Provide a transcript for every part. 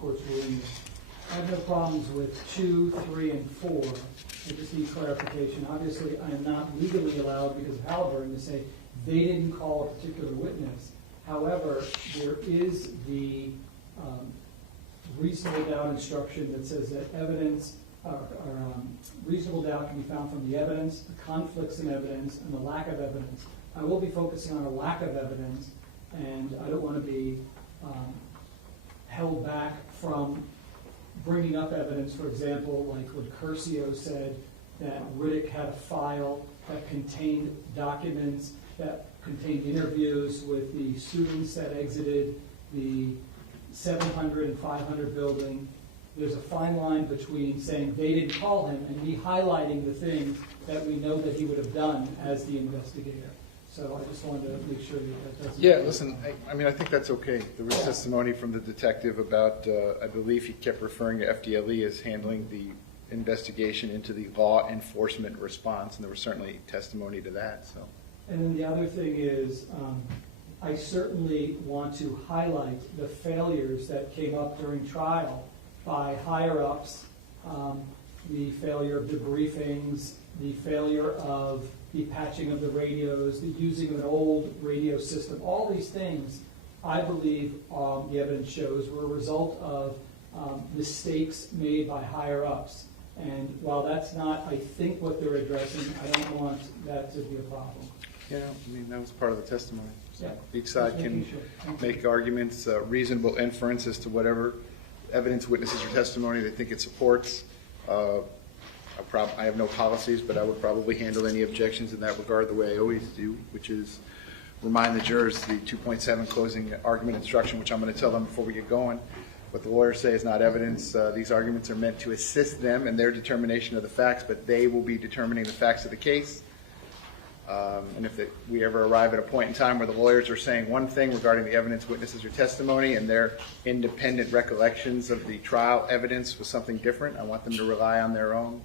court's ruling. I have no problems with 2, 3, and 4. I just need clarification. Obviously, I am not legally allowed because of Halliburton to say they didn't call a particular witness. However, there is the reasonable doubt instruction that says that evidence reasonable doubt can be found from the evidence, the conflicts in evidence, and the lack of evidence. I will be focusing on a lack of evidence, and I don't want to be held back from bringing up evidence. For example, like what Curcio said, that Riddick had a file that contained documents, that contained interviews with the students that exited the 700 and 500 building. There's a fine line between saying they didn't call him and me highlighting the things that we know that he would have done as the investigator. So I just wanted to make sure that that's... Yeah, listen, I mean, I think that's okay. There was testimony from the detective about, I believe he kept referring to FDLE as handling the investigation into the law enforcement response, and there was certainly testimony to that. So. And then the other thing is, I certainly want to highlight the failures that came up during trial by higher-ups, the failure of debriefings, the failure of the patching of the radios, the using of an old radio system. All these things, I believe, the evidence shows, were a result of mistakes made by higher-ups. And while that's not, I think, what they're addressing, I don't want that to be a problem. Yeah, I mean, that was part of the testimony. So Yeah. each side can make arguments, reasonable inference as to whatever evidence, witnesses, or testimony they think it supports. I have no policies, but I would probably handle any objections in that regard the way I always do, which is remind the jurors the 2.7 closing argument instruction, which I'm going to tell them before we get going. What the lawyers say is not evidence. These arguments are meant to assist them in their determination of the facts, but they will be determining the facts of the case. And if we ever arrive at a point in time where the lawyers are saying one thing regarding the evidence, witnesses, or testimony, and their independent recollections of the trial evidence was something different, I want them to rely on their own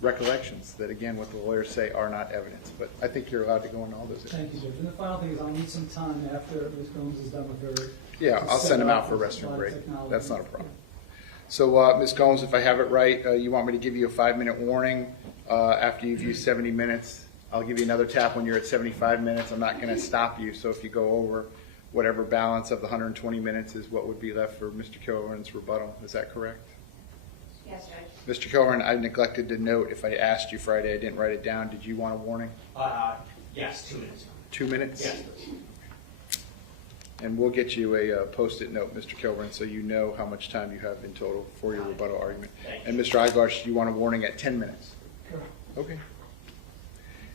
recollections that, again, what the lawyers say are not evidence. But I think you're allowed to go into all those areas. Thank you, Judge. And the final thing is I'll need some time after Ms. Gomes is done with her. Yeah, I'll send them out for a restroom break. That's not a problem. So, Ms. Gomes, if I have it right, you want me to give you a 5-minute warning after you've used 70 minutes. I'll give you another tap when you're at 75 minutes. I'm not going to stop you, so if you go over whatever balance of the 120 minutes is what would be left for Mr. Kilhoran's rebuttal. Is that correct? Yes, Judge. Mr. Kilhoran, I neglected to note, if I asked you Friday, I didn't write it down. Did you want a warning? Yes, 2 minutes. 2 minutes? Yes, please. And we'll get you a Post-it note, Mr. Kilhoran, so you know how much time you have in total for your rebuttal argument. And Mr. Iglarsh, you want a warning at 10 minutes? Correct. Okay.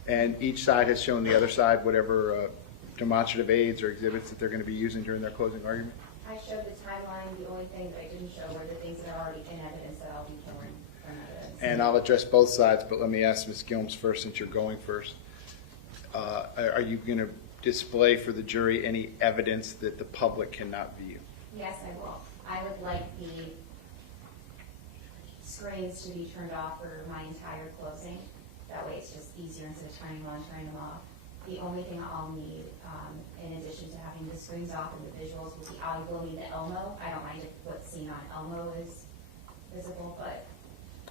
And each side has shown the other side whatever demonstrative aids or exhibits that they're going to be using during their closing argument? I showed the timeline. The only thing that I didn't show were the things that are already in evidence that I'll be killing from evidence. And I'll address both sides, but let me ask Ms. Gomes first, since you're going first. Are you going to display for the jury any evidence that the public cannot view? Yes, I will. I would like the screens to be turned off for my entire closing. That way it's just easier instead of turning them on, turning them off. The only thing I'll need, in addition to having the screens off and the visuals, will be I will need the Elmo. I don't mind if what's seen on Elmo is visible, but...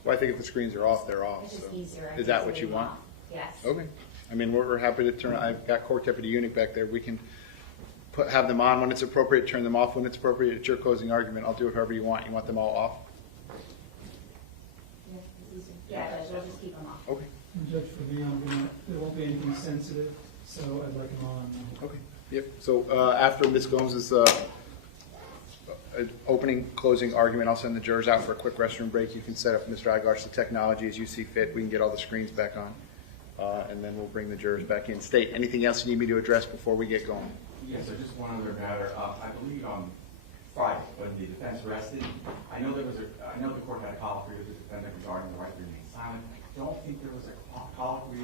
Well, I think if the screens are off, they're off. It's just so. easier. Is that what you want? Off. Yes. Okay. I mean, we're happy to turn. I've got Court Deputy Unique back there. We can have them on when it's appropriate, turn them off when it's appropriate. It's your closing argument. I'll do it however you want. You want them all off? Yeah, it's easier. Yeah, Judge, we'll just keep them off. Okay. And Judge, for me, there won't be anything sensitive, so I'd like them all on there. Okay. Yep. So after Ms. Gomes' opening, closing argument, I'll send the jurors out for a quick restroom break. You can set up, Mr. Iglarsh, the technology as you see fit. We can get all the screens back on, and then we'll bring the jurors back in. State, anything else you need me to address before we get going? Yes, so just one other matter. I believe Friday, when the defense rested, I know the court had a colloquy with the defendant regarding the right to remain silent. I don't think there was a colloquy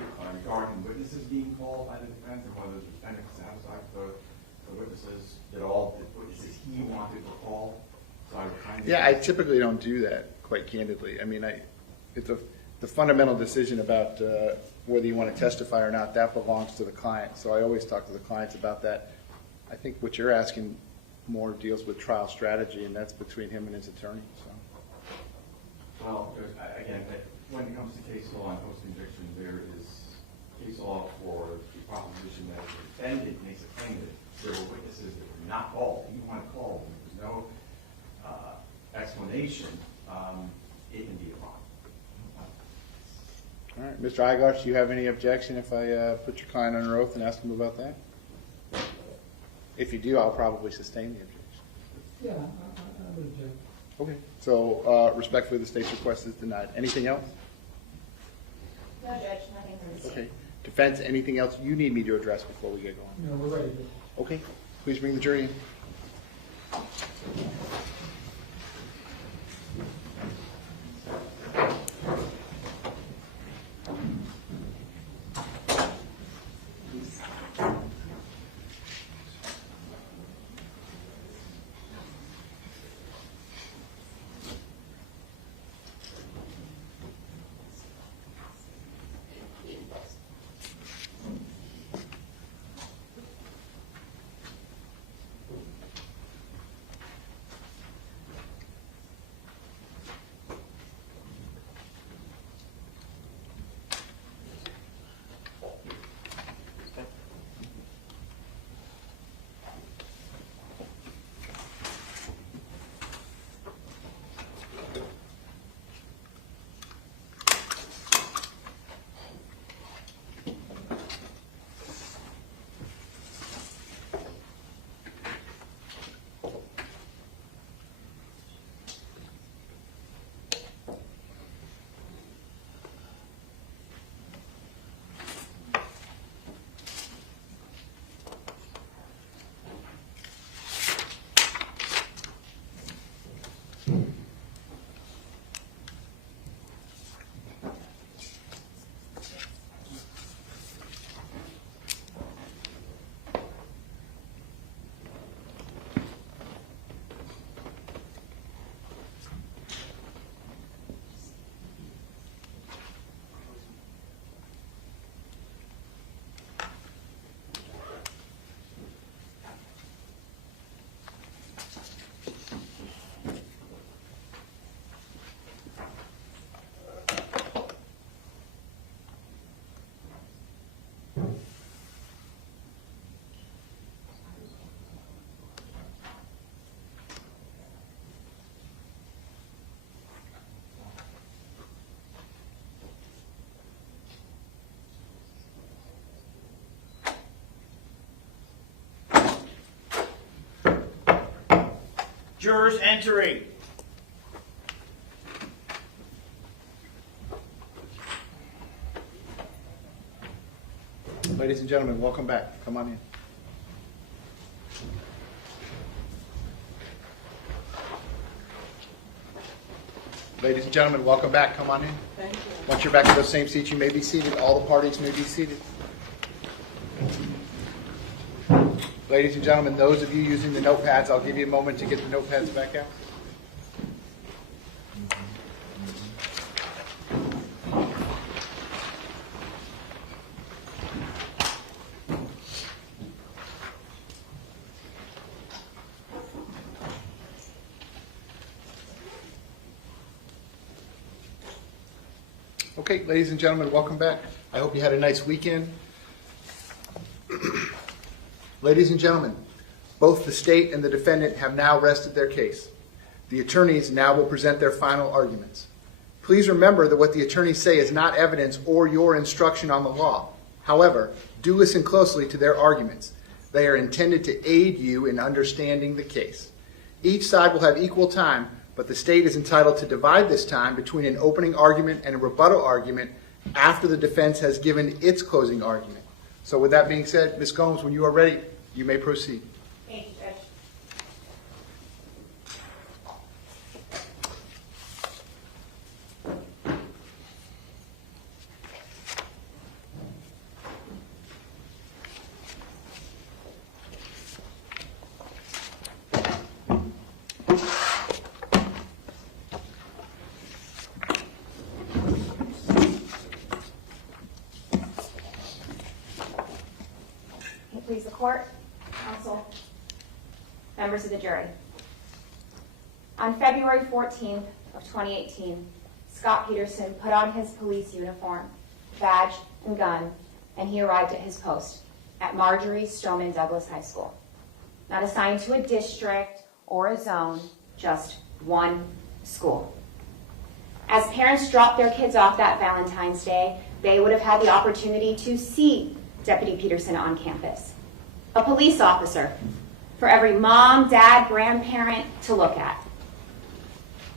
regarding witnesses being called by the defense and whether the defendant was satisfied with the witnesses, that all the witnesses he wanted to call. So I typically don't do that, quite candidly. I mean, it's the fundamental decision about whether you want to testify or not, that belongs to the client. So I always talk to the clients about that. I think what you're asking more deals with trial strategy, and that's between him and his attorney, so. Well, again, when it comes to case law and post-conviction, there is case law for the proposition that the defendant makes a claim that there were witnesses that were not called. You want to call them. There's no explanation. It can be a crime. All right, Mr. Igosh, do you have any objection if I put your client under oath and ask him about that? If you do, I'll probably sustain the objection. Yeah, I would object. Okay. So respectfully, the state's request is denied. Anything else? No, Judge, nothing from the state. Okay. Defense, anything else you need me to address before we get going? No, we're ready to. Okay. Please bring the jury in. Jurors entering. Ladies and gentlemen, welcome back. Come on in. Ladies and gentlemen, welcome back. Come on in. Thank you. Once you're back to those same seats, you may be seated. All the parties may be seated. Ladies and gentlemen, those of you using the notepads, I'll give you a moment to get the notepads back out. Okay, ladies and gentlemen, welcome back. I hope you had a nice weekend. Ladies and gentlemen, both the state and the defendant have now rested their case. The attorneys now will present their final arguments. Please remember that what the attorneys say is not evidence or your instruction on the law. However, do listen closely to their arguments. They are intended to aid you in understanding the case. Each side will have equal time, but the state is entitled to divide this time between an opening argument and a rebuttal argument after the defense has given its closing argument. So with that being said, Ms. Gomes, when you are ready, you may proceed. Thank you, Judge. Please, the court, counsel. members of the jury. On February 14th of 2018, Scot Peterson put on his police uniform, badge, and gun, and he arrived at his post at Marjory Stoneman Douglas High School. Not assigned to a district or a zone, just one school. As parents dropped their kids off that Valentine's Day, they would have had the opportunity to see Deputy Peterson on campus. A police officer for every mom, dad, grandparent to look at.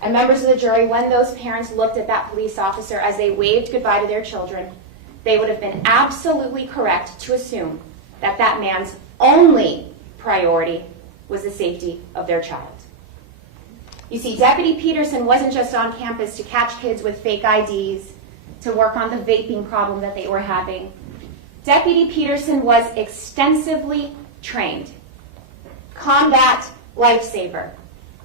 And members of the jury, when those parents looked at that police officer as they waved goodbye to their children, they would have been absolutely correct to assume that that man's only priority was the safety of their child. You see, Deputy Peterson wasn't just on campus to catch kids with fake IDs, to work on the vaping problem that they were having. Deputy Peterson was extensively trained. Combat lifesaver,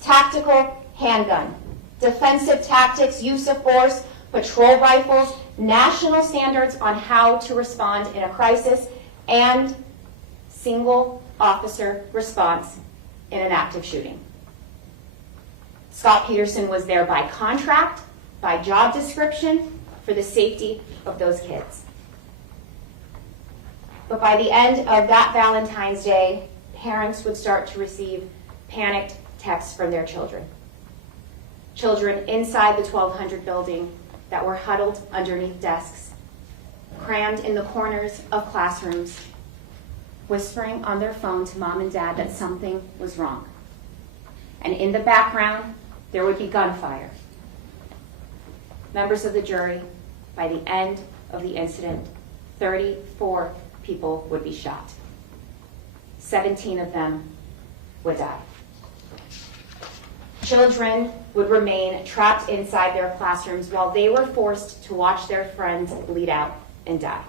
tactical handgun, defensive tactics, use of force, patrol rifles, national standards on how to respond in a crisis, and single officer response in an active shooting. Scot Peterson was there by contract, by job description, for the safety of those kids. But by the end of that Valentine's Day, parents would start to receive panicked texts from their children. Children inside the 1200 building that were huddled underneath desks, crammed in the corners of classrooms, whispering on their phone to mom and dad that something was wrong. And in the background, there would be gunfire. Members of the jury, by the end of the incident, 34 people would be shot. 17 of them would die. Children would remain trapped inside their classrooms while they were forced to watch their friends bleed out and die.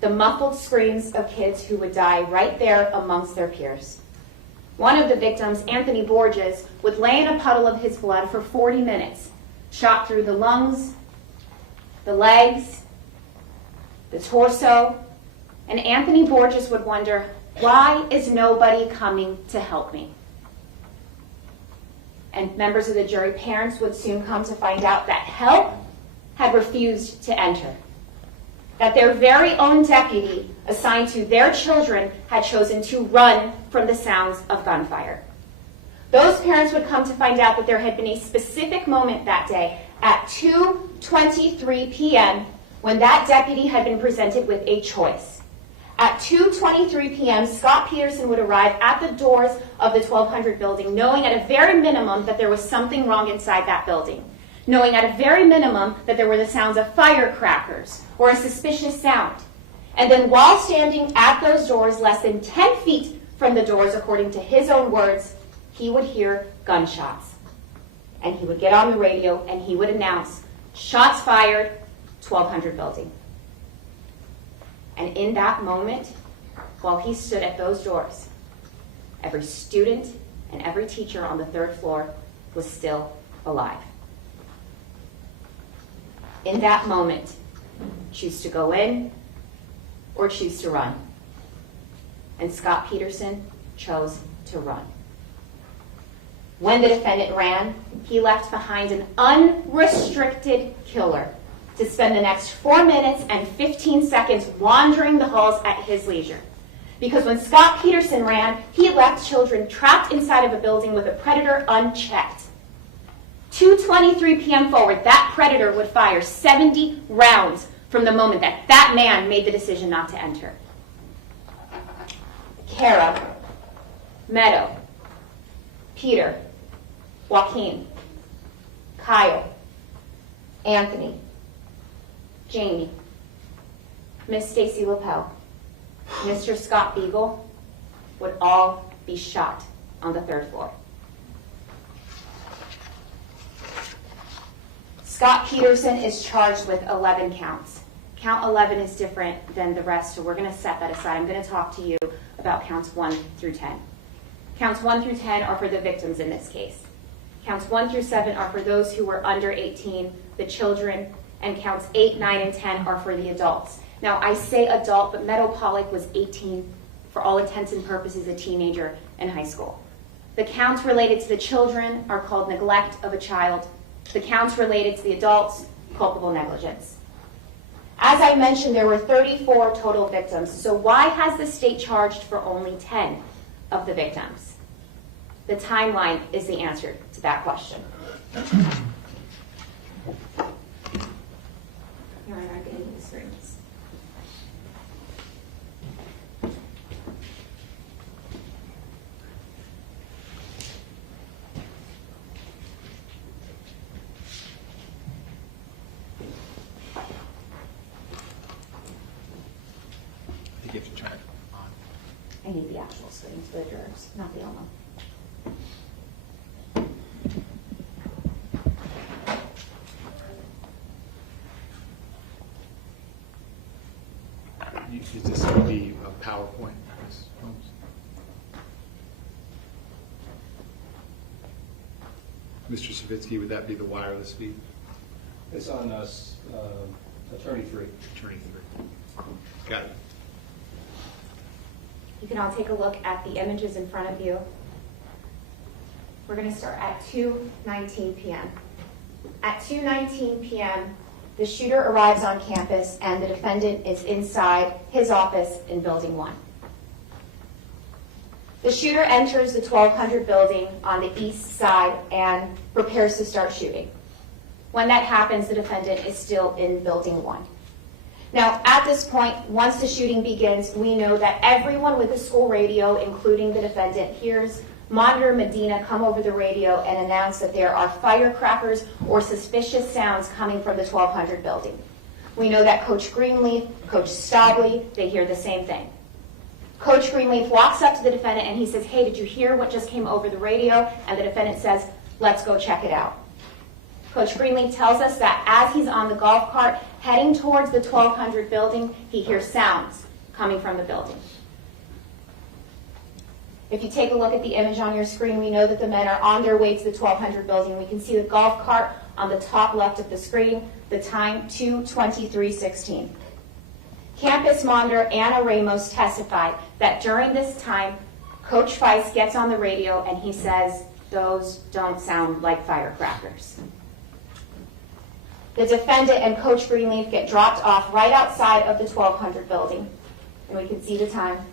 The muffled screams of kids who would die right there amongst their peers. One of the victims, Anthony Borges, would lay in a puddle of his blood for 40 minutes, shot through the lungs, the legs, the torso, and Anthony Borges would wonder, why is nobody coming to help me? And members of the jury, parents would soon come to find out that help had refused to enter. That their very own deputy assigned to their children had chosen to run from the sounds of gunfire. Those parents would come to find out that there had been a specific moment that day at 2:23 p.m. when that deputy had been presented with a choice. At 2:23 p.m., Scot Peterson would arrive at the doors of the 1200 building, knowing at a very minimum that there was something wrong inside that building, knowing at a very minimum that there were the sounds of firecrackers or a suspicious sound. And then while standing at those doors, less than 10 feet from the doors, according to his own words, he would hear gunshots. And he would get on the radio and he would announce, shots fired, 1200 building. And in that moment, while he stood at those doors, every student and every teacher on the third floor was still alive. In that moment, choose to go in or choose to run. And Scot Peterson chose to run. When the defendant ran, he left behind an unrestricted killer to spend the next 4 minutes and 15 seconds wandering the halls at his leisure. Because when Scot Peterson ran, he left children trapped inside of a building with a predator unchecked. 2:23 p.m. forward, that predator would fire 70 rounds from the moment that that man made the decision not to enter. Kara, Meadow, Peter, Joaquin, Kyle, Anthony, Jamie, Miss Stacy Lapel, Mr. Scott Beagle would all be shot on the third floor. Scot Peterson is charged with 11 counts. Count 11 is different than the rest, so we're going to set that aside. I'm going to talk to you about counts 1 through 10. Counts 1 through 10 are for the victims in this case. Counts 1 through 7 are for those who were under 18, the children, and counts 8, 9, and 10 are for the adults. Now, I say adult, but Meadow Pollock was 18, for all intents and purposes a teenager in high school. The counts related to the children are called neglect of a child. The counts related to the adults, culpable negligence. As I mentioned, there were 34 total victims. So why has the state charged for only 10 of the victims? The timeline is the answer to that question. Here I get into the screens. I think you have to turn it on. I need the actual screens for the jurors, not the Elmo. Is this going to be a PowerPoint? Mr. Savitsky, would that be the wireless feed? It's on Attorney 3. Attorney 3. Got it. You can all take a look at the images in front of you. We're going to start at 2:19 p.m. At 2:19 p.m., the shooter arrives on campus and the defendant is inside his office in Building 1. The shooter enters the 1200 building on the east side and prepares to start shooting. When that happens, the defendant is still in Building 1. Now, at this point, once the shooting begins, we know that everyone with the school radio, including the defendant, hears Monitor Medina come over the radio and announce that there are firecrackers or suspicious sounds coming from the 1200 building. We know that Coach Greenleaf, Coach Stobley, they hear the same thing. Coach Greenleaf walks up to the defendant and he says, "Hey, did you hear what just came over the radio?" And the defendant says, "Let's go check it out." Coach Greenleaf tells us that as he's on the golf cart heading towards the 1200 building, he hears sounds coming from the building. If you take a look at the image on your screen, we know that the men are on their way to the 1200 building. We can see the golf cart on the top left of the screen, the time 2:23:16. Campus monitor Anna Ramos testified that during this time, Coach Feist gets on the radio and he says, "Those don't sound like firecrackers." The defendant and Coach Greenleaf get dropped off right outside of the 1200 building, and we can see the time.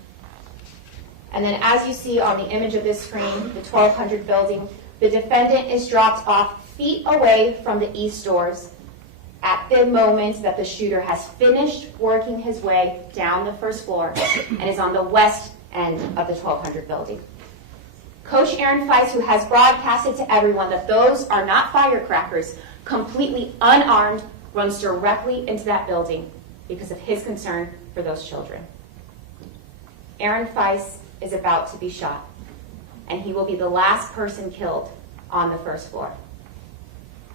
And then as you see on the image of this screen, the 1200 building, the defendant is dropped off feet away from the east doors at the moment that the shooter has finished working his way down the first floor and is on the west end of the 1200 building. Coach Aaron Feist, who has broadcasted to everyone that those are not firecrackers, completely unarmed, runs directly into that building because of his concern for those children. Aaron Feist is about to be shot, and he will be the last person killed on the first floor.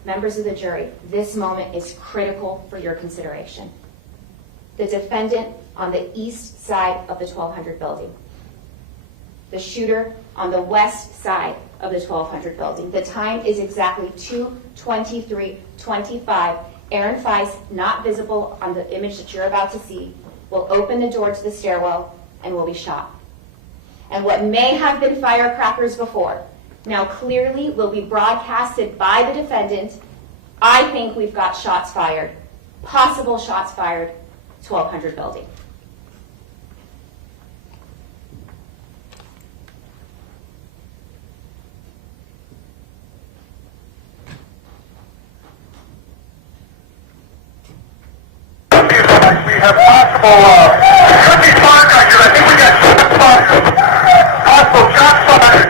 Members of the jury, this moment is critical for your consideration. The defendant on the east side of the 1200 building. The shooter on the west side of the 1200 building. The time is exactly 2:23:25. Aaron Feist, not visible on the image that you're about to see, will open the door to the stairwell and will be shot. And what may have been firecrackers before, now clearly will be broadcasted by the defendant. I think we've got shots fired, possible shots fired, 1200 building. We have could be firecrackers. I think we got shots fired. Possible shots fired.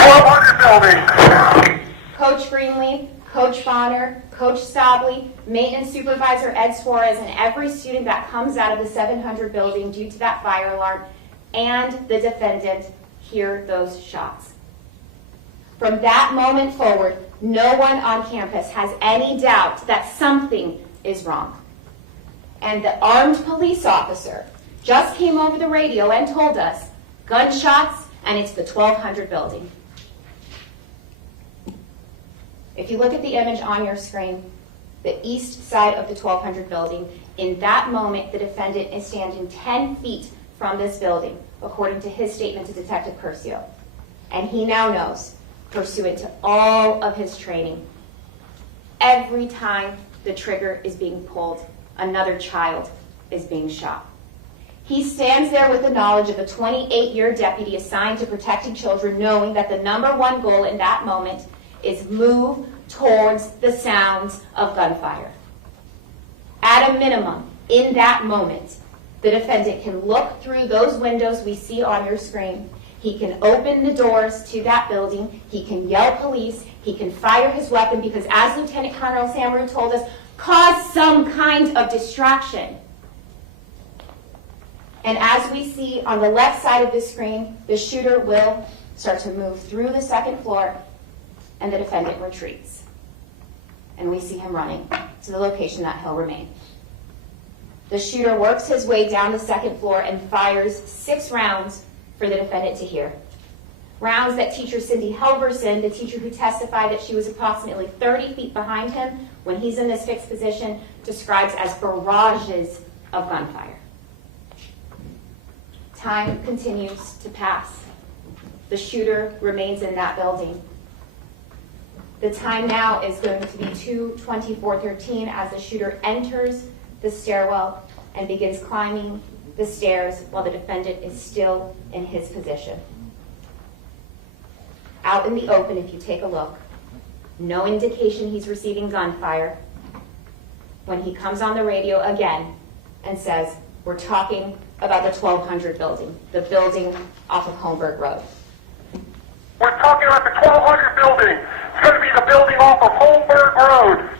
1200 building. Coach Greenleaf, Coach Bonner, Coach Stobley, Maintenance Supervisor Ed Suarez, and every student that comes out of the 700 building due to that fire alarm, and the defendant hear those shots. From that moment forward, no one on campus has any doubt that something is wrong. And the armed police officer just came over the radio and told us, gunshots, and it's the 1200 building. If you look at the image on your screen, the east side of the 1200 building, in that moment, the defendant is standing 10 feet from this building, according to his statement to Detective Curcio. And he now knows, pursuant to all of his training, every time the trigger is being pulled, another child is being shot. He stands there with the knowledge of a 28-year deputy assigned to protecting children, knowing that the number one goal in that moment is move towards the sounds of gunfire. At a minimum, in that moment, the defendant can look through those windows we see on your screen. He can open the doors to that building. He can yell police. He can fire his weapon because, as Lieutenant Colonel Samaru told us, cause some kind of distraction. And as we see on the left side of the screen, the shooter will start to move through the second floor, and the defendant retreats. And we see him running to the location that he'll remain. The shooter works his way down the second floor and fires 6 rounds for the defendant to hear. Rounds that teacher Cindy Helverson, the teacher who testified that she was approximately 30 feet behind him when he's in this fixed position, describes as barrages of gunfire. Time continues to pass. The shooter remains in that building. The time now is going to be 2:24:13 as the shooter enters the stairwell and begins climbing the stairs while the defendant is still in his position. Out in the open, if you take a look, no indication he's receiving gunfire when he comes on the radio again and says, we're talking about the 1200 building, the building off of Holmberg Road. We're talking about the 1200 building. It's going to be the building off of Holmberg Road.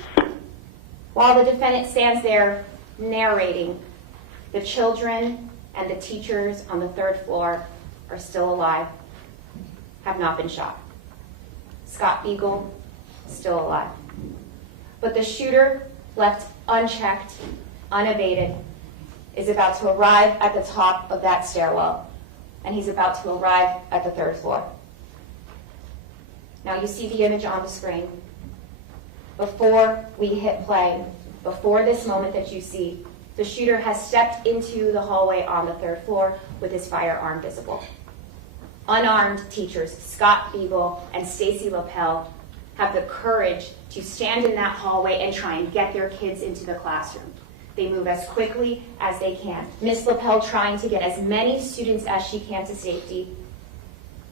While the defendant stands there narrating, the children and the teachers on the 3rd floor are still alive, have not been shot. Scott Beagle, still alive. But the shooter, left unchecked, unabated, is about to arrive at the top of that stairwell, and he's about to arrive at the 3rd floor. Now you see the image on the screen. Before we hit play, before this moment that you see, the shooter has stepped into the hallway on the 3rd floor with his firearm visible. Unarmed teachers, Scott Beagle and Stacy Lapel, have the courage to stand in that hallway and try and get their kids into the classroom. They move as quickly as they can. Miss Lapel trying to get as many students as she can to safety.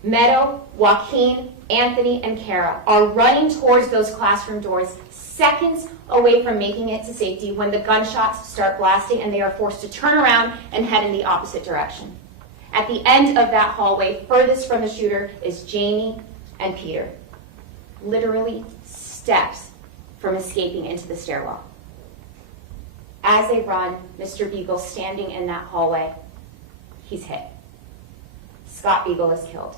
Meadow, Joaquin, Anthony, and Kara are running towards those classroom doors, seconds away from making it to safety when the gunshots start blasting and they are forced to turn around and head in the opposite direction. At the end of that hallway, furthest from the shooter, is Jamie and Peter, literally steps from escaping into the stairwell. As they run, Mr. Beagle standing in that hallway, he's hit. Scott Beagle is killed.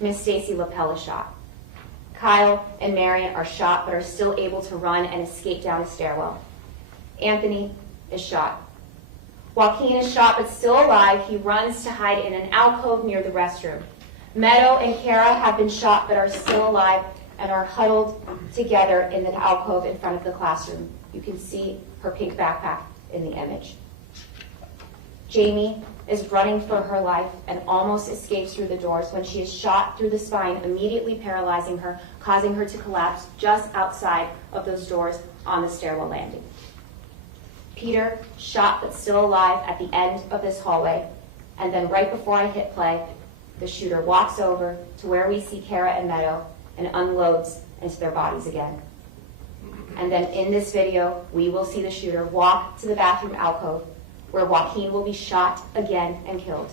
Miss Stacy Lapel is shot. Kyle and Marion are shot but are still able to run and escape down the stairwell. Anthony is shot. Joaquin is shot but still alive. He runs to hide in an alcove near the restroom. Meadow and Kara have been shot but are still alive and are huddled together in the alcove in front of the classroom. You can see her pink backpack in the image. Jamie is running for her life and almost escapes through the doors when she is shot through the spine, immediately paralyzing her, causing her to collapse just outside of those doors on the stairwell landing. Peter, shot but still alive at the end of this hallway, and then right before I hit play, the shooter walks over to where we see Kara and Meadow and unloads into their bodies again. And then in this video, we will see the shooter walk to the bathroom alcove where Joaquin will be shot again and killed.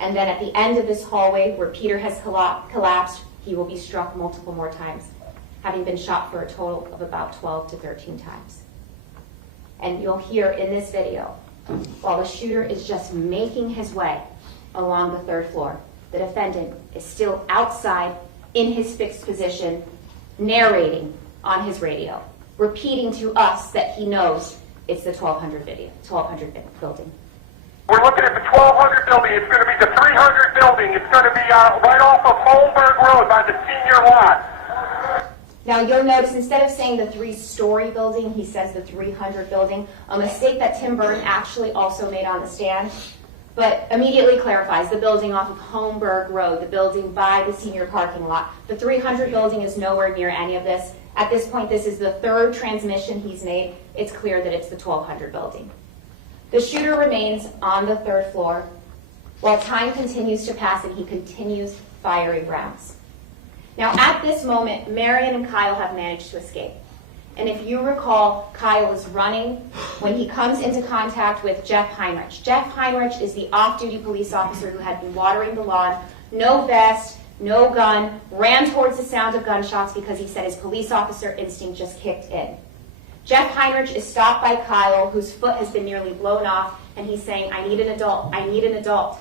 And then at the end of this hallway where Peter has collapsed, he will be struck multiple more times, having been shot for a total of about 12 to 13 times. And you'll hear in this video, while the shooter is just making his way along the 3rd floor, the defendant is still outside in his fixed position, narrating on his radio, repeating to us that he knows it's the 1200 building. We're looking at the 1200 building. It's going to be the 300 building. It's going to be right off of Holmberg Road by the senior lot. Now you'll notice instead of saying the 3-story building, he says the 300 building, a mistake that Tim Burton actually also made on the stand. but immediately clarifies the building off of Holmberg Road, the building by the senior parking lot. The 300 building is nowhere near any of this. At this point, this is the third transmission he's made. It's clear that it's the 1200 building. The shooter remains on the third floor while time continues to pass and he continues firing rounds. Now, at this moment, Marion and Kyle have managed to escape. And if you recall, Kyle is running when he comes into contact with Jeff Heinrich. Jeff Heinrich is the off-duty police officer who had been watering the lawn, no vest, no gun, ran towards the sound of gunshots because he said his police officer instinct just kicked in. Jeff Heinrich is stopped by Kyle, whose foot has been nearly blown off, and he's saying, "I need an adult, I need an adult."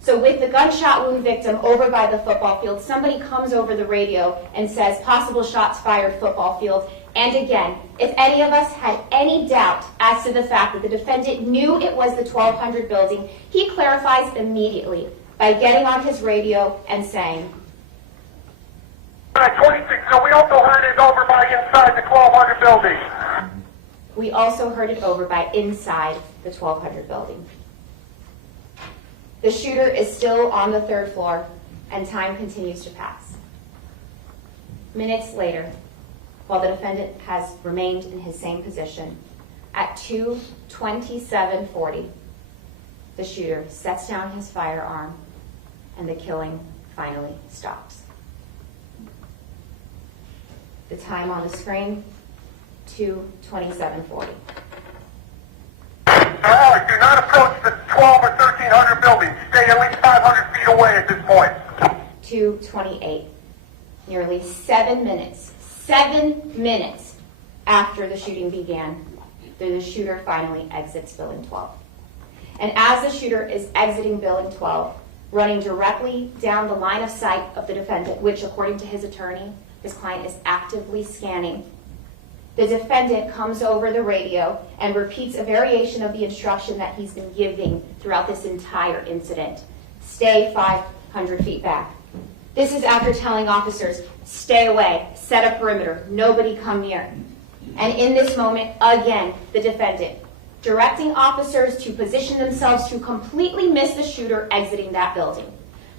So with the gunshot wound victim over by the football field, somebody comes over the radio and says, "Possible shots fired, football field." And again, if any of us had any doubt as to the fact that the defendant knew it was the 1200 building, he clarifies immediately by getting on his radio and saying, 26, so we also heard it over by inside the 1200 building. we also heard it over by inside the 1200 building. The shooter is still on the third floor, and time continues to pass. Minutes later, while the defendant has remained in his same position, at 2:27:40, the shooter sets down his firearm, and the killing finally stops. The time on the screen, 2:27:40. Alex, do not approach the 12 or 1300 building. Stay at least 500 feet away at this point. 2:28, nearly 7 minutes after the shooting began, the shooter finally exits Building 12. And as the shooter is exiting Building 12, running directly down the line of sight of the defendant, which according to his attorney, his client is actively scanning, the defendant comes over the radio and repeats a variation of the instruction that he's been giving throughout this entire incident. Stay 500 feet back. This is after telling officers, stay away, set a perimeter, nobody come near. And in this moment, again, the defendant, directing officers to position themselves to completely miss the shooter exiting that building.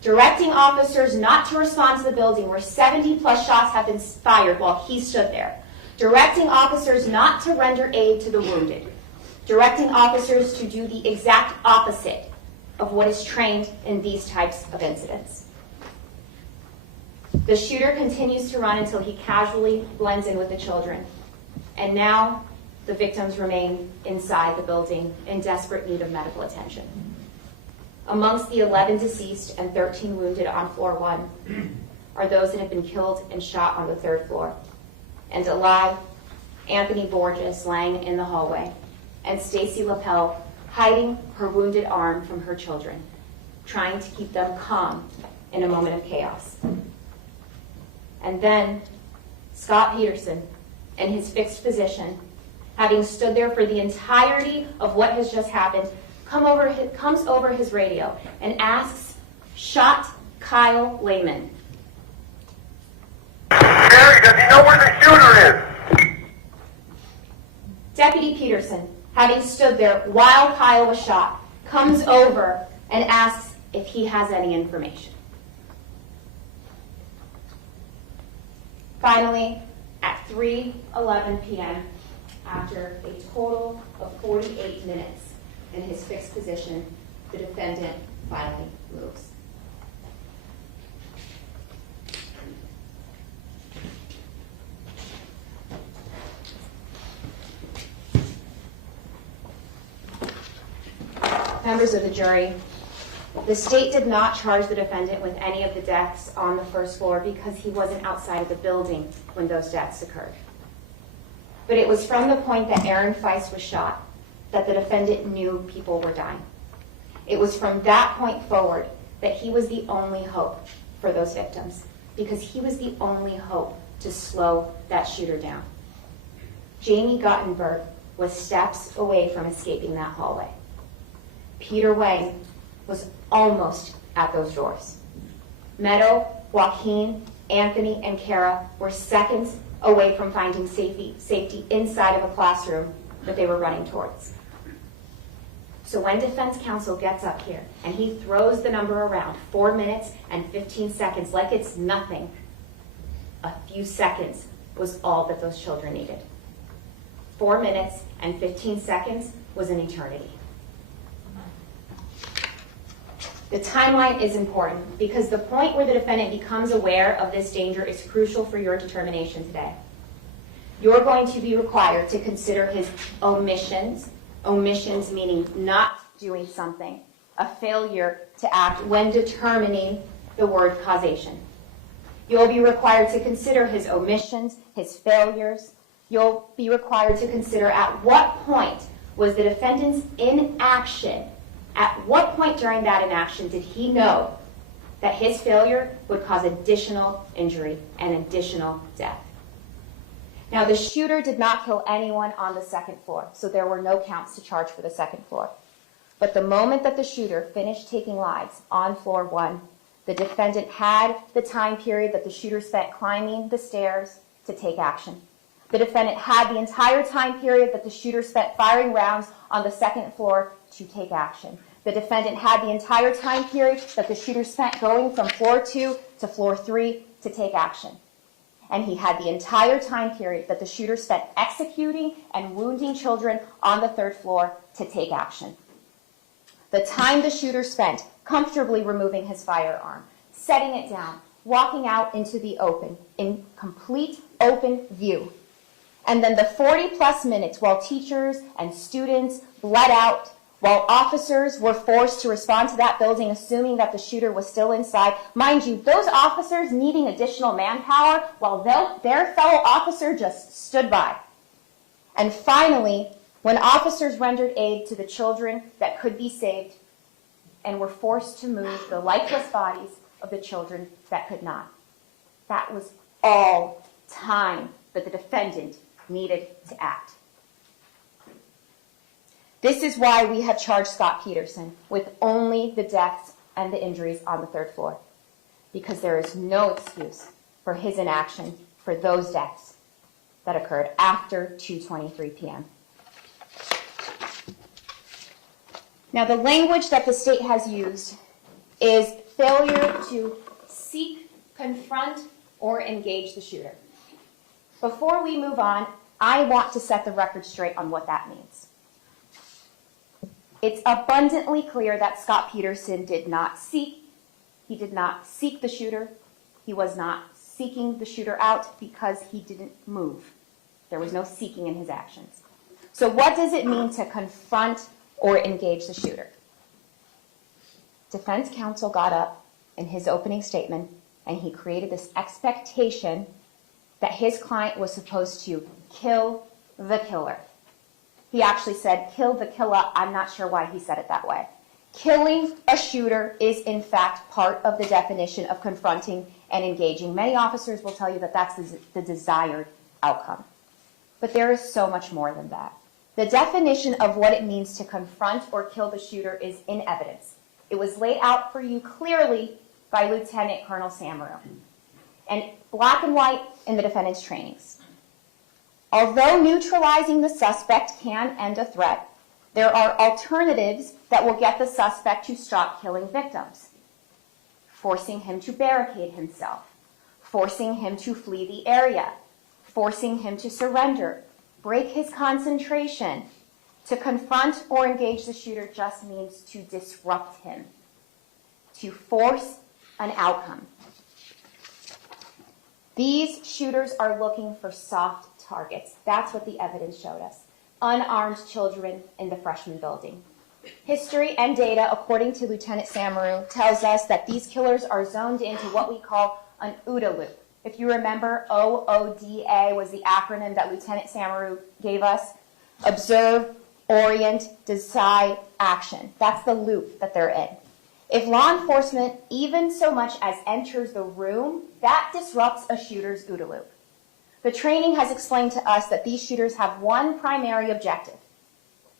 Directing officers not to respond to the building where 70 plus shots have been fired while he stood there. Directing officers not to render aid to the wounded. Directing officers to do the exact opposite of what is trained in these types of incidents. The shooter continues to run until he casually blends in with the children. And now the victims remain inside the building in desperate need of medical attention. Amongst the 11 deceased and 13 wounded on floor 1 are those that have been killed and shot on the third floor. And alive, Anthony Borges laying in the hallway, and Stacy Lapel hiding her wounded arm from her children, trying to keep them calm in a moment of chaos. And then Scot Peterson, in his fixed position, having stood there for the entirety of what has just happened, comes over his radio and asks shot Kyle Lehman, Jerry, does he know where the shooter is? Deputy Peterson, having stood there while Kyle was shot, comes over and asks if he has any information. Finally, at 3:11 p.m., after a total of 48 minutes in his fixed position, the defendant finally moves. Members of the jury, the state did not charge the defendant with any of the deaths on the first floor because he wasn't outside of the building when those deaths occurred. But it was from the point that Aaron Feist was shot that the defendant knew people were dying. It was from that point forward that he was the only hope for those victims, because he was the only hope to slow that shooter down. Jamie Gottenberg was steps away from escaping that hallway. Peter Wang was almost at those doors. Meadow, Joaquin, Anthony, and Kara were seconds away from finding safety inside of a classroom that they were running towards. So when defense counsel gets up here and he throws the number around, 4 minutes and 15 seconds, like it's nothing, a few seconds was all that those children needed. 4 minutes and 15 seconds was an eternity. The timeline is important because the point where the defendant becomes aware of this danger is crucial for your determination today. You're going to be required to consider his omissions meaning not doing something, a failure to act when determining the word causation. You'll be required to consider his omissions, his failures. You'll be required to consider at what point was the defendant's inaction. At what point during that inaction did he know that his failure would cause additional injury and additional death? Now, the shooter did not kill anyone on the second floor, so there were no counts to charge for the second floor. But the moment that the shooter finished taking lives on floor 1, the defendant had the time period that the shooter spent climbing the stairs to take action. The defendant had the entire time period that the shooter spent firing rounds on the second floor to take action. The defendant had the entire time period that the shooter spent going from floor 2 to floor 3 to take action. And he had the entire time period that the shooter spent executing and wounding children on the third floor to take action. The time the shooter spent comfortably removing his firearm, setting it down, walking out into the open, in complete open view. And then the 40-plus minutes while teachers and students bled out, while officers were forced to respond to that building assuming that the shooter was still inside. Mind you, those officers needing additional manpower while their fellow officer just stood by. And finally, when officers rendered aid to the children that could be saved and were forced to move the lifeless bodies of the children that could not. That was all time that the defendant needed to act. This is why we have charged Scot Peterson with only the deaths and the injuries on the third floor, because there is no excuse for his inaction for those deaths that occurred after 2:23 p.m. Now, the language that the state has used is failure to seek, confront, or engage the shooter. Before we move on, I want to set the record straight on what that means. It's abundantly clear that Scot Peterson did not seek the shooter. He was not seeking the shooter out because he didn't move. There was no seeking in his actions. So what does it mean to confront or engage the shooter? Defense counsel got up in his opening statement and he created this expectation that his client was supposed to kill the killer. He actually said, kill the killer. I'm not sure why he said it that way. Killing a shooter is, in fact, part of the definition of confronting and engaging. Many officers will tell you that that's the desired outcome. But there is so much more than that. The definition of what it means to confront or kill the shooter is in evidence. It was laid out for you clearly by Lieutenant Colonel Samaru, and black and white in the defendant's trainings. Although neutralizing the suspect can end a threat, there are alternatives that will get the suspect to stop killing victims. Forcing him to barricade himself, forcing him to flee the area, forcing him to surrender, break his concentration. To confront or engage the shooter just means to disrupt him, to force an outcome. These shooters are looking for soft targets. That's what the evidence showed us. Unarmed children in the freshman building. History and data, according to Lieutenant Samaru, tells us that these killers are zoned into what we call an OODA loop. If you remember, OODA was the acronym that Lieutenant Samaru gave us. Observe, orient, decide, action. That's the loop that they're in. If law enforcement even so much as enters the room, that disrupts a shooter's OODA loop. The training has explained to us that these shooters have one primary objective.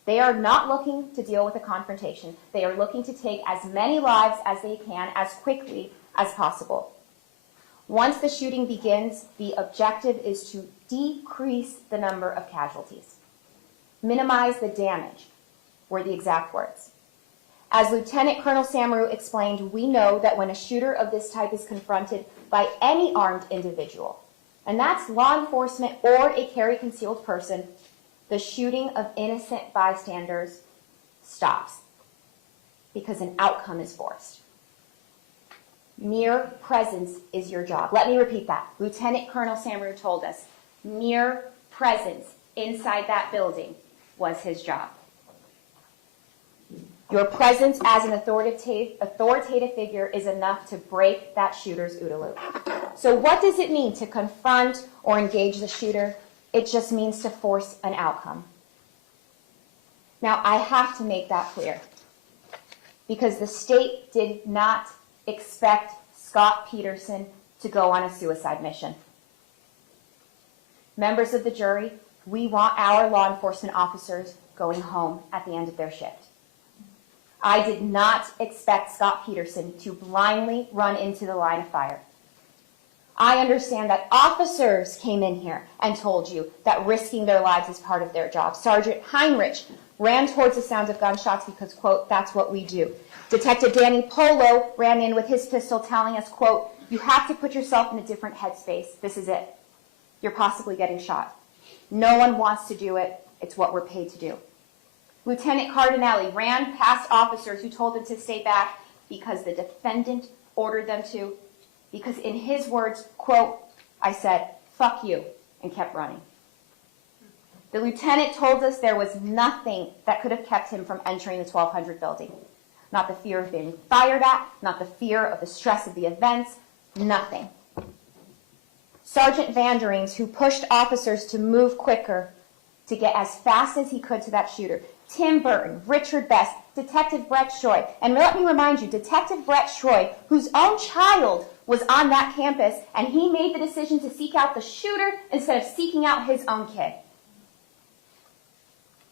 They are not looking to deal with a confrontation. They are looking to take as many lives as they can as quickly as possible. Once the shooting begins, the objective is to decrease the number of casualties, minimize the damage. were the exact words. As Lieutenant Colonel Samaru explained, we know that when a shooter of this type is confronted by any armed individual, and that's law enforcement or a carry concealed person, the shooting of innocent bystanders stops because an outcome is forced. Mere presence is your job. Let me repeat that. Lieutenant Colonel Samaru told us mere presence inside that building was his job. Your presence as an authoritative figure is enough to break that shooter's OODA loop. So what does it mean to confront or engage the shooter? It just means to force an outcome. Now, I have to make that clear because the state did not expect Scot Peterson to go on a suicide mission. Members of the jury, we want our law enforcement officers going home at the end of their shift. I did not expect Scot Peterson to blindly run into the line of fire. I understand that officers came in here and told you that risking their lives is part of their job. Sergeant Heinrich ran towards the sound of gunshots because, quote, that's what we do. Detective Danny Polo ran in with his pistol telling us, quote, you have to put yourself in a different headspace. This is it. You're possibly getting shot. No one wants to do it. It's what we're paid to do. Lieutenant Cardinelli ran past officers who told him to stay back because the defendant ordered them to, because in his words, quote, I said, fuck you, and kept running. The lieutenant told us there was nothing that could have kept him from entering the 1200 building. Not the fear of being fired at, not the fear of the stress of the events, nothing. Sergeant Vanderings, who pushed officers to move quicker, to get as fast as he could to that shooter. Tim Burton, Richard Best, Detective Brett Schroy. And let me remind you, Detective Brett Schroy, whose own child was on that campus, and he made the decision to seek out the shooter instead of seeking out his own kid.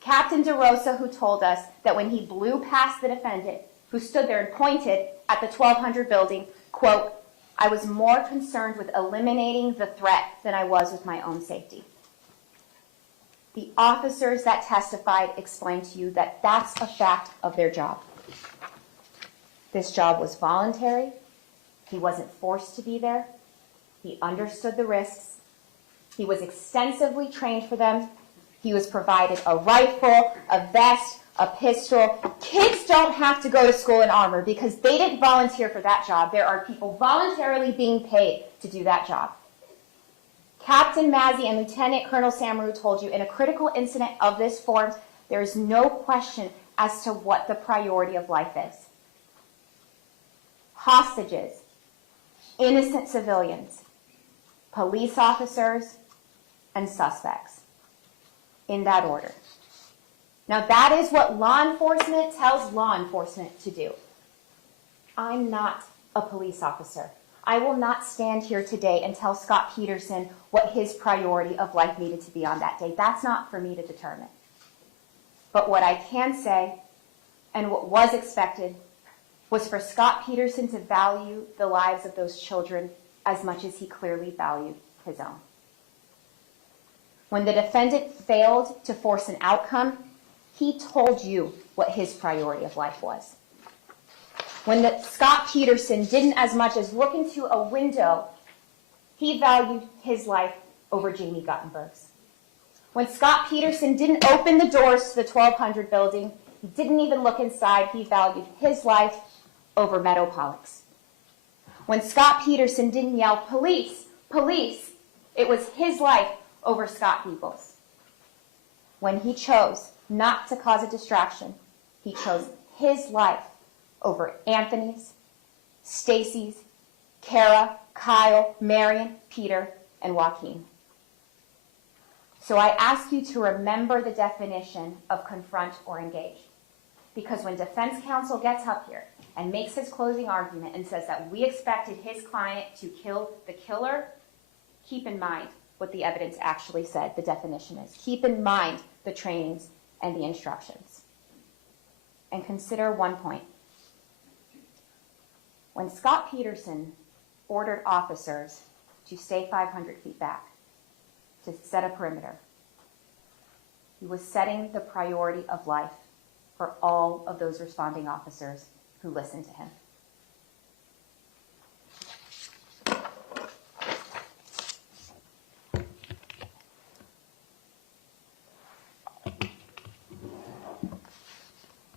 Captain DeRosa, who told us that when he blew past the defendant, who stood there and pointed at the 1200 building, quote, I was more concerned with eliminating the threat than I was with my own safety. The officers that testified explained to you that that's a fact of their job. This job was voluntary. He wasn't forced to be there. He understood the risks. He was extensively trained for them. He was provided a rifle, a vest, a pistol. Kids don't have to go to school in armor because they didn't volunteer for that job. There are people voluntarily being paid to do that job. Captain Mazzi and Lieutenant Colonel Samaru told you in a critical incident of this form, there is no question as to what the priority of life is. Hostages, innocent civilians, police officers, and suspects. In that order. Now that is what law enforcement tells law enforcement to do. I'm not a police officer. I will not stand here today and tell Scot Peterson what his priority of life needed to be on that day. That's not for me to determine. But what I can say, and what was expected, was for Scot Peterson to value the lives of those children as much as he clearly valued his own. When the defendant failed to force an outcome, he told you what his priority of life was. When Scot Peterson didn't as much as look into a window, he valued his life over Jamie Guttenberg's. When Scot Peterson didn't open the doors to the 1200 building, he didn't even look inside, he valued his life over Meadow Pollock's. When Scot Peterson didn't yell, police, police, it was his life over Scott Beagle's. When he chose not to cause a distraction, he chose his life over Anthony's, Stacy's, Kara, Kyle, Marion, Peter, and Joaquin. So I ask you to remember the definition of confront or engage. Because when defense counsel gets up here and makes his closing argument and says that we expected his client to kill the killer, keep in mind what the evidence actually said the definition is. Keep in mind the trainings and the instructions. And consider one point. When Scot Peterson ordered officers to stay 500 feet back, to set a perimeter, he was setting the priority of life for all of those responding officers who listened to him.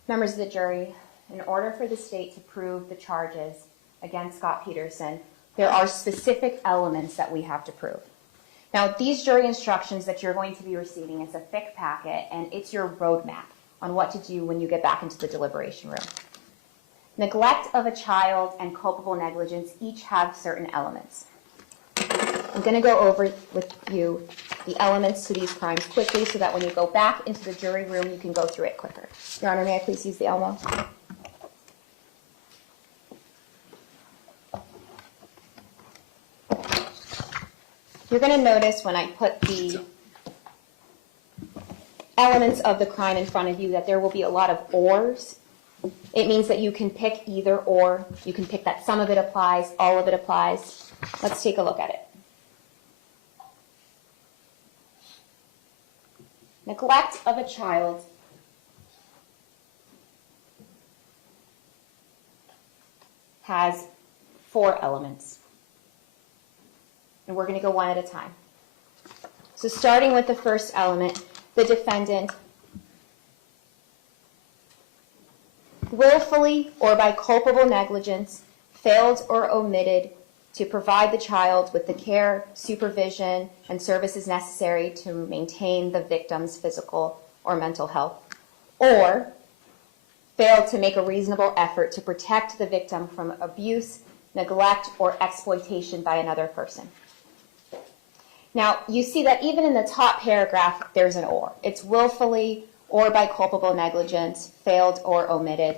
Members of the jury, in order for the state to prove the charges against Scot Peterson, there are specific elements that we have to prove. Now, these jury instructions that you're going to be receiving, it's a thick packet, and it's your roadmap on what to do when you get back into the deliberation room. Neglect of a child and culpable negligence each have certain elements. I'm going to go over with you the elements to these crimes quickly so that when you go back into the jury room, you can go through it quicker. Your Honor, may I please use the Elmo? You're going to notice when I put the elements of the crime in front of you that there will be a lot of ors. It means that you can pick either or. You can pick that some of it applies, all of it applies. Let's take a look at it. Neglect of a child has 4 elements. And we're going to go one at a time. So starting with the first element, the defendant willfully or by culpable negligence failed or omitted to provide the child with the care, supervision, and services necessary to maintain the victim's physical or mental health, or failed to make a reasonable effort to protect the victim from abuse, neglect, or exploitation by another person. Now, you see that even in the top paragraph, there's an or. It's willfully or by culpable negligence, failed or omitted.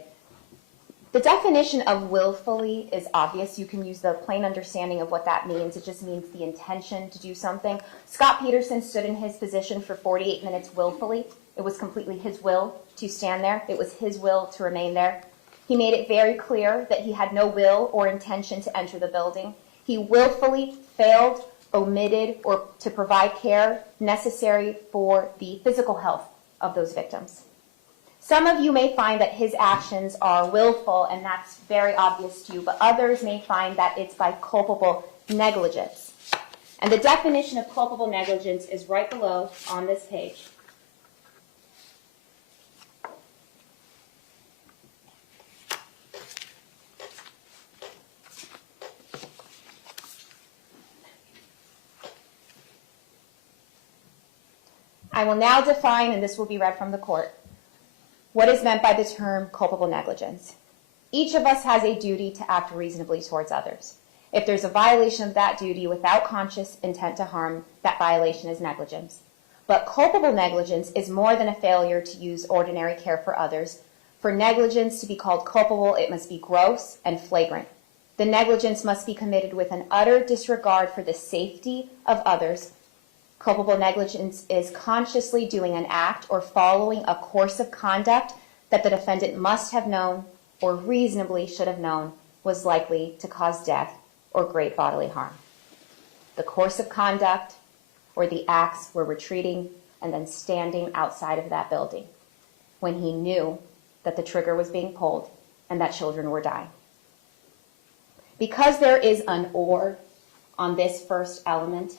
The definition of willfully is obvious. You can use the plain understanding of what that means. It just means the intention to do something. Scot Peterson stood in his position for 48 minutes willfully. It was completely his will to stand there. It was his will to remain there. He made it very clear that he had no will or intention to enter the building. He willfully failed, omitted, or to provide care necessary for the physical health of those victims. Some of you may find that his actions are willful, and that's very obvious to you, but others may find that it's by culpable negligence. And the definition of culpable negligence is right below on this page. I will now define, and this will be read from the court, what is meant by the term culpable negligence. Each of us has a duty to act reasonably towards others. If there's a violation of that duty without conscious intent to harm, that violation is negligence. But culpable negligence is more than a failure to use ordinary care for others. For negligence to be called culpable, it must be gross and flagrant. The negligence must be committed with an utter disregard for the safety of others. Culpable negligence is consciously doing an act or following a course of conduct that the defendant must have known or reasonably should have known was likely to cause death or great bodily harm. The course of conduct or the acts were retreating and then standing outside of that building when he knew that the trigger was being pulled and that children were dying. Because there is an or on this first element,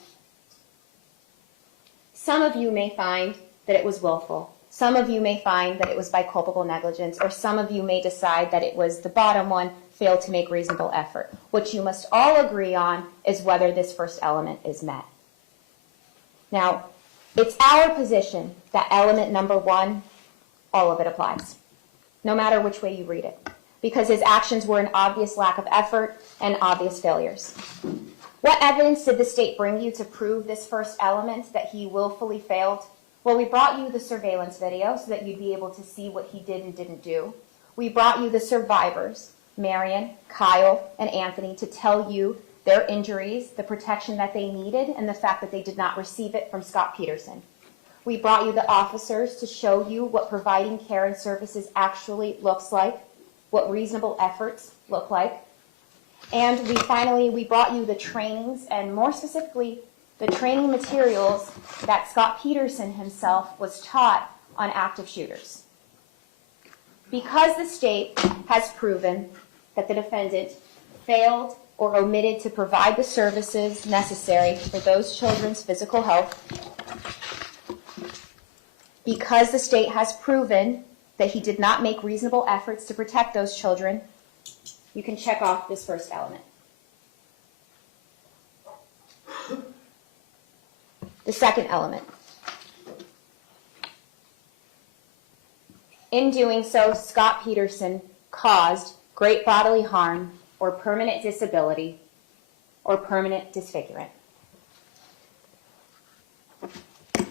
some of you may find that it was willful. Some of you may find that it was by culpable negligence, or some of you may decide that it was the bottom one, failed to make reasonable effort. What you must all agree on is whether this first element is met. Now, it's our position that element number 1, all of it applies, no matter which way you read it, because his actions were an obvious lack of effort and obvious failures. What evidence did the state bring you to prove this first element, that he willfully failed? Well, we brought you the surveillance video so that you'd be able to see what he did and didn't do. We brought you the survivors, Marion, Kyle, and Anthony, to tell you their injuries, the protection that they needed, and the fact that they did not receive it from Scot Peterson. We brought you the officers to show you what providing care and services actually looks like, what reasonable efforts look like. And we brought you the trainings, and more specifically, the training materials that Scot Peterson himself was taught on active shooters. Because the state has proven that the defendant failed or omitted to provide the services necessary for those children's physical health, because the state has proven that he did not make reasonable efforts to protect those children, you can check off this first element. The second element. In doing so, Scot Peterson caused great bodily harm or permanent disability or permanent disfigurement.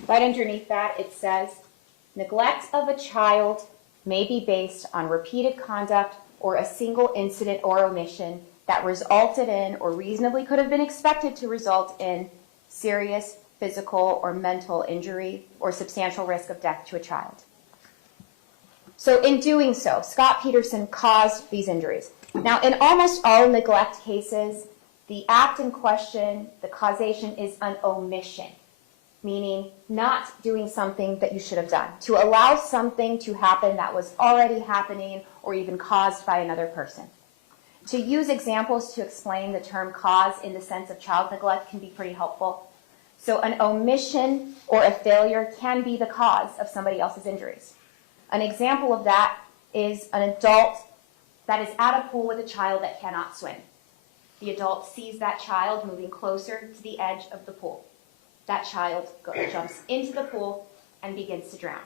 Right underneath that, it says, neglect of a child may be based on repeated conduct or a single incident or omission that resulted in or reasonably could have been expected to result in serious physical or mental injury or substantial risk of death to a child. So in doing so, Scot Peterson caused these injuries. Now, in almost all neglect cases, the act in question, the causation, is an omission, meaning not doing something that you should have done, to allow something to happen that was already happening or even caused by another person. To use examples to explain the term cause in the sense of child neglect can be pretty helpful. So an omission or a failure can be the cause of somebody else's injuries. An example of that is an adult that is at a pool with a child that cannot swim. The adult sees that child moving closer to the edge of the pool. That child jumps into the pool and begins to drown.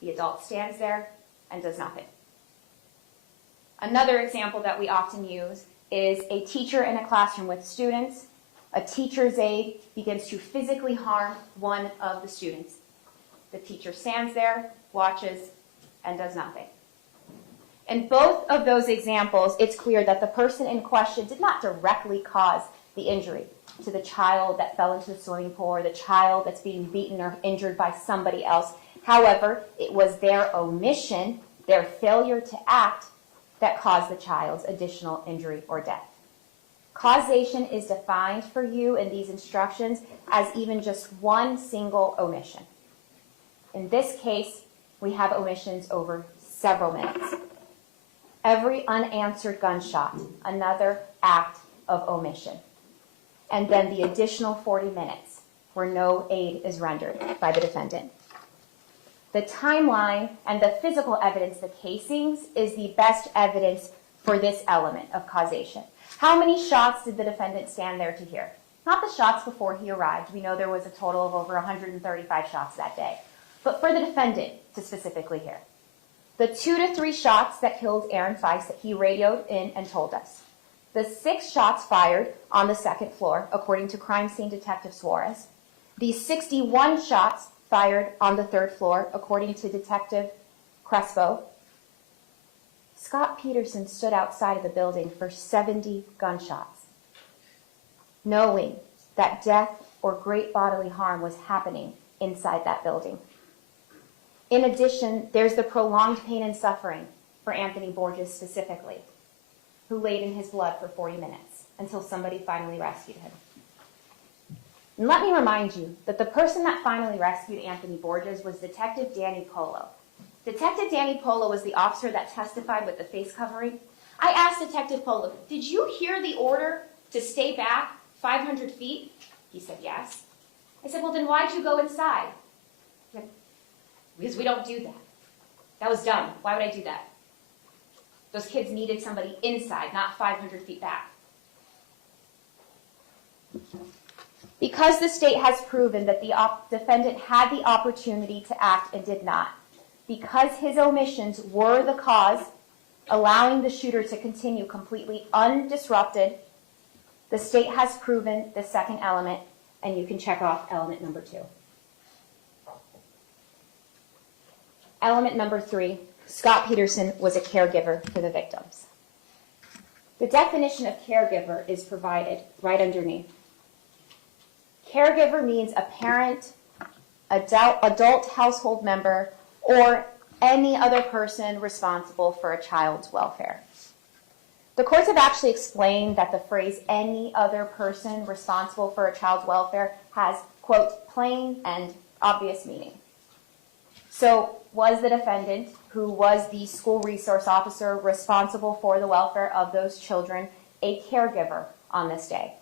The adult stands there and does nothing. Another example that we often use is a teacher in a classroom with students. A teacher's aide begins to physically harm one of the students. The teacher stands there, watches, and does nothing. In both of those examples, it's clear that the person in question did not directly cause the injury to the child that fell into the swimming pool or the child that's being beaten or injured by somebody else. However, it was their omission, their failure to act, that caused the child's additional injury or death. Causation is defined for you in these instructions as even just one single omission. In this case, we have omissions over several minutes. Every unanswered gunshot, another act of omission. And then the additional 40 minutes where no aid is rendered by the defendant. The timeline and the physical evidence, the casings, is the best evidence for this element of causation. How many shots did the defendant stand there to hear? Not the shots before he arrived. We know there was a total of over 135 shots that day. But for the defendant to specifically hear. The 2 to 3 shots that killed Aaron Feist that he radioed in and told us. The 6 shots fired on the second floor, according to crime scene detective Suarez. The 61 shots fired on the third floor, according to Detective Crespo. Scot Peterson stood outside of the building for 70 gunshots, knowing that death or great bodily harm was happening inside that building. In addition, there's the prolonged pain and suffering for Anthony Borges specifically, who laid in his blood for 40 minutes until somebody finally rescued him. And let me remind you that the person that finally rescued Anthony Borges was Detective Danny Polo. Detective Danny Polo was the officer that testified with the face covering. I asked Detective Polo, did you hear the order to stay back 500 feet? He said, yes. I said, well, then why'd you go inside? He said, because we don't do that. That was dumb. Why would I do that? Those kids needed somebody inside, not 500 feet back. Because the state has proven that the defendant had the opportunity to act and did not, because his omissions were the cause, allowing the shooter to continue completely undisrupted, the state has proven the second element, and you can check off element number 2. Element number 3, Scot Peterson was a caregiver for the victims. The definition of caregiver is provided right underneath. Caregiver means a parent, adult household member, or any other person responsible for a child's welfare. The courts have actually explained that the phrase any other person responsible for a child's welfare has, quote, plain and obvious meaning. So was the defendant who was the school resource officer responsible for the welfare of those children, a caregiver on this day.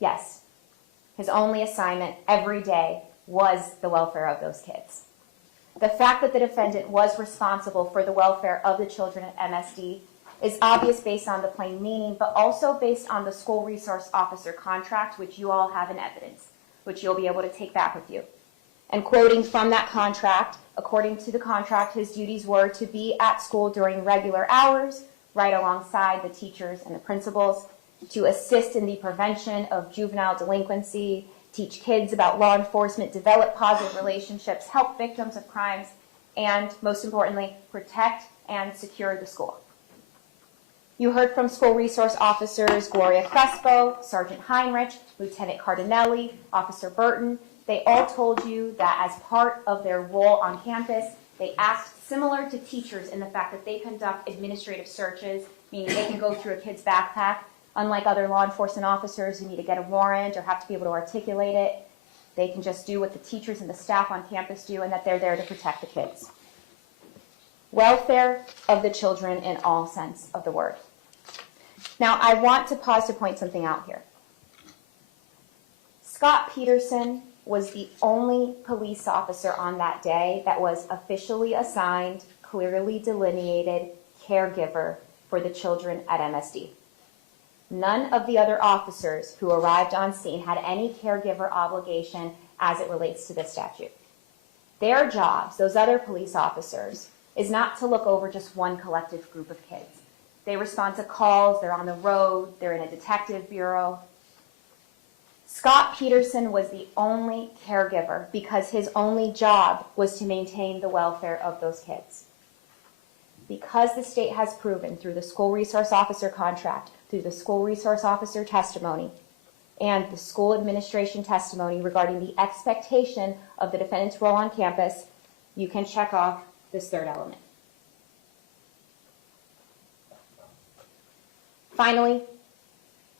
Yes, his only assignment every day was the welfare of those kids. The fact that the defendant was responsible for the welfare of the children at MSD is obvious based on the plain meaning, but also based on the school resource officer contract, which you all have in evidence, which you'll be able to take back with you. And quoting from that contract, according to the contract, his duties were to be at school during regular hours, right alongside the teachers and the principals, to assist in the prevention of juvenile delinquency, teach kids about law enforcement, develop positive relationships, help victims of crimes, and most importantly, protect and secure the school. You heard from school resource officers Gloria Crespo, Sergeant Heinrich, Lieutenant Cardinelli, Officer Burton. They all told you that as part of their role on campus, they asked, similar to teachers in the fact that they conduct administrative searches, meaning they can go through a kid's backpack, unlike other law enforcement officers who need to get a warrant or have to be able to articulate it. They can just do what the teachers and the staff on campus do, and that they're there to protect the kids. Welfare of the children in all sense of the word. Now, I want to pause to point something out here. Scot Peterson was the only police officer on that day that was officially assigned, clearly delineated caregiver for the children at MSD. None of the other officers who arrived on scene had any caregiver obligation as it relates to this statute. Their jobs, those other police officers, is not to look over just one collective group of kids. They respond to calls, they're on the road, they're in a detective bureau. Scot Peterson was the only caregiver because his only job was to maintain the welfare of those kids. Because the state has proven through the school resource officer contract, through the school resource officer testimony, and the school administration testimony regarding the expectation of the defendant's role on campus, you can check off this third element. Finally,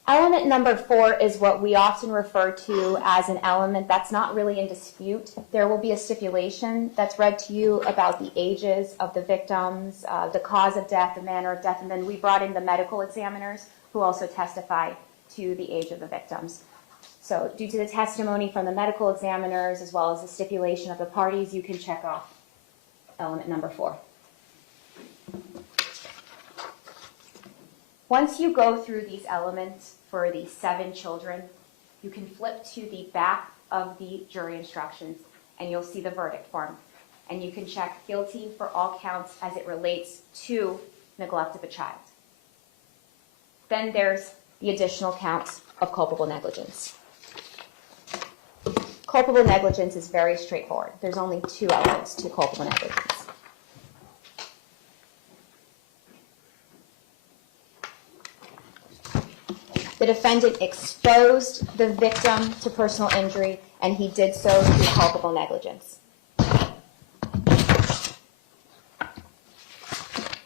element number 4 is what we often refer to as an element that's not really in dispute. There will be a stipulation that's read to you about the ages of the victims, the cause of death, the manner of death, and then we brought in the medical examiners who also testify to the age of the victims. So due to the testimony from the medical examiners as well as the stipulation of the parties, you can check off element number 4. Once you go through these elements for the 7 children, you can flip to the back of the jury instructions and you'll see the verdict form. And you can check guilty for all counts as it relates to neglect of a child. Then there's the additional counts of culpable negligence. Culpable negligence is very straightforward. There's only 2 elements to culpable negligence. The defendant exposed the victim to personal injury, and he did so through culpable negligence.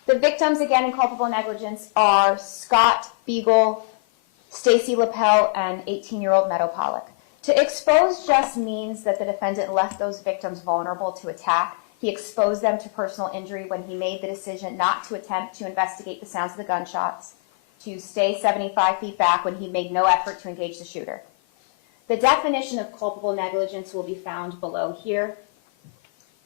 The victims, again, in culpable negligence are Scott Beagle, Stacy Lapel, and 18-year-old Meadow Pollock. To expose just means that the defendant left those victims vulnerable to attack. He exposed them to personal injury when he made the decision not to attempt to investigate the sounds of the gunshots, to stay 75 feet back when he made no effort to engage the shooter. The definition of culpable negligence will be found below here.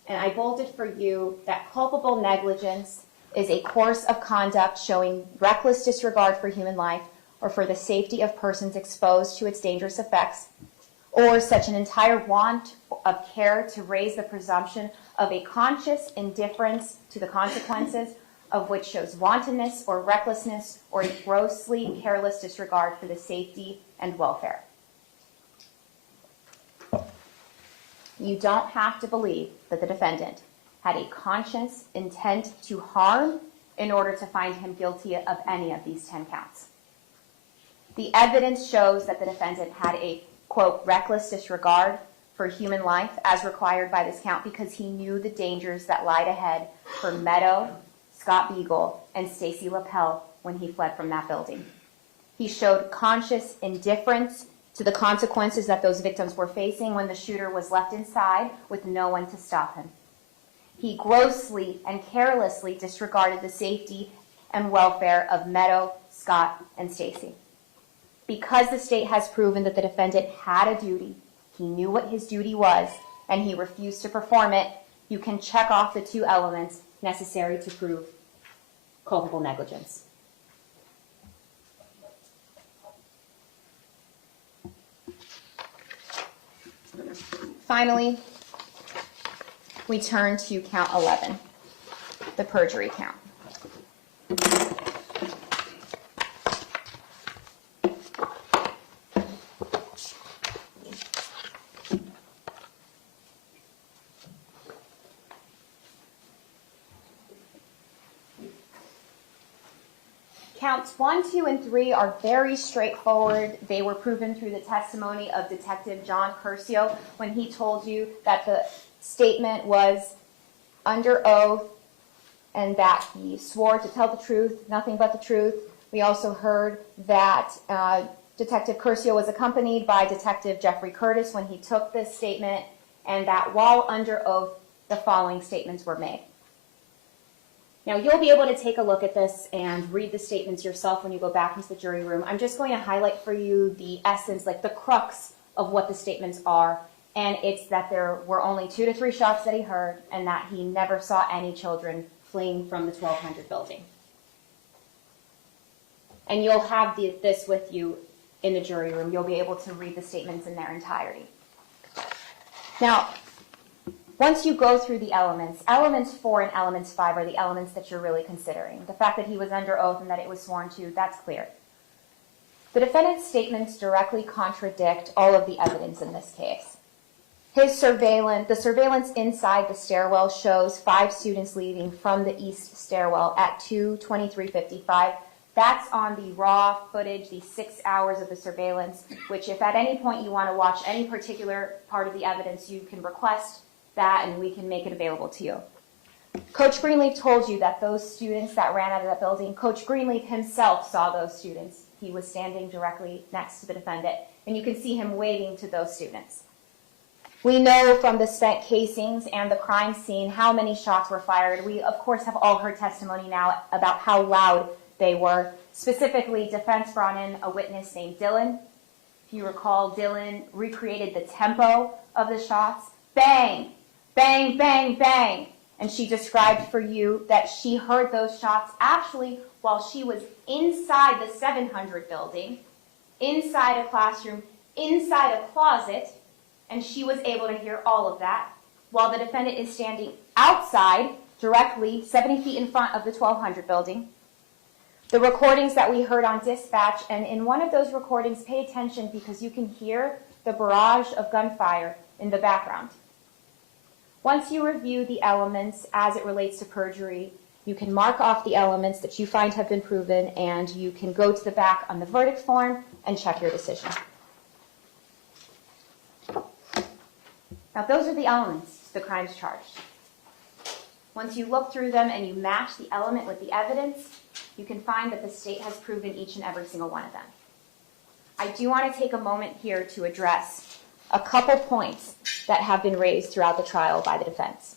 And I bolded for you that culpable negligence is a course of conduct showing reckless disregard for human life or for the safety of persons exposed to its dangerous effects, or such an entire want of care to raise the presumption of a conscious indifference to the consequences of which shows wantonness or recklessness or a grossly careless disregard for the safety and welfare. You don't have to believe that the defendant had a conscious intent to harm in order to find him guilty of any of these 10 counts. The evidence shows that the defendant had a, quote, reckless disregard for human life as required by this count because he knew the dangers that lied ahead for Meadow, Scott Beagle, and Stacy Lapel when he fled from that building. He showed conscious indifference to the consequences that those victims were facing when the shooter was left inside with no one to stop him. He grossly and carelessly disregarded the safety and welfare of Meadow, Scott, and Stacy. Because the state has proven that the defendant had a duty, he knew what his duty was, and he refused to perform it, you can check off the 2 elements necessary to prove culpable negligence. Finally, we turn to count 11, the perjury count. Counts 1, 2, and 3 are very straightforward. They were proven through the testimony of Detective John Curcio when he told you that the statement was under oath and that he swore to tell the truth, nothing but the truth. We also heard that Detective Curcio was accompanied by Detective Jeffrey Curtis when he took this statement, and that while under oath, the following statements were made. Now, you'll be able to take a look at this and read the statements yourself when you go back into the jury room. I'm just going to highlight for you the essence, like the crux of what the statements are, and it's that there were only 2 to 3 shots that he heard and that he never saw any children fleeing from the 1200 building. And you'll have this with you in the jury room. You'll be able to read the statements in their entirety. Now, once you go through the elements 4 and elements 5 are the elements that you're really considering. The fact that he was under oath and that it was sworn to, that's clear. The defendant's statements directly contradict all of the evidence in this case. The surveillance inside the stairwell shows 5 students leaving from the east stairwell at 2:23:55. That's on the raw footage, the 6 hours of the surveillance, which if at any point you want to watch any particular part of the evidence, you can request that and we can make it available to you. Coach Greenleaf told you that those students that ran out of that building, Coach Greenleaf himself saw those students. He was standing directly next to the defendant, and you can see him waving to those students. We know from the spent casings and the crime scene how many shots were fired. We, of course, have all heard testimony now about how loud they were. Specifically, defense brought in a witness named Dylan. If you recall, Dylan recreated the tempo of the shots. Bang, bang, bang, bang. And she described for you that she heard those shots actually while she was inside the 700 building, inside a classroom, inside a closet, and she was able to hear all of that while the defendant is standing outside, directly 70 feet in front of the 1200 building. The recordings that we heard on dispatch, and in one of those recordings, pay attention because you can hear the barrage of gunfire in the background. Once you review the elements as it relates to perjury, you can mark off the elements that you find have been proven, and you can go to the back on the verdict form and check your decision. Now, those are the elements to the crimes charged. Once you look through them and you match the element with the evidence, you can find that the state has proven each and every single one of them. I do want to take a moment here to address a couple points that have been raised throughout the trial by the defense.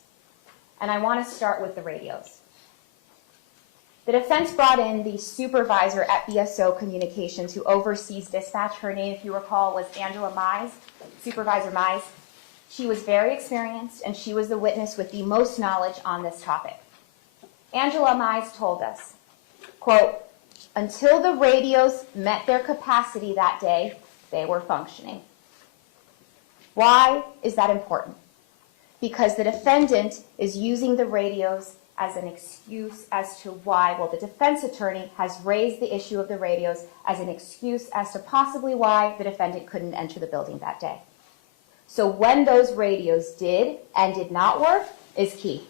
And I want to start with the radios. The defense brought in the supervisor at BSO Communications who oversees dispatch. Her name, if you recall, was Angela Mize, Supervisor Mize. She was very experienced, and she was the witness with the most knowledge on this topic. Angela Mize told us, quote, "Until the radios met their capacity that day, they were functioning." Why is that important? Because the defendant is using the radios as an excuse as to why, well, the defense attorney has raised the issue of the radios as an excuse as to possibly why the defendant couldn't enter the building that day. So when those radios did and did not work is key.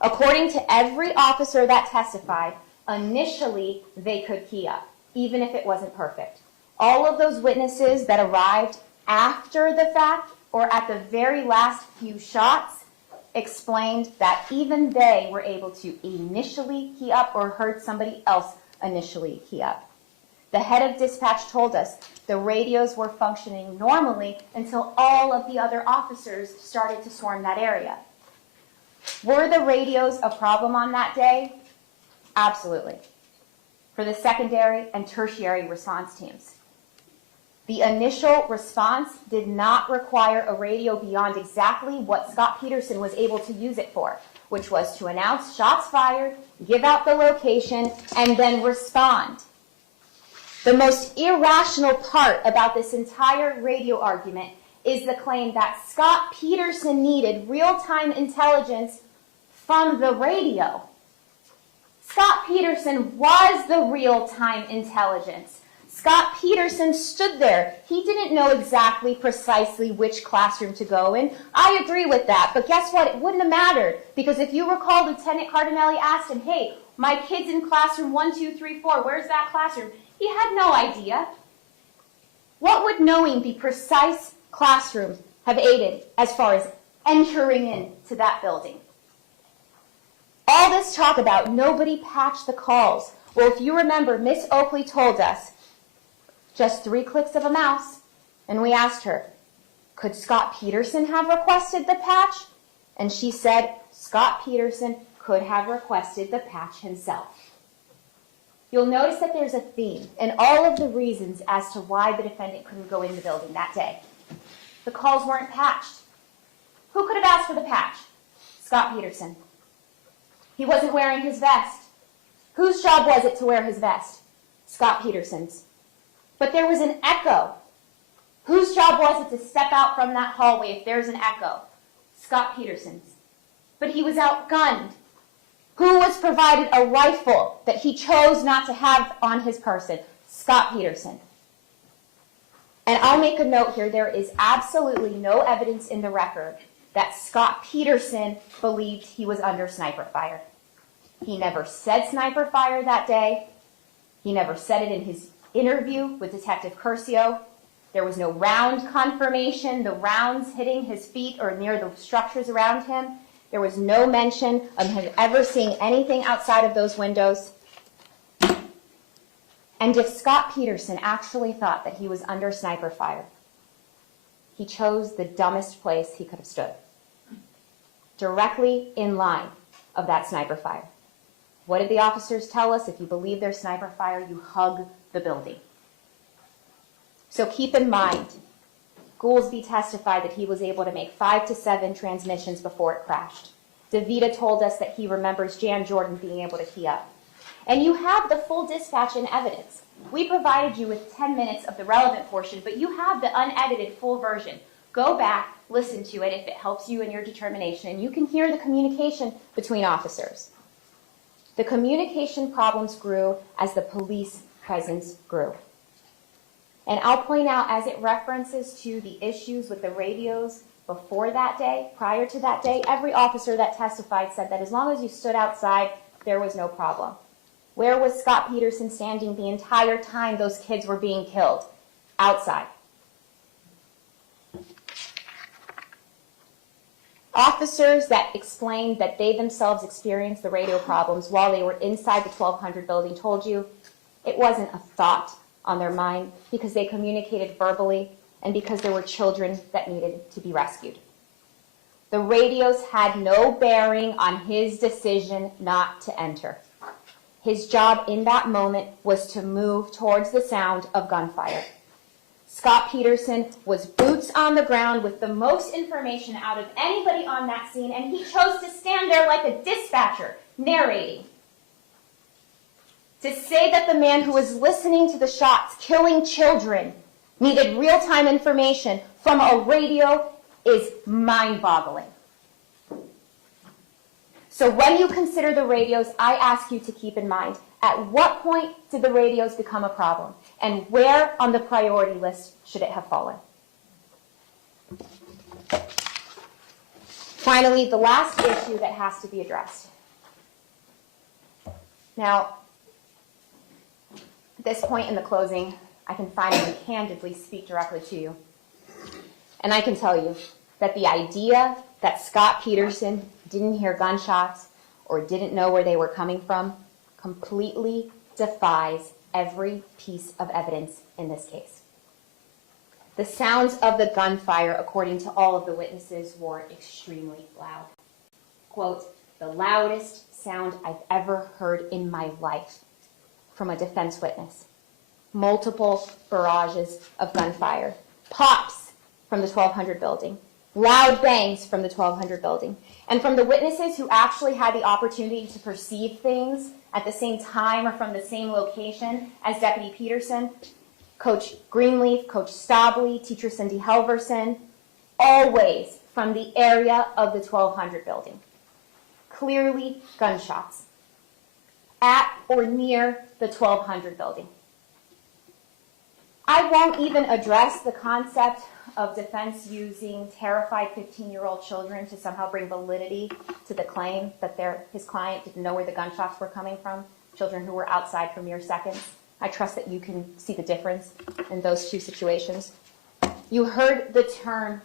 According to every officer that testified, initially they could key up, even if it wasn't perfect. All of those witnesses that arrived after the fact or at the very last few shots explained that even they were able to initially key up or heard somebody else initially key up. The head of dispatch told us the radios were functioning normally until all of the other officers started to swarm that area. Were the radios a problem on that day? Absolutely. For the secondary and tertiary response teams. The initial response did not require a radio beyond exactly what Scot Peterson was able to use it for, which was to announce shots fired, give out the location, and then respond. The most irrational part about this entire radio argument is the claim that Scot Peterson needed real-time intelligence from the radio. Scot Peterson was the real-time intelligence. Scot Peterson stood there. He didn't know exactly precisely which classroom to go in. I agree with that, but guess what? It wouldn't have mattered, because if you recall, Lieutenant Cardinelli asked him, hey, my kid's in classroom 1, 2, 3, 4. Where's that classroom? He had no idea. What would knowing the precise classroom have aided as far as entering into that building? All this talk about nobody patched the calls. Well, if you remember, Miss Oakley told us just 3 clicks of a mouse, and we asked her, could Scot Peterson have requested the patch? And she said Scot Peterson could have requested the patch himself. You'll notice that there's a theme in all of the reasons as to why the defendant couldn't go in the building that day. The calls weren't patched. Who could have asked for the patch? Scot Peterson. He wasn't wearing his vest. Whose job was it to wear his vest? Scot Peterson's. But there was an echo. Whose job was it to step out from that hallway if there's an echo? Scot Peterson's. But he was outgunned. Who was provided a rifle that he chose not to have on his person? Scot Peterson. And I'll make a note here, there is absolutely no evidence in the record that Scot Peterson believed he was under sniper fire. He never said sniper fire that day. He never said it in his interview with Detective Curcio. There was no round confirmation, the rounds hitting his feet or near the structures around him. There was no mention of him ever seeing anything outside of those windows. And if Scot Peterson actually thought that he was under sniper fire, he chose the dumbest place he could have stood. Directly in line of that sniper fire. What did the officers tell us? If you believe there's sniper fire, you hug the building. So keep in mind, Goolsbee testified that he was able to make 5 to 7 transmissions before it crashed. DeVita told us that he remembers Jan Jordan being able to key up. And you have the full dispatch and evidence. We provided you with 10 minutes of the relevant portion, but you have the unedited full version. Go back, listen to it if it helps you in your determination, and you can hear the communication between officers. The communication problems grew as the police presence grew. And I'll point out, as it references to the issues with the radios before that day, prior to that day, every officer that testified said that as long as you stood outside, there was no problem. Where was Scot Peterson standing the entire time those kids were being killed? Outside. Officers that explained that they themselves experienced the radio problems while they were inside the 1200 building told you it wasn't a thought on their mind because they communicated verbally and because there were children that needed to be rescued. The radios had no bearing on his decision not to enter. His job in that moment was to move towards the sound of gunfire. Scot Peterson was boots on the ground with the most information out of anybody on that scene, and he chose to stand there like a dispatcher, narrating. To say that the man who was listening to the shots, killing children, needed real-time information from a radio is mind-boggling. So when you consider the radios, I ask you to keep in mind, at what point did the radios become a problem? And where on the priority list should it have fallen? Finally, the last issue that has to be addressed. Now, at this point in the closing, I can finally candidly speak directly to you. And I can tell you that the idea that Scot Peterson didn't hear gunshots or didn't know where they were coming from completely defies every piece of evidence in this case. The sounds of the gunfire, according to all of the witnesses, were extremely loud. quote, the loudest sound I've ever heard in my life from a defense witness. Multiple barrages of gunfire, pops from the 1200 building, loud bangs from the 1200 building. And from the witnesses who actually had the opportunity to perceive things at the same time or from the same location as Deputy Peterson, Coach Greenleaf, Coach Stobley, Teacher Cindy Helverson, always from the area of the 1200 building. Clearly gunshots at or near the 1200 building. I won't even address the concept of defense using terrified 15-year-old children to somehow bring validity to the claim that his client didn't know where the gunshots were coming from, children who were outside for mere seconds. I trust that you can see the difference in those two situations. You heard the term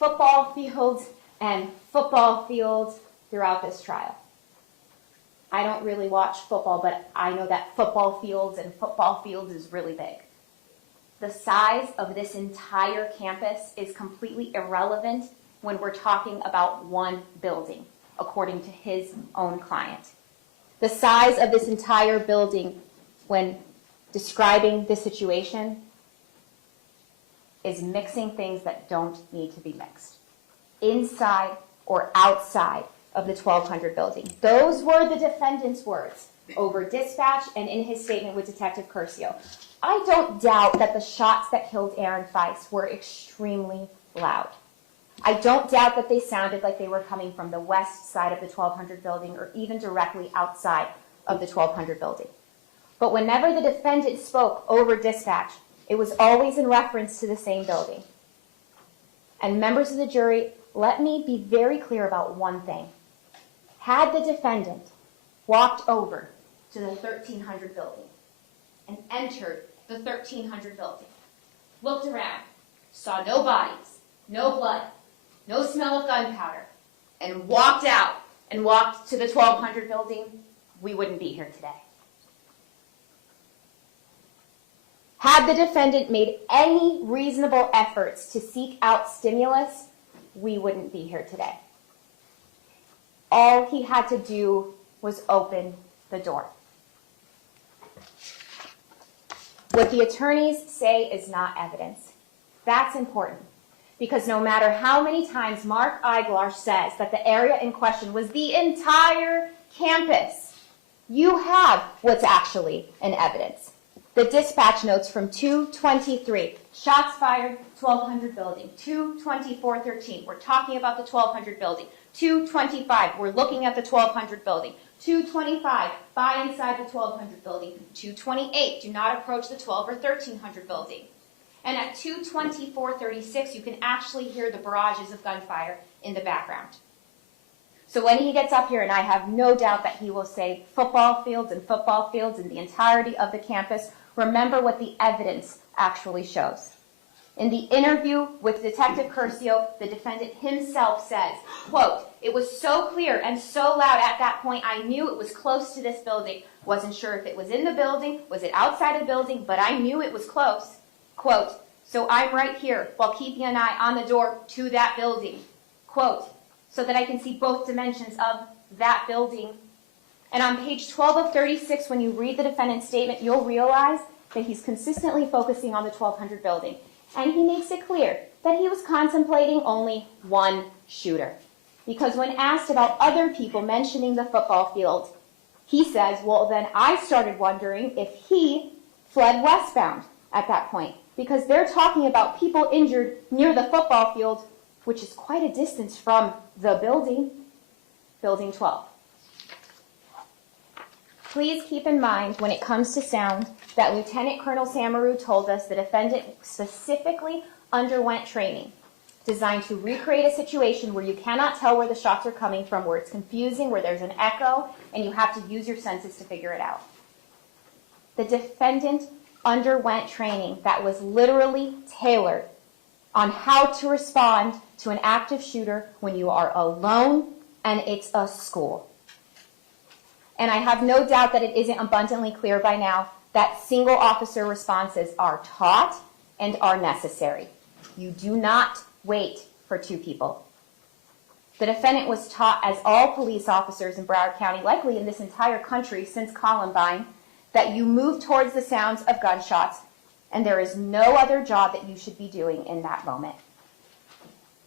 football fields and football fields throughout this trial. I don't really watch football, but I know that football fields and football fields is really big. The size of this entire campus is completely irrelevant when we're talking about one building, according to his own client. The size of this entire building, when describing the situation, is mixing things that don't need to be mixed, inside or outside of the 1200 building. Those were the defendant's words over dispatch and in his statement with Detective Curcio. I don't doubt that the shots that killed Aaron Feist were extremely loud. I don't doubt that they sounded like they were coming from the west side of the 1200 building or even directly outside of the 1200 building. But whenever the defendant spoke over dispatch, it was always in reference to the same building. And members of the jury, let me be very clear about one thing. Had the defendant walked over to the 1300 building and entered the 1300 building, looked around, saw no bodies, no blood, no smell of gunpowder, and walked out and walked to the 1200 building, we wouldn't be here today. Had the defendant made any reasonable efforts to seek out stimulus, we wouldn't be here today. All he had to do was open the door. What the attorneys say is not evidence. That's important, because no matter how many times Mark Eiglar says that the area in question was the entire campus, you have what's actually in evidence. The dispatch notes from 2:23, shots fired, 1200 building. 2:24:13, we're talking about the 1200 building. 2:25, we're looking at the 1200 building. 2:25, by inside the 1200 building. 2:28, do not approach the 12 or 1300 building. And at 2:24:36, you can actually hear the barrages of gunfire in the background. So when he gets up here, and I have no doubt that he will say football fields and the entirety of the campus, remember what the evidence actually shows. In the interview with Detective Curcio, the defendant himself says, quote, "It was so clear and so loud at that point, I knew it was close to this building. Wasn't sure if it was in the building, was it outside the building, but I knew it was close." Quote, "So I'm right here while keeping an eye on the door to that building." Quote, "So that I can see both dimensions of that building." And on page 12 of 36, when you read the defendant's statement, you'll realize that he's consistently focusing on the 1200 building. And he makes it clear that he was contemplating only one shooter. Because when asked about other people mentioning the football field, he says, well, then I started wondering if he fled westbound at that point. Because they're talking about people injured near the football field, which is quite a distance from the building, building 12. Please keep in mind when it comes to sound that Lieutenant Colonel Samaru told us the defendant specifically underwent training designed to recreate a situation where you cannot tell where the shots are coming from, where it's confusing, where there's an echo, and you have to use your senses to figure it out. The defendant underwent training that was literally tailored on how to respond to an active shooter when you are alone and it's a school. And I have no doubt that it isn't abundantly clear by now that single officer responses are taught and are necessary. You do not wait for two people. The defendant was taught, as all police officers in Broward County, likely in this entire country since Columbine, that you move towards the sounds of gunshots, and there is no other job that you should be doing in that moment.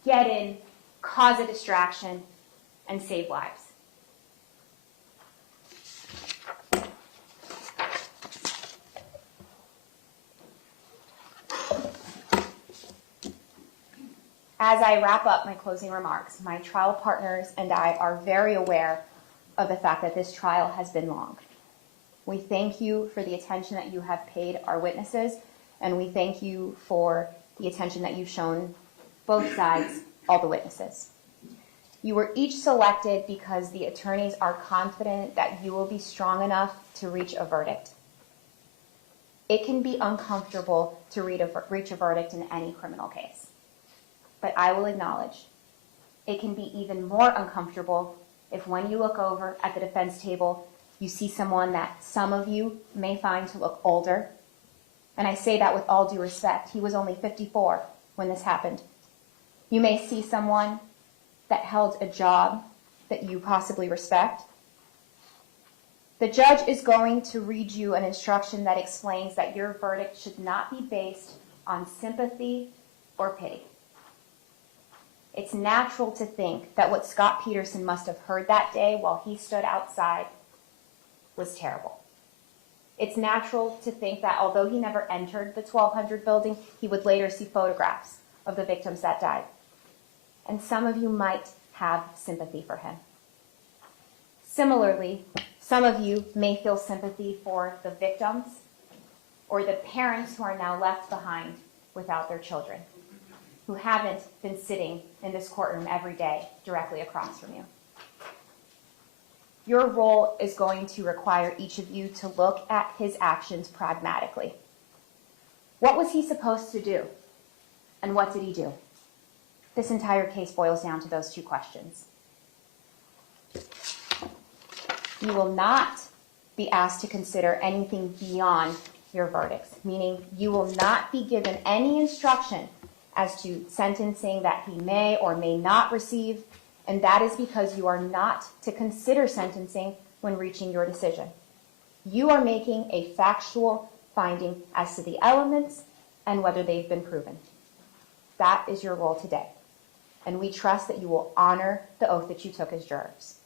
Get in, cause a distraction, and save lives. As I wrap up my closing remarks, my trial partners and I are very aware of the fact that this trial has been long. We thank you for the attention that you have paid our witnesses, and we thank you for the attention that you've shown both sides, all the witnesses. You were each selected because the attorneys are confident that you will be strong enough to reach a verdict. It can be uncomfortable to reach a verdict in any criminal case. But I will acknowledge it can be even more uncomfortable if when you look over at the defense table, you see someone that some of you may find to look older. And I say that with all due respect. He was only 54 when this happened. You may see someone that held a job that you possibly respect. The judge is going to read you an instruction that explains that your verdict should not be based on sympathy or pity. It's natural to think that what Scot Peterson must have heard that day while he stood outside was terrible. It's natural to think that although he never entered the 1200 building, he would later see photographs of the victims that died. And some of you might have sympathy for him. Similarly, some of you may feel sympathy for the victims or the parents who are now left behind without their children, who haven't been sitting in this courtroom every day directly across from you. Your role is going to require each of you to look at his actions pragmatically. What was he supposed to do? And what did he do? This entire case boils down to those two questions. You will not be asked to consider anything beyond your verdicts, meaning you will not be given any instruction as to sentencing that he may or may not receive, and that is because you are not to consider sentencing when reaching your decision. You are making a factual finding as to the elements and whether they've been proven. That is your role today, and we trust that you will honor the oath that you took as jurors.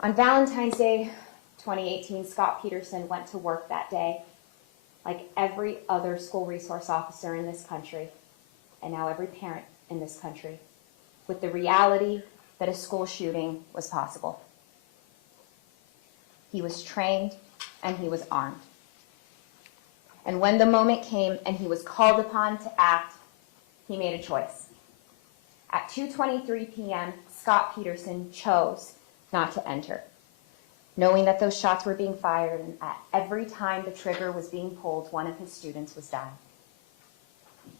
On Valentine's Day 2018, Scot Peterson went to work that day like every other school resource officer in this country, and now every parent in this country, with the reality that a school shooting was possible. He was trained and he was armed. And when the moment came and he was called upon to act, he made a choice. At 2:23 p.m., Scot Peterson chose not to enter, knowing that those shots were being fired, and at every time the trigger was being pulled, one of his students was dying.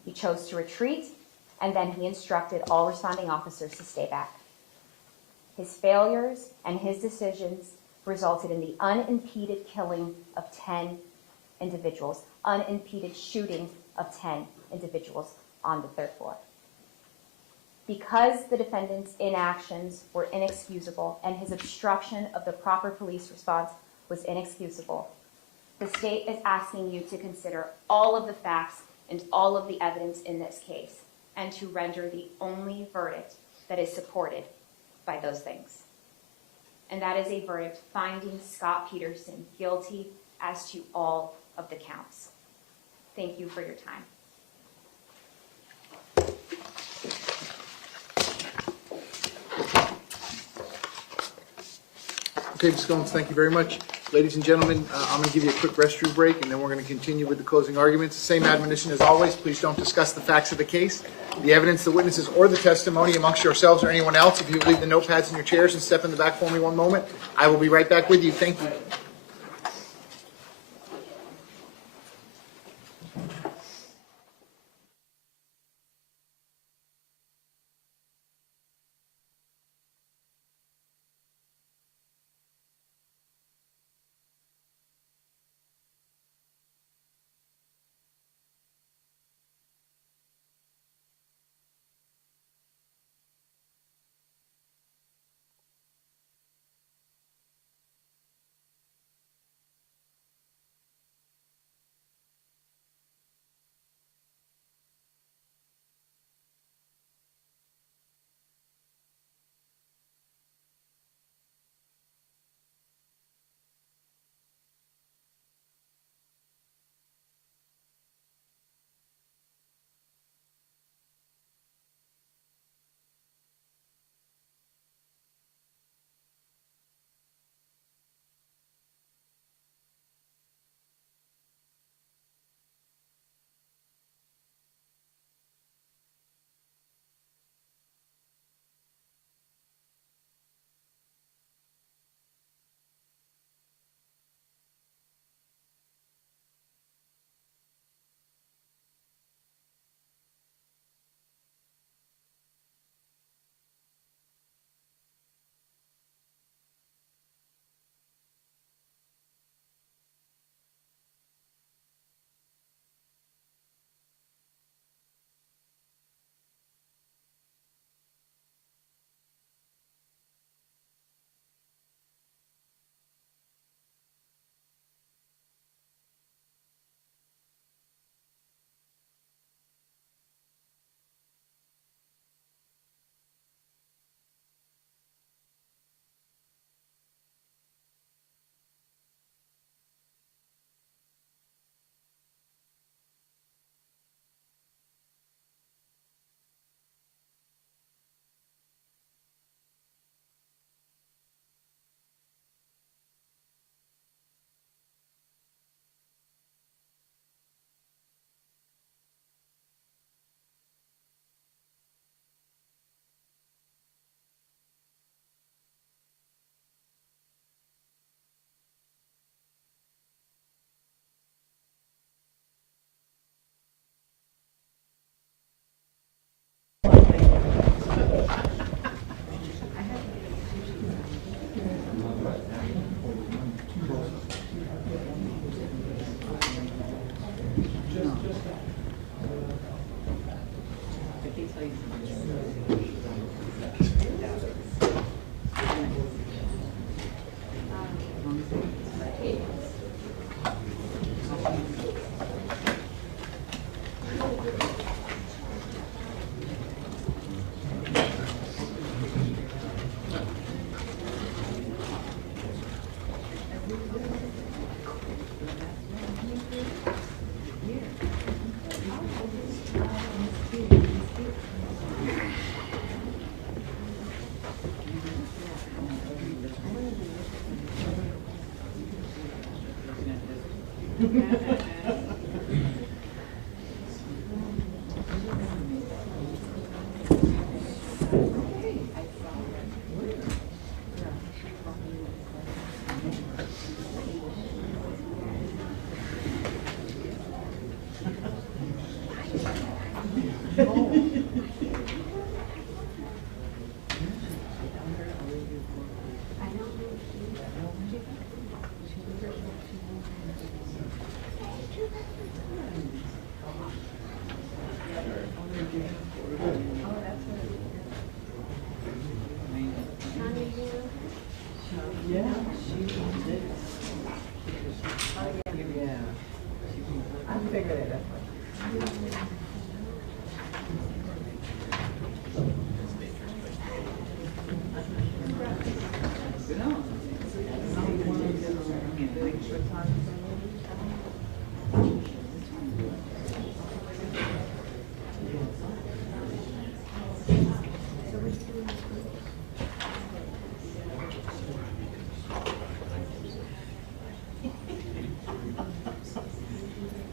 He chose to retreat, and then he instructed all responding officers to stay back. His failures and his decisions resulted in the unimpeded killing of 10 individuals, unimpeded shooting of 10 individuals on the third floor. Because the defendant's inactions were inexcusable and his obstruction of the proper police response was inexcusable, the state is asking you to consider all of the facts and all of the evidence in this case and to render the only verdict that is supported by those things. And that is a verdict finding Scot Peterson guilty as to all of the counts. Thank you for your time. Okay, Ms. Gomes, thank you very much. Ladies and gentlemen, I'm going to give you a quick restroom break, and then we're going to continue with the closing arguments. The same admonition as always, please don't discuss the facts of the case, the evidence, the witnesses, or the testimony amongst yourselves or anyone else. If you leave the notepads in your chairs and step in the back for me one moment, I will be right back with you. Thank you.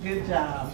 Good job.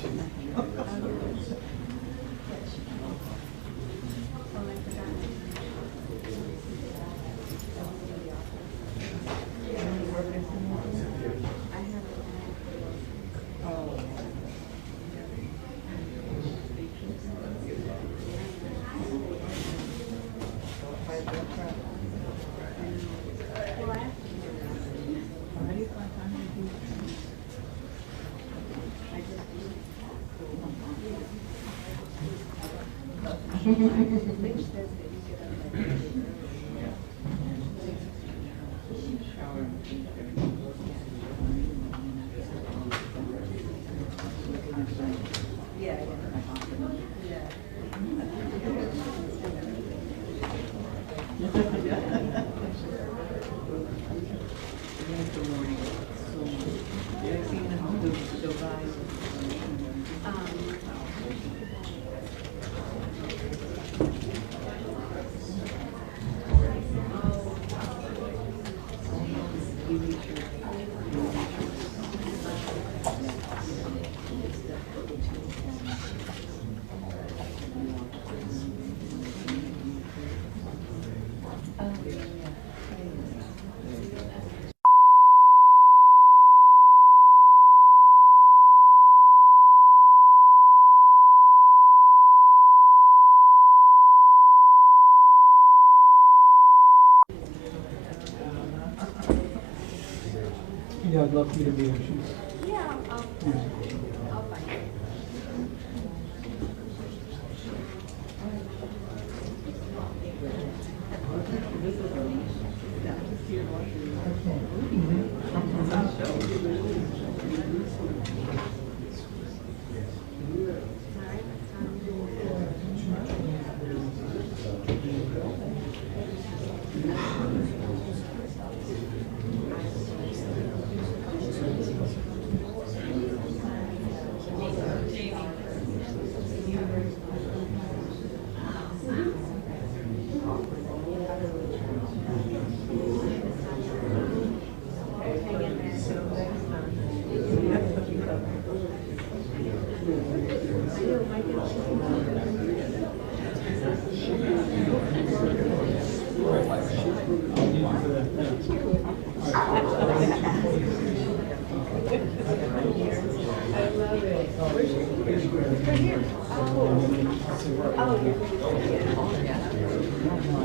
Yeah, I'd love for you to be there. She's- Yeah, I'll find it.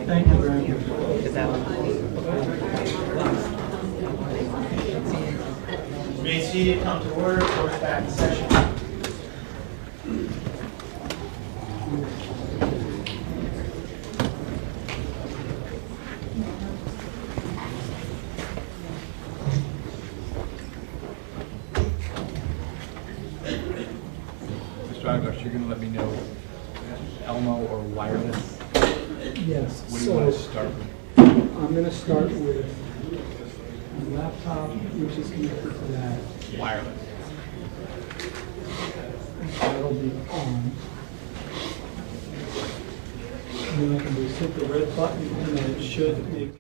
Thank you very much. Remain seated, come to order, court's back in session. Mr. Ogler. Josh, you're gonna let me know Elmo or wireless? Yes, What do you want to start with? I'm going to start with a laptop, which is connected to that. Wireless. That'll be on. And then I can just hit the red button, and then it should make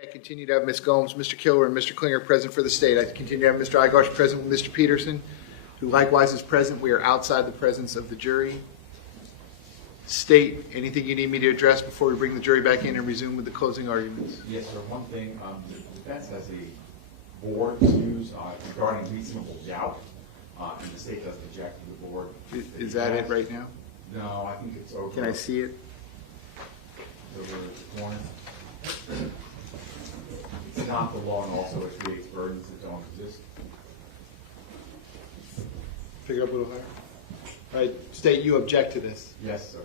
I continue to have Ms. Gomes, Mr. Killer, and Mr. Klinger present for the state. I continue to have Mr. Igarsh present with Mr. Peterson, who likewise is present. We are outside the presence of the jury. State, anything you need me to address before we bring the jury back in and resume with the closing arguments? Yes, sir. One thing, the defense has a board views regarding reasonable doubt, and the state doesn't object to the board. Is that it right now? No, I think it's over. Can I see it? Over the corner. It's not the law, and also it creates burdens that don't exist. Pick it up a little higher. All right, state, you object to this. Yes, sir.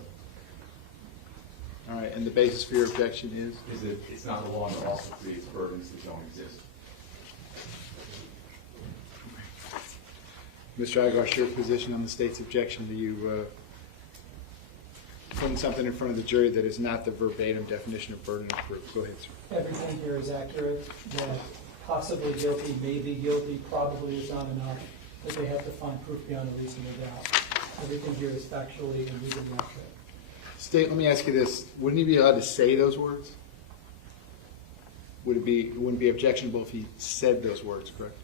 All right, and the basis for your objection is? Is that it's not the law, and it also creates burdens that don't exist. Mr. Igarsh, your position on the state's objection to you putting something in front of the jury that is not the verbatim definition of burden of proof. Go ahead, sir. Everything here is accurate, that possibly guilty, maybe guilty, probably is not enough, that they have to find proof beyond a reasonable doubt. Everything here is factually and legally accurate. State, let me ask you this. Wouldn't he be allowed to say those words? It wouldn't be objectionable if he said those words, correct?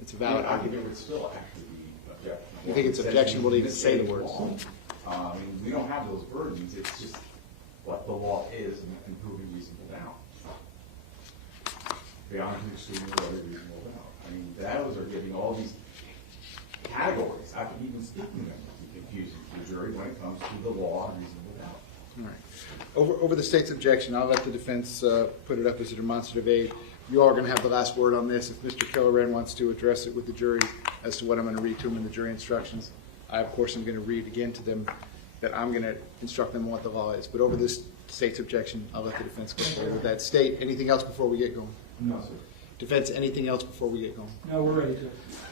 It's a valid I think it argument. would still actually be objectionable. You think it's objectionable to even say the words? I mean, we don't have those burdens. It's just what the law is and proving reasonable doubt. Beyond the extreme of other reasonable doubt. I mean, those are giving all these categories. I can even speaking them to be confusing to the jury when it comes to the law and reasonable doubt. All right. Over the state's objection, I'll let the defense put it up as a demonstrative aid. You all are going to have the last word on this. If Mr. Killoran wants to address it with the jury as to what I'm going to read to him in the jury instructions, I, of course, am going to read again to them that I'm going to instruct them on what the law is. But over this state's objection, I'll let the defense go forward with that. State, anything else before we get going? No, sir. Defense, anything else before we get going? No, we're ready to.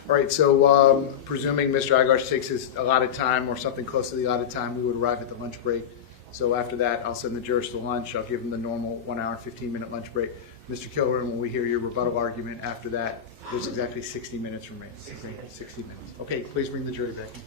All right, so presuming Mr. Igarsh takes his allotted time or something close to the allotted time, we would arrive at the lunch break. So after that, I'll send the jurors to lunch. I'll give them the normal 1 hour, 15-minute lunch break. Mr. Killoran, when we hear your rebuttal argument after that, there's exactly 60 minutes remaining. 60 minutes. Okay, please bring the jury back in.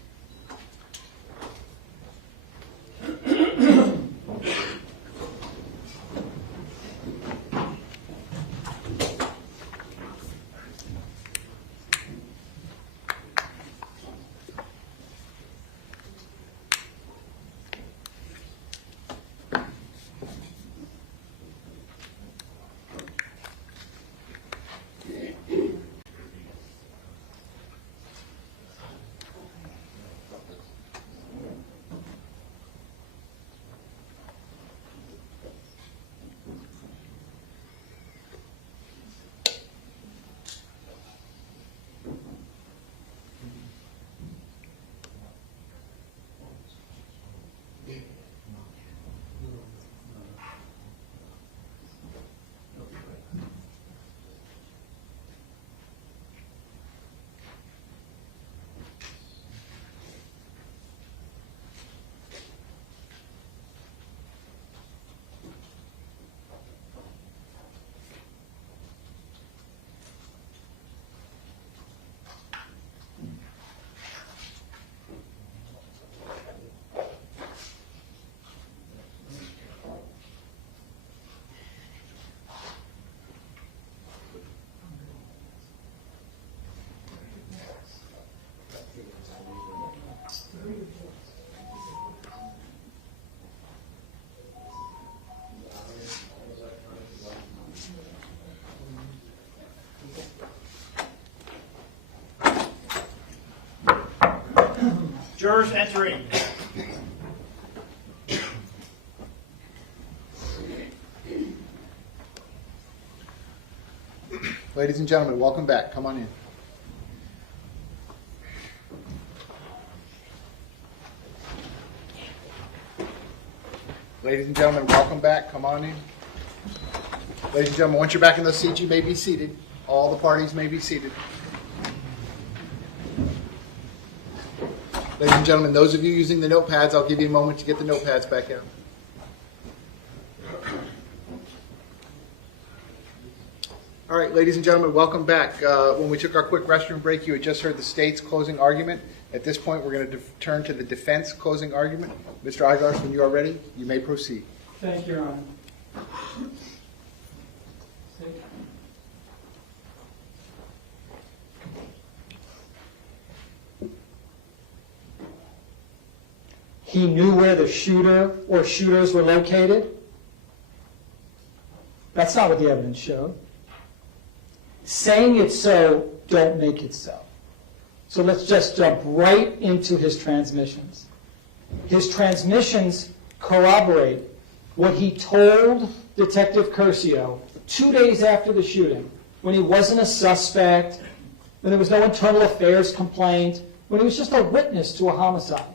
Jurors entering. Ladies and gentlemen, welcome back. Come on in. Ladies and gentlemen, welcome back. Come on in. Ladies and gentlemen, once you're back in those seats, you may be seated. All the parties may be seated. Ladies and gentlemen, those of you using the notepads, I'll give you a moment to get the notepads back out. All right, ladies and gentlemen, welcome back. When we took our quick restroom break, you had just heard the state's closing argument. At this point, we're going to turn to the defense closing argument. Mr. Igarsh, when you are ready, you may proceed. Thank you, Your Honor. He knew where the shooter or shooters were located. That's not what the evidence showed. Saying it's so, don't make it so. So let's just jump right into his transmissions. His transmissions corroborate what he told Detective Curcio 2 days after the shooting, when he wasn't a suspect, when there was no internal affairs complaint, when he was just a witness to a homicide.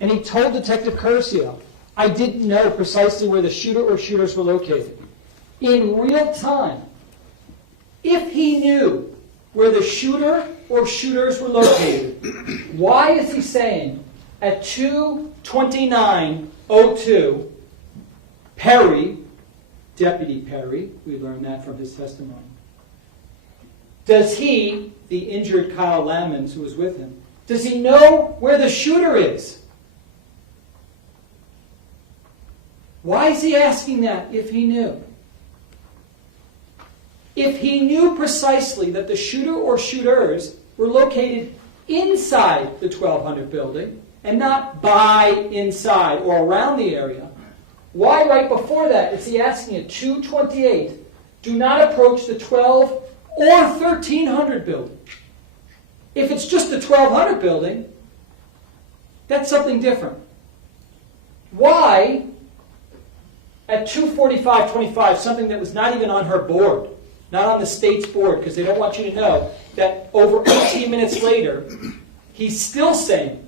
And he told Detective Curcio, I didn't know precisely where the shooter or shooters were located. In real time, if he knew where the shooter or shooters were located, why is he saying at 2:29:02, Perry, Deputy Perry, we learned that from his testimony, does he, the injured Kyle Lammons who was with him, does he know where the shooter is? Why is he asking that if he knew? If he knew precisely that the shooter or shooters were located inside the 1200 building and not by, inside, or around the area, why right before that is he asking at 2:28, do not approach the 12 or 1300 building? If it's just the 1200 building, that's something different. Why, at 2:45:25, something that was not even on her board, not on the state's board, because they don't want you to know that over 18 minutes later, he's still saying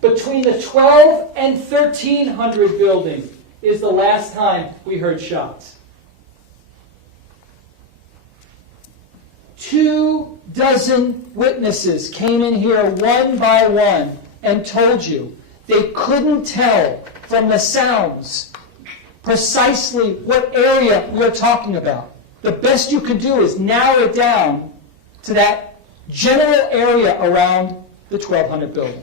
between the 12 and 1300 building is the last time we heard shots. 24 witnesses came in here one by one and told you they couldn't tell from the sounds precisely what area we are talking about. The best you can do is narrow it down to that general area around the 1200 building.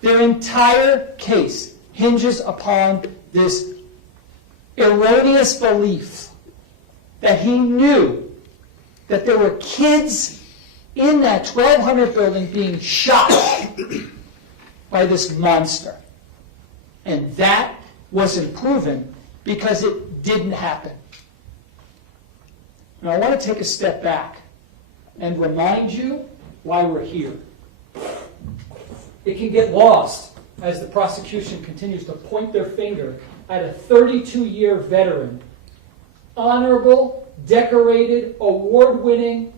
Their entire case hinges upon this erroneous belief that he knew that there were kids in that 1200 building being shot by this monster. And that wasn't proven because it didn't happen. Now I want to take a step back and remind you why we're here. It can get lost as the prosecution continues to point their finger at a 32-year veteran, honorable, decorated, award-winning.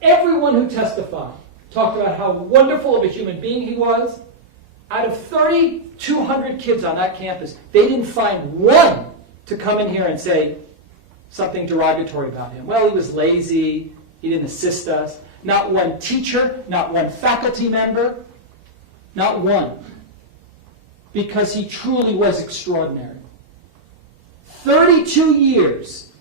Everyone who testified talked about how wonderful of a human being he was. Out of 3,200 kids on that campus, they didn't find one to come in here and say something derogatory about him. Well, he was lazy, he didn't assist us. Not one teacher, not one faculty member, not one. Because he truly was extraordinary. 32 years.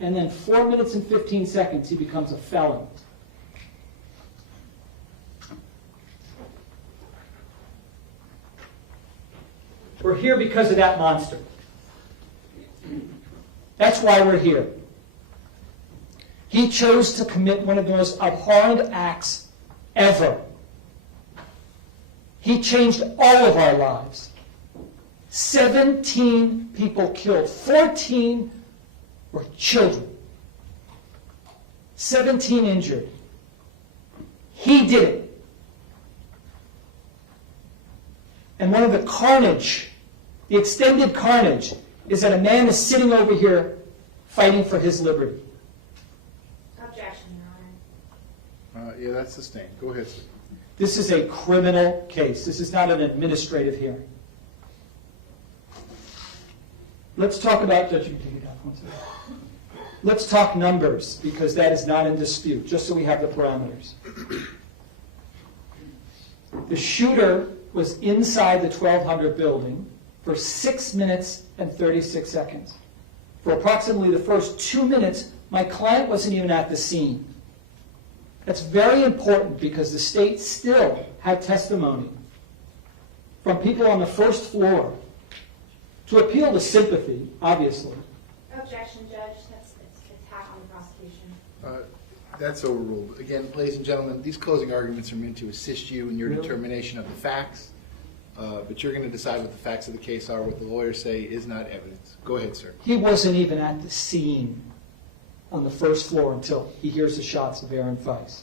And then 4 minutes and 15 seconds, he becomes a felon. We're here because of that monster. That's why we're here. He chose to commit one of the most abhorrent acts ever. He changed all of our lives. 17 people killed. 14 were children. 17 injured. He did it. And one of the carnage, the extended carnage, is that a man is sitting over here fighting for his liberty. Objection, Your Honor. Yeah, that's sustained. Go ahead, sir. This is a criminal case. This is not an administrative hearing. Let's talk about, Judge, you can take it down. Let's talk numbers, because that is not in dispute, just so we have the parameters. The shooter was inside the 1200 building for 6 minutes and 36 seconds. For approximately the first 2 minutes, my client wasn't even at the scene. That's very important because the state still had testimony from people on the first floor to appeal to sympathy, obviously. Objection, Judge. That's attack on the prosecution. That's overruled. Again, ladies and gentlemen, these closing arguments are meant to assist you in your determination of the facts, but you're going to decide what the facts of the case are. What the lawyers say is not evidence. Go ahead, sir. He wasn't even at the scene on the first floor until he hears the shots of Aaron Feist.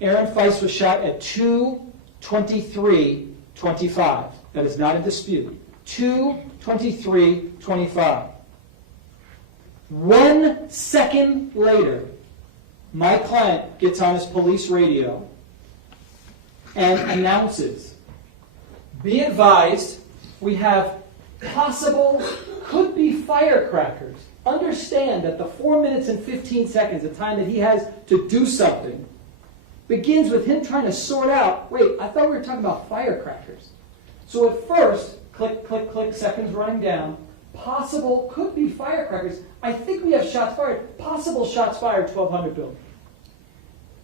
Aaron Feist was shot at 2:23:25. That is not in dispute. 2:23:25. 1 second later, my client gets on his police radio and announces, "Be advised, we have possible, could be firecrackers." Understand that the 4 minutes and 15 seconds, the time that he has to do something, begins with him trying to sort out, wait, I thought we were talking about firecrackers. So at first, click, click, click, seconds running down, possible, could be firecrackers. I think we have shots fired, possible shots fired, 1200 building.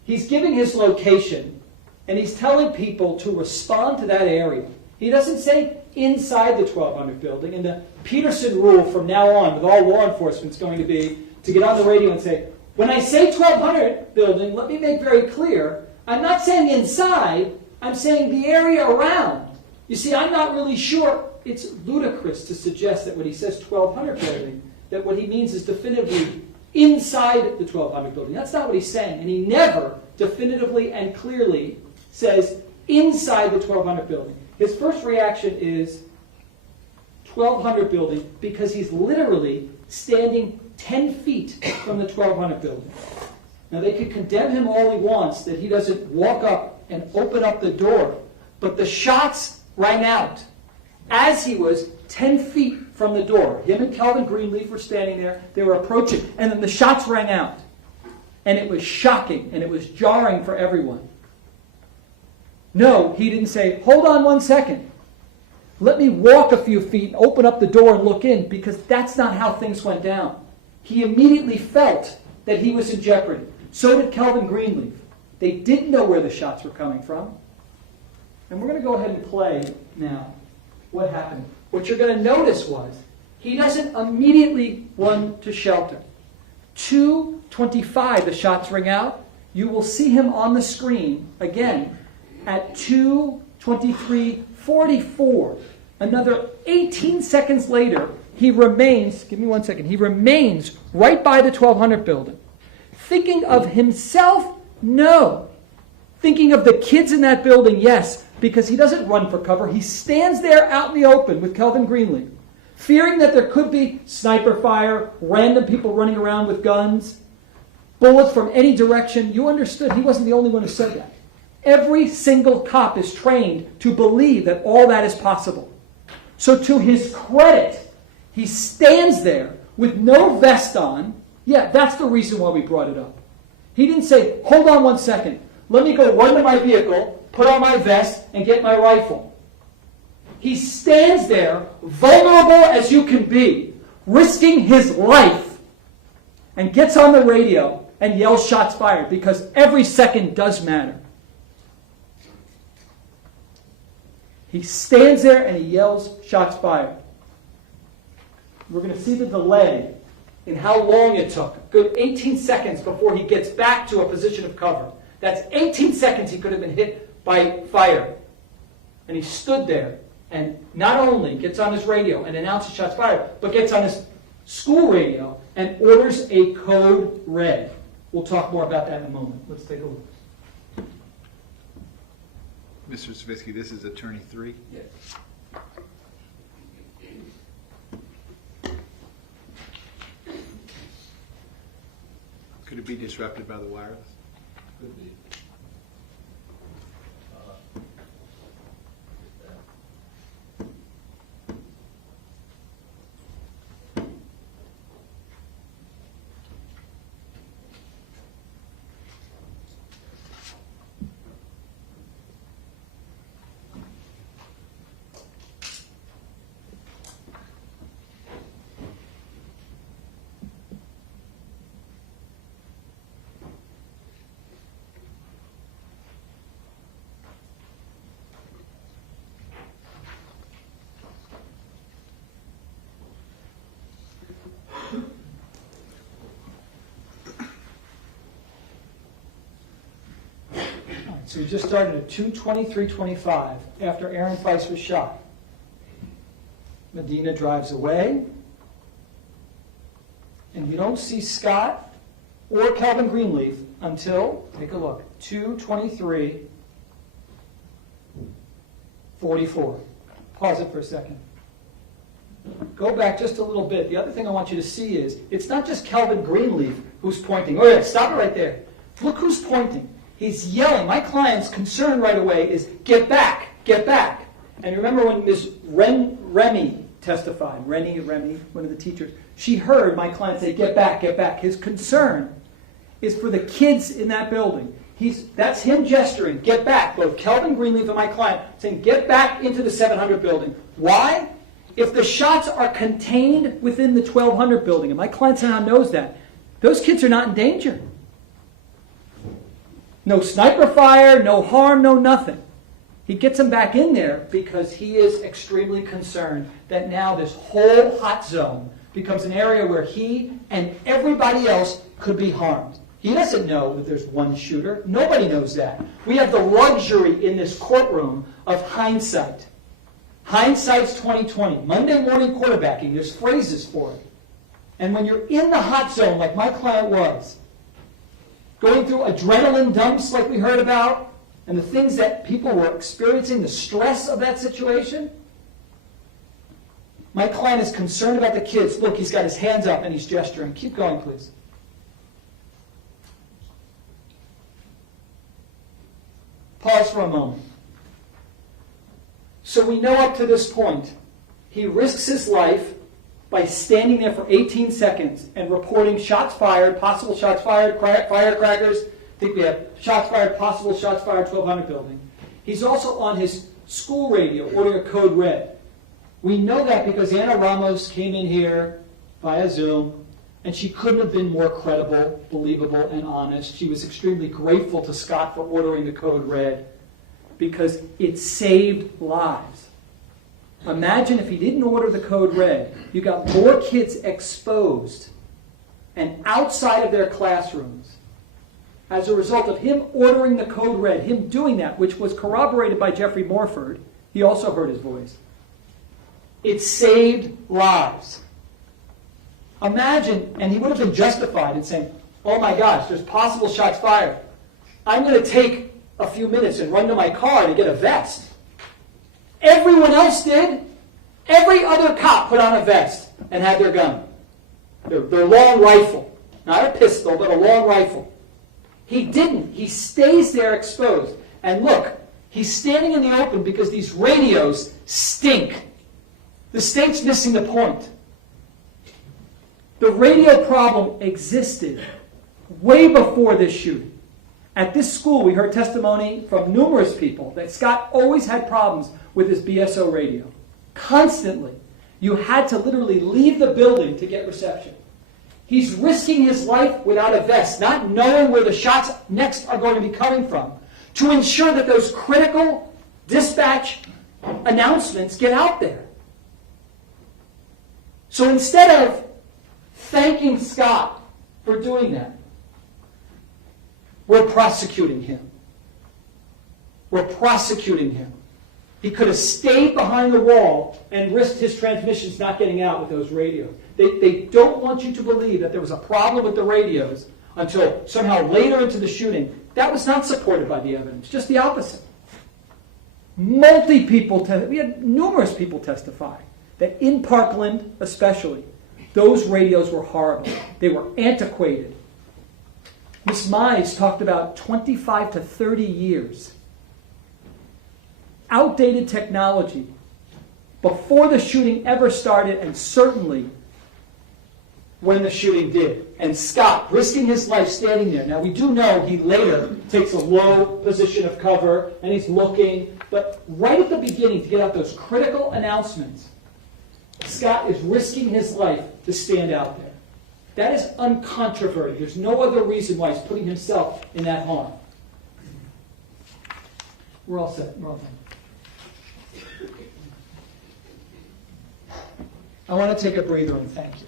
He's giving his location, and he's telling people to respond to that area. He doesn't say inside the 1200 building, and the Peterson rule from now on with all law enforcement is going to be to get on the radio and say, when I say 1200 building, let me make very clear, I'm not saying inside, I'm saying the area around. You see, I'm not really sure. It's ludicrous to suggest that when he says 1200 building, that what he means is definitively inside the 1200 building. That's not what he's saying. And he never definitively and clearly says inside the 1200 building. His first reaction is 1200 building because he's literally standing 10 feet from the 1200 building. Now they could condemn him all he wants that he doesn't walk up and open up the door, but the shots rang out as he was 10 feet from the door. Him and Calvin Greenleaf were standing there. They were approaching, and then the shots rang out. And it was shocking, and it was jarring for everyone. No, he didn't say, hold on 1 second. Let me walk a few feet and open up the door and look in, because that's not how things went down. He immediately felt that he was in jeopardy. So did Calvin Greenleaf. They didn't know where the shots were coming from. And we're going to go ahead and play now what happened. What you're going to notice was he doesn't immediately run to shelter. 2:25, the shots ring out. You will see him on the screen again at 2:23:44. Another 18 seconds later, he remains, give me 1 second, he remains right by the 1200 building. Thinking of himself? No. Thinking of the kids in that building? Yes, because he doesn't run for cover. He stands there out in the open with Calvin Greenleaf, fearing that there could be sniper fire, random people running around with guns, bullets from any direction. You understood he wasn't the only one who said that. Every single cop is trained to believe that all that is possible. So to his credit, he stands there with no vest on. Yeah, that's the reason why we brought it up. He didn't say, hold on 1 second. Let me go run to my vehicle, put on my vest, and get my rifle. He stands there, vulnerable as you can be, risking his life, and gets on the radio and yells shots fired, because every second does matter. He stands there and he yells shots fired. We're going to see the delay in how long it took. A good 18 seconds before he gets back to a position of cover. That's 18 seconds he could have been hit by fire. And he stood there and not only gets on his radio and announces shots fired, but gets on his school radio and orders a code red. We'll talk more about that in a moment. Let's take a look. Mr. Savitsky, this is Attorney 3. Yes. Could it be disrupted by the wireless? Could be. So we just started at 2:23:25 after Aaron Price was shot. Medina drives away, and you don't see Scott or Calvin Greenleaf until, take a look, 2:23:44. Pause it for a second. Go back just a little bit. The other thing I want you to see is, it's not just Calvin Greenleaf who's pointing. Oh yeah, stop it right there. Look who's pointing. He's yelling. My client's concern right away is, get back, get back. And remember when Ms. Remy testified, Remy, one of the teachers, she heard my client say, get back, get back. His concern is for the kids in that building. That's him gesturing, get back. Both Calvin Greenleaf and my client saying, get back into the 700 building. Why? If the shots are contained within the 1200 building, and my client now knows that, those kids are not in danger. No sniper fire, no harm, no nothing. He gets them back in there because he is extremely concerned that now this whole hot zone becomes an area where he and everybody else could be harmed. He doesn't know that there's one shooter. Nobody knows that. We have the luxury in this courtroom of hindsight. Hindsight's 20/20. Monday morning quarterbacking, there's phrases for it. And when you're in the hot zone like my client was, going through adrenaline dumps like we heard about, and the things that people were experiencing, the stress of that situation, my client is concerned about the kids. Look, he's got his hands up and he's gesturing. Keep going, please. Pause for a moment. So we know up to this point, he risks his life by standing there for 18 seconds and reporting shots fired, possible shots fired, firecrackers. I think we have shots fired, possible shots fired, 1200 building. He's also on his school radio ordering a code red. We know that because Anna Ramos came in here via Zoom, and she couldn't have been more credible, believable, and honest. She was extremely grateful to Scott for ordering the code red because it saved lives. Imagine if he didn't order the code red, you got more kids exposed and outside of their classrooms as a result of him ordering the code red, him doing that, which was corroborated by Jeffrey Morford. He also heard his voice. It saved lives. Imagine, and he would have been justified in saying, oh my gosh, there's possible shots fired. I'm going to take a few minutes and run to my car to get a vest. Everyone else did. Every other cop put on a vest and had their gun. Their long rifle. Not a pistol, but a long rifle. He didn't. He stays there exposed. And look, he's standing in the open because these radios stink. The state's missing the point. The radio problem existed way before this shooting. At this school, we heard testimony from numerous people that Scott always had problems with his BSO radio. Constantly. You had to literally leave the building to get reception. He's risking his life without a vest, not knowing where the shots next are going to be coming from, to ensure that those critical dispatch announcements get out there. So instead of thanking Scott for doing that, we're prosecuting him. We're prosecuting him. He could have stayed behind the wall and risked his transmissions not getting out with those radios. They don't want you to believe that there was a problem with the radios until somehow later into the shooting. That was not supported by the evidence, just the opposite. We had numerous people testify that in Parkland especially, those radios were horrible. They were antiquated. Ms. Mize talked about 25 to 30 years. Outdated technology before the shooting ever started, and certainly when the shooting did. And Scott, risking his life standing there. Now, we do know he later takes a low position of cover, and he's looking. But right at the beginning, to get out those critical announcements, Scott is risking his life to stand out there. That is uncontroverted. There's no other reason why he's putting himself in that harm. We're all set. We're all done. I want to take a breather and thank you.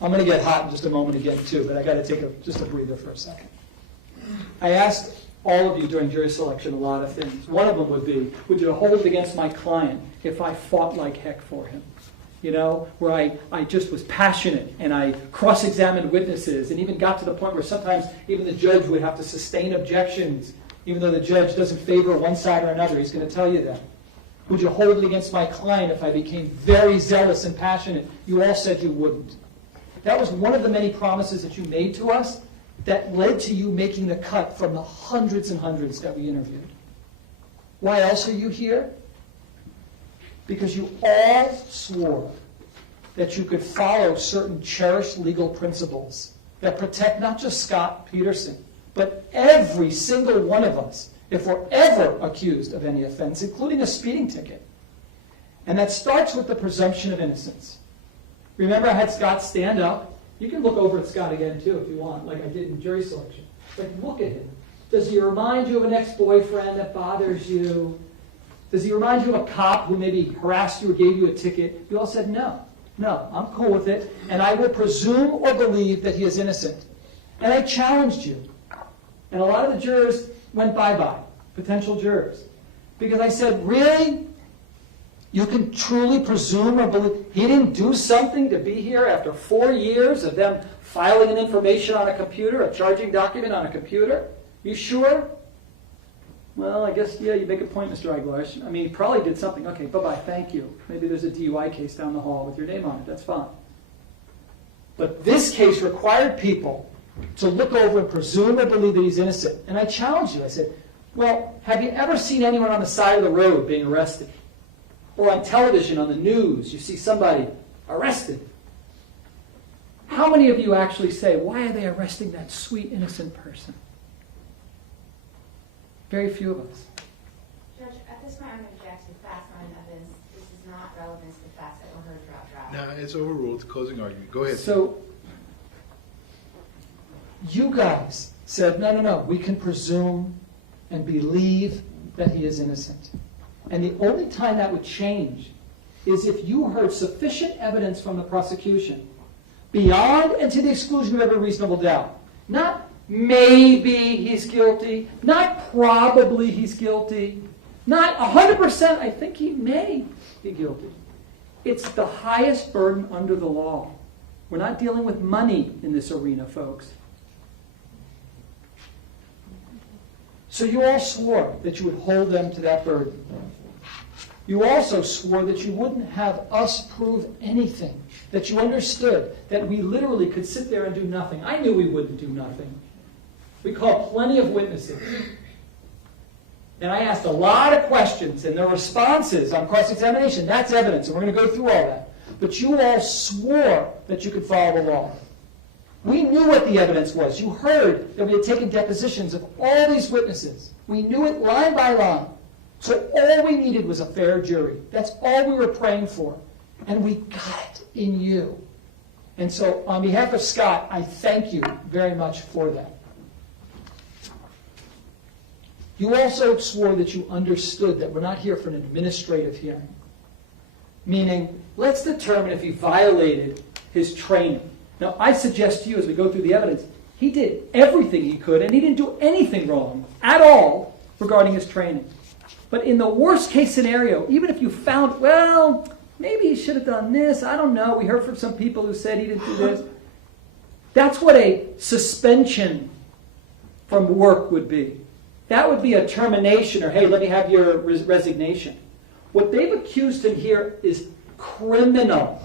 I'm going to get hot in just a moment again too, but I got to take just a breather for a second. I asked all of you during jury selection a lot of things. One of them would be, would you hold it against my client if I fought like heck for him? You know, where I just was passionate and I cross-examined witnesses and even got to the point where sometimes even the judge would have to sustain objections, even though the judge doesn't favor one side or another. He's going to tell you that. Would you hold it against my client if I became very zealous and passionate? You all said you wouldn't. That was one of the many promises that you made to us that led to you making the cut from the hundreds and hundreds that we interviewed. Why else are you here? Because you all swore that you could follow certain cherished legal principles that protect not just Scot Peterson, but every single one of us if we're ever accused of any offense, including a speeding ticket. And that starts with the presumption of innocence. Remember, I had Scott stand up. You can look over at Scott again, too, if you want, like I did in jury selection. Like, look at him. Does he remind you of an ex-boyfriend that bothers you? Does he remind you of a cop who maybe harassed you or gave you a ticket? You all said, no, I'm cool with it, and I will presume or believe that he is innocent. And I challenged you. And a lot of the jurors went bye-bye, potential jurors. Because I said, really? You can truly presume or believe he didn't do something to be here after 4 years of them filing an information on a computer, a charging document on a computer? You sure? Well, I guess, yeah, you make a point, Mr. Aguilar. I mean, he probably did something. Okay, bye-bye, thank you. Maybe there's a DUI case down the hall with your name on it. That's fine. But this case required people to look over and presume or believe that he's innocent. And I challenged you. I said, well, have you ever seen anyone on the side of the road being arrested? Or on television, on the news, you see somebody arrested. How many of you actually say, why are they arresting that sweet, innocent person? Very few of us. Judge, at this point, I'm going to object to the facts not in evidence. This is not relevant to the facts that were heard throughout trial. No, it's overruled. It's a closing argument. Go ahead. So, you guys said, no, we can presume and believe that he is innocent. And the only time that would change is if you heard sufficient evidence from the prosecution beyond and to the exclusion of every reasonable doubt. Not maybe he's guilty, not probably he's guilty, not 100% I think he may be guilty. It's the highest burden under the law. We're not dealing with money in this arena, folks. So you all swore that you would hold them to that burden. You also swore that you wouldn't have us prove anything, that you understood that we literally could sit there and do nothing. I knew we wouldn't do nothing. We called plenty of witnesses. And I asked a lot of questions, and their responses on cross-examination, that's evidence, and we're going to go through all that. But you all swore that you could follow the law. We knew what the evidence was. You heard that we had taken depositions of all these witnesses. We knew it line by line. So all we needed was a fair jury. That's all we were praying for. And we got it in you. And so on behalf of Scott, I thank you very much for that. You also swore that you understood that we're not here for an administrative hearing. Meaning, let's determine if he violated his training. Now, I suggest to you as we go through the evidence, he did everything he could, and he didn't do anything wrong at all regarding his training. But in the worst case scenario, even if you found, well, maybe he should have done this, I don't know, we heard from some people who said he didn't do this. That's what a suspension from work would be. That would be a termination, or hey, let me have your resignation. What they've accused him here is criminal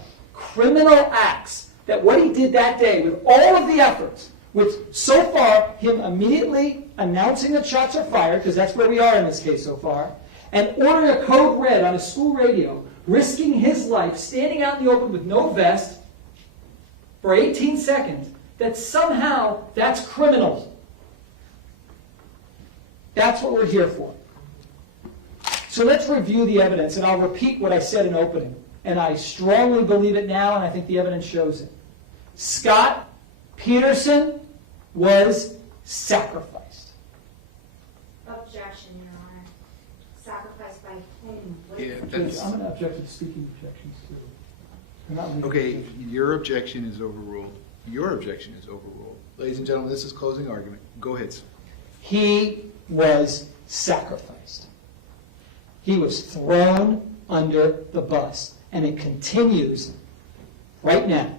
acts. That what he did that day with all of the efforts, with so far him immediately announcing that shots are fired, because that's where we are in this case so far, and ordering a code red on a school radio, risking his life, standing out in the open with no vest for 18 seconds, that somehow that's criminal. That's what we're here for. So let's review the evidence, and I'll repeat what I said in opening. And I strongly believe it now, and I think the evidence shows it. Scot Peterson was sacrificed. Objection, Your Honor. Sacrificed by whom? Yeah, I'm that's, going to object to speaking objections, too. I'm not making okay, objections. your objection is overruled. Your objection is overruled. Ladies and gentlemen, this is closing argument. Go ahead, sir. He was sacrificed. He was thrown under the bus, and it continues right now.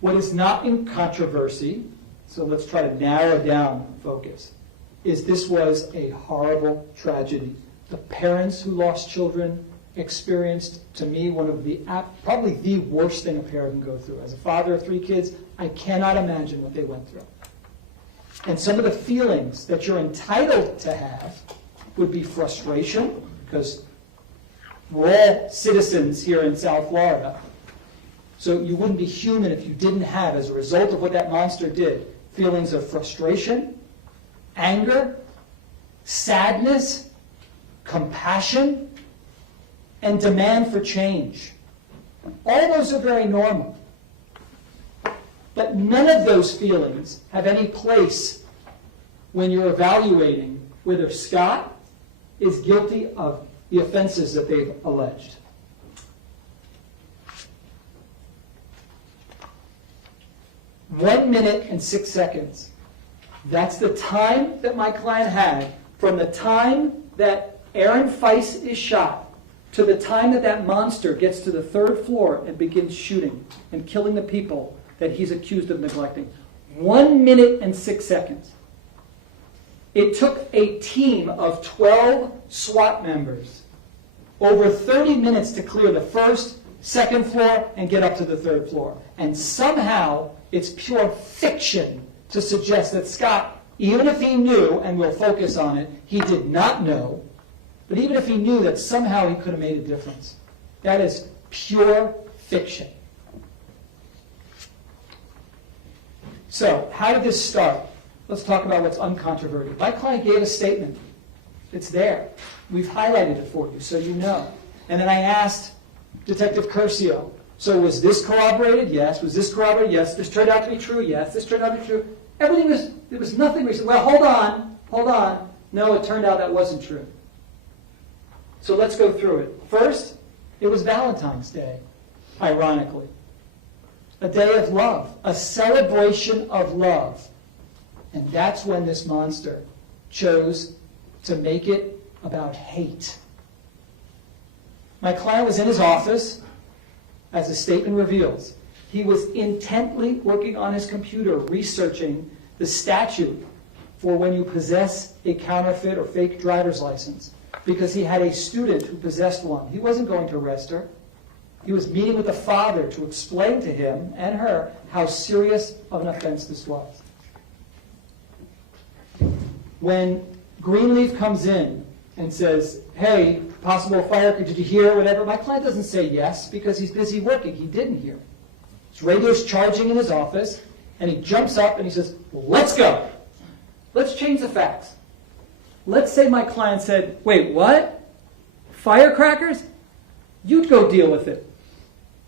What is not in controversy, so let's try to narrow down focus, is this was a horrible tragedy. The parents who lost children experienced, to me, one of the probably the worst thing a parent can go through. As a father of 3 kids, I cannot imagine what they went through. And some of the feelings that you're entitled to have would be frustration, because we're all citizens here in South Florida. So you wouldn't be human if you didn't have, as a result of what that monster did, feelings of frustration, anger, sadness, compassion, and demand for change. All those are very normal. But none of those feelings have any place when you're evaluating whether Scott is guilty of the offenses that they've alleged. One minute and 6 seconds. That's the time that my client had from the time that Aaron Feist is shot to the time that that monster gets to the 3rd floor and begins shooting and killing the people that he's accused of neglecting. 1 minute and 6 seconds. It took a team of 12 SWAT members over 30 minutes to clear the 1st, 2nd floor and get up to the 3rd floor. And somehow it's pure fiction to suggest that Scott, even if he knew, and we'll focus on it, he did not know, but even if he knew that somehow he could have made a difference. That is pure fiction. So, how did this start? Let's talk about what's uncontroverted. My client gave a statement. It's there. We've highlighted it for you so you know. And then I asked Detective Curcio, so was this corroborated? Yes. Was this corroborated? Yes. This turned out to be true? Yes. This turned out to be true? Everything was, there was nothing recent. Well, hold on. No, it turned out that wasn't true. So let's go through it. First, it was Valentine's Day, ironically. A day of love, a celebration of love. And that's when this monster chose to make it about hate. My client was in his office, as the statement reveals. He was intently working on his computer, researching the statute for when you possess a counterfeit or fake driver's license, because he had a student who possessed one. He wasn't going to arrest her. He was meeting with the father to explain to him and her how serious of an offense this was. When Greenleaf comes in and says, hey, possible fire, did you hear, whatever, my client doesn't say yes because he's busy working. He didn't hear. His radio's charging in his office, and he jumps up and he says, let's go. Let's change the facts. Let's say my client said, wait, what? Firecrackers? You'd go deal with it.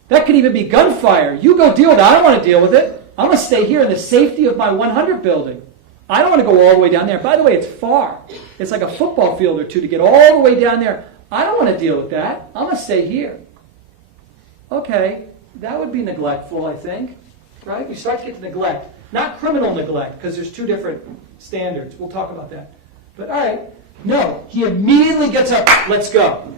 That could even be gunfire. You go deal with it. I don't want to deal with it. I'm going to stay here in the safety of my 100 building. I don't want to go all the way down there. By the way, it's far. It's like a football field or two to get all the way down there. I don't want to deal with that. I'm going to stay here. Okay, that would be neglectful, I think. Right? You start to get to neglect. Not criminal neglect, because there's 2 different standards. We'll talk about that. But all right, no. He immediately gets up. Let's go.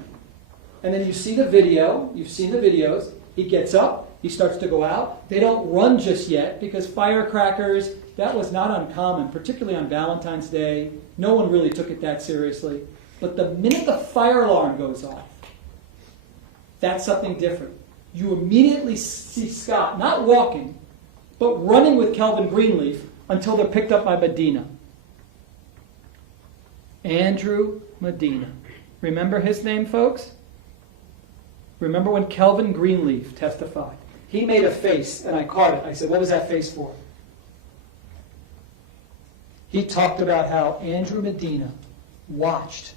And then you see the video. You've seen the videos. He gets up. He starts to go out. They don't run just yet because firecrackers, that was not uncommon, particularly on Valentine's Day. No one really took it that seriously. But the minute the fire alarm goes off, that's something different. You immediately see Scott not walking, but running with Kelvin Greenleaf until they're picked up by Medina. Andrew Medina. Remember his name, folks? Remember when Kelvin Greenleaf testified? He made a face, and I caught it. I said, what was that face for? He talked about how Andrew Medina watched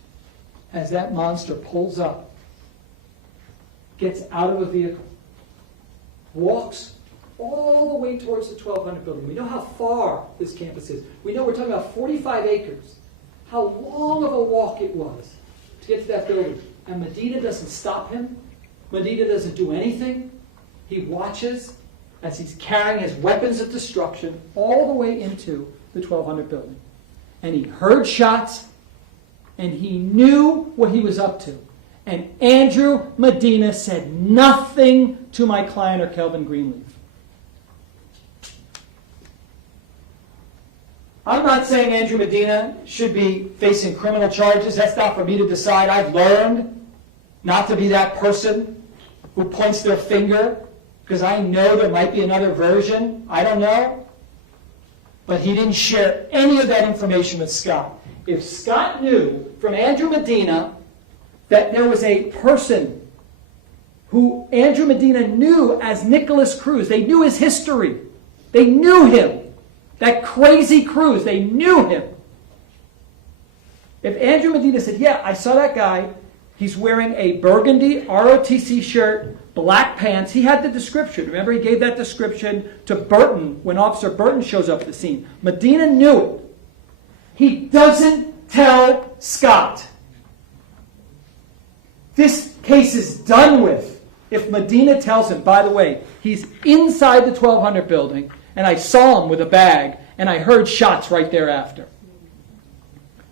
as that monster pulls up, gets out of a vehicle, walks all the way towards the 1200 building. We know how far this campus is. We know we're talking about 45 acres. How long of a walk it was to get to that building. And Medina doesn't stop him. Medina doesn't do anything. He watches. as he's carrying his weapons of destruction all the way into the 1200 building. And he heard shots, and he knew what he was up to. And Andrew Medina said nothing to my client or Kelvin Greenleaf. I'm not saying Andrew Medina should be facing criminal charges. That's not for me to decide. I've learned not to be that person who points their finger, because I know there might be another version. I don't know. But he didn't share any of that information with Scott. If Scott knew from Andrew Medina that there was a person who Andrew Medina knew as Nicholas Cruz, they knew his history. They knew him. That crazy Cruz, they knew him. If Andrew Medina said, yeah, I saw that guy, he's wearing a burgundy ROTC shirt, black pants. He had the description. Remember, he gave that description to Burton when Officer Burton shows up at the scene. Medina knew it. He doesn't tell Scott. This case is done with if Medina tells him, by the way, he's inside the 1200 building, and I saw him with a bag, and I heard shots right thereafter.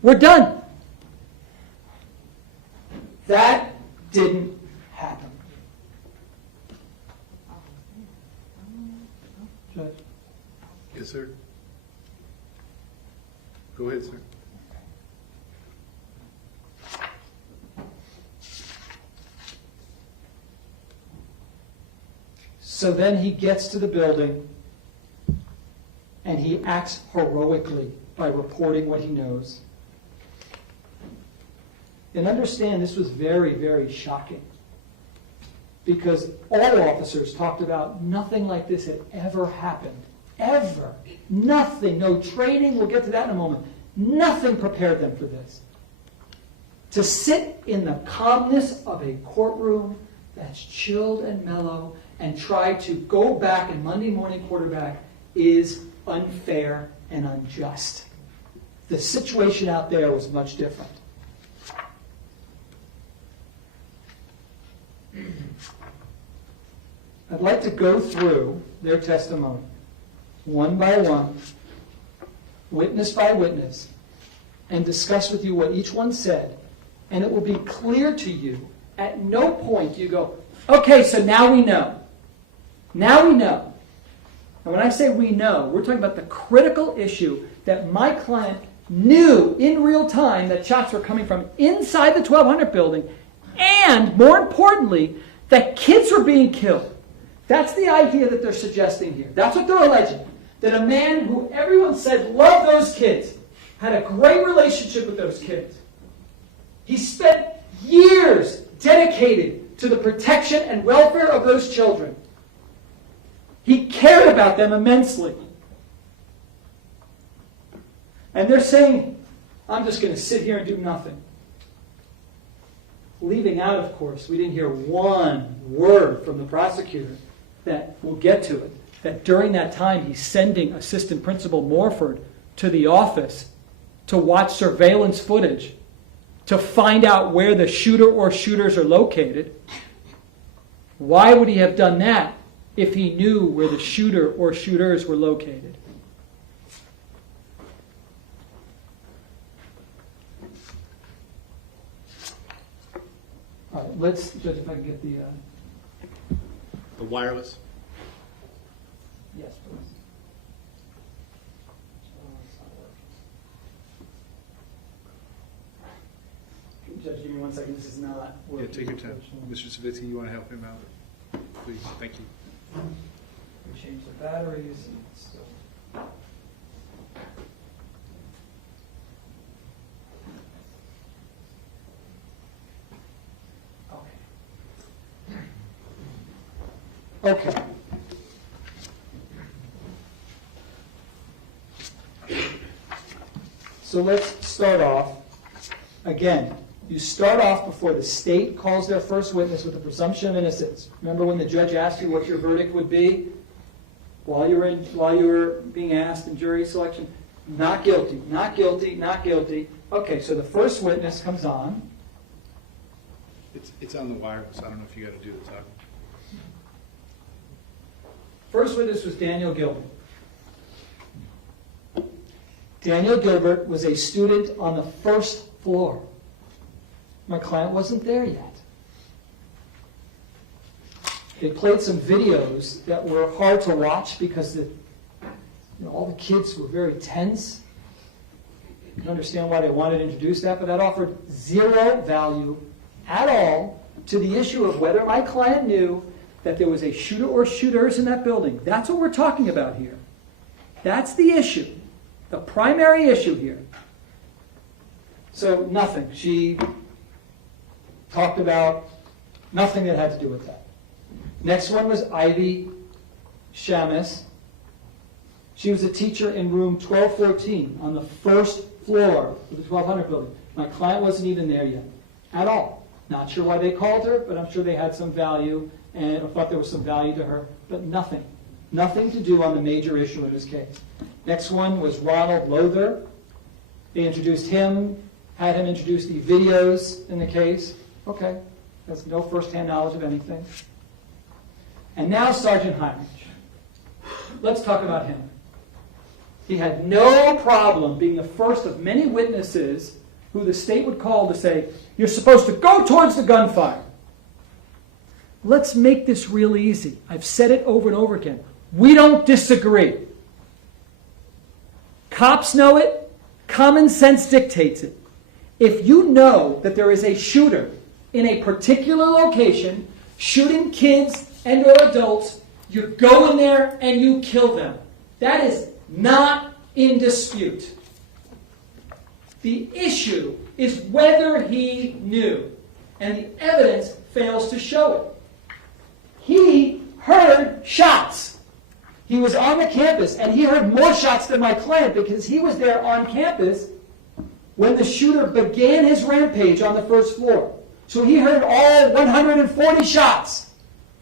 We're done. That didn't happen. Judge? Yes, sir. Go ahead, sir. So then he gets to the building, and he acts heroically by reporting what he knows. And understand, this was very, very shocking, because all officers talked about nothing like this had ever happened. Ever. Nothing. No training. We'll get to that in a moment. Nothing prepared them for this. To sit in the calmness of a courtroom that's chilled and mellow and try to go back and Monday morning quarterback is unfair and unjust. The situation out there was much different. I'd like to go through their testimony, one by one, witness by witness, and discuss with you what each one said. And it will be clear to you, at no point you go, okay, so now we know. Now we know. And when I say we know, we're talking about the critical issue that my client knew in real time that shots were coming from inside the 1200 building, and more importantly, that kids were being killed. That's the idea that they're suggesting here. That's what they're alleging. That a man who everyone said loved those kids, had a great relationship with those kids. He spent years dedicated to the protection and welfare of those children. He cared about them immensely. And they're saying, I'm just going to sit here and do nothing. Leaving out, of course, we didn't hear one word from the prosecutor that, we'll get to it, that during that time he's sending Assistant Principal Morford to the office to watch surveillance footage to find out where the shooter or shooters are located. Why would he have done that if he knew where the shooter or shooters were located? All right, let's, Judge, if I can get the wireless. yes, please. Judge, give me 1 second. This is not working. Yeah, take your time. Mr. Savitsky, you want to help him out? Please, thank you. We change the batteries. And so. Okay. So let's start off. Again, you start off before the state calls their first witness with a presumption of innocence. Remember when the judge asked you what your verdict would be? While you were being asked in jury selection, not guilty, not guilty, not guilty. Okay, so the first witness comes on. It's on the wireless. I don't know if you got to do the talking. First witness was Daniel Gilbert. Daniel Gilbert was a student on the first floor. My client wasn't there yet. They played some videos that were hard to watch because all the kids were very tense. You can understand why they wanted to introduce that, but that offered zero value at all to the issue of whether my client knew that there was a shooter or shooters in that building. That's what we're talking about here. That's the issue, the primary issue here. So nothing. She talked about nothing that had to do with that. Next one was Ivy Shamus. She was a teacher in room 1214 on the first floor of the 1200 building. My client wasn't even there yet, at all. Not sure why they called her, but I'm sure they had some value and I thought there was some value to her, but nothing. Nothing to do on the major issue in this case. Next one was Ronald Lother. They introduced him, had him introduce the videos in the case. Okay, that's no first-hand knowledge of anything. And now Sergeant Heinrich. Let's talk about him. He had no problem being the first of many witnesses who the state would call to say, you're supposed to go towards the gunfire. Let's make this real easy. I've said it over and over again. We don't disagree. Cops know it. Common sense dictates it. If you know that there is a shooter in a particular location shooting kids and or adults, you go in there and you kill them. That is not in dispute. The issue is whether he knew, and the evidence fails to show it. He heard shots. He was on the campus, and he heard more shots than my client because he was there on campus when the shooter began his rampage on the first floor. So he heard all 140 shots,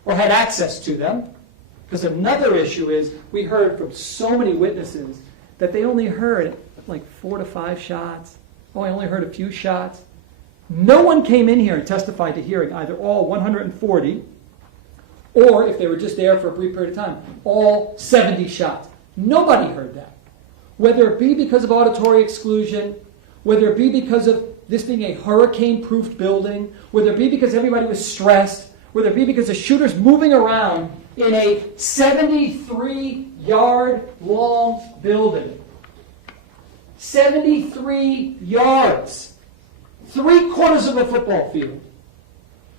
or had access to them. Because another issue is, we heard from so many witnesses that they only heard like 4 to 5 shots. Oh, I only heard a few shots. No one came in here and testified to hearing either all 140, or if they were just there for a brief period of time, all 70 shots. Nobody heard that. Whether it be because of auditory exclusion, whether it be because of this being a hurricane-proofed building, whether it be because everybody was stressed, whether it be because the shooter's moving around in a 73-yard-long building. 73 yards. 3/4 of a football field.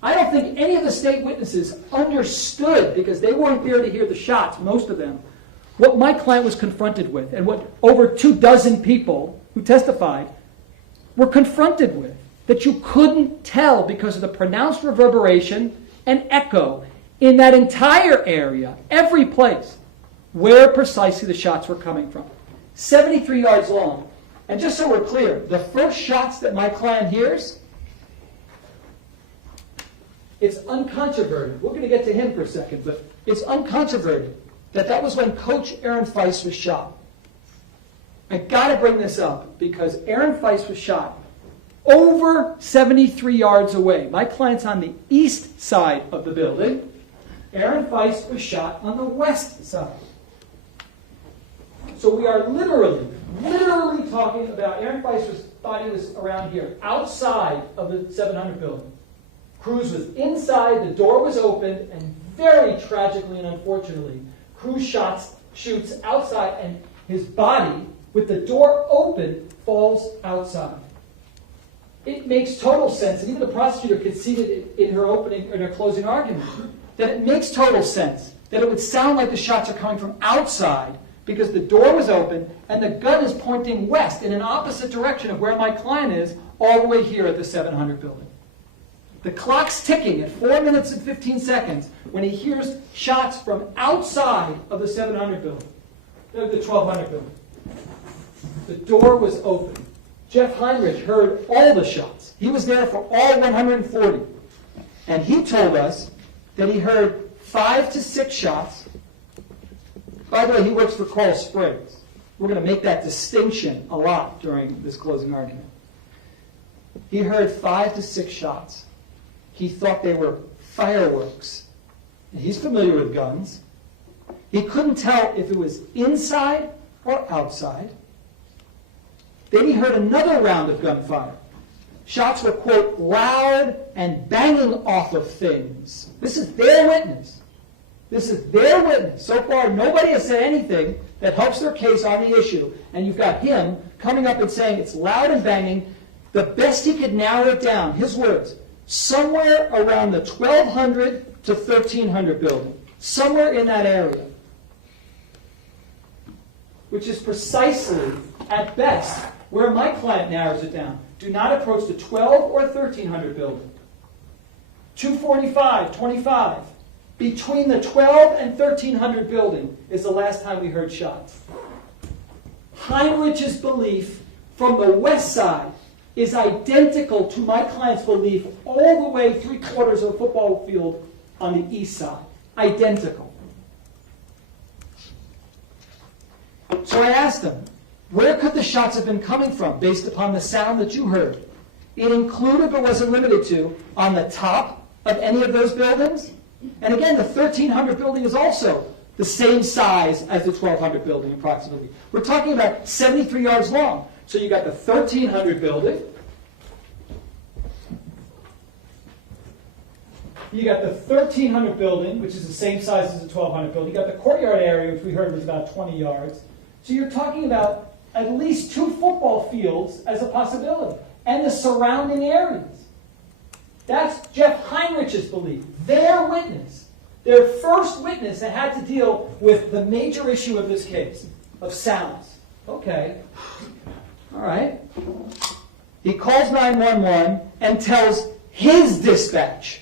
I don't think any of the state witnesses understood, because they weren't there to hear the shots, most of them, what my client was confronted with and what over 24 people who testified were confronted with. That you couldn't tell because of the pronounced reverberation and echo in that entire area, every place, where precisely the shots were coming from. 73 yards long. And just so we're clear, the first shots that my client hears, it's uncontroverted. We're going to get to him for a second, but it's uncontroverted that was when Coach Aaron Feist was shot. I got to bring this up because Aaron Feist was shot over 73 yards away. My client's on the east side of the building. Aaron Feist was shot on the west side. So we are literally talking about Aaron Feist's body was around here, outside of the 700 building. Cruz was inside, the door was opened, and very tragically and unfortunately, Cruz shoots outside, and his body, with the door open, falls outside. It makes total sense, and even the prosecutor conceded in her closing argument, that it makes total sense that it would sound like the shots are coming from outside because the door was open and the gun is pointing west in an opposite direction of where my client is, all the way here at the 700 building. The clock's ticking at 4 minutes and 15 seconds when he hears shots from outside of the 700 building, the 1200 building. The door was open. Jeff Heinrich heard all the shots. He was there for all 140. And he told us that he heard 5 to 6 shots. By the way, he works for Carl Spriggs. We're going to make that distinction a lot during this closing argument. He heard 5 to 6 shots. He thought they were fireworks. And he's familiar with guns. He couldn't tell if it was inside or outside. Then he heard another round of gunfire. Shots were, quote, loud and banging off of things. This is their witness. This is their witness. So far, nobody has said anything that helps their case on the issue. And you've got him coming up and saying it's loud and banging. The best he could narrow it down, his words, somewhere around the 1200 to 1300 building. Somewhere in that area. Which is precisely, at best, where my client narrows it down. Do not approach the 12 or 1300 building. 245, 25. Between the 12 and 1300 building is the last time we heard shots. Heinrich's belief from the west side is identical to my client's belief all the way 3/4 of the football field on the east side. Identical. So I asked him, where could the shots have been coming from based upon the sound that you heard? It included but wasn't limited to on the top of any of those buildings. And again, the 1300 building is also the same size as the 1200 building approximately. We're talking about 73 yards long. So you got the 1300 building. You got the 1300 building, which is the same size as the 1200 building. You got the courtyard area, which we heard was about 20 yards. So you're talking about at least 2 football fields as a possibility, and the surrounding areas. That's Jeff Heinrich's belief, their witness, their first witness that had to deal with the major issue of this case, of sounds. Okay, all right. He calls 911 and tells his dispatch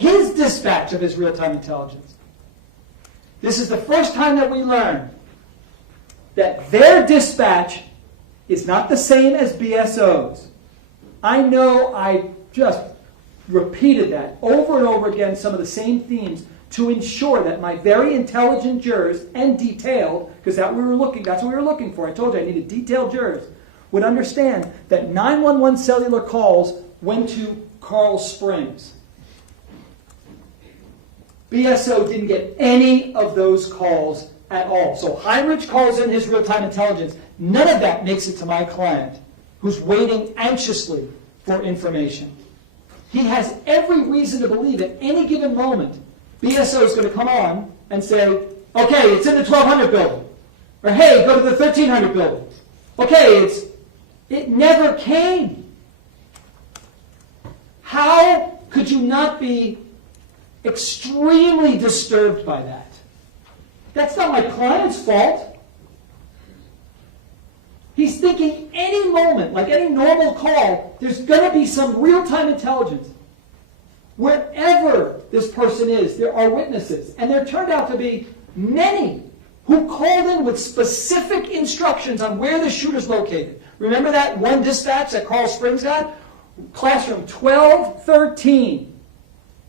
of his real-time intelligence. This is the first time that we learn that their dispatch is not the same as BSO's. I know I just repeated that over and over again, some of the same themes, to ensure that my very intelligent jurors, and detailed, because that's what we were looking for. I told you I needed detailed jurors, would understand that 911 cellular calls went to Carl Springs. BSO didn't get any of those calls at all. So Heinrich calls in his real-time intelligence. None of that makes it to my client, who's waiting anxiously for information. He has every reason to believe at any given moment, BSO is going to come on and say, okay, it's in the 1200 building. Or hey, go to the 1300 building. Okay, it never came. How could you not be extremely disturbed by that? That's not my client's fault. He's thinking any moment, like any normal call, there's going to be some real-time intelligence. Wherever this person is, there are witnesses. And there turned out to be many who called in with specific instructions on where the shooter's located. Remember that one dispatch that Carl Springs got? Classroom 1213.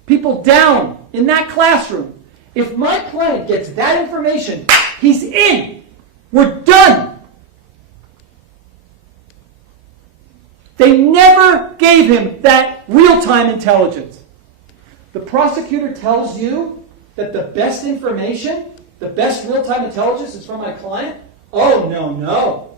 People down in that classroom. If my client gets that information, he's in. We're done. They never gave him that real-time intelligence. The prosecutor tells you that the best information, the best real-time intelligence is from my client? Oh, no.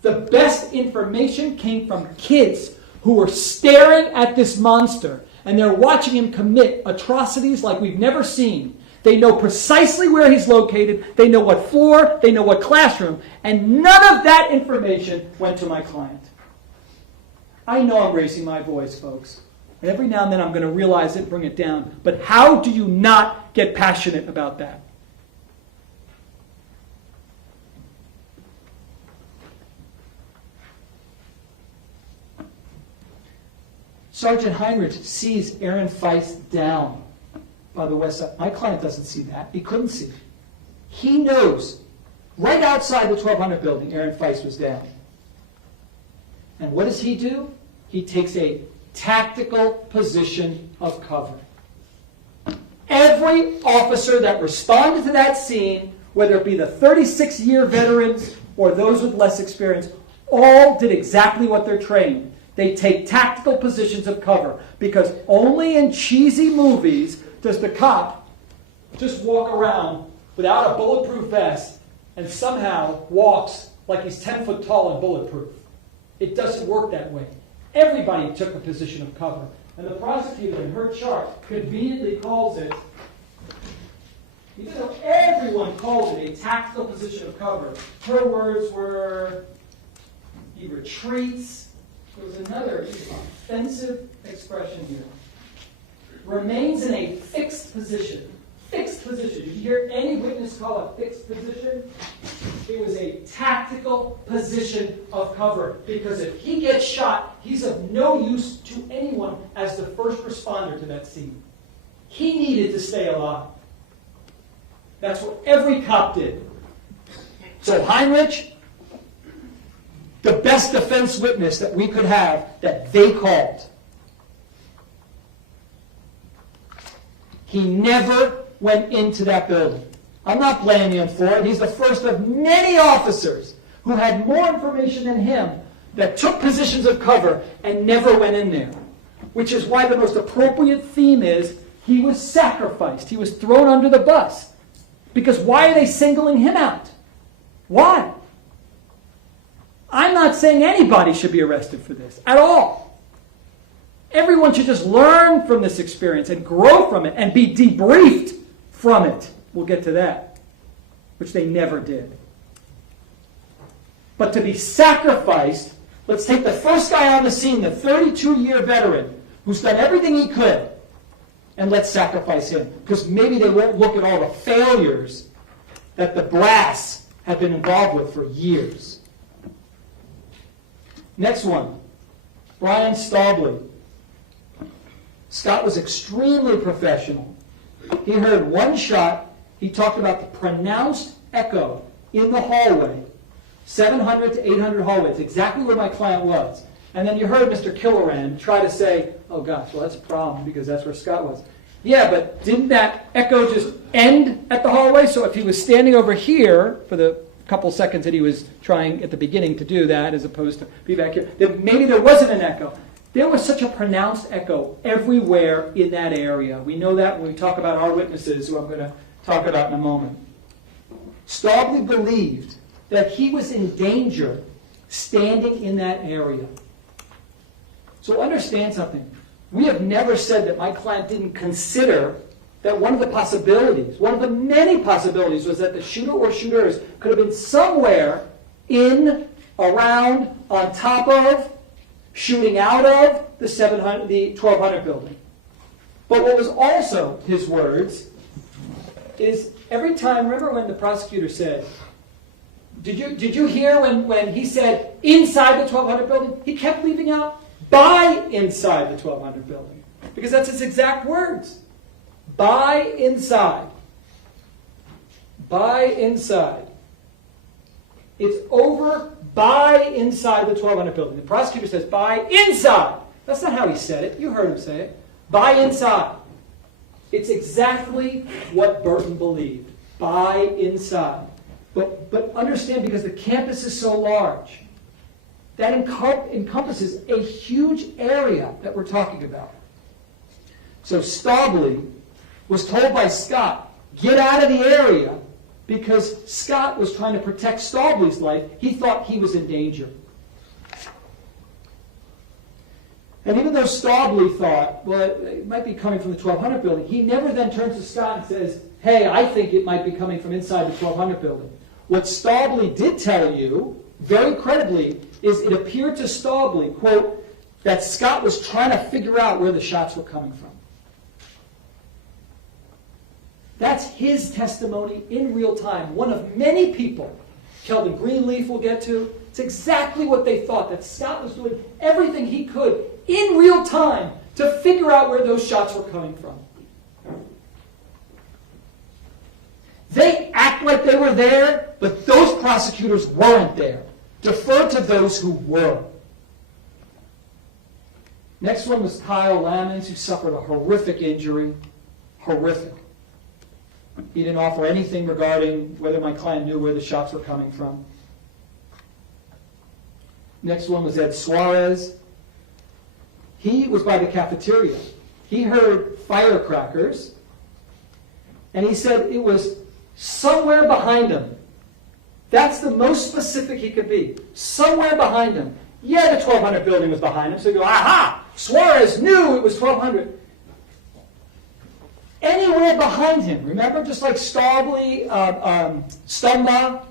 The best information came from kids who were staring at this monster, and they're watching him commit atrocities like we've never seen. They know precisely where he's located. They know what floor. They know what classroom. And none of that information went to my client. I know I'm raising my voice, folks. And every now and then I'm going to realize it and bring it down. But how do you not get passionate about that? Sergeant Heinrich sees Aaron Feist down by the west side. My client doesn't see that. He couldn't see it. He knows right outside the 1200 building Aaron Feist was down. And what does he do? He takes a tactical position of cover. Every officer that responded to that scene, whether it be the 36-year veterans or those with less experience, all did exactly what they're trained. They take tactical positions of cover, because only in cheesy movies does the cop just walk around without a bulletproof vest and somehow walks like he's 10 foot tall and bulletproof. It doesn't work that way. Everybody took a position of cover. And the prosecutor in her chart conveniently calls it, even though everyone calls it a tactical position of cover, her words were, he retreats. There was another offensive expression here. Remains in a fixed position. Fixed position. Did you hear any witness call a fixed position? It was a tactical position of cover. Because if he gets shot, he's of no use to anyone as the first responder to that scene. He needed to stay alive. That's what every cop did. So Heinrich, the best defense witness that we could have that they called. He never went into that building. I'm not blaming him for it. He's the first of many officers who had more information than him that took positions of cover and never went in there. Which is why the most appropriate theme is he was sacrificed. He was thrown under the bus. Because why are they singling him out? Why? I'm not saying anybody should be arrested for this at all. Everyone should just learn from this experience and grow from it and be debriefed from it. We'll get to that, which they never did. But to be sacrificed, let's take the first guy on the scene, the 32-year veteran, who's done everything he could, and let's sacrifice him. Because maybe they won't look at all the failures that the brass have been involved with for years. Next one, Brian Staubley. Scott was extremely professional. He heard one shot. He talked about the pronounced echo in the hallway, 700 to 800 hallway. It's exactly where my client was. And then you heard Mr. Killoran try to say, oh gosh, well that's a problem because that's where Scott was. Yeah, but didn't that echo just end at the hallway? So if he was standing over here for the couple seconds that he was trying at the beginning to do that as opposed to be back here, then maybe there wasn't an echo. There was such a pronounced echo everywhere in that area. We know that when we talk about our witnesses, who I'm going to talk about in a moment. Staubley believed that he was in danger standing in that area. So understand something. We have never said that my client didn't consider that one of the possibilities, one of the many possibilities, was that the shooter or shooters could have been somewhere in, around, on top of, shooting out of the 1200 building. But what was also his words is every time, remember when the prosecutor said, did you hear when he said inside the 1200 building? He kept leaving out by inside the 1200 building. Because that's his exact words. By inside. By inside. It's over by inside the 1200 building. The prosecutor says by inside. That's not how he said it. You heard him say it. By inside. It's exactly what Burton believed. By inside. But understand, because the campus is so large, that encompasses a huge area that we're talking about. So Staubley was told by Scott, get out of the area, because Scott was trying to protect Staubley's life. He thought he was in danger. And even though Staubley thought, well, it might be coming from the 1200 building, he never then turns to Scott and says, hey, I think it might be coming from inside the 1200 building. What Staubley did tell you, very credibly, is it appeared to Staubley, quote, that Scott was trying to figure out where the shots were coming from. That's his testimony in real time. One of many people, Kelvin Greenleaf will get to, it's exactly what they thought, that Scott was doing everything he could in real time to figure out where those shots were coming from. They act like they were there, but those prosecutors weren't there. Defer to those who were. Next one was Kyle Lamons, who suffered a horrific injury. Horrific. He didn't offer anything regarding whether my client knew where the shots were coming from. Next one was Ed Suarez. He was by the cafeteria. He heard firecrackers, and he said it was somewhere behind him. That's the most specific he could be. Somewhere behind him. Yeah, the 1200 building was behind him, so you go, aha! Suarez knew it was 1200. Anywhere behind him, remember, just like Starbley, Stumba,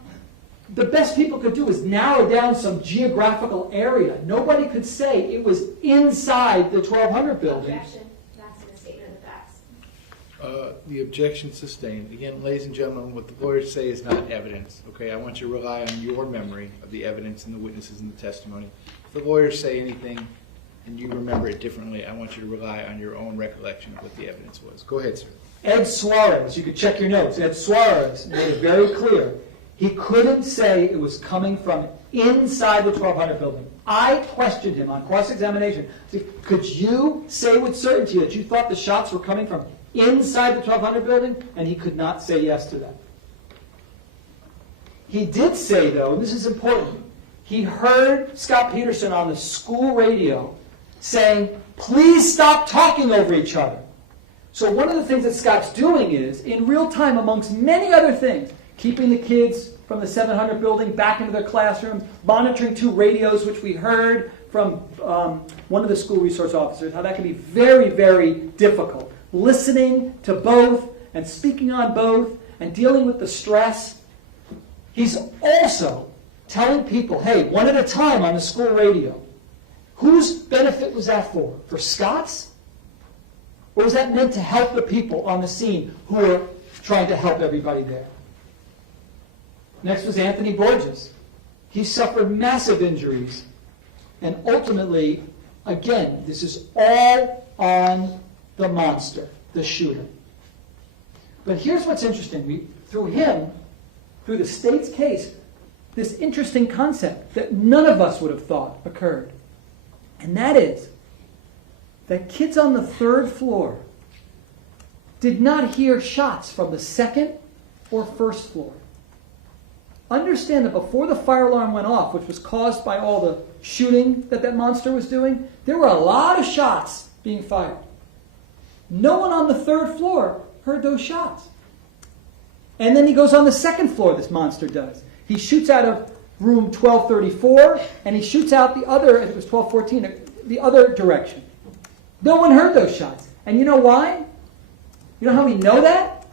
the best people could do is narrow down some geographical area. Nobody could say it was inside the 1200 building. Objection. That's the statement of facts. The objection sustained. Again, ladies and gentlemen, what the lawyers say is not evidence. Okay, I want you to rely on your memory of the evidence and the witnesses and the testimony. If the lawyers say anything and you remember it differently, I want you to rely on your own recollection of what the evidence was. Go ahead, sir. Ed Suarez, you could check your notes. Ed Suarez made it very clear. He couldn't say it was coming from inside the 1200 building. I questioned him on cross-examination. Could you say with certainty that you thought the shots were coming from inside the 1200 building? And he could not say yes to that. He did say, though, and this is important, he heard Scot Peterson on the school radio saying, please stop talking over each other. So one of the things that Scott's doing is, in real time, amongst many other things, keeping the kids from the 700 building back into their classrooms, monitoring 2 radios, which we heard from one of the school resource officers, how that can be very, very difficult. Listening to both and speaking on both and dealing with the stress. He's also telling people, hey, one at a time on the school radio. Whose benefit was that for? For Scott's? Or was that meant to help the people on the scene who were trying to help everybody there? Next was Anthony Borges. He suffered massive injuries. And ultimately, again, this is all on the monster, the shooter. But here's what's interesting. Through him, through the state's case, this interesting concept that none of us would have thought occurred. And that is that kids on the 3rd floor did not hear shots from the 2nd or 1st floor. Understand that before the fire alarm went off, which was caused by all the shooting that monster was doing, there were a lot of shots being fired. No one on the 3rd floor heard those shots. And then he goes on the 2nd floor, this monster does. He shoots out of room 1234, and he shoots out the other, it was 1214, the other direction. No one heard those shots. And you know why? You know how we know that?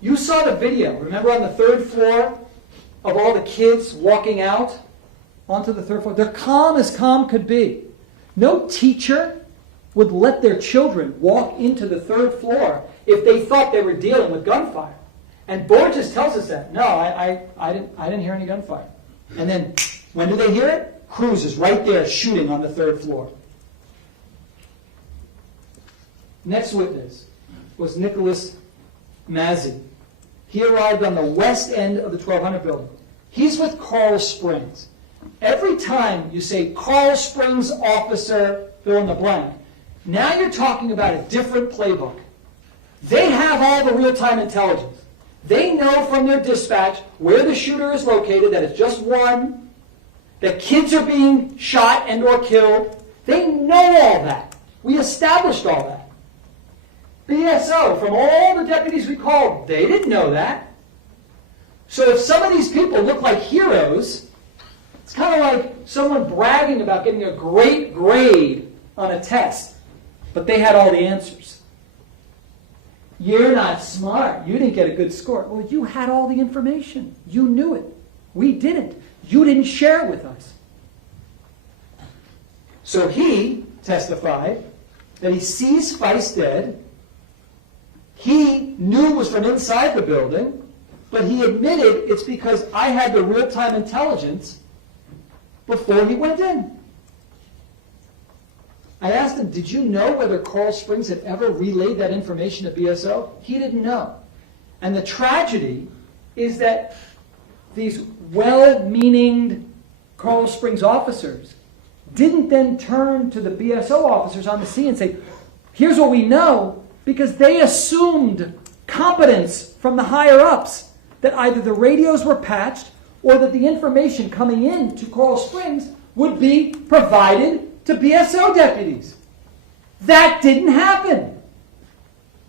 You saw the video, remember, on the 3rd floor of all the kids walking out onto the 3rd floor? They're calm as calm could be. No teacher would let their children walk into the 3rd floor if they thought they were dealing with gunfire. And Borges tells us that. No, I didn't hear any gunfire. And then, when do they hear it? Cruz is right there shooting on the 3rd floor. Next witness was Nicholas Mazzi. He arrived on the west end of the 1200 building. He's with Carl Springs. Every time you say Carl Springs officer, fill in the blank, now you're talking about a different playbook. They have all the real-time intelligence. They know from their dispatch where the shooter is located, that it's just one, that kids are being shot and or killed. They know all that. We established all that. BSO, from all the deputies we called, they didn't know that. So if some of these people look like heroes, it's kind of like someone bragging about getting a great grade on a test, but they had all the answers. You're not smart. You didn't get a good score. Well, you had all the information. You knew it. We didn't. You didn't share it with us. So he testified that he sees Feist dead. He knew it was from inside the building, but he admitted it's because I had the real-time intelligence before he went in. I asked him, did you know whether Carl Springs had ever relayed that information to BSO? He didn't know. And the tragedy is that these well-meaning Carl Springs officers didn't then turn to the BSO officers on the scene and say, here's what we know, because they assumed competence from the higher-ups that either the radios were patched or that the information coming in to Carl Springs would be provided to BSO deputies. That didn't happen.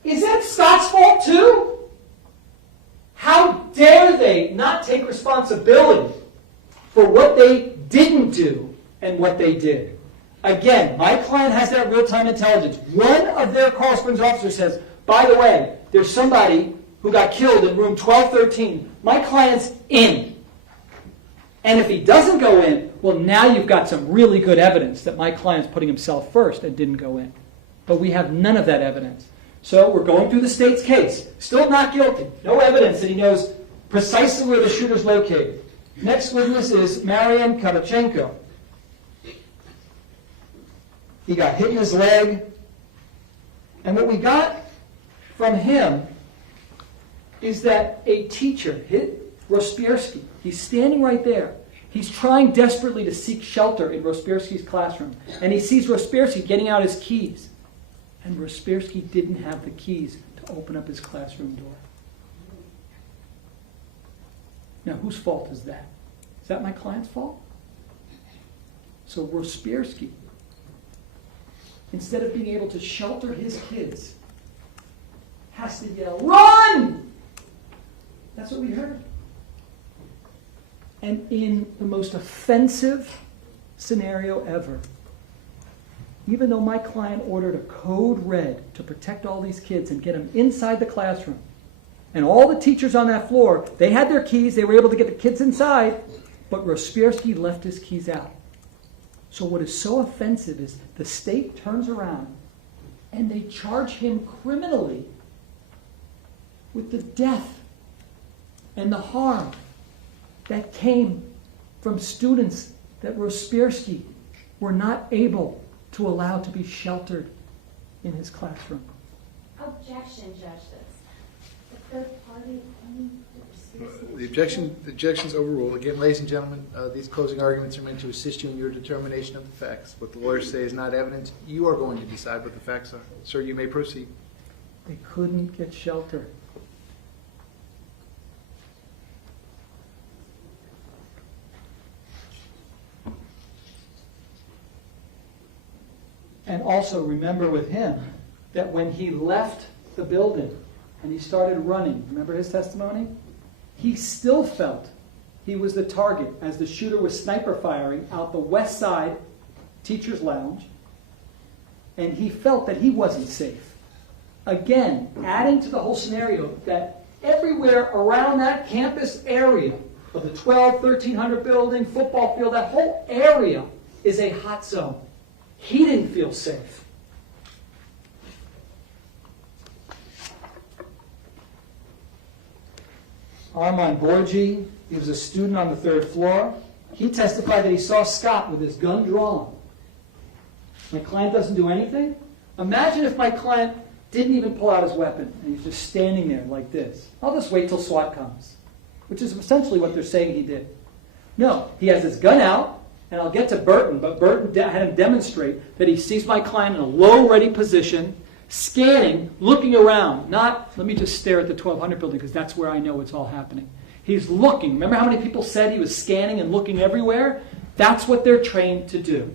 Is that Scott's fault too? How dare they not take responsibility for what they didn't do and what they did? Again, my client has that real-time intelligence. One of their Coral Springs officers says, by the way, there's somebody who got killed in room 1213. My client's in. And if he doesn't go in, well, now you've got some really good evidence that my client's putting himself first and didn't go in. But we have none of that evidence. So we're going through the state's case. Still not guilty. No evidence that he knows precisely where the shooter's located. Next witness is Marian Kabachenko. He got hit in his leg. And what we got from him is that a teacher hit Rospierski. He's standing right there. He's trying desperately to seek shelter in Rospierski's classroom. And he sees Rospierski getting out his keys. And Rospierski didn't have the keys to open up his classroom door. Now, whose fault is that? Is that my client's fault? So Rospierski, instead of being able to shelter his kids, has to yell, "Run!" That's what we heard. And in the most offensive scenario ever, even though my client ordered a code red to protect all these kids and get them inside the classroom, and all the teachers on that floor, they had their keys, they were able to get the kids inside, but Rospierski left his keys out. So what is so offensive is the state turns around and they charge him criminally with the death and the harm that came from students that Rospierski were not able to allow to be sheltered in his classroom. Objection, Judge. The third party, The objection's overruled. Again, ladies and gentlemen, these closing arguments are meant to assist you in your determination of the facts. What the lawyers say is not evidence. You are going to decide what the facts are. Sir, you may proceed. They couldn't get shelter. And also remember with him that when he left the building and he started running, remember his testimony? He still felt he was the target as the shooter was sniper firing out the west side teacher's lounge, and he felt that he wasn't safe. Again, adding to the whole scenario that everywhere around that campus area of the 1300 building, football field, that whole area is a hot zone. He didn't feel safe. Armand Borgi, he was a student on the 3rd floor. He testified that he saw Scott with his gun drawn. My client doesn't do anything? Imagine if my client didn't even pull out his weapon and he's just standing there like this. I'll just wait till SWAT comes, which is essentially what they're saying he did. No, he has his gun out, and I'll get to Burton, but Burton had him demonstrate that he sees my client in a low ready position, scanning, looking around, not, let me just stare at the 1200 building because that's where I know it's all happening. He's looking. Remember how many people said he was scanning and looking everywhere? That's what they're trained to do.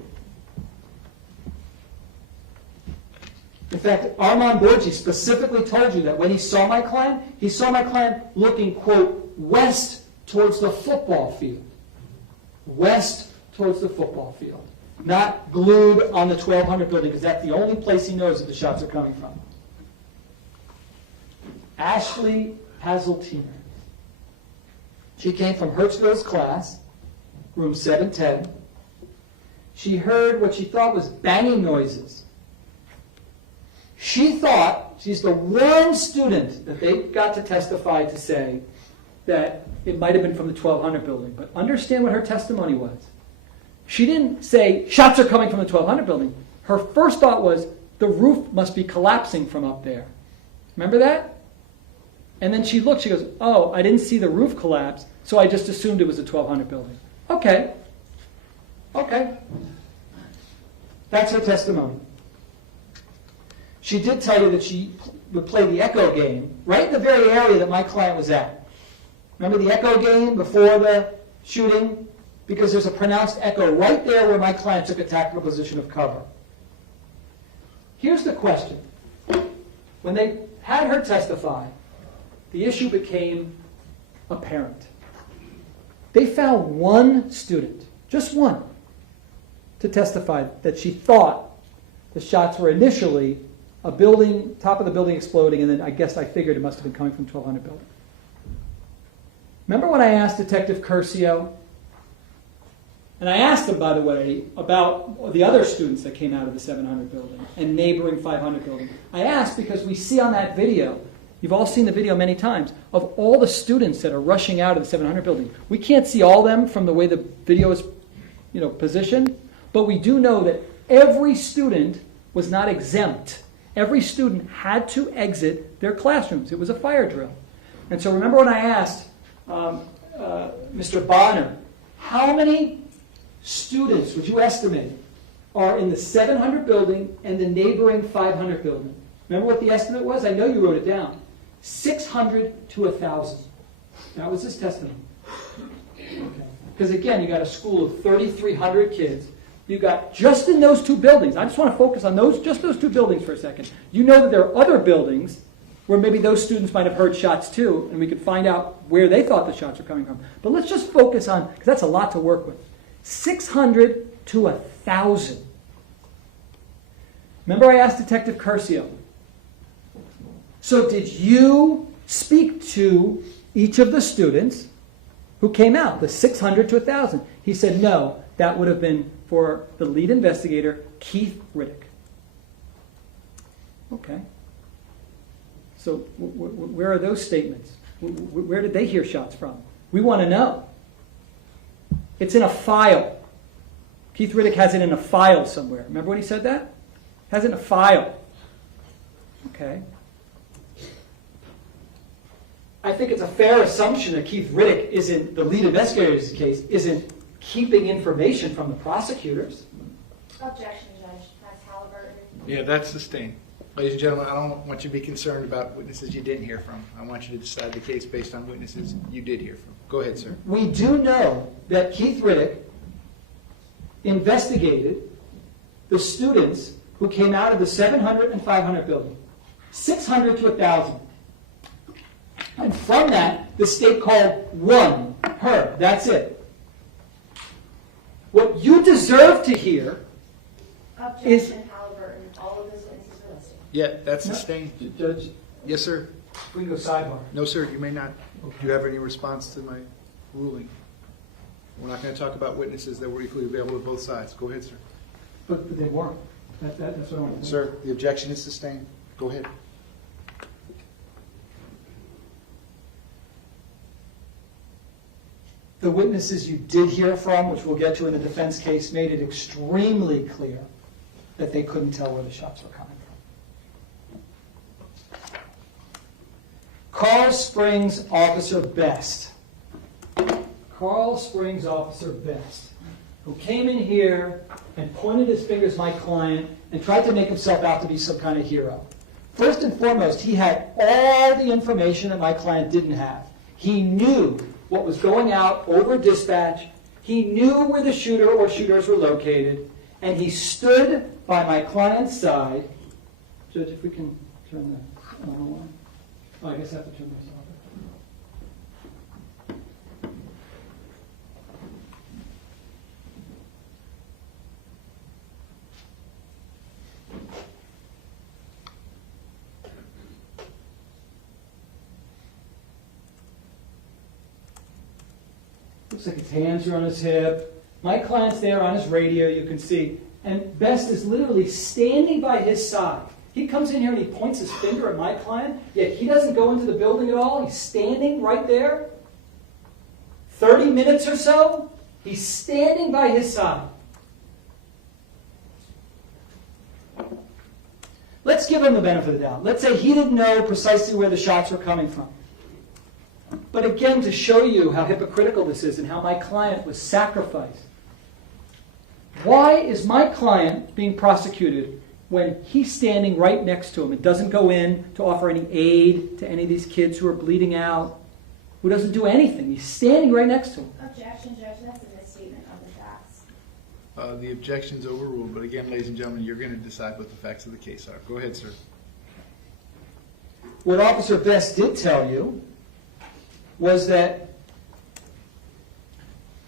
In fact, Armand Borgi specifically told you that when he saw my client looking, quote, west towards the football field. West towards the football field. Not glued on the 1200 building, because that's the only place he knows that the shots are coming from. Ashley Hazeltiner. She came from Hertzville's class, room 710. She heard what she thought was banging noises. She thought, she's the one student that they got to testify to say that it might have been from the 1200 building. But understand what her testimony was. She didn't say, shots are coming from the 1200 building. Her first thought was, the roof must be collapsing from up there. Remember that? And then she looked, she goes, oh, I didn't see the roof collapse, so I just assumed it was a 1200 building. Okay. That's her testimony. She did tell you that she would play the echo game right in the very area that my client was at. Remember the echo game before the shooting? Because there's a pronounced echo right there where my client took a tactical position of cover. Here's the question. When they had her testify, the issue became a parent. They found one student, just one, to testify that she thought the shots were initially a building, top of the building exploding, and then I figured it must have been coming from 1200 building. Remember when I asked Detective Curcio? And I asked him, by the way, about the other students that came out of the 700 building and neighboring 500 building. I asked because we see on that video, you've all seen the video many times, of all the students that are rushing out of the 700 building. We can't see all of them from the way the video is, positioned, but we do know that every student was not exempt. Every student had to exit their classrooms. It was a fire drill. And so remember when I asked Mr. Bonner, how many students would you estimate are in the 700 building and the neighboring 500 building? Remember what the estimate was? I know you wrote it down. 600 to 1,000. That was his testimony. Because again, you got a school of 3,300 kids. You got just in those two buildings. I just want to focus on just those two buildings for a second. You know that there are other buildings where maybe those students might have heard shots too, and we could find out where they thought the shots were coming from. But let's just focus on, because that's a lot to work with. 600 to 1,000. Remember I asked Detective Curcio, so did you speak to each of the students who came out, the 600 to 1,000? He said, no, that would have been for the lead investigator, Keith Riddick. Okay. So where are those statements? Where did they hear shots from? We want to know. It's in a file. Keith Riddick has it in a file somewhere. Remember when he said that? Has it in a file. Okay. I think it's a fair assumption that Keith Riddick isn't, the lead investigator's case, isn't keeping information from the prosecutors. Objection, Judge. That's Halliburton. Yeah, that's sustained. Ladies and gentlemen, I don't want you to be concerned about witnesses you didn't hear from. I want you to decide the case based on witnesses you did hear from. Go ahead, sir. We do know that Keith Riddick investigated the students who came out of the 700 and 500 building, 600 to 1,000. And from that, the state called one, her. That's it. What you deserve to hear is... Objection, Halliburton. All of those witnesses are listed. Yeah, that's sustained. Judge, Yes, sir. we can go sidebar. No, sir, you may not. Do you have any response to my ruling? We're not going to talk about witnesses that were equally available to both sides. Go ahead, sir. But they weren't. That's what I want to say. Sir, the objection is sustained. Go ahead. The witnesses you did hear from, which we'll get to in the defense case, made it extremely clear that they couldn't tell where the shots were coming from. Carl Springs Officer Best. Carl Springs Officer Best, who came in here and pointed his fingers at my client and tried to make himself out to be some kind of hero. First and foremost, he had all the information that my client didn't have. He knew what was going out over dispatch. He knew where the shooter or shooters were located, and he stood by my client's side. Judge, if we can turn the on. Oh, I guess I have to turn this off. Looks like his hands are on his hip. My client's there on his radio, you can see. And Best is literally standing by his side. He comes in here and he points his finger at my client, yet he doesn't go into the building at all. He's standing right there. 30 minutes or so, he's standing by his side. Let's give him the benefit of the doubt. Let's say he didn't know precisely where the shots were coming from. But again, to show you how hypocritical this is and how my client was sacrificed. Why is my client being prosecuted when he's standing right next to him and doesn't go in to offer any aid to any of these kids who are bleeding out, who doesn't do anything? He's standing right next to him. Objection, Judge. That's a misstatement of the facts. The objection's overruled, but again, ladies and gentlemen, you're going to decide what the facts of the case are. Go ahead, sir. What Officer Best did tell you was that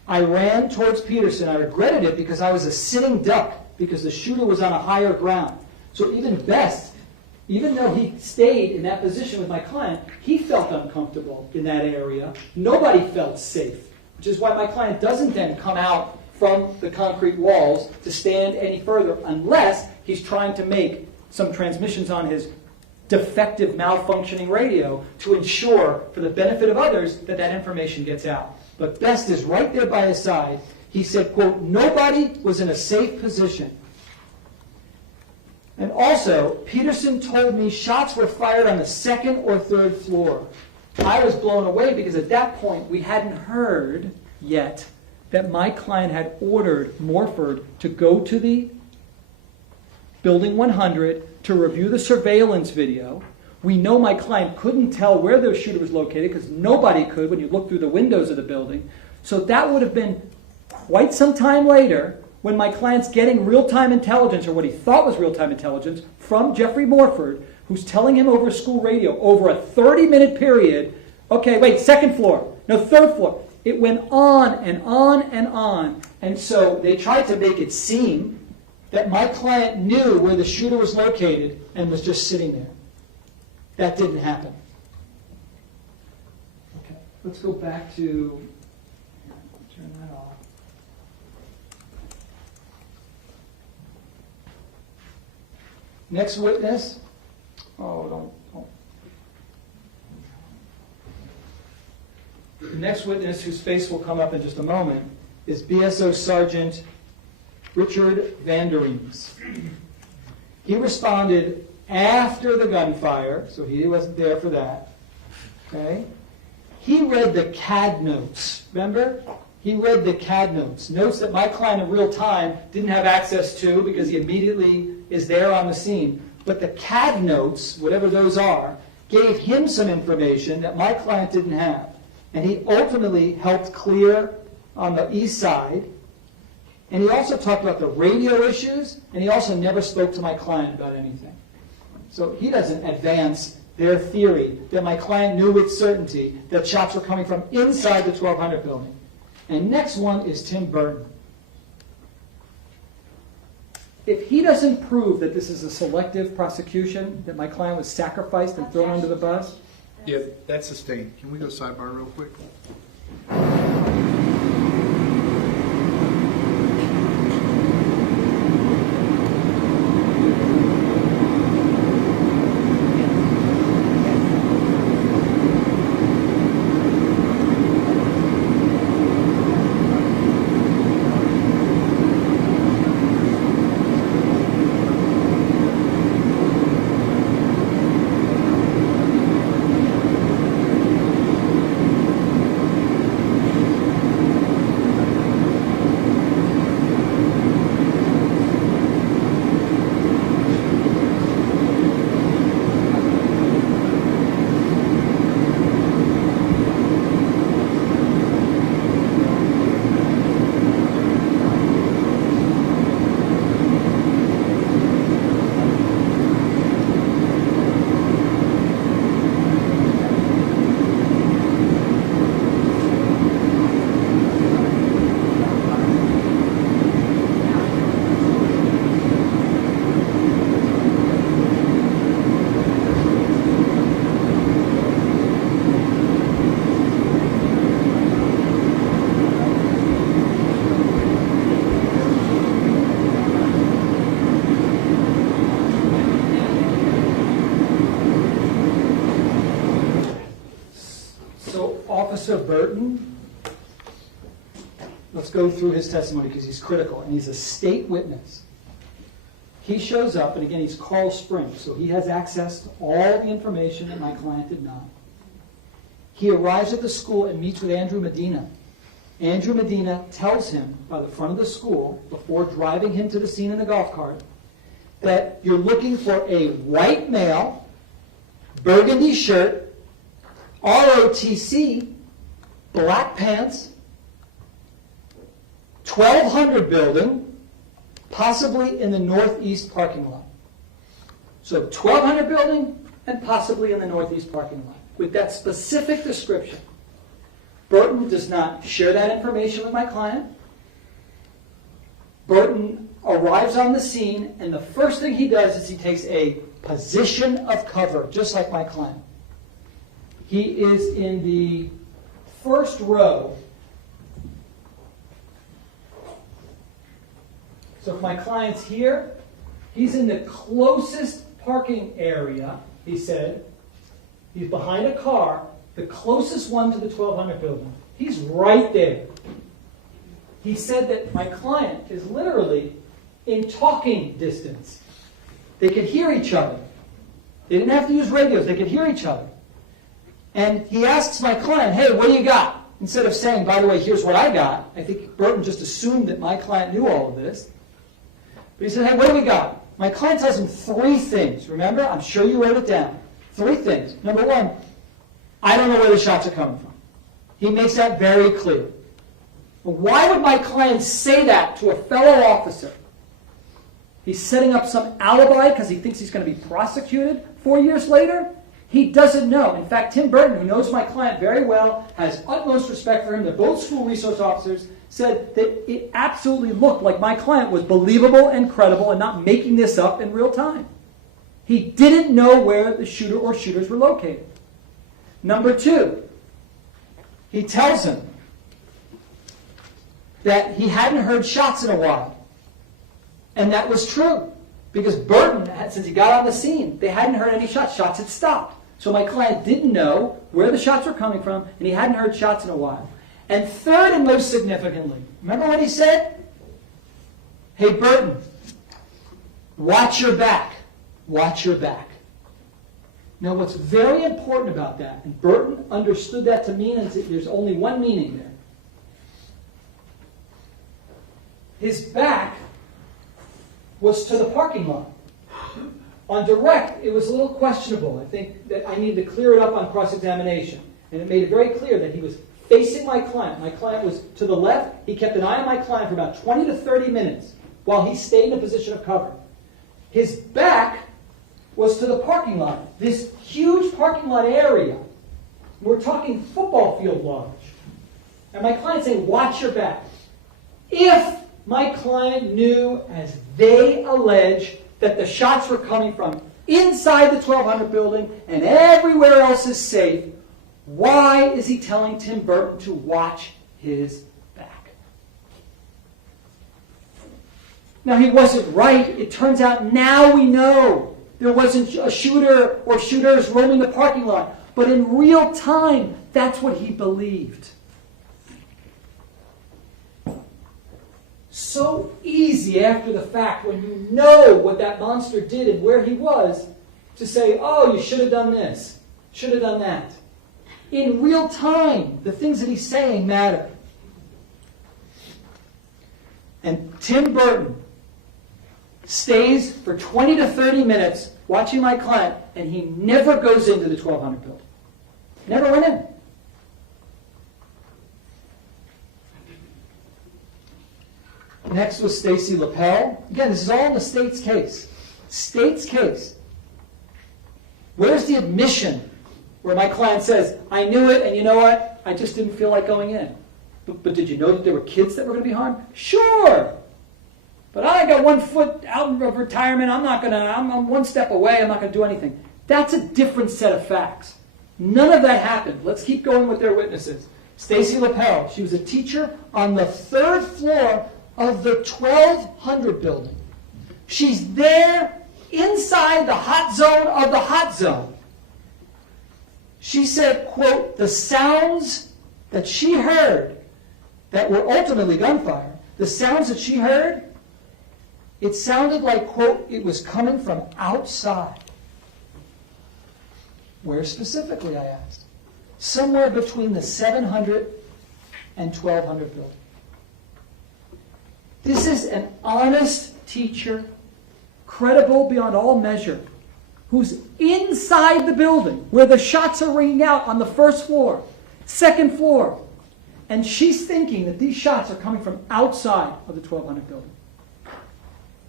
I ran towards Peterson. I regretted it because I was a sitting duck because the shooter was on a higher ground. So even Best, even though he stayed in that position with my client, he felt uncomfortable in that area. Nobody felt safe, which is why my client doesn't then come out from the concrete walls to stand any further unless he's trying to make some transmissions on his defective, malfunctioning radio to ensure, for the benefit of others, that that information gets out. But Best is right there by his side. He said, quote, nobody was in a safe position. And also, Peterson told me shots were fired on the second or third floor. I was blown away because at that point we hadn't heard yet that my client had ordered Morford to go to the Building 100 to review the surveillance video. We know my client couldn't tell where the shooter was located because nobody could when you look through the windows of the building. So that would have been quite some time later when my client's getting real-time intelligence, or what he thought was real-time intelligence, from Jeffrey Morford, who's telling him over school radio over a 30-minute period, okay, wait, second floor, no, third floor. It went on and on and on. And so they tried to make it seem that my client knew where the shooter was located and was just sitting there. That didn't happen. Okay, let's go back to, turn that off. Next witness. Oh, don't. The next witness, whose face will come up in just a moment, is BSO Sergeant Richard Vandereems. He responded after the gunfire, so he wasn't there for that. Okay? He read the CAD notes. Remember? He read the CAD notes. Notes that my client in real time didn't have access to because he immediately is there on the scene. But the CAD notes, whatever those are, gave him some information that my client didn't have. And he ultimately helped clear on the east side. And he also talked about the radio issues, and he also never spoke to my client about anything. So he doesn't advance their theory that my client knew with certainty that shots were coming from inside the 1200 building. And next one is Tim Burton. If he doesn't prove that this is a selective prosecution, that my client was sacrificed and thrown under the bus. Yeah, that's sustained. Can we go sidebar real quick? Officer Burton, let's go through his testimony because he's critical, and he's a state witness. He shows up, and again, he's Carl Springs, so he has access to all the information that my client did not. He arrives at the school and meets with Andrew Medina. Andrew Medina tells him by the front of the school, before driving him to the scene in the golf cart, that you're looking for a white male, burgundy shirt, ROTC, black pants, 1200 building, possibly in the northeast parking lot. So 1200 building and possibly in the northeast parking lot with that specific description. Burton does not share that information with my client. Burton arrives on the scene, and the first thing he does is he takes a position of cover, just like my client. He is in the first row. So if my client's here, he's in the closest parking area, he said. He's behind a car, the closest one to the 1200 building. He's right there. He said that my client is literally in talking distance. They could hear each other. They didn't have to use radios. They could hear each other. And he asks my client, hey, what do you got? Instead of saying, by the way, here's what I got. I think Burton just assumed that my client knew all of this. But he said, hey, what do we got? My client tells him 3 things. Remember? I'm sure you wrote it down. 3 things. Number 1, I don't know where the shots are coming from. He makes that very clear. But why would my client say that to a fellow officer? He's setting up some alibi because he thinks he's going to be prosecuted 4 years later? He doesn't know. In fact, Tim Burton, who knows my client very well, has utmost respect for him, they're both school resource officers, said that it absolutely looked like my client was believable and credible and not making this up in real time. He didn't know where the shooter or shooters were located. Number 2, he tells him that he hadn't heard shots in a while. And that was true. Because Burton, since he got on the scene, they hadn't heard any shots. Shots had stopped. So my client didn't know where the shots were coming from, and he hadn't heard shots in a while. And third and most significantly, remember what he said? Hey, Burton, watch your back. Watch your back. Now, what's very important about that, and Burton understood that to mean that there's only one meaning there. His back was to the parking lot. On direct, it was a little questionable. I think that I needed to clear it up on cross-examination. And it made it very clear that he was facing my client. My client was to the left. He kept an eye on my client for about 20 to 30 minutes while he stayed in a position of cover. His back was to the parking lot, this huge parking lot area. We're talking football field large. And my client's saying, watch your back. If my client knew, as they allege, that the shots were coming from inside the 1200 building and everywhere else is safe, why is he telling Tim Burton to watch his back? Now, he wasn't right. It turns out now we know there wasn't a shooter or shooters roaming the parking lot. But in real time, that's what he believed. So easy after the fact, when you know what that monster did and where he was, to say, oh, you should have done this, should have done that. In real time, the things that he's saying matter. And Tim Burton stays for 20 to 30 minutes watching my client, and he never goes into the 1200 building. Never went in. Next was Stacy Lapel. Again, this is all in the state's case. State's case. Where's the admission where my client says, I knew it, and you know what? I just didn't feel like going in. But did you know that there were kids that were going to be harmed? Sure. But I got 1 foot out of retirement. I'm 1 step away. I'm not going to do anything. That's a different set of facts. None of that happened. Let's keep going with their witnesses. Stacy Lapel. She was a teacher on the 3rd floor of the 1200 building. She's there inside the hot zone of the hot zone. She said, quote, the sounds that she heard that were ultimately gunfire, the sounds that she heard, it sounded like, quote, it was coming from outside. Where specifically, I asked? Somewhere between the 700 and 1200 building. This is an honest teacher, credible beyond all measure, who's inside the building where the shots are ringing out on the 1st floor, 2nd floor. And she's thinking that these shots are coming from outside of the 1200 building.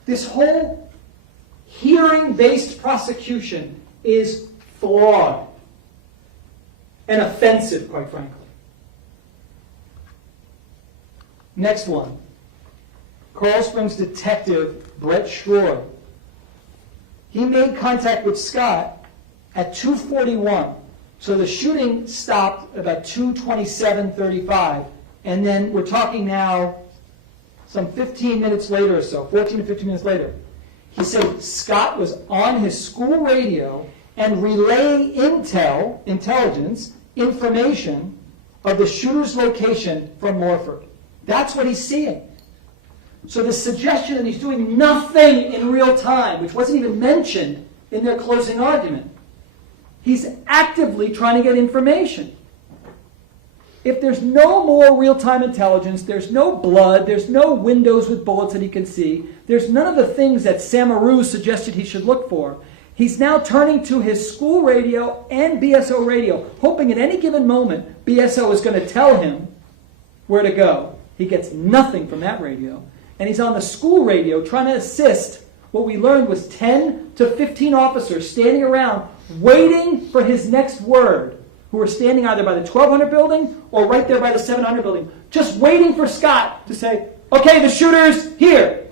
This whole hearing-based prosecution is flawed and offensive, quite frankly. Next one. Coral Springs detective Brett Schroer. He made contact with Scott at 2:41. So the shooting stopped about 2:27:35. And then we're talking now some 15 minutes later or so, 14 to 15 minutes later. He said Scott was on his school radio and relaying intelligence, information of the shooter's location from Morford. That's what he's seeing. So the suggestion that he's doing nothing in real time, which wasn't even mentioned in their closing argument, he's actively trying to get information. If there's no more real-time intelligence, there's no blood, there's no windows with bullets that he can see, there's none of the things that Samaru suggested he should look for, he's now turning to his school radio and BSO radio, hoping at any given moment BSO is going to tell him where to go. He gets nothing from that radio. And he's on the school radio trying to assist. What we learned was 10 to 15 officers standing around waiting for his next word, who are standing either by the 1200 building or right there by the 700 building, just waiting for Scott to say, okay, the shooter's here.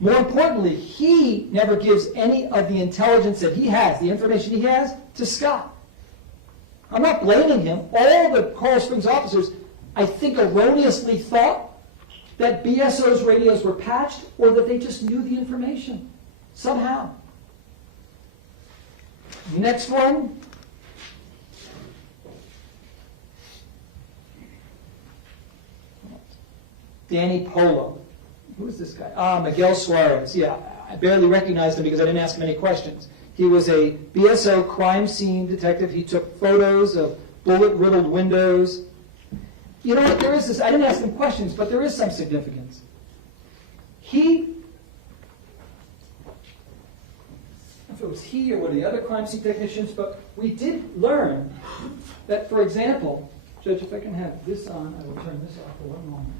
More importantly, he never gives any of the intelligence that he has, the information he has, to Scott. I'm not blaming him. All the Coral Springs officers, I think, erroneously thought that BSO's radios were patched or that they just knew the information somehow. Next one. Danny Polo. Who is this guy? Miguel Suarez. Yeah, I barely recognized him because I didn't ask him any questions. He was a BSO crime scene detective. He took photos of bullet-riddled windows. You know what? There is this. I didn't ask him questions, but there is some significance. I don't know if it was he or one of the other crime scene technicians, but we did learn that, for example, Judge, if I can have this on, I will turn this off for one moment.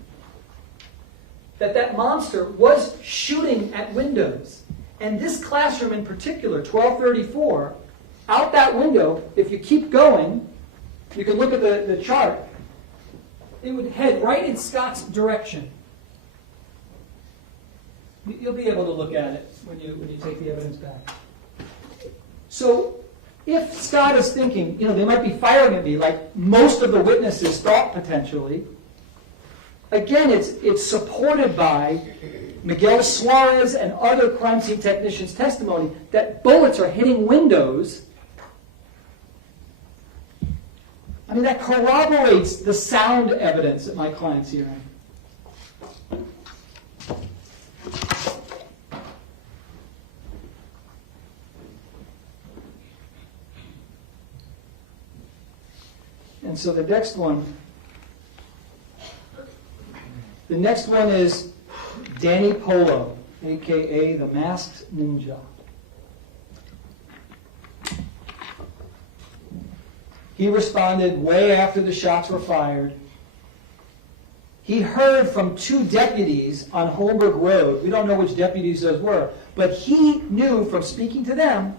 That monster was shooting at windows. And this classroom in particular, 1234, out that window, if you keep going, you can look at the chart, it would head right in Scott's direction. You'll be able to look at it when you take the evidence back. So if Scott is thinking, they might be firing at me like most of the witnesses thought potentially, again, it's supported by Miguel Suarez and other crime scene technicians' testimony that bullets are hitting windows. I mean, that corroborates the sound evidence that my client's hearing. And so the next one is Danny Polo, a.k.a. the Masked Ninja. He responded way after the shots were fired. He heard from 2 deputies on Holmberg Road. We don't know which deputies those were, but he knew from speaking to them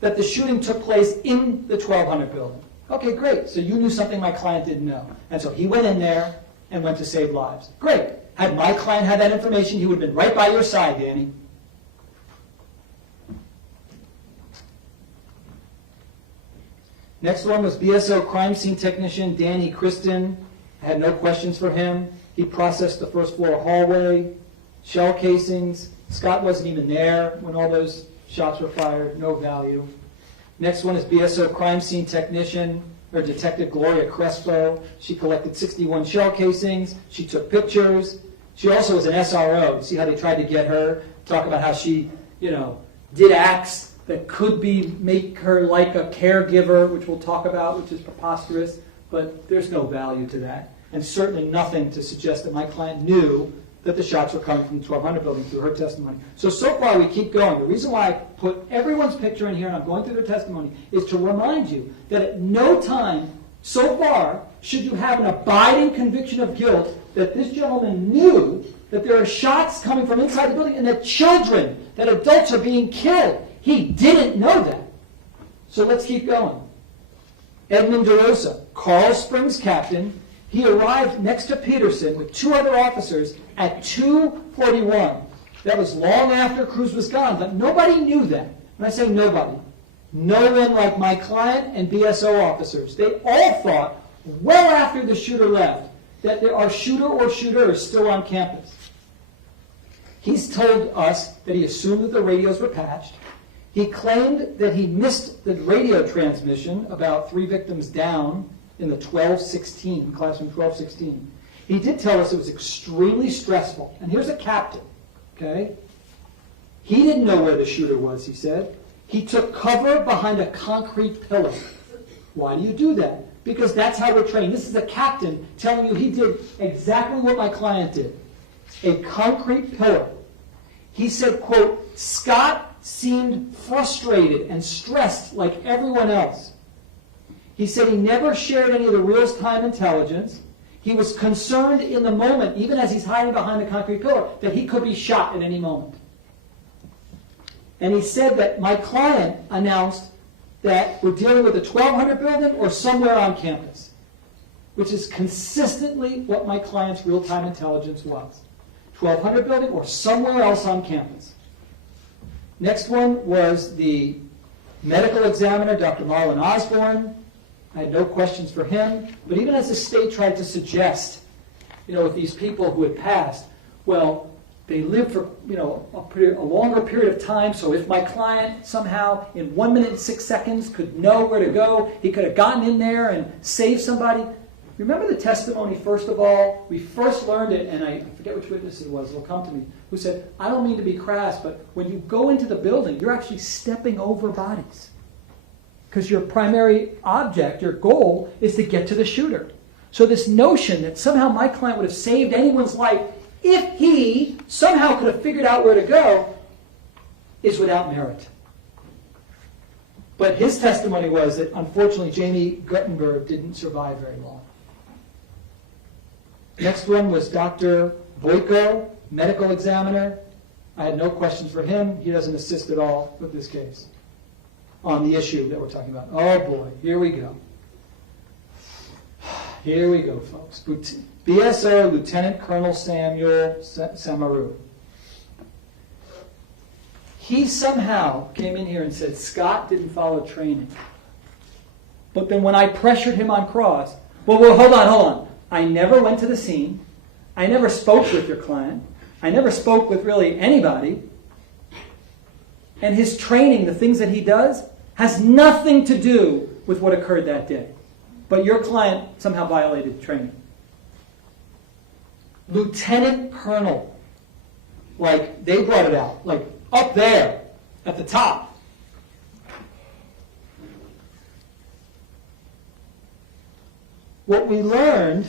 that the shooting took place in the 1200 building. Okay, great. So you knew something my client didn't know. And so he went in there and went to save lives. Great. Had my client had that information, he would have been right by your side, Danny. Next one was BSO crime scene technician Danny Kristen. I had no questions for him. He processed the first floor hallway, shell casings. Scott wasn't even there when all those shots were fired. No value. Next one is BSO crime scene technician, or Detective Gloria Crespo. She collected 61 shell casings. She took pictures. She also was an SRO. See how they tried to get her? Talk about how she, did acts that could make her like a caregiver, which we'll talk about, which is preposterous. But there's no value to that. And certainly nothing to suggest that my client knew that the shots were coming from the 1200 building through her testimony. So far we keep going. The reason why I put everyone's picture in here and I'm going through their testimony is to remind you that at no time so far should you have an abiding conviction of guilt that this gentleman knew that there are shots coming from inside the building and that adults are being killed. He didn't know that. So let's keep going. Edmund DeRosa, Carl Springs captain. He arrived next to Peterson with 2 other officers at 2:41. That was long after Cruz was gone, but nobody knew that. When I say nobody, no one like my client and BSO officers. They all thought, well after the shooter left, that there are shooter or shooters still on campus. He's told us that he assumed that the radios were patched. He claimed that he missed the radio transmission about 3 victims down in the classroom 1216. He did tell us it was extremely stressful. And here's a captain, okay? He didn't know where the shooter was, he said. He took cover behind a concrete pillar. Why do you do that? Because that's how we're trained. This is a captain telling you he did exactly what my client did. A concrete pillar. He said, quote, Scott seemed frustrated and stressed like everyone else. He said he never shared any of the real-time intelligence. He was concerned in the moment, even as he's hiding behind the concrete pillar, that he could be shot at any moment. And he said that my client announced that we're dealing with a 1200 building or somewhere on campus, which is consistently what my client's real-time intelligence was. 1200 building or somewhere else on campus. Next one was the medical examiner, Dr. Marlon Osborne. I had no questions for him, but even as the state tried to suggest, with these people who had passed, well, they lived for, a longer period of time, so if my client somehow in 1 minute and 6 seconds could know where to go, he could have gotten in there and saved somebody. Remember the testimony, first of all? We first learned it, and I forget which witness it was, it'll come to me, who said, I don't mean to be crass, but when you go into the building, you're actually stepping over bodies. Because your primary object, your goal, is to get to the shooter. So this notion that somehow my client would have saved anyone's life if he somehow could have figured out where to go is without merit. But his testimony was that, unfortunately, Jamie Guttenberg didn't survive very long. Next one was Dr. Boyko, medical examiner. I had no questions for him. He doesn't assist at all with this case on the issue that we're talking about. Oh boy, here we go. Here we go, folks. BSO Lieutenant Colonel Samuel Samaru. He somehow came in here and said Scott didn't follow training. But then when I pressured him on cross, well, hold on. I never went to the scene. I never spoke with your client. I never spoke with really anybody. And his training, the things that he does, has nothing to do with what occurred that day. But your client somehow violated training. Lieutenant Colonel. Like, they brought it out. Like, up there, at the top. What we learned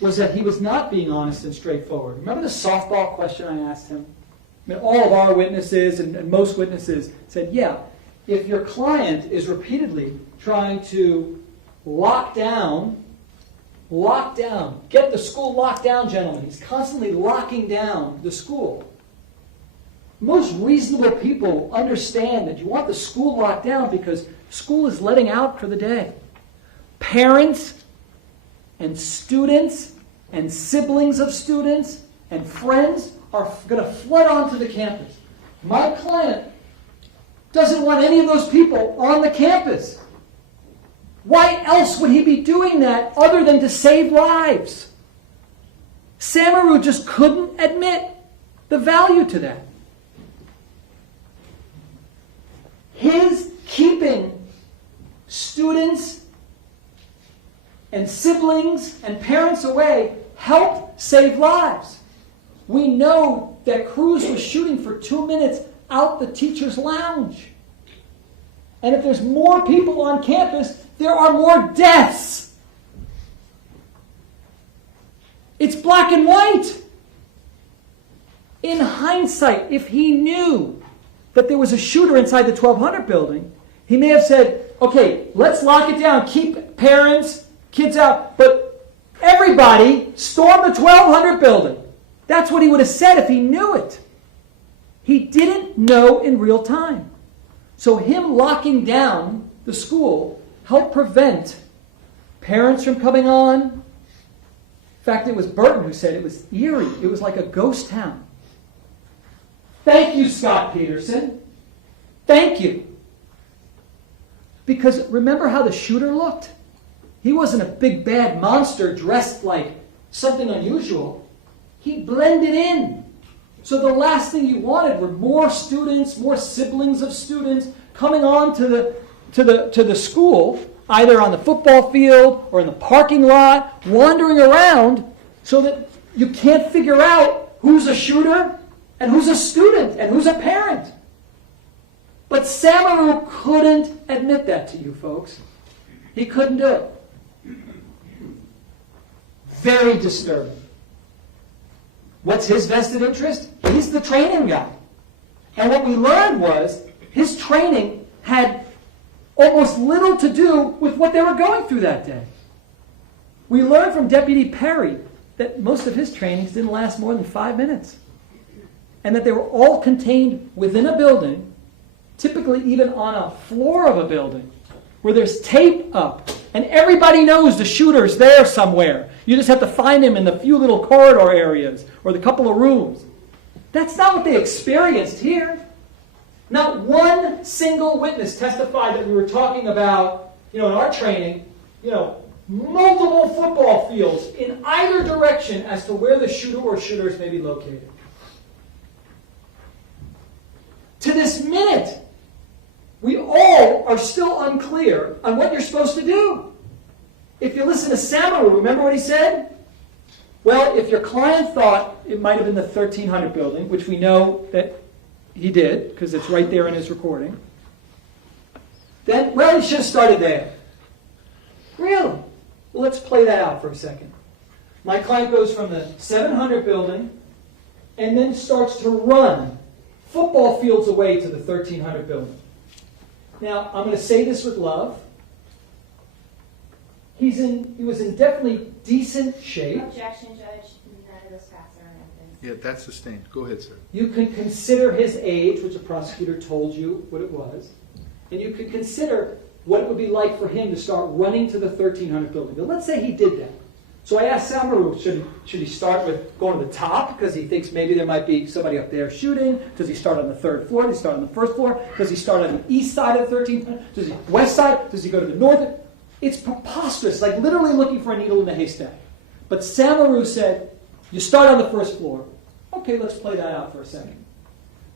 was that he was not being honest and straightforward. Remember the softball question I asked him? I mean, all of our witnesses and most witnesses said, yeah, if your client is repeatedly trying to lock down, get the school locked down, gentlemen. He's constantly locking down the school. Most reasonable people understand that you want the school locked down because school is letting out for the day. Parents and students and siblings of students and friends are going to flood onto the campus. My client doesn't want any of those people on the campus. Why else would he be doing that other than to save lives? Samaru just couldn't admit the value to that. His keeping students and siblings and parents away helped save lives. We know that Cruz was shooting for 2 minutes out the teacher's lounge. And if there's more people on campus, there are more deaths. It's black and white. In hindsight, if he knew that there was a shooter inside the 1200 building, he may have said, okay, let's lock it down, keep parents, kids out, but everybody storm the 1200 building. That's what he would have said if he knew it. He didn't know in real time. So him locking down the school, helped prevent parents from coming on. In fact, it was Burton who said it was eerie. It was like a ghost town. Thank you, Scot Peterson. Thank you. Because remember how the shooter looked? He wasn't a big bad monster dressed like something unusual. He blended in. So the last thing you wanted were more students, more siblings of students coming on to the school, either on the football field or in the parking lot, wandering around so that you can't figure out who's a shooter and who's a student and who's a parent. But Samaru couldn't admit that to you folks. He couldn't do it. Very disturbing. What's his vested interest? He's the training guy. And what we learned was his training had almost little to do with what they were going through that day. We learned from Deputy Perry that most of his trainings didn't last more than 5 minutes. And that they were all contained within a building, typically even on a floor of a building, where there's tape up. And everybody knows the shooter's there somewhere. You just have to find him in the few little corridor areas or the couple of rooms. That's not what they experienced here. Not one single witness testified that we were talking about, in our training, multiple football fields in either direction as to where the shooter or shooters may be located. To this minute, we all are still unclear on what you're supposed to do. If you listen to Samaru, remember what he said? Well, if your client thought it might have been the 1300 building, which we know that he did, because it's right there in his recording, then, he should have started there. Really? Well, let's play that out for a second. My client goes from the 700 building and then starts to run football fields away to the 1300 building. Now, I'm going to say this with love. He was in definitely decent shape. Objection, Judge. None of those facts are in evidence. Yeah, that's sustained. Go ahead, sir. You can consider his age, which the prosecutor told you what it was. And you could consider what it would be like for him to start running to the 1300 building. But let's say he did that. So I asked Samaru, should he start with going to the top because he thinks maybe there might be somebody up there shooting? Does he start on the third floor? Does he start on the first floor? Does he start on the east side of the 1300? Does he west side? Does he go to the north? It's preposterous, like literally looking for a needle in a haystack. But Samaru said, you start on the first floor. Okay, let's play that out for a second.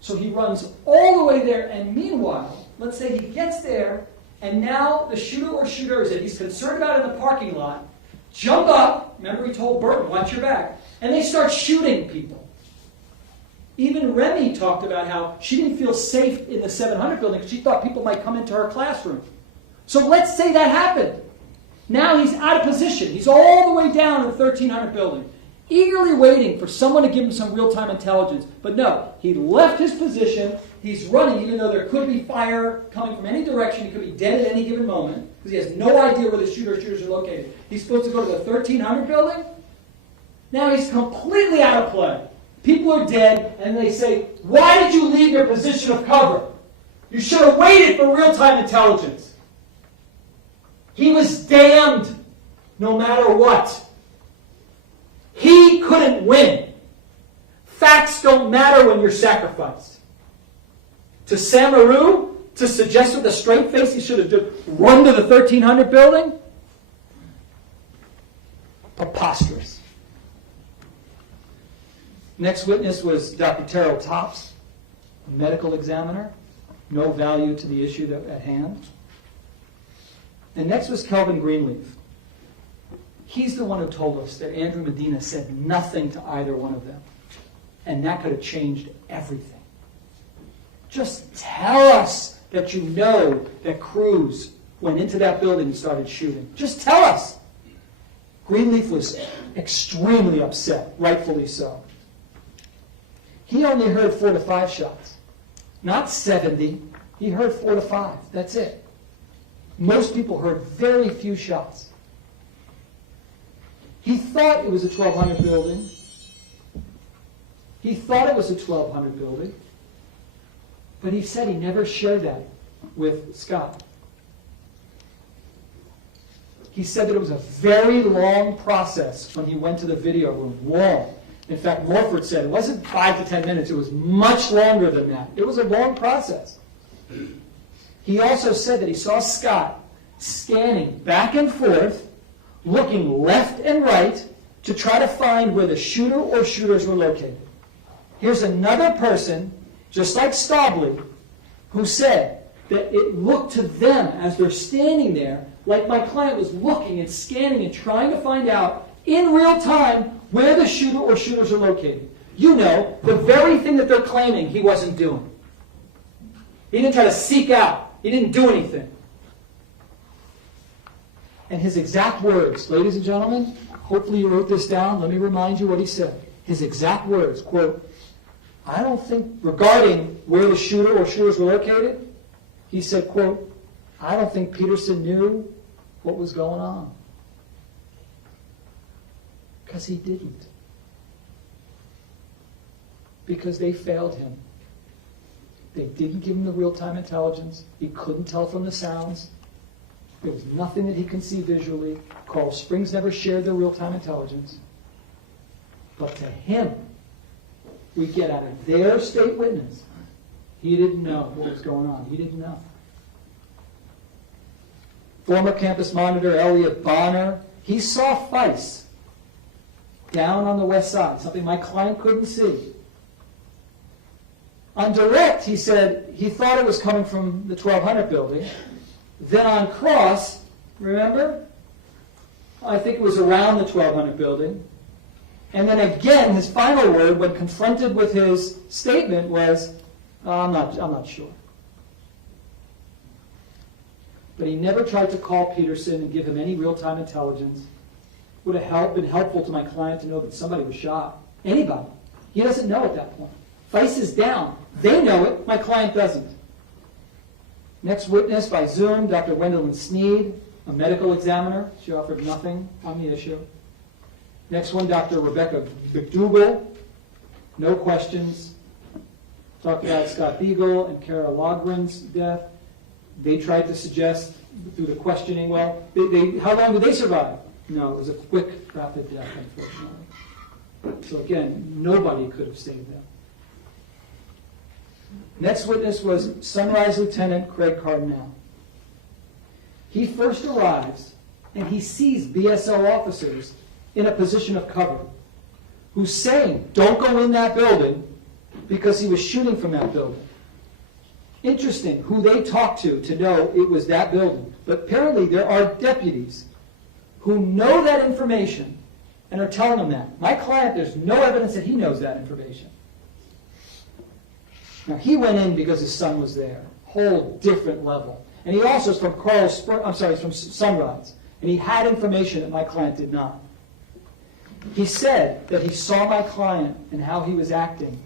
So he runs all the way there, and meanwhile, let's say he gets there, and now the shooter or shooters that he's concerned about in the parking lot jump up. Remember he told Burton, watch your back. And they start shooting people. Even Remy talked about how she didn't feel safe in the 700 building because she thought people might come into her classroom. So let's say that happened. Now he's out of position. He's all the way down in the 1300 building, eagerly waiting for someone to give him some real-time intelligence. But no, he left his position. He's running, even though there could be fire coming from any direction. He could be dead at any given moment because he has no idea where the shooters are located. He's supposed to go to the 1300 building. Now he's completely out of play. People are dead, and they say, why did you leave your position of cover? You should have waited for real-time intelligence. He was damned no matter what. He couldn't win. Facts don't matter when you're sacrificed. To Samaru, to suggest with a straight face he should have just run to the 1300 building? Preposterous. Next witness was Dr. Terrell Tops, a medical examiner. No value to the issue at hand. And next was Kelvin Greenleaf. He's the one who told us that Andrew Medina said nothing to either one of them. And that could have changed everything. Just tell us that you know that Cruz went into that building and started shooting. Just tell us. Greenleaf was extremely upset, rightfully so. He only heard 4 to 5 shots. Not 70. He heard 4 to 5. That's it. Most people heard very few shots. He thought it was a 1200 building. He thought it was a 1200 building. But he said he never shared that with Scott. He said that it was a very long process when he went to the video room. Long. In fact, Morford said it wasn't 5 to 10 minutes. It was much longer than that. It was a long process. He also said that he saw Scott scanning back and forth, looking left and right to try to find where the shooter or shooters were located. Here's another person, just like Stobley, who said that it looked to them as they're standing there like my client was looking and scanning and trying to find out in real time where the shooter or shooters are located. You know, the very thing that they're claiming he wasn't doing. He didn't try to seek out. He didn't do anything. And his exact words, ladies and gentlemen, hopefully you wrote this down. Let me remind you what he said. His exact words, quote, I don't think, regarding where the shooter or shooters were located, he said, quote, I don't think Peterson knew what was going on. Because he didn't. Because they failed him. They didn't give him the real-time intelligence. He couldn't tell from the sounds. There was nothing that he could see visually. Carl Springs never shared the real-time intelligence. But to him, we get out of their state witness, he didn't know what was going on. He didn't know. Former campus monitor Elliot Bonner, he saw Feist down on the west side, something my client couldn't see. On direct, he said he thought it was coming from the 1200 building. Then on cross, remember? I think it was around the 1200 building. And then again, his final word when confronted with his statement was, I'm not sure. But he never tried to call Peterson and give him any real-time intelligence. Would have been helpful to my client to know that somebody was shot. Anybody. He doesn't know at that point. Feist is down. They know it. My client doesn't. Next witness by Zoom, Dr. Gwendolyn Sneed, a medical examiner. She offered nothing on the issue. Next one, Dr. Rebecca McDougall. No questions. Talked about Scott Beagle and Kara Logren's death. They tried to suggest through the questioning, well, how long did they survive? No, it was a quick, rapid death, unfortunately. So again, nobody could have saved them. Next witness was Sunrise Lieutenant Craig Cardinal. He first arrives and he sees BSO officers in a position of cover who's saying, don't go in that building because he was shooting from that building. Interesting who they talked to know it was that building. But apparently there are deputies who know that information and are telling them that. My client, there's no evidence that he knows that information. Now, he went in because his son was there. Whole different level. And he also is from from Sunrise. And he had information that my client did not. He said that he saw my client and how he was acting.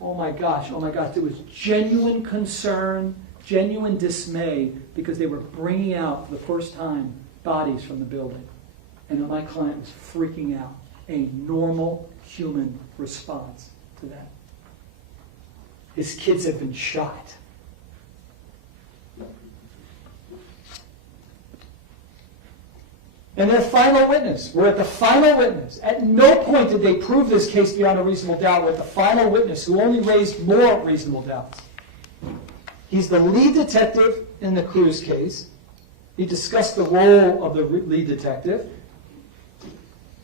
Oh my gosh, there was genuine concern, genuine dismay, because they were bringing out for the first time bodies from the building. And my client was freaking out. A normal human response to that. His kids have been shot. And their final witness. We're at the final witness. At no point did they prove this case beyond a reasonable doubt. We're at the final witness who only raised more reasonable doubts. He's the lead detective in the Cruz case. He discussed the role of the lead detective.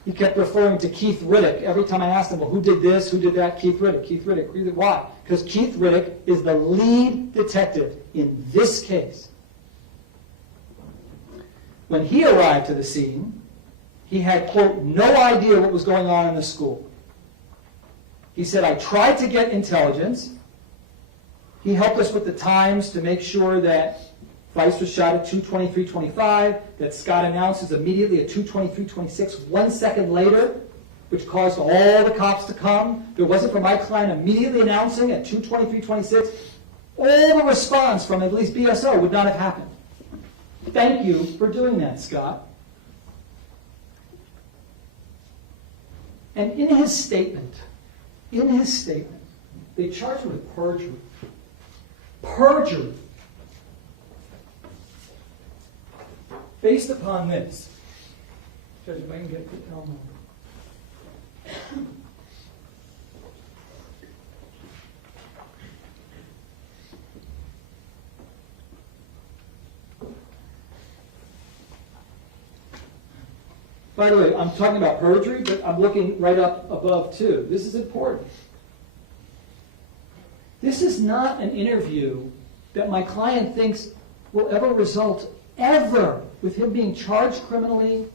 He kept referring to Keith Riddick. Every time I asked him, well, who did this, who did that? Keith Riddick, Keith Riddick. Why? Because Keith Riddick is the lead detective in this case. When he arrived to the scene, he had, quote, no idea what was going on in the school. He said, I tried to get intelligence. He helped us with the times to make sure that Feist was shot at 2:23:25, that Scott announces immediately at 2:23:26, 1 second later, which caused all the cops to come. If it wasn't for my client immediately announcing at 2:23:26, all the response from at least BSO would not have happened. Thank you for doing that, Scott. And in his statement, they charged him with perjury. Perjury. based upon this, Judge, if I can get the Elmo. By the way, I'm talking about perjury, but I'm looking right up above too. This is important. This is not an interview that my client thinks will ever result ever with him being charged criminally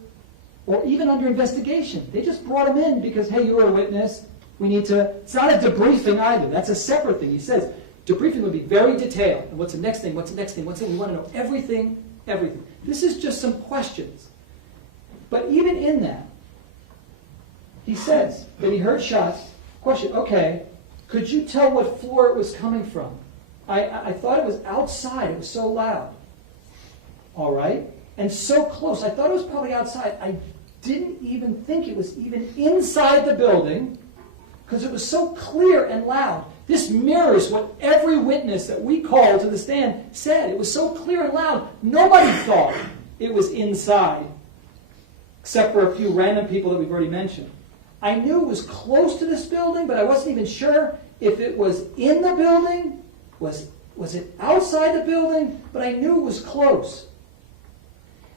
or even under investigation. They just brought him in because, hey, you were a witness. We need to, it's not a debriefing either. That's a separate thing. He says debriefing would be very detailed. And what's the next thing? What's the next thing? What's the thing? We want to know everything, everything. This is just some questions. But even in that, he says that he heard shots. Question, okay, could you tell what floor it was coming from? I thought it was outside. It was so loud. All right? And so close. I thought it was probably outside. I didn't even think it was even inside the building because it was so clear and loud. This mirrors what every witness that we called to the stand said. It was so clear and loud. Nobody thought it was inside, except for a few random people that we've already mentioned. I knew it was close to this building, but I wasn't even sure if it was in the building. Was it outside the building? But I knew it was close.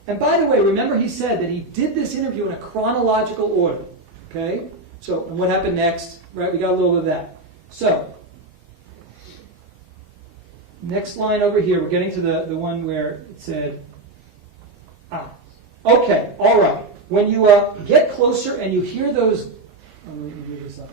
And by the way, remember he said that he did this interview in a chronological order. Okay? So, and what happened next? Right, we got a little bit of that. So, next line over here, we're getting to the one where it said, okay, all right. When you get closer and you hear those, let me move this up.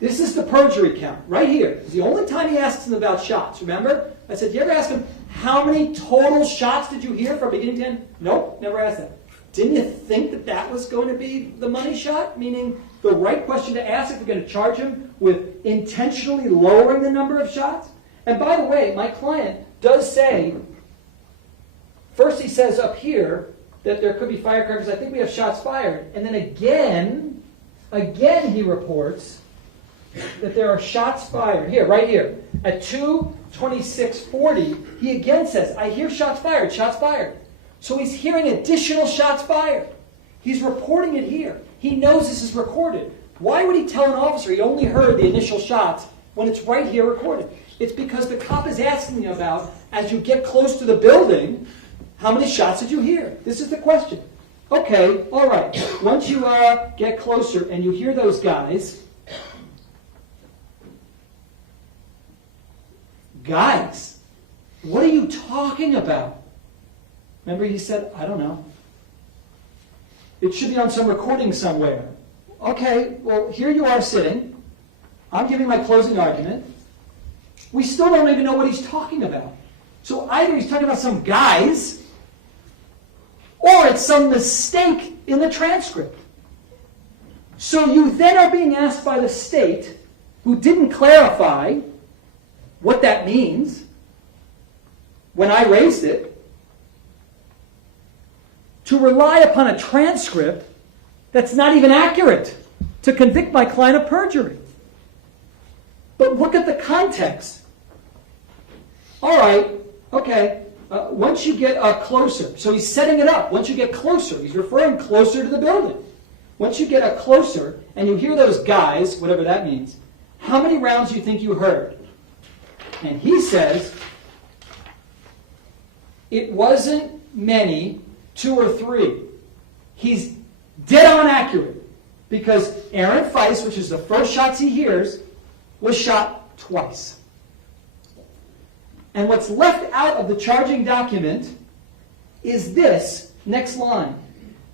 This is the perjury count, right here. It's the only time he asks him about shots, remember? I said, you ever ask him, how many total shots did you hear from beginning to end? Nope, never asked that. Didn't you think that that was going to be the money shot? Meaning the right question to ask if you're going to charge him with intentionally lowering the number of shots? And by the way, my client does say, first he says up here that there could be firecrackers. I think we have shots fired. And then again he reports that there are shots fired. Here, right here. At 2:26:40, he again says, I hear shots fired, shots fired. So he's hearing additional shots fired. He's reporting it here. He knows this is recorded. Why would he tell an officer he only heard the initial shots when it's right here recorded? It's because the cop is asking you about, as you get close to the building, how many shots did you hear? This is the question. Okay, all right. Once you get closer and you hear those guys, what are you talking about? Remember he said, I don't know. It should be on some recording somewhere. Okay, well, here you are sitting. I'm giving my closing argument. We still don't even know what he's talking about. So either he's talking about some guys, or it's some mistake in the transcript. So you then are being asked by the state, who didn't clarify what that means when I raised it, to rely upon a transcript that's not even accurate to convict my client of perjury. But look at the context. All right, okay, once you get closer, so he's setting it up. Once you get closer, he's referring closer to the building. Once you get closer and you hear those guys, whatever that means, how many rounds do you think you heard? And he says, it wasn't many, 2 or 3. He's dead on accurate because Aaron Feist, which is the first shots he hears, was shot twice. And what's left out of the charging document is this next line.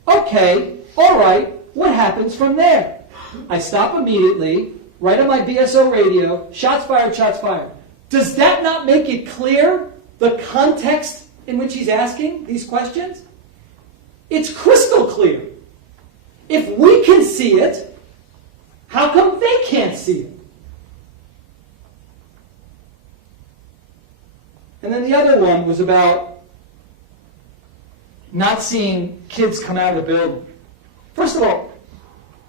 Okay, all right, what happens from there? I stop immediately, right on my BSO radio, shots fired, shots fired. Does that not make it clear the context in which he's asking these questions? It's crystal clear. If we can see it, how come they can't see it? And then the other one was about not seeing kids come out of the building. First of all,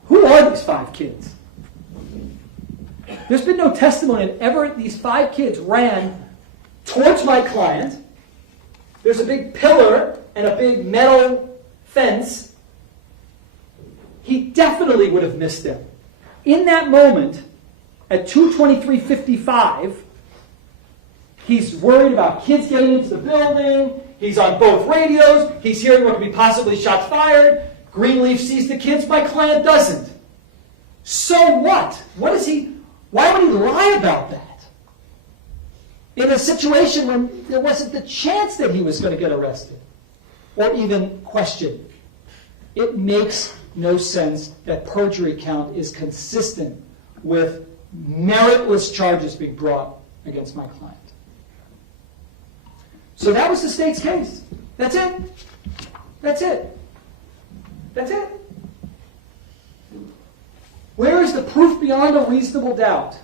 who are these 5 kids? There's been no testimony that ever these 5 kids ran towards my client. There's a big pillar and a big metal fence, he definitely would have missed them. In that moment, at 2:23:55, he's worried about kids getting into the building. He's on both radios. He's hearing what could be possibly shots fired. Greenleaf sees the kids. My client doesn't. So what? Why would he lie about that? In a situation when there wasn't the chance that he was going to get arrested or even questioned. It makes no sense that perjury count is consistent with meritless charges being brought against my client. So that was the state's case. That's it. That's it. That's it. Where is the proof beyond a reasonable doubt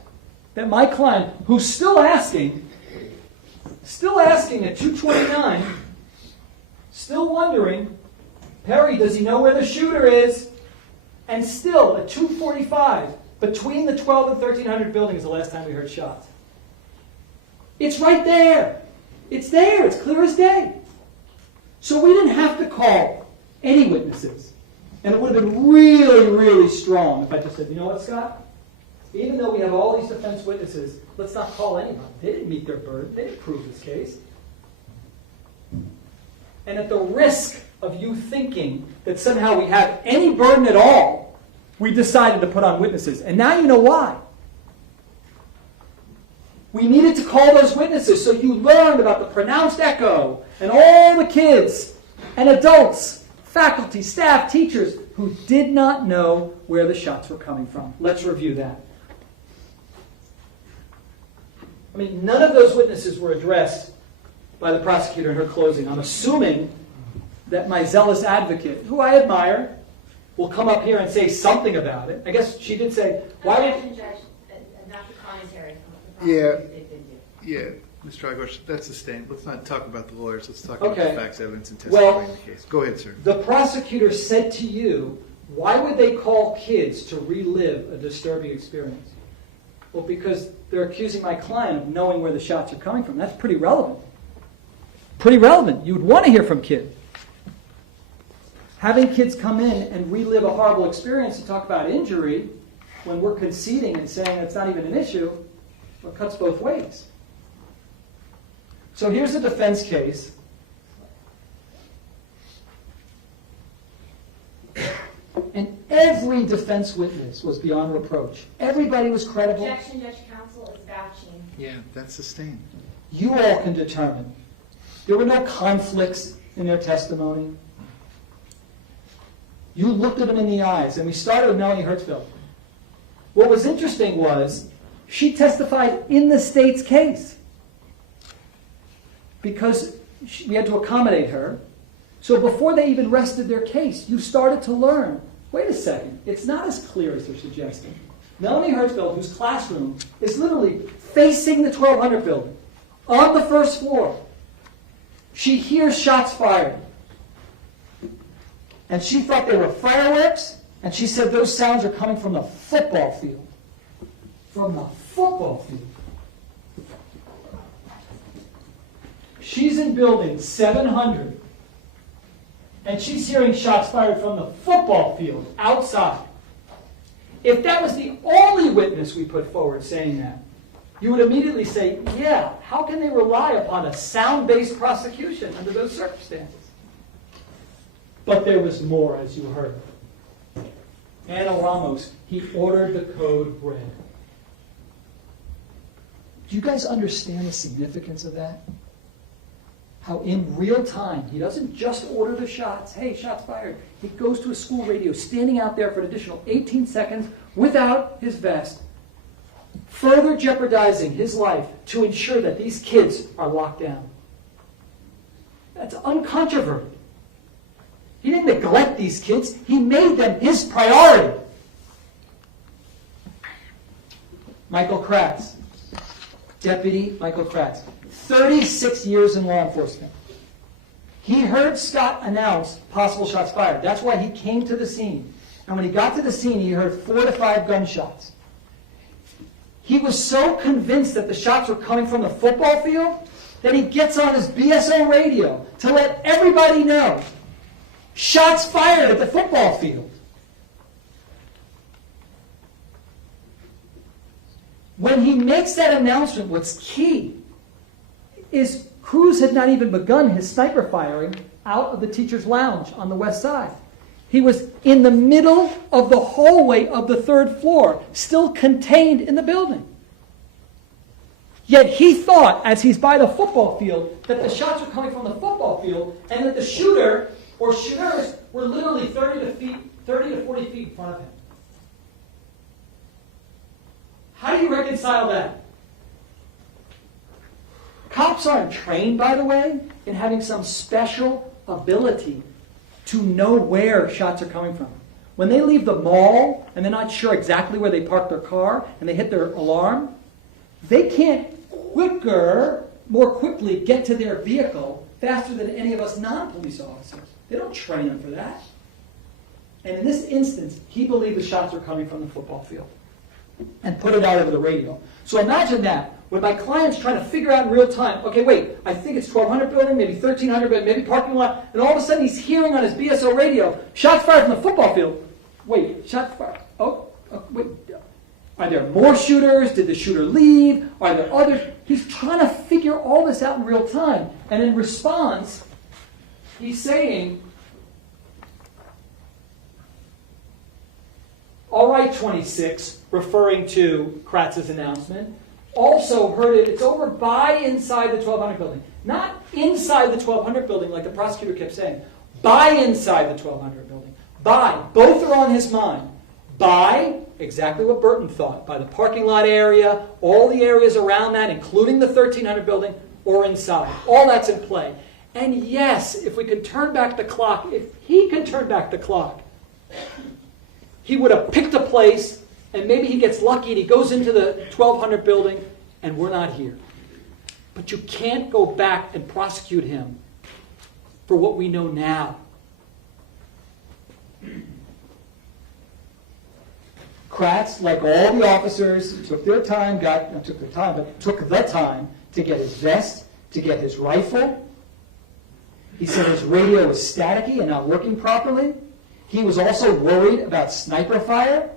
that my client, who's still asking at 2:29, still wondering, Perry, does he know where the shooter is? And still, at 2:45, between the 12 and 1300 building is the last time we heard shots. It's right there. It's there. It's clear as day. So we didn't have to call any witnesses. And it would have been really, really strong if I just said, you know what, Scott? Even though we have all these defense witnesses, let's not call anyone. They didn't meet their burden. They didn't prove this case. And at the risk of you thinking that somehow we have any burden at all, we decided to put on witnesses. And now you know why. We needed to call those witnesses so you learned about the pronounced echo and all the kids and adults, faculty, staff, teachers who did not know where the shots were coming from. Let's review that. I mean, none of those witnesses were addressed by the prosecutor in her closing. I'm assuming that my zealous advocate, who I admire, will come up here and say something about it. I guess she did say, why would... Judge, not the commentary. Yeah, Mr. Agosh, that's sustained. Let's not talk about the lawyers. Let's talk about the facts, evidence, and testimony in the case. Go ahead, sir. The prosecutor said to you, why would they call kids to relive a disturbing experience? Well, because they're accusing my client of knowing where the shots are coming from. That's pretty relevant. Pretty relevant. You would want to hear from kids. Having kids come in and relive a horrible experience and talk about injury when we're conceding and saying it's not even an issue, well, it cuts both ways. So here's the defense case. And every defense witness was beyond reproach. Everybody was credible. Objection, Judge. Counsel is vouching. Yeah, that's sustained. You all can determine. There were no conflicts in their testimony. You looked at them in the eyes, and we started with Melanie Hertzfeld. What was interesting was she testified in the state's case because we had to accommodate her. So before they even rested their case, you started to learn, wait a second, it's not as clear as they're suggesting. Melanie Hertzfeld, whose classroom is literally facing the 1200 building, on the first floor, she hears shots fired. And she thought they were fireworks, and she said those sounds are coming from the football field. From the football field. She's in building 700, and she's hearing shots fired from the football field outside. If that was the only witness we put forward saying that, you would immediately say, yeah, how can they rely upon a sound-based prosecution under those circumstances? But there was more, as you heard. Anna Ramos, he ordered the code red. Do you guys understand the significance of that? How in real time, he doesn't just order the shots. Hey, shots fired. He goes to a school radio, standing out there for an additional 18 seconds without his vest, further jeopardizing his life to ensure that these kids are locked down. That's uncontroverted. He didn't neglect these kids. He made them his priority. Michael Kratz, Deputy Michael Kratz, 36 years in law enforcement. He heard Scott announce possible shots fired. That's why he came to the scene. And when he got to the scene, he heard 4 to 5 gunshots. He was so convinced that the shots were coming from the football field that he gets on his BSO radio to let everybody know shots fired at the football field. When he makes that announcement, what's key is Cruz had not even begun his sniper firing out of the teacher's lounge on the west side. He was in the middle of the hallway of the 3rd floor, still contained in the building. Yet he thought, as he's by the football field, that the shots were coming from the football field and that the shooter or shooters were literally 30 to 40 feet in front of him. How do you reconcile that? Cops aren't trained, by the way, in having some special ability to know where shots are coming from. When they leave the mall and they're not sure exactly where they parked their car and they hit their alarm, they can't more quickly get to their vehicle faster than any of us non-police officers. They don't train them for that. And in this instance, he believed the shots were coming from the football field and put it out over the radio. So imagine that. When my client's trying to figure out in real time, okay, wait, I think it's 1200 building, maybe 1300 building, maybe parking lot, and all of a sudden he's hearing on his BSO radio, shots fired from the football field. Wait, shots fired. Wait. Are there more shooters? Did the shooter leave? Are there others? He's trying to figure all this out in real time. And in response, he's saying, all right, 26, referring to Kratz's announcement, also heard it, it's over by inside the 1200 building. Not inside the 1200 building like the prosecutor kept saying. By inside the 1200 building. By. Both are on his mind. By, exactly what Burton thought, by the parking lot area, all the areas around that, including the 1300 building, or inside. All that's in play. And yes, if we could turn back the clock, if he could turn back the clock, he would have picked a place, and maybe he gets lucky and he goes into the 1200 building, and we're not here. But you can't go back and prosecute him for what we know now. Kratz, like all the officers, took the time to get his vest, to get his rifle. He said his radio was staticky and not working properly. He was also worried about sniper fire.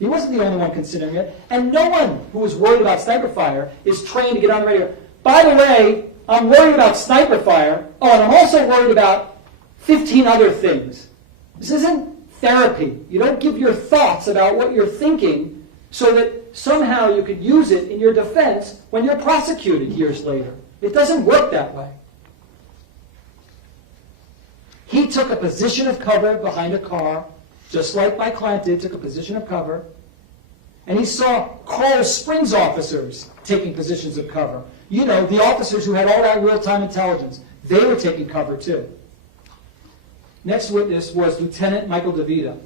He wasn't the only one considering it. And no one who was worried about sniper fire is trained to get on the radio. By the way, I'm worried about sniper fire. Oh, and I'm also worried about 15 other things. This isn't therapy. You don't give your thoughts about what you're thinking so that somehow you could use it in your defense when you're prosecuted years later. It doesn't work that way. He took a position of cover behind a car, just like my client did, took a position of cover. And he saw Coral Springs officers taking positions of cover. You know, the officers who had all that real-time intelligence. They were taking cover too. Next witness was Lieutenant Michael DeVita.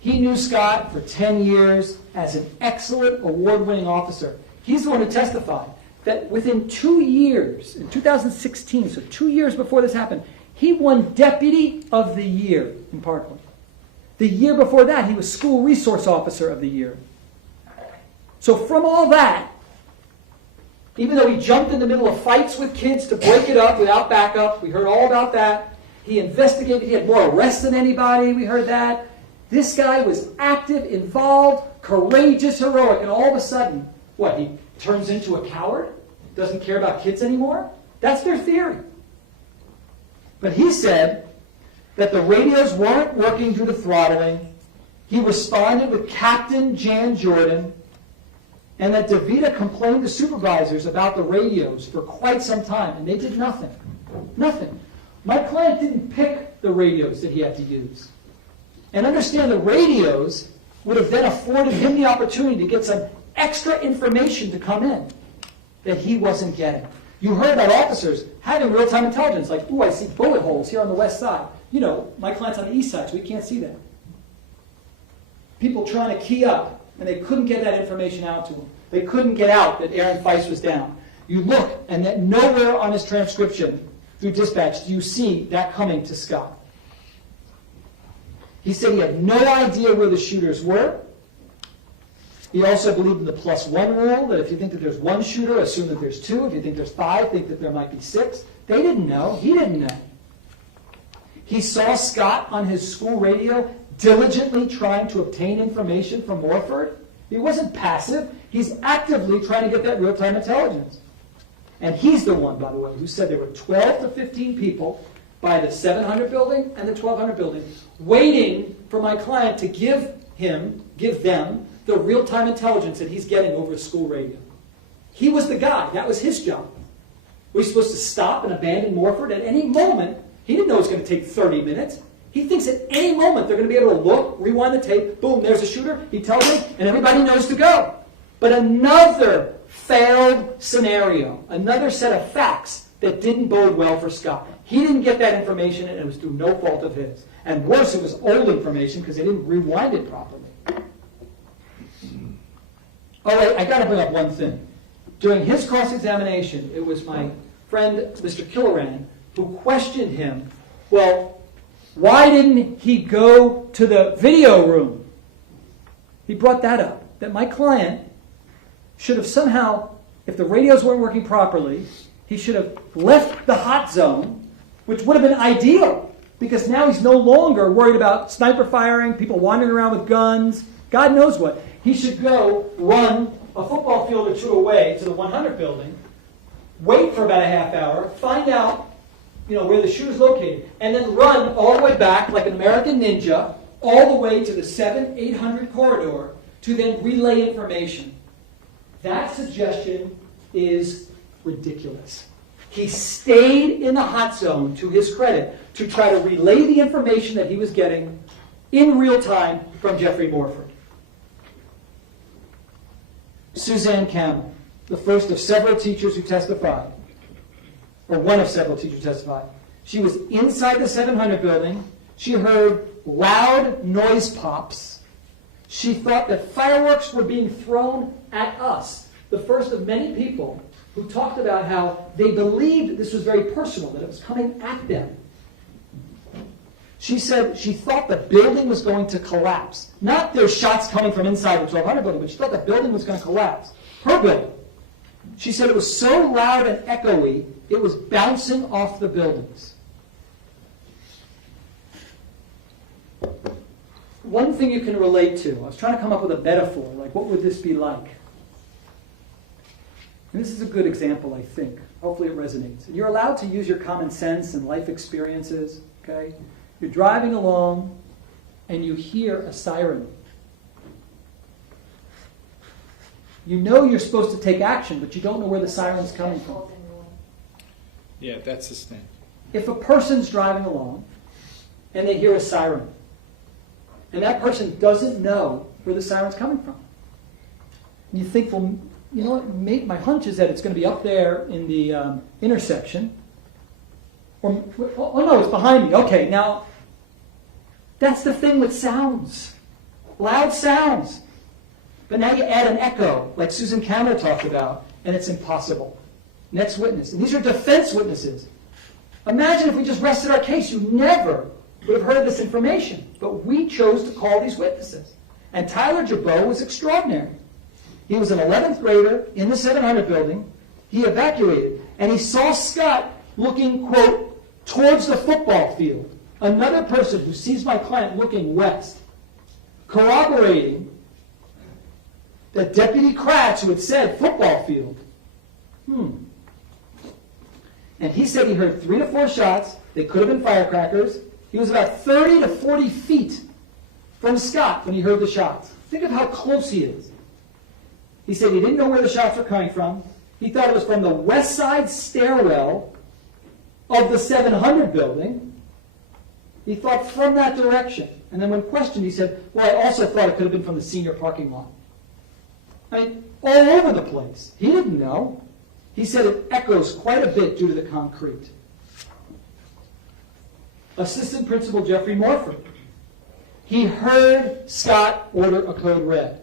He knew Scott for 10 years as an excellent award-winning officer. He's the one who testified that within 2 years, in 2016, so 2 years before this happened, he won Deputy of the Year in Parkland. The year before that, he was School Resource Officer of the Year. So from all that, even though he jumped in the middle of fights with kids to break it up without backup, we heard all about that. He investigated, he had more arrests than anybody, we heard that. This guy was active, involved, courageous, heroic, and all of a sudden, what, he turns into a coward? Doesn't care about kids anymore? That's their theory. But he said that the radios weren't working due to throttling. He responded with Captain Jan Jordan, and that DeVita complained to supervisors about the radios for quite some time, and they did nothing. Nothing. My client didn't pick the radios that he had to use. And understand the radios would have then afforded him the opportunity to get some extra information to come in that he wasn't getting. You heard about officers having real-time intelligence, like, ooh, I see bullet holes here on the west side. You know, my client's on the east side, so we can't see that. People trying to key up, and they couldn't get that information out to them. They couldn't get out that Aaron Feist was down. You look, and that nowhere on his transcription through dispatch do you see that coming to Scott. He said he had no idea where the shooters were. He also believed in the +1 rule, that if you think that there's one shooter, assume that there's two. If you think there's five, think that there might be six. They didn't know. He didn't know. He saw Scott on his school radio diligently trying to obtain information from Morford. He wasn't passive. He's actively trying to get that real-time intelligence. And he's the one, by the way, who said there were 12 to 15 people by the 700 building and the 1200 building waiting for my client to give them the real-time intelligence that he's getting over his school radio. He was the guy. That was his job. Were we supposed to stop and abandon Morford at any moment? He didn't know it was going to take 30 minutes. He thinks at any moment they're going to be able to look, rewind the tape, boom, there's a shooter, he tells me, and everybody knows to go. But another failed scenario, another set of facts that didn't bode well for Scott. He didn't get that information, and it was through no fault of his. And worse, it was old information because they didn't rewind it properly. Oh, wait, I got to bring up one thing. During his cross-examination, it was my friend, Mr. Killoran, who questioned him, well, why didn't he go to the video room? He brought that up, that my client should have somehow, if the radios weren't working properly, he should have left the hot zone, which would have been ideal, because now he's no longer worried about sniper firing, people wandering around with guns, God knows what. He should go run a football field or two away to the 100 building, wait for about a half hour, find out where the shooter's located, and then run all the way back like an American ninja, all the way to the 7-800 corridor to then relay information. That suggestion is ridiculous. He stayed in the hot zone, to his credit, to try to relay the information that he was getting in real time from Jeffrey Morford. Suzanne Campbell, the first of several teachers who testified, or one of several teachers testified. She was inside the 700 building. She heard loud noise pops. She thought that fireworks were being thrown at us. The first of many people who talked about how they believed this was very personal, that it was coming at them. She said she thought the building was going to collapse. Not there's shots coming from inside the 1200 building, but she thought the building was going to collapse. Her building. She said it was so loud and echoey, it was bouncing off the buildings. One thing you can relate to, I was trying to come up with a metaphor, like what would this be like? And this is a good example, I think. Hopefully it resonates. And you're allowed to use your common sense and life experiences, okay? You're driving along and you hear a siren. You know you're supposed to take action, but you don't know where the siren's coming from. Yeah, that's his thing. If a person's driving along and they hear a siren, and that person doesn't know where the siren's coming from, and you think, well, you know what, my hunch is that it's going to be up there in the intersection. Or, oh no, it's behind me. Okay, now, that's the thing with sounds. Loud sounds. But now you add an echo, like Susan Campbell talked about, and it's impossible. Next witness. And these are defense witnesses. Imagine if we just rested our case. You never would have heard this information. But we chose to call these witnesses. And Tyler Jabot was extraordinary. He was an 11th grader in the 700 building. He evacuated. And he saw Scott looking, quote, towards the football field. Another person who sees my client looking west. Corroborating that Deputy Kratz, who had said football field. And he said he heard 3 to 4 shots. They could have been firecrackers. He was about 30 to 40 feet from Scott when he heard the shots. Think of how close he is. He said he didn't know where the shots were coming from. He thought it was from the west side stairwell of the 700 building. He thought from that direction. And then when questioned, he said, well, I also thought it could have been from the senior parking lot. I mean, all over the place. He didn't know. He said it echoes quite a bit due to the concrete. Assistant Principal Jeffrey Morford. He heard Scott order a code red.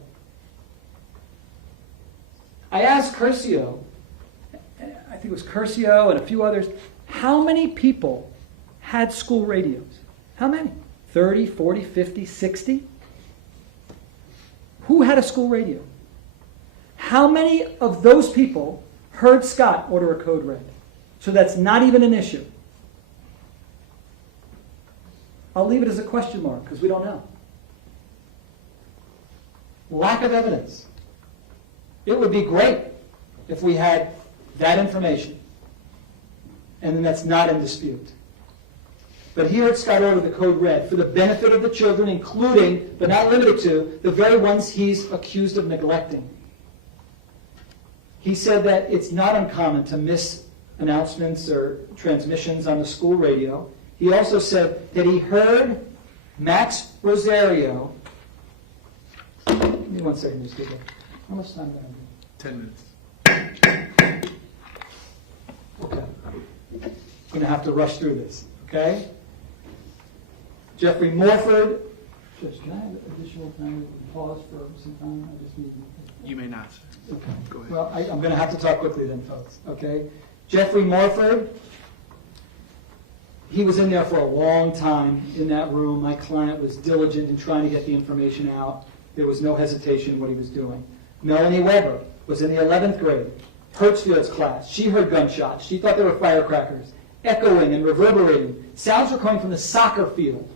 I asked Curcio, I think it was Curcio and a few others, how many people had school radios? How many? 30, 40, 50, 60? Who had a school radio? How many of those people heard Scott order a code red? So that's not even an issue. I'll leave it as a question mark because we don't know. Lack of evidence. It would be great if we had that information. And then that's not in dispute. But he heard Scott order the code red for the benefit of the children, including, but not limited to, the very ones he's accused of neglecting. He said that it's not uncommon to miss announcements or transmissions on the school radio. He also said that he heard Max Rosario. Give me 1 second, just people. How much time do I have? 10 minutes. Okay. I'm going to have to rush through this, okay? Jeffrey Morford. Judge, can I have additional time to pause for some time? I just need... You may not, sir. Okay. Go ahead. Well, I'm going to have to talk quickly then, folks, okay? Jeffrey Morford. He was in there for a long time in that room. My client was diligent in trying to get the information out. There was no hesitation in what he was doing. Melanie Weber was in the 11th grade, Hertzfield's class. She heard gunshots. She thought they were firecrackers, echoing and reverberating. Sounds were coming from the soccer field,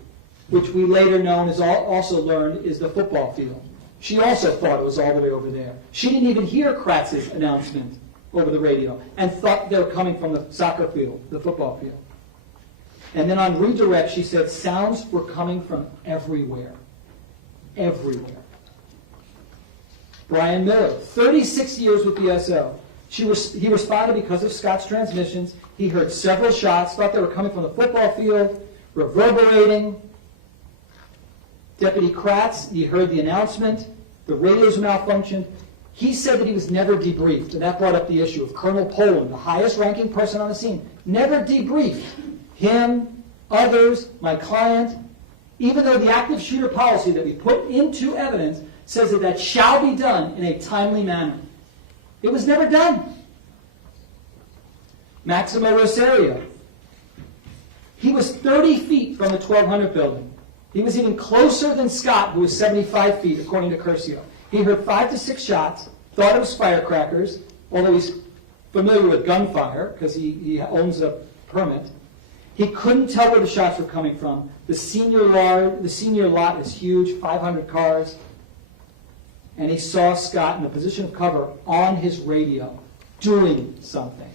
which we later also learned is the football field. She also thought it was all the way over there. She didn't even hear Kratz's announcement over the radio and thought they were coming from the soccer field, the football field. And then on redirect, she said sounds were coming from everywhere. Everywhere. Brian Miller, 36 years with the SO. He responded because of Scott's transmissions. He heard several shots, thought they were coming from the football field, reverberating. Deputy Kratz, he heard the announcement. The radios malfunctioned. He said that he was never debriefed, and that brought up the issue of Colonel Poland, the highest-ranking person on the scene. Never debriefed. Him, others, my client, even though the active shooter policy that we put into evidence says that that shall be done in a timely manner. It was never done. Maximo Rosario. He was 30 feet from the 1200 building. He was even closer than Scott, who was 75 feet, according to Curcio. He heard 5 to 6 shots, thought it was firecrackers, although he's familiar with gunfire because he owns a permit. He couldn't tell where the shots were coming from. The senior lot is huge, 500 cars. And he saw Scott in a position of cover on his radio, doing something.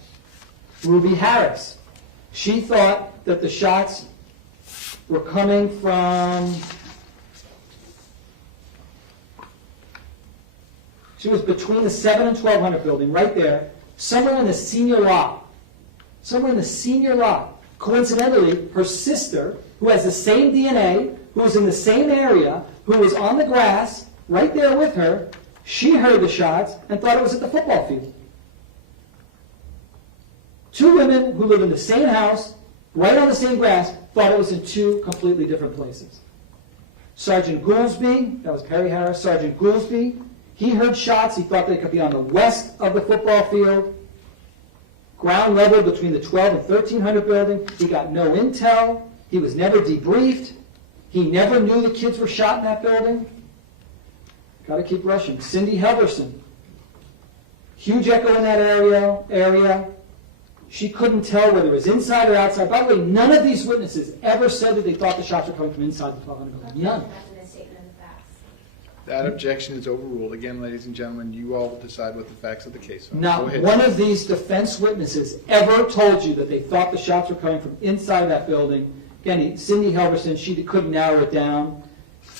Ruby Harris. She thought that the shots were coming from... She was between the 7 and 1200 building, right there, somewhere in the senior lot. Somewhere in the senior lot. Coincidentally, her sister, who has the same DNA, who was in the same area, who was on the grass, right there with her, she heard the shots and thought it was at the football field. 2 women who live in the same house, right on the same grass, thought it was in 2 completely different places. Sergeant Goolsby, that was Perry Harris, Sergeant Goolsby, he heard shots. He thought they could be on the west of the football field, ground level between the 12 and 1300 building. He got no intel. He was never debriefed. He never knew the kids were shot in that building. Got to keep rushing. Cindy Helverson, huge echo in that area. She couldn't tell whether it was inside or outside. By the way, none of these witnesses ever said that they thought the shots were coming from inside the 1200 building. None. That objection is overruled. Again, ladies and gentlemen, you all decide what the facts of the case are. Not one of these defense witnesses ever told you that they thought the shots were coming from inside that building. Again, Cindy Helverson, she couldn't narrow it down.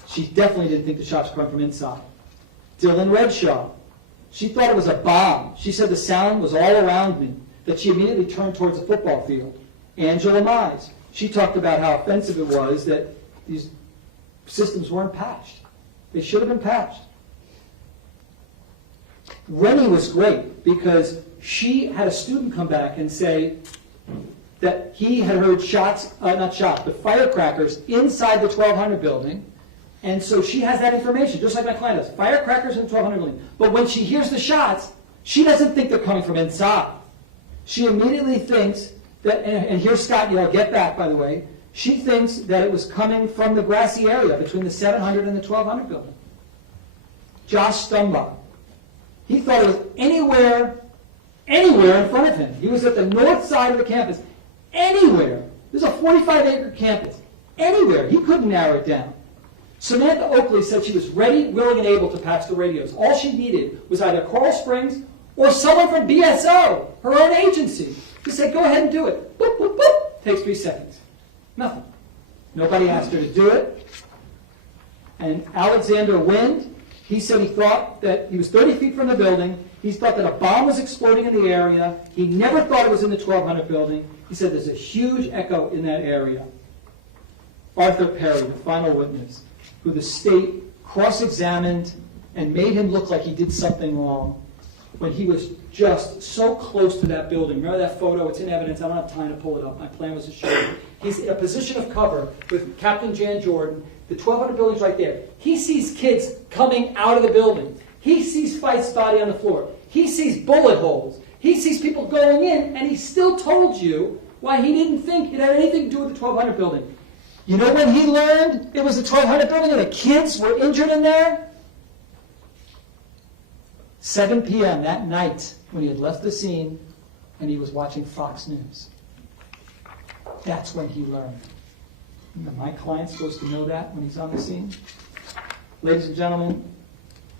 She definitely didn't think the shots were coming from inside. Dylan Redshaw, she thought it was a bomb. She said the sound was all around me, that she immediately turned towards the football field. Angela Mize, she talked about how offensive it was that these systems weren't patched. They should have been patched. Rennie was great because she had a student come back and say that he had heard but firecrackers inside the 1200 building. And so she has that information, just like my client does. Firecrackers in the 1200 building. But when she hears the shots, she doesn't think they're coming from inside. She immediately thinks that, and here's Scott Yale, get back, by the way. She thinks that it was coming from the grassy area between the 700 and the 1200 building. Josh Stumbaugh. He thought it was anywhere in front of him. He was at the north side of the campus. Anywhere. This is a 45-acre campus. Anywhere. He couldn't narrow it down. Samantha Oakley said she was ready, willing, and able to patch the radios. All she needed was either Coral Springs or someone from BSO, her own agency, to say, go ahead and do it. Boop, boop, boop. Takes 3 seconds. Nothing. Nobody asked her to do it. And Alexander Wind, he said he thought that he was 30 feet from the building. He thought that a bomb was exploding in the area. He never thought it was in the 1200 building. He said there's a huge echo in that area. Arthur Perry, the final witness, who the state cross-examined and made him look like he did something wrong when he was just so close to that building. Remember that photo? It's in evidence. I don't have time to pull it up. My plan was to show you. He's in a position of cover with Captain Jan Jordan. The 1200 building's right there. He sees kids coming out of the building. He sees Feist's body on the floor. He sees bullet holes. He sees people going in, and he still told you why he didn't think it had anything to do with the 1200 building. You know when he learned it was the 1200 building and the kids were injured in there? 7 p.m. that night when he had left the scene and he was watching Fox News. That's when he learned. And my client's supposed to know that when he's on the scene? Ladies and gentlemen,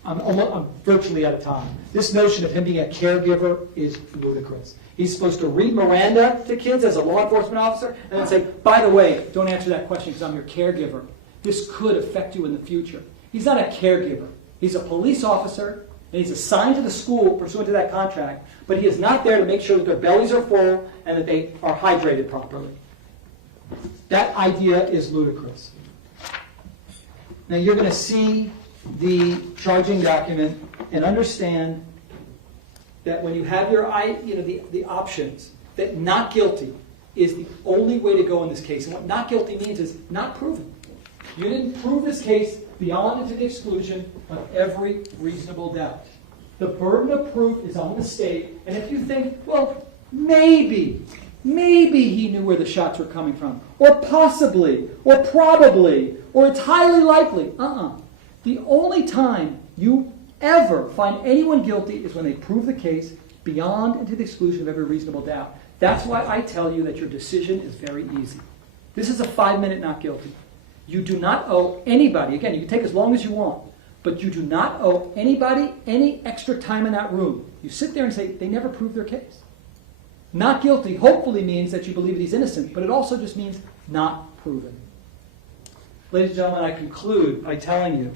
I'm virtually out of time. This notion of him being a caregiver is ludicrous. He's supposed to read Miranda to kids as a law enforcement officer and then say, by the way, don't answer that question because I'm your caregiver. This could affect you in the future. He's not a caregiver. He's a police officer, and he's assigned to the school pursuant to that contract, but he is not there to make sure that their bellies are full and that they are hydrated properly. That idea is ludicrous. Now you're going to see the charging document and understand that when you have your the options, that not guilty is the only way to go in this case. And what not guilty means is not proven. You didn't prove this case beyond and to the exclusion of every reasonable doubt. The burden of proof is on the state, and if you think, well, maybe he knew where the shots were coming from, or possibly, or probably, or it's highly likely. The only time you ever find anyone guilty is when they prove the case beyond and to the exclusion of every reasonable doubt. That's why I tell you that your decision is very easy. This is a 5-minute not guilty. You do not owe anybody, again, you can take as long as you want, but you do not owe anybody any extra time in that room. You sit there and say, they never proved their case. Not guilty hopefully means that you believe that he's innocent, but it also just means not proven. Ladies and gentlemen, I conclude by telling you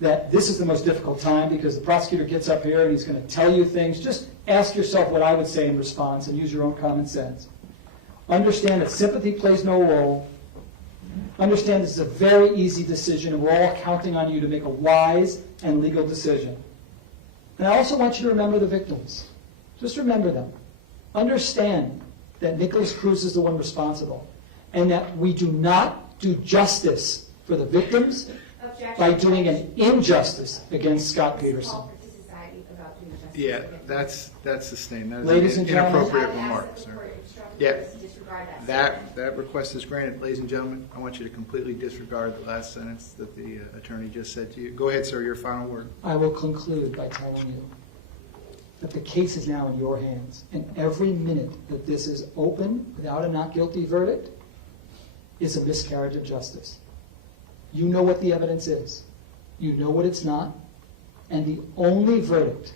that this is the most difficult time because the prosecutor gets up here and he's going to tell you things. Just ask yourself what I would say in response and use your own common sense. Understand that sympathy plays no role. Understand this is a very easy decision and we're all counting on you to make a wise and legal decision. And I also want you to remember the victims. Just remember them. Understand that Nicholas Cruz is the one responsible and that we do not do justice for the victims by doing an injustice against Scot Peterson. Yeah, that's sustained. That is Ladies an and gentlemen, inappropriate remark, sir. Yeah, that request is granted. Ladies and gentlemen, I want you to completely disregard the last sentence that the attorney just said to you. Go ahead, sir, your final word. I will conclude by telling you that the case is now in your hands, and every minute that this is open without a not guilty verdict is a miscarriage of justice. You know what the evidence is. You know what it's not. And the only verdict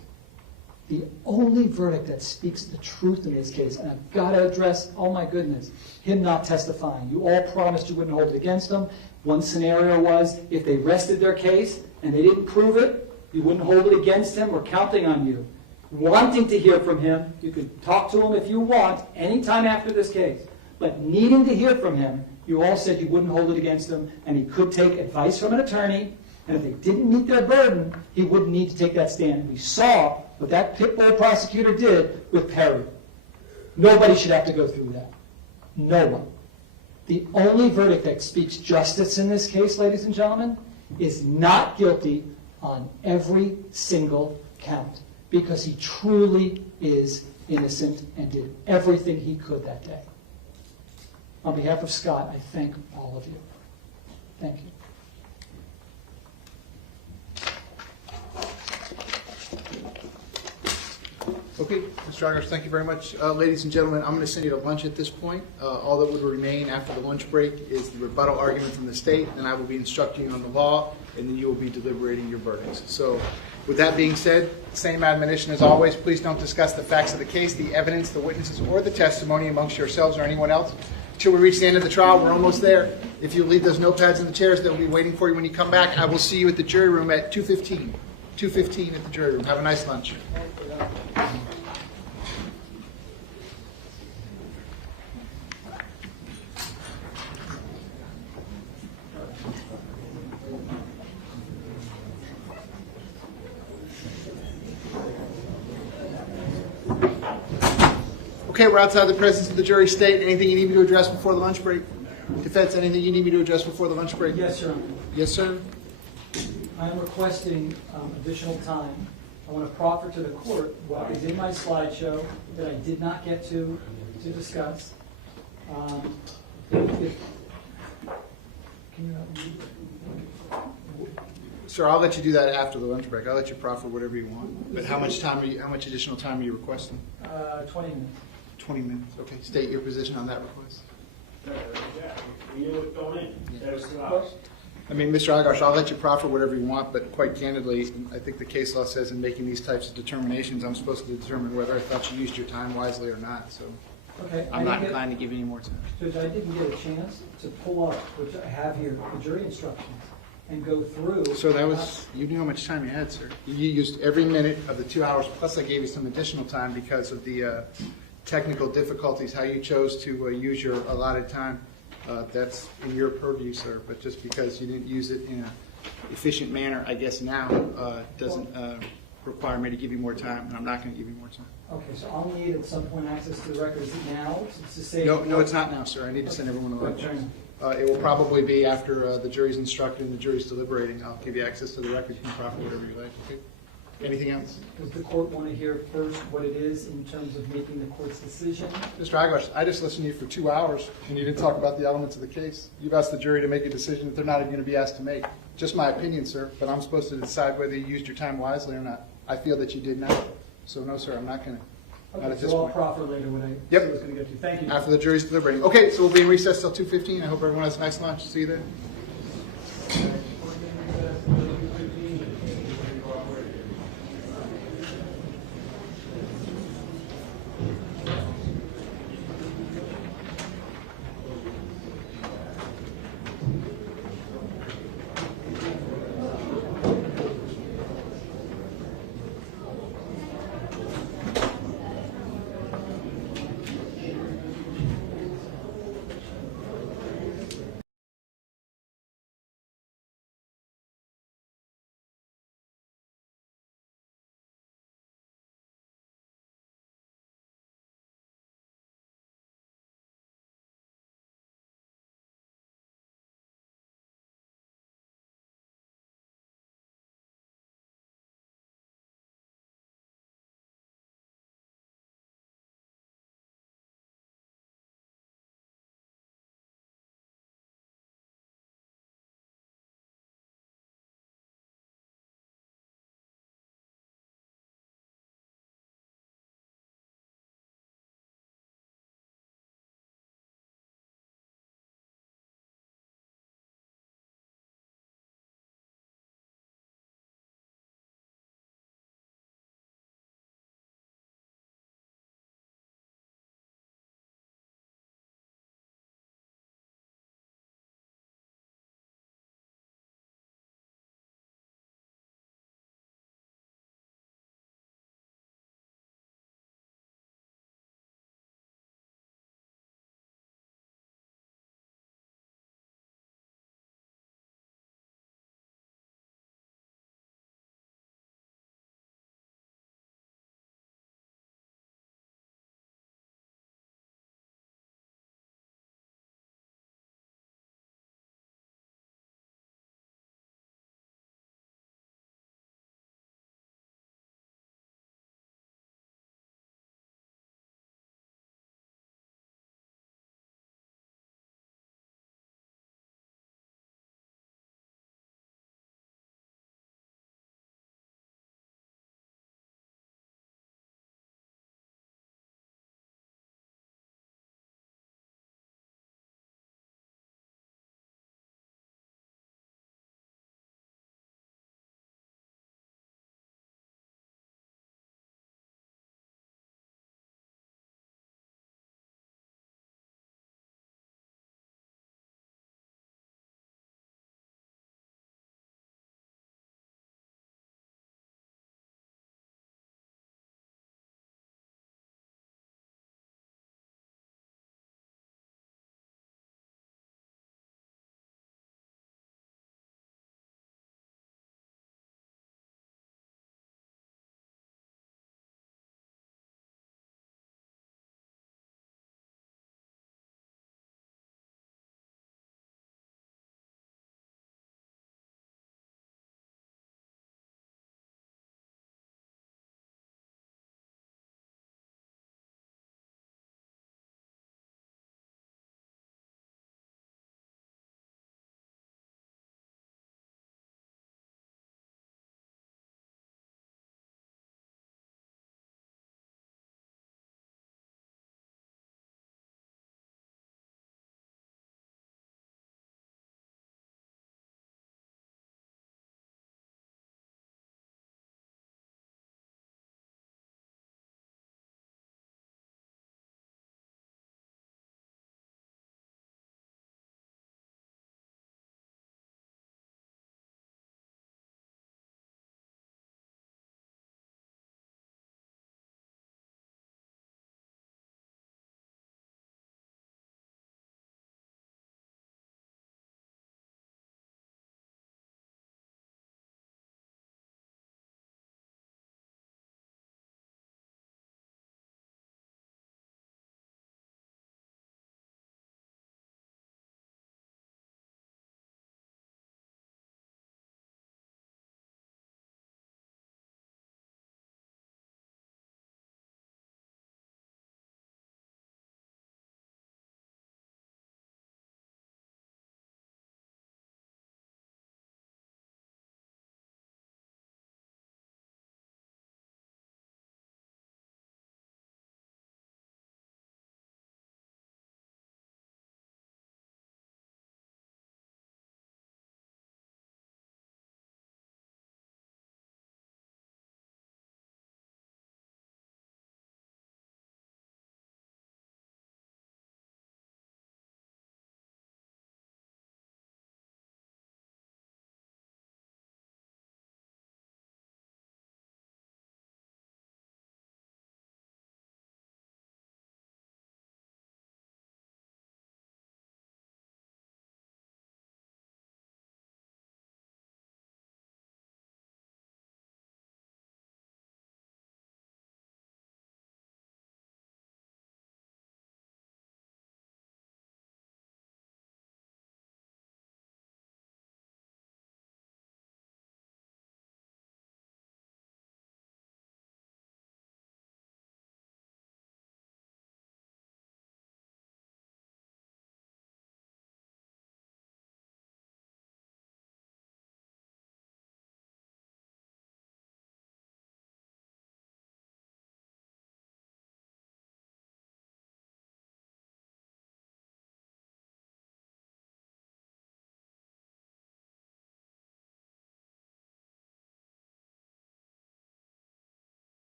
that speaks the truth in this case, and I've got to address, oh my goodness, him not testifying. You all promised you wouldn't hold it against him. One scenario was if they rested their case and they didn't prove it, you wouldn't hold it against him. We're counting on you. Wanting to hear from him, you can talk to him if you want, anytime after this case. But needing to hear from him, you all said you wouldn't hold it against him, and he could take advice from an attorney, and if they didn't meet their burden, he wouldn't need to take that stand. We saw what that pit bull prosecutor did with Perry. Nobody should have to go through that. No one. The only verdict that speaks justice in this case, ladies and gentlemen, is not guilty on every single count, because he truly is innocent and did everything he could that day. On behalf of Scott, I thank all of you. Thank you. Okay, Mr. Ogers, thank you very much. Ladies and gentlemen, I'm going to send you to lunch at this point. All that would remain after the lunch break is the rebuttal argument from the state, and I will be instructing you on the law, and then you will be deliberating your verdicts. So with that being said, same admonition as always, please don't discuss the facts of the case, the evidence, the witnesses, or the testimony amongst yourselves or anyone else until we reach the end of the trial. We're almost there. If you leave those notepads in the chairs, they'll be waiting for you when you come back. I will see you at the jury room at 2:15. 2:15 at the jury room. Have a nice lunch. Okay, we're outside the presence of the jury. State, anything you need me to address before the lunch break? Defense, anything you need me to address before the lunch break? Yes, Your Honor. Yes, sir. I am requesting additional time. I want to proffer to the court what is in my slideshow that I did not get to discuss. Can you help me? Sir, I'll let you do that after the lunch break. I'll let you proffer whatever you want. But how much additional time are you requesting? 20 minutes. 20 minutes. Okay. State your position on that request. I mean, Mr. Agash, I'll let you proffer whatever you want, but quite candidly, I think the case law says in making these types of determinations, I'm supposed to determine whether I thought you used your time wisely or not. So Okay. I'm not inclined to give you any more time. Judge, I didn't get a chance to pull up, which I have here, the jury instructions, and go through. So that was, you knew how much time you had, sir. You used every minute of the 2 hours, plus I gave you some additional time because of the technical difficulties, how you chose to use your allotted time. That's in your purview, sir, but just because you didn't use it in an efficient manner, I guess now, doesn't require me to give you more time, and I'm not going to give you more time. Okay, so I'll need at some point access to the records now to say. No, it's not now, sir. I need to send everyone a letter. It will probably be after the jury's instructed and the jury's deliberating. I'll give you access to the record. You can proffer whatever you like. Okay? Anything else? Does the court want to hear first what it is in terms of making the court's decision? Mr. Agash, I just listened to you for 2 hours, and you didn't talk about the elements of the case. You've asked the jury to make a decision that they're not even going to be asked to make. Just my opinion, sir, but I'm supposed to decide whether you used your time wisely or not. I feel that you did not. So, no, sir, I'm not going to. Not Okay, at this so I'll point. proffer later what I Yep. was going to get to. Thank you. After the jury's deliberating. Okay, so we'll be in recess till 2:15. I hope everyone has a nice lunch. See you then.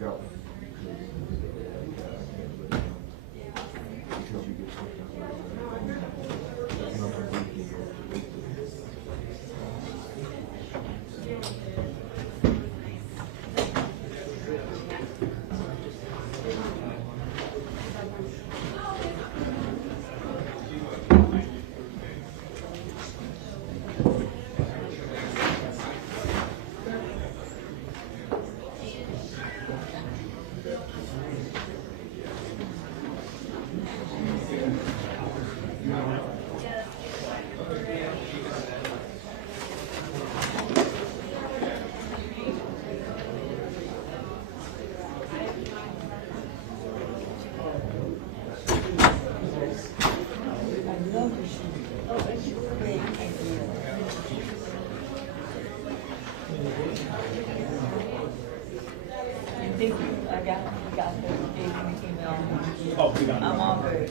go. I got the email. Oh, we got it. I'm all good.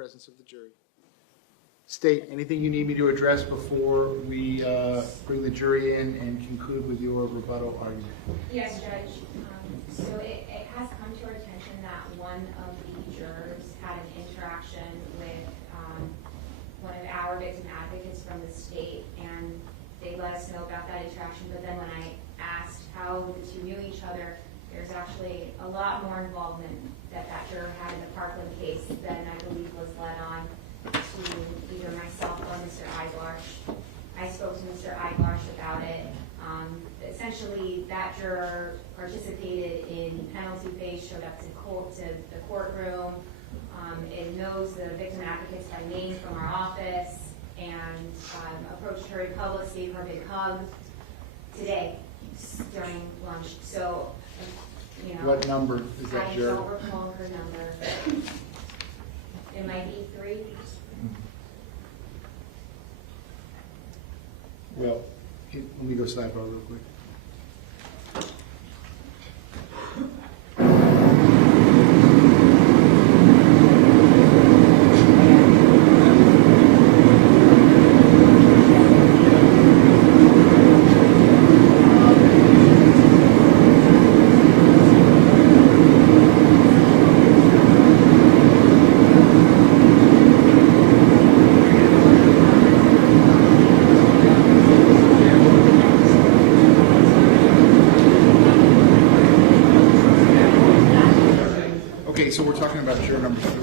presence of the jury. State, anything you need me to address before we bring the jury in and conclude with your rebuttal argument? Yes, Judge. So it has come to our attention that one of the jurors had an interaction with one of our victim advocates from the state, and they let us know about that interaction. But then when I asked how the two knew each other, there's actually a lot more involvement that juror had in the Parkland case than I believe was led on to either myself or Mr. Eiglarsh. I spoke to Mr. Eiglarsh about it. Essentially, that juror participated in penalty phase, showed up to the courtroom. It knows the victim advocates by name from our office, and approached her in public, gave her a big hug today during lunch. So, you know. What number is that juror? I don't recall her number. It might be 3. Well, let me go sidebar real quick. So we're talking about juror number 3.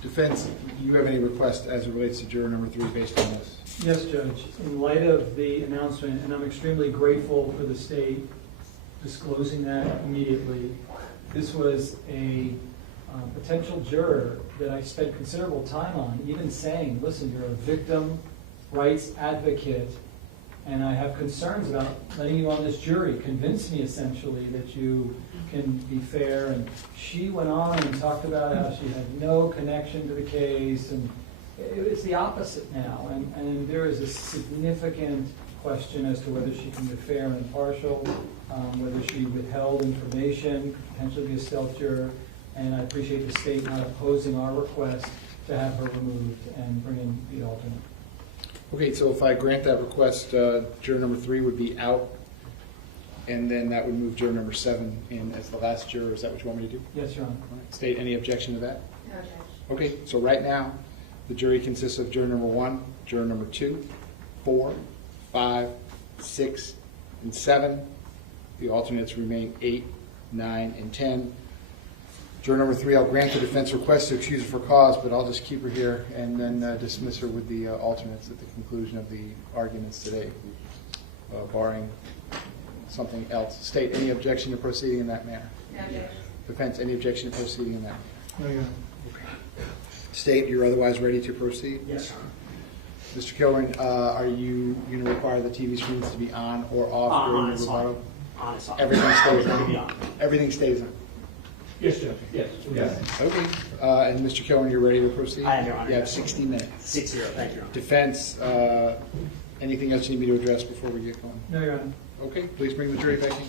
Defense, do you have any request as it relates to juror number 3 based on this? Yes, Judge. In light of the announcement, and I'm extremely grateful for the state disclosing that immediately, this was a potential juror that I spent considerable time on, even saying, listen, you're a victim rights advocate, and I have concerns about letting you on this jury. Convince me, essentially, that you can be fair. And she went on and talked about how she had no connection to the case, and it's the opposite now. And there is a significant question as to whether she can be fair and impartial, whether she withheld information, could potentially be a stealth juror. And I appreciate the state not opposing our request to have her removed and bring in the alternate. Okay, so if I grant that request, juror number 3 would be out, and then that would move juror number 7 in as the last juror. Is that what you want me to do? Yes, Your Honor. All right. State, any objection to that? No, Judge. Okay, so right now, the jury consists of juror number 1, juror number 2, 4, 5, 6, and 7. The alternates remain 8, 9, and 10. Juror number 3, I'll grant the defense request to excuse her for cause, but I'll just keep her here and then dismiss her with the alternates at the conclusion of the arguments today, barring something else. State, any objection to proceeding in that manner? No, Judge. Defense, any objection to proceeding in that manner? No, Your Honor. State, you're otherwise ready to proceed? Yes, Your Honor. Mr. Kilrain, are you going to require the TV screens to be on or off during the rebuttal? On, it's on. Everything stays Everything on? on. Everything stays on? Yes, Judge. Yes. Okay. And Mr. Kilrain, you're ready to proceed? I am, Your Honor. You have 60 minutes. 6-0. Thank you, Your Honor. Defense, anything else you need me to address before we get going? No, Your Honor. Okay, please bring the jury back in.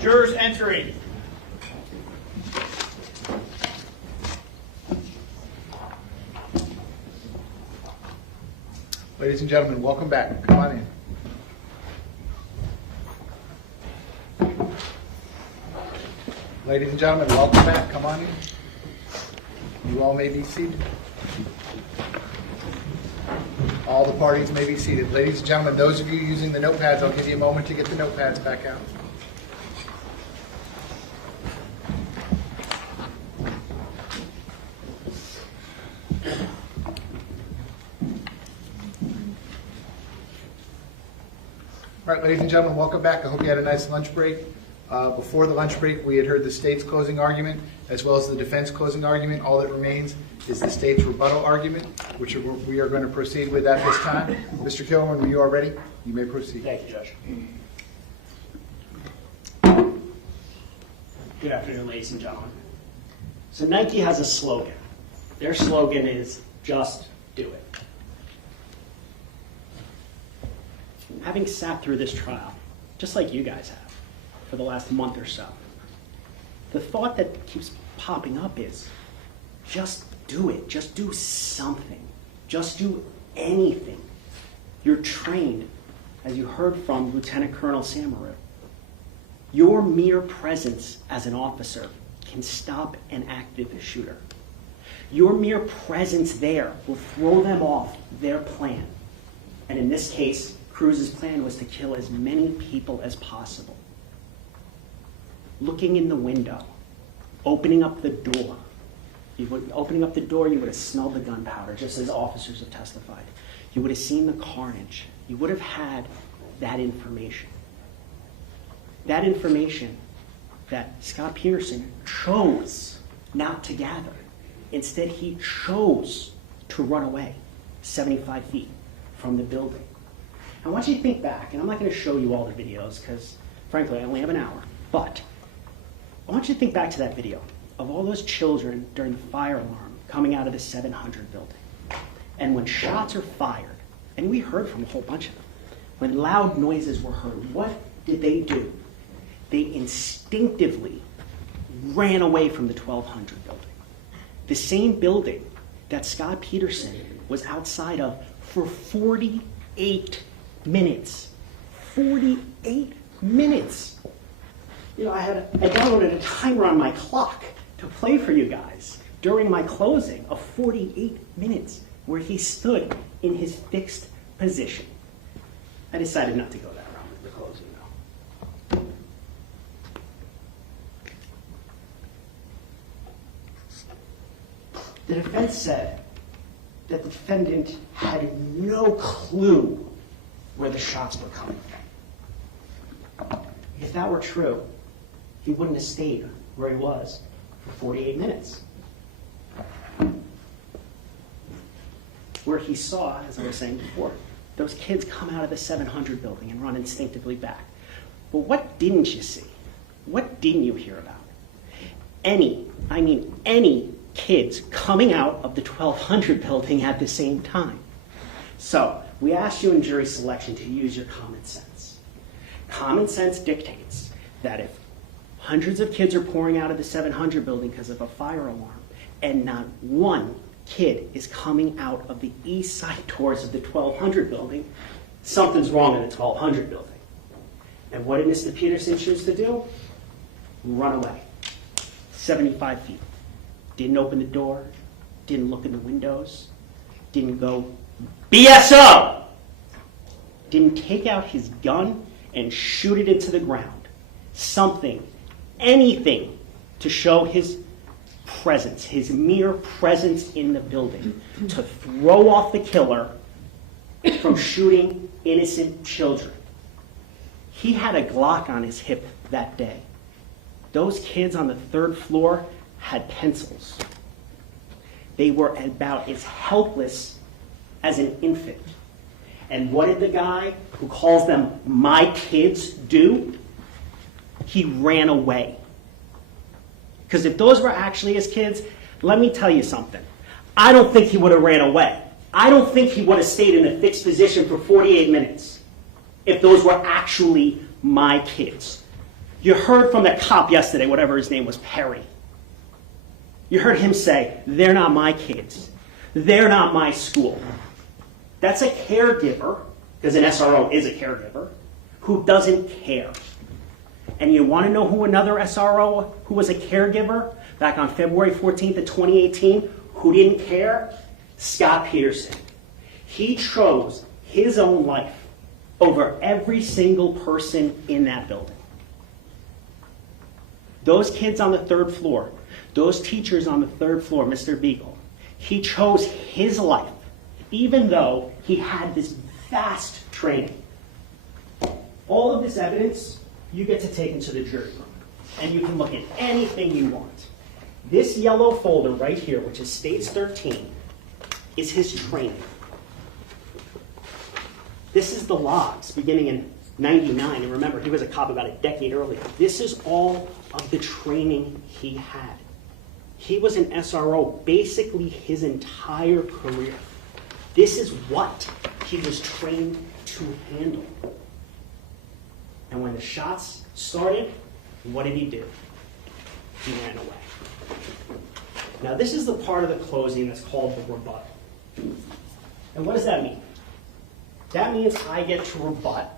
Jurors entering. Ladies and gentlemen, welcome back. Come on in. Ladies and gentlemen, welcome back. Come on in. You all may be seated. All the parties may be seated. Ladies and gentlemen, those of you using the notepads, I'll give you a moment to get the notepads back out. All right, ladies and gentlemen, welcome back. I hope you had a nice lunch break. Before the lunch break, we had heard the state's closing argument as well as the defense closing argument. All that remains is the state's rebuttal argument, which we are going to proceed with at this time. Mr. Kilman, when you are ready, you may proceed. Thank you, Judge. Good afternoon, ladies and gentlemen. So Nike has a slogan. Their slogan is, just do it. Having sat through this trial, just like you guys have, for the last month or so, the thought that keeps popping up is, just do it. Just do something. Just do anything. You're trained, as you heard from Lieutenant Colonel Samaru. Your mere presence as an officer can stop an active shooter. Your mere presence there will throw them off their plan. And in this case, Cruz's plan was to kill as many people as possible. Looking in the window, opening up the door. Opening up the door, you would have smelled the gunpowder, just as officers have testified. You would have seen the carnage. You would have had that information. That information that Scot Peterson chose not to gather. Instead, he chose to run away 75 feet from the building. I want you to think back, and I'm not going to show you all the videos because, frankly, I only have an hour, but I want you to think back to that video of all those children during the fire alarm coming out of the 700 building. And when shots are fired, and we heard from a whole bunch of them, when loud noises were heard, what did they do? They instinctively ran away from the 1200 building. The same building that Scot Peterson was outside of for 48 minutes. 48 minutes. You know, I downloaded a timer on my clock to play for you guys during my closing of 48 minutes where he stood in his fixed position. I decided not to go that route with the closing, though. The defense said that the defendant had no clue where the shots were coming from. If that were true, he wouldn't have stayed where he was for 48 minutes. Where he saw, as I was saying before, those kids come out of the 700 building and run instinctively back. But what didn't you see? What didn't you hear about? Any kids coming out of the 1200 building at the same time. So, we asked you in jury selection to use your common sense. Common sense dictates that if hundreds of kids are pouring out of the 700 building because of a fire alarm, and not one kid is coming out of the east side doors of the 1200 building, something's wrong in the 1200 building. And what did Mr. Peterson choose to do? Run away. 75 feet. Didn't open the door, didn't look in the windows, didn't go BSO! Didn't take out his gun and shoot it into the ground. Something, anything to show his presence, his mere presence in the building, to throw off the killer from shooting innocent children. He had a Glock on his hip that day. Those kids on the 3rd floor had pencils. They were about as helpless as an infant. And what did the guy who calls them my kids do? He ran away. Because if those were actually his kids, let me tell you something. I don't think he would have ran away. I don't think he would have stayed in a fixed position for 48 minutes if those were actually my kids. You heard from that cop yesterday, whatever his name was, Perry. You heard him say, they're not my kids. They're not my school. That's a caregiver, because an SRO is a caregiver, who doesn't care. And you want to know who another SRO who was a caregiver back on February 14th of 2018 who didn't care? Scot Peterson. He chose his own life over every single person in that building. Those kids on the 3rd floor, those teachers on the 3rd floor, Mr. Beagle, he chose his life, even though he had this vast training. All of this evidence you get to take into the jury room, and you can look at anything you want. This yellow folder right here, which is States 13, is his training. This is the logs beginning in 99, and remember, he was a cop about a decade earlier. This is all of the training he had. He was an SRO basically his entire career. This is what he was trained to handle. And when the shots started, what did he do? He ran away. Now, this is the part of the closing that's called the rebuttal. And what does that mean? That means I get to rebut,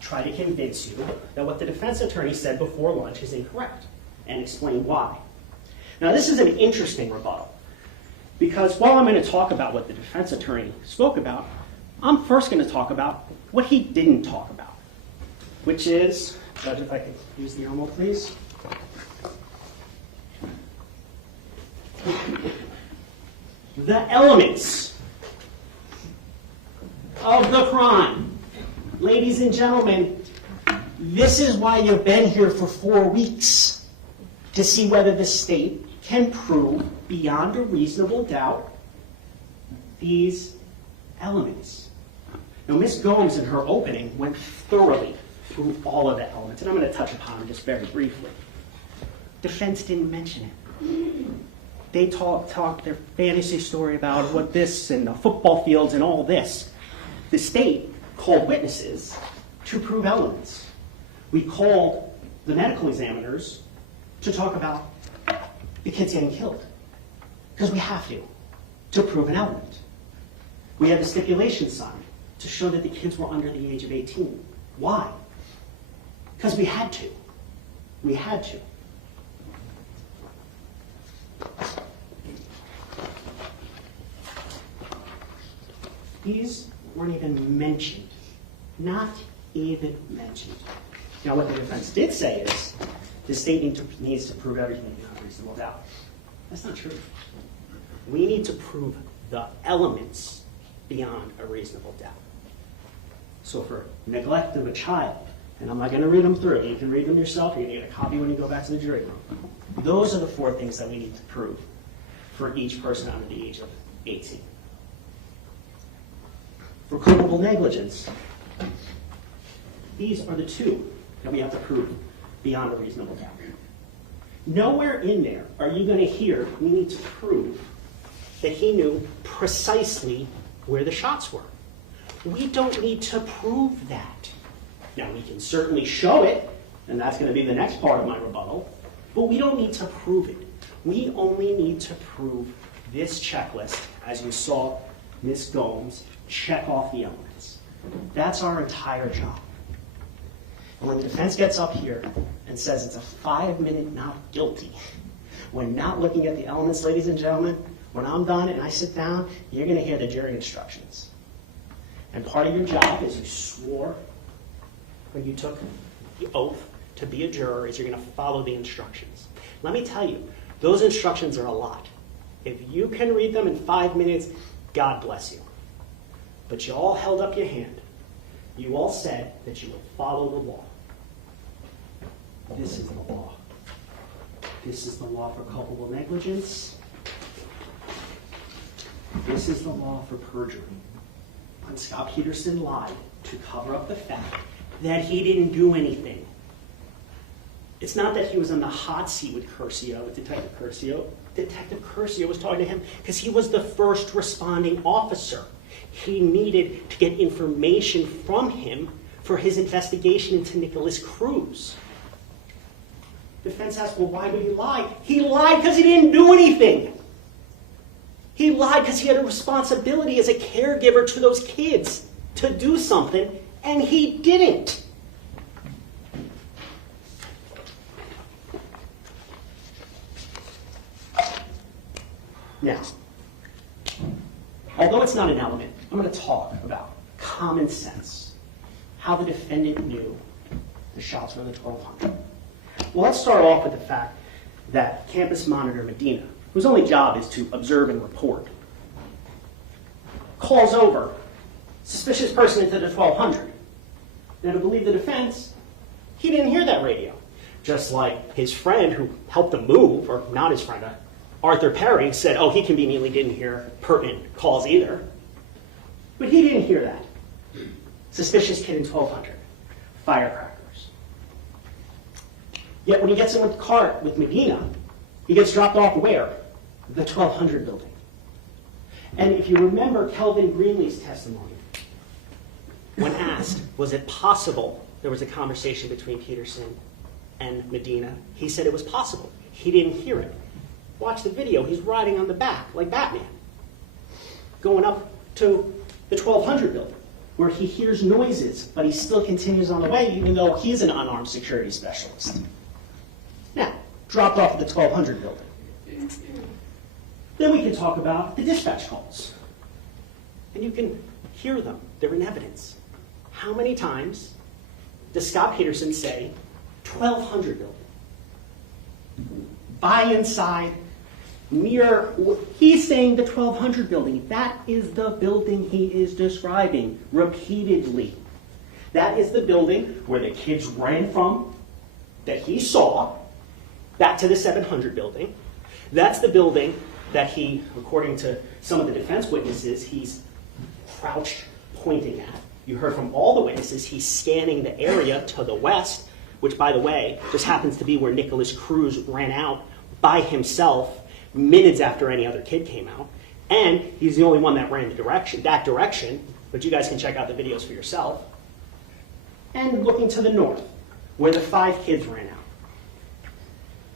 try to convince you that what the defense attorney said before lunch is incorrect, and explain why. Now, this is an interesting rebuttal, because while I'm going to talk about what the defense attorney spoke about, I'm first going to talk about what he didn't talk about, which is, Judge, if I could use the Elmo, please. The elements of the crime. Ladies and gentlemen, this is why you've been here for 4 weeks, to see whether the state can prove beyond a reasonable doubt these elements. Now, Ms. Gomes, in her opening, went thoroughly through all of the elements, and I'm going to touch upon them just very briefly. Defense didn't mention it. They talked their fantasy story about what this and the football fields and all this. The state called witnesses to prove elements. We called the medical examiners to talk about the kids getting killed, because we have to prove an element. We had the stipulation signed to show that the kids were under the age of 18. Why? Because we had to. We had to. These weren't even mentioned. Not even mentioned. Now, what the defense did say is the state needs to prove everything beyond a reasonable doubt. That's not true. We need to prove the elements beyond a reasonable doubt. So for neglect of a child, and I'm not going to read them through. You can read them yourself. You're going to get a copy when you go back to the jury room. Those are the 4 things that we need to prove for each person under the age of 18. For culpable negligence, these are the 2 that we have to prove beyond a reasonable doubt. Nowhere in there are you going to hear we need to prove that he knew precisely where the shots were. We don't need to prove that. Now, we can certainly show it, and that's going to be the next part of my rebuttal, but we don't need to prove it. We only need to prove this checklist, as you saw Ms. Gomes check off the elements. That's our entire job. And when the defense gets up here and says it's a 5-minute not guilty, when not looking at the elements, ladies and gentlemen, when I'm done and I sit down, you're going to hear the jury instructions. And part of your job is you swore when you took the oath to be a juror is you're going to follow the instructions. Let me tell you, those instructions are a lot. If you can read them in 5 minutes, God bless you. But you all held up your hand. You all said that you would follow the law. This is the law. This is the law for culpable negligence. This is the law for perjury. When Scot Peterson lied to cover up the fact that he didn't do anything. It's not that he was on the hot seat with Curcio, with Detective Curcio. Detective Curcio was talking to him because he was the first responding officer. He needed to get information from him for his investigation into Nicholas Cruz. Defense asked, well, why would he lie? He lied because he didn't do anything. He lied because he had a responsibility as a caregiver to those kids to do something, and he didn't. Now, although it's not an element, I'm going to talk about common sense, how the defendant knew the shots were the 1200. Well, let's start off with the fact that campus monitor Medina, whose only job is to observe and report, calls over suspicious person into the 1200. Now, to believe the defense, he didn't hear that radio. Just like his friend who helped him move, or not his friend, Arthur Perry, said, oh, he conveniently didn't hear pertinent calls either. But he didn't hear that. Suspicious kid in 1200. Firecrackers. Yet when he gets in the car with Medina, he gets dropped off where? The 1200 building. And if you remember Kelvin Greenlee's testimony, when asked, was it possible there was a conversation between Peterson and Medina, he said it was possible. He didn't hear it. Watch the video. He's riding on the back like Batman, going up to the 1200 building, where he hears noises, but he still continues on the way, even though he's an unarmed security specialist. Now, dropped off at the 1200 building. Then we can talk about the dispatch calls. And you can hear them. They're in evidence. How many times does Scot Peterson say 1200 building? By inside, near, he's saying the 1200 building. That is the building he is describing repeatedly. That is the building where the kids ran from, that he saw, back to the 700 building. That's the building that he, according to some of the defense witnesses, he's crouched pointing at. You heard from all the witnesses, he's scanning the area to the west, which, by the way, just happens to be where Nicholas Cruz ran out by himself minutes after any other kid came out. And he's the only one that ran that direction, but you guys can check out the videos for yourself. And looking to the north, where the 5 kids ran out.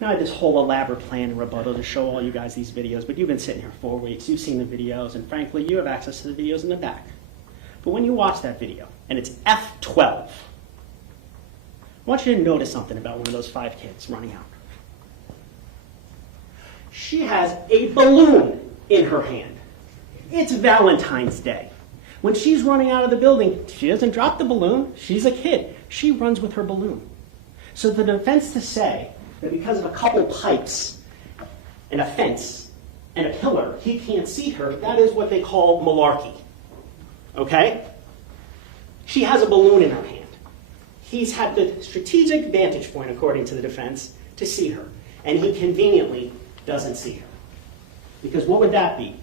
Now I had this whole elaborate plan and rebuttal to show all you guys these videos, but you've been sitting here 4 weeks, you've seen the videos, and frankly, you have access to the videos in the back. But when you watch that video, and it's F12, I want you to notice something about one of those 5 kids running out. She has a balloon in her hand. It's Valentine's Day. When she's running out of the building, she doesn't drop the balloon. She's a kid. She runs with her balloon. So the defense to say that because of a couple pipes and a fence and a pillar, he can't see her, that is what they call malarkey. Okay? She has a balloon in her hand. He's had the strategic vantage point, according to the defense, to see her. And he conveniently doesn't see her. Because what would that be?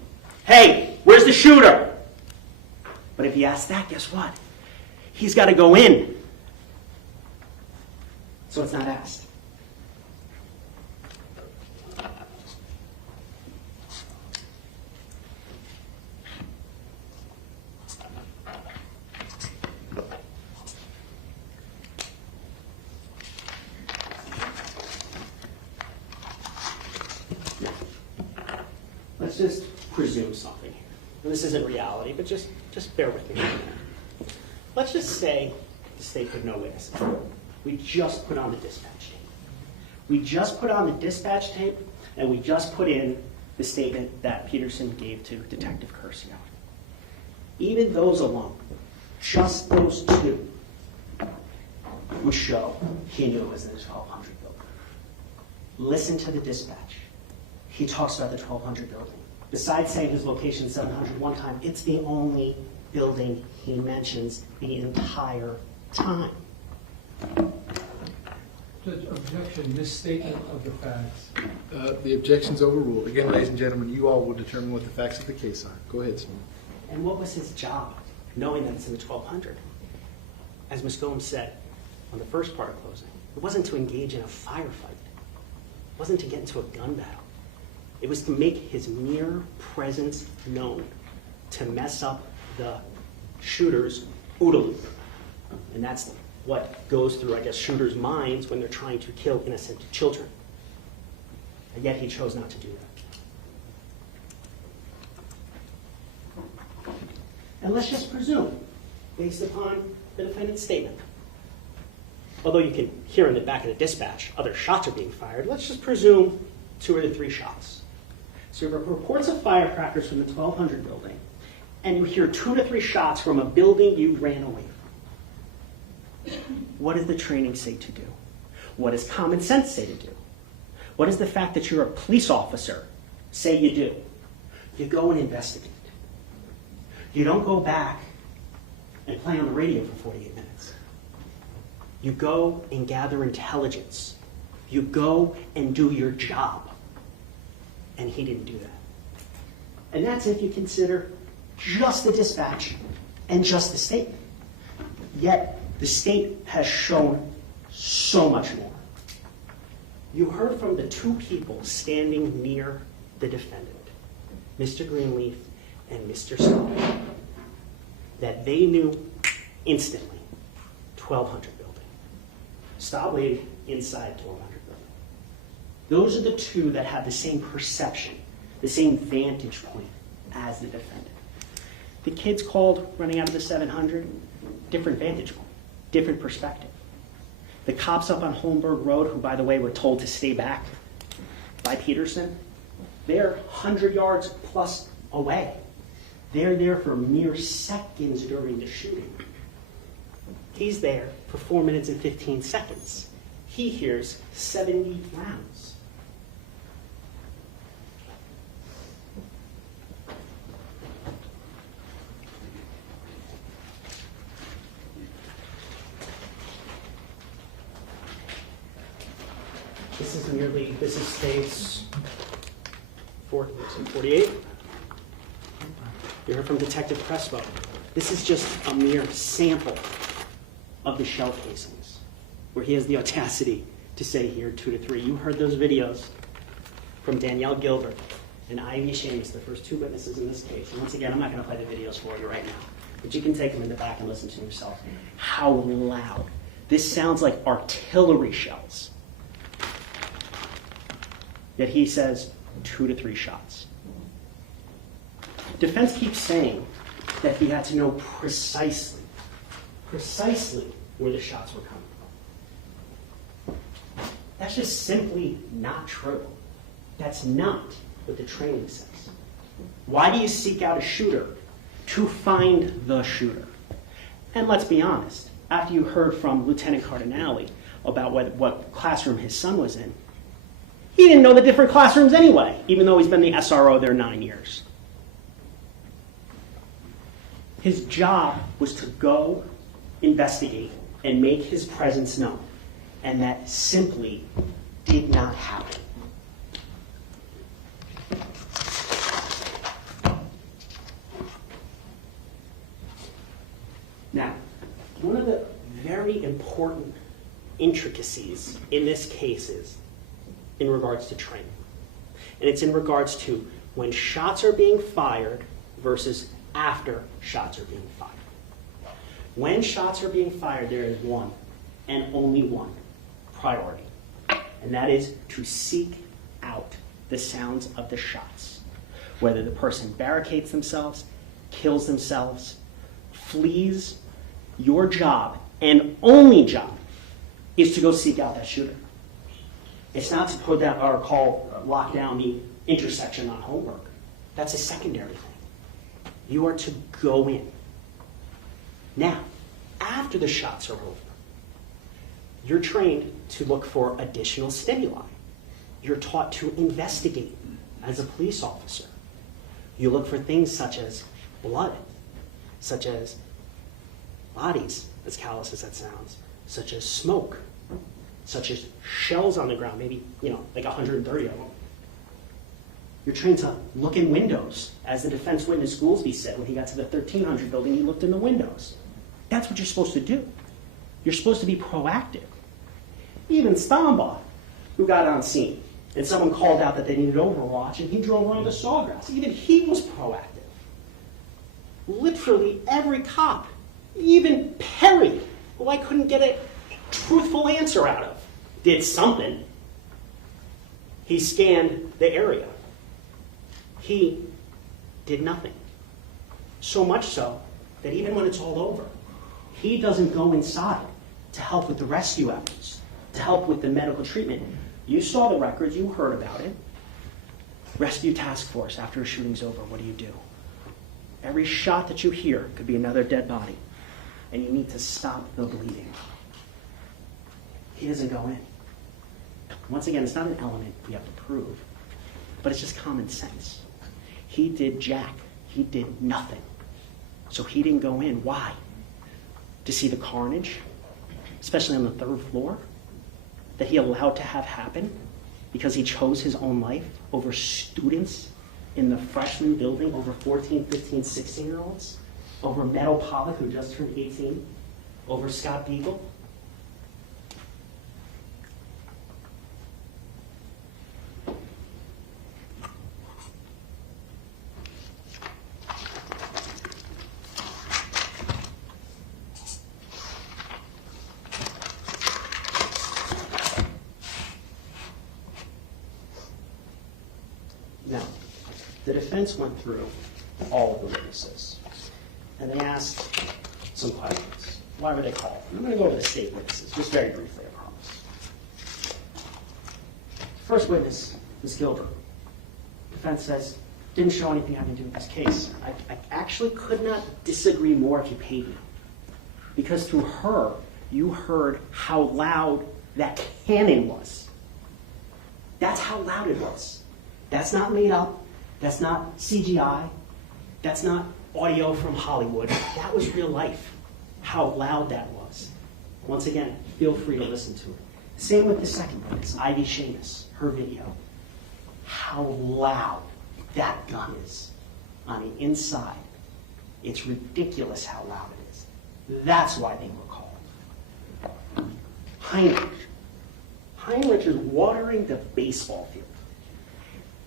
Hey, where's the shooter? But if he asks that, guess what? He's got to go in. So it's not asked. Let's just presume something here. And this isn't reality, but just bear with me. Let's just say the state put no witnesses. We just put on the dispatch tape. We just put on the dispatch tape, and we just put in the statement that Peterson gave to Detective Curcio. Even those alone, just those 2, would show he knew it was in the 1200 building. Listen to the dispatch. He talks about the 1200 building. Besides saying his location 700 one time, it's the only building he mentions the entire time. Judge, objection, misstatement of the facts. The objection's overruled. Again, ladies and gentlemen, you all will determine what the facts of the case are. Go ahead, Simone. And what was his job, knowing that it's in the 1200? As Ms. Gomes said on the first part of closing, it wasn't to engage in a firefight. It wasn't to get into a gun battle. It was to make his mere presence known, to mess up the shooter's OODA loop. And that's what goes through, I guess, shooters' minds when they're trying to kill innocent children. And yet he chose not to do that. And let's just presume, based upon the defendant's statement, although you can hear in the back of the dispatch other shots are being fired, let's just presume 2 or 3 shots. So you have reports of firecrackers from the 1200 building, and you hear 2 to 3 shots from a building you ran away from. What does the training say to do? What does common sense say to do? What does the fact that you're a police officer say you do? You go and investigate. You don't go back and play on the radio for 48 minutes. You go and gather intelligence. You go and do your job. And he didn't do that. And that's if you consider just the dispatch and just the statement. Yet, the state has shown so much more. You heard from the 2 people standing near the defendant, Mr. Greenleaf and Mr. Stoneman, that they knew instantly 1200 building. Stop waiting inside 1200 building. Those are the 2 that have the same perception, the same vantage point as the defendant. The kids called running out of the 700, different vantage point, different perspective. The cops up on Holmberg Road, who, by the way, were told to stay back by Peterson, they're 100 yards plus away. They're there for mere seconds during the shooting. He's there for 4 minutes and 15 seconds. He hears 70 rounds. This is states 48. You heard from Detective Crespo. This is just a mere sample of the shell casings, where he has the audacity to say here 2 to 3. You heard those videos from Danielle Gilbert and Ivy Seamus, the first 2 witnesses in this case. And once again, I'm not going to play the videos for you right now, but you can take them in the back and listen to yourself. How loud. This sounds like artillery shells. Yet he says 2 to 3 shots. Defense keeps saying that he had to know precisely where the shots were coming from. That's just simply not true. That's not what the training says. Why do you seek out a shooter? To find the shooter. And let's be honest, after you heard from Lieutenant Cardinale about what classroom his son was in, he didn't know the different classrooms anyway, even though he's been the SRO there 9 years. His job was to go investigate and make his presence known, and that simply did not happen. Now, one of the very important intricacies in this case is in regards to training. And it's in regards to when shots are being fired versus after shots are being fired. When shots are being fired, there is one and only one priority, and that is to seek out the sounds of the shots. Whether the person barricades themselves, kills themselves, flees, your job and only job is to go seek out that shooter. It's not to put that or lock down the intersection on Holmberg. That's a secondary thing. You are to go in. Now, after the shots are over, you're trained to look for additional stimuli. You're taught to investigate as a police officer. You look for things such as blood, such as bodies, as callous as that sounds, such as smoke, such as shells on the ground, maybe, like 130 of them. You're trained to look in windows. As the defense witness Goolsby said when he got to the 1300 building, he looked in the windows. That's what you're supposed to do. You're supposed to be proactive. Even Stombaugh, who got on scene, and someone called out that they needed overwatch, and he drove around the sawgrass. Even he was proactive. Literally every cop, even Perry, who I couldn't get a truthful answer out of, did something. He scanned the area. He did nothing. So much so that even when it's all over, he doesn't go inside to help with the rescue efforts, to help with the medical treatment. You saw the records, you heard about it. Rescue task force, after a shooting's over, what do? Every shot that you hear could be another dead body, and you need to stop the bleeding. He doesn't go in. Once again, it's not an element we have to prove, but it's just common sense. He did jack. He did nothing. So he didn't go in. Why? To see the carnage, especially on the 3rd floor, that he allowed to have happen because he chose his own life over students in the freshman building, over 14, 15, 16-year-olds, over Meadow Pollock, who just turned 18, over Scott Beagle. Now, the defense went through all of the witnesses, and they asked some questions. Why were they called? I'm going to go over the state witnesses, just very briefly, I promise. First witness, Ms. Gilbert. Defense says, didn't show anything having to do with this case. I actually could not disagree more if you paid me. Because through her, you heard how loud that cannon was. That's how loud it was. That's not made up. That's not CGI. That's not audio from Hollywood. That was real life, how loud that was. Once again, feel free to listen to it. Same with the second witness, Ivy Seamus, her video. How loud that gun is on the inside. It's ridiculous how loud it is. That's why they were called. Heinrich. Heinrich is watering the baseball field.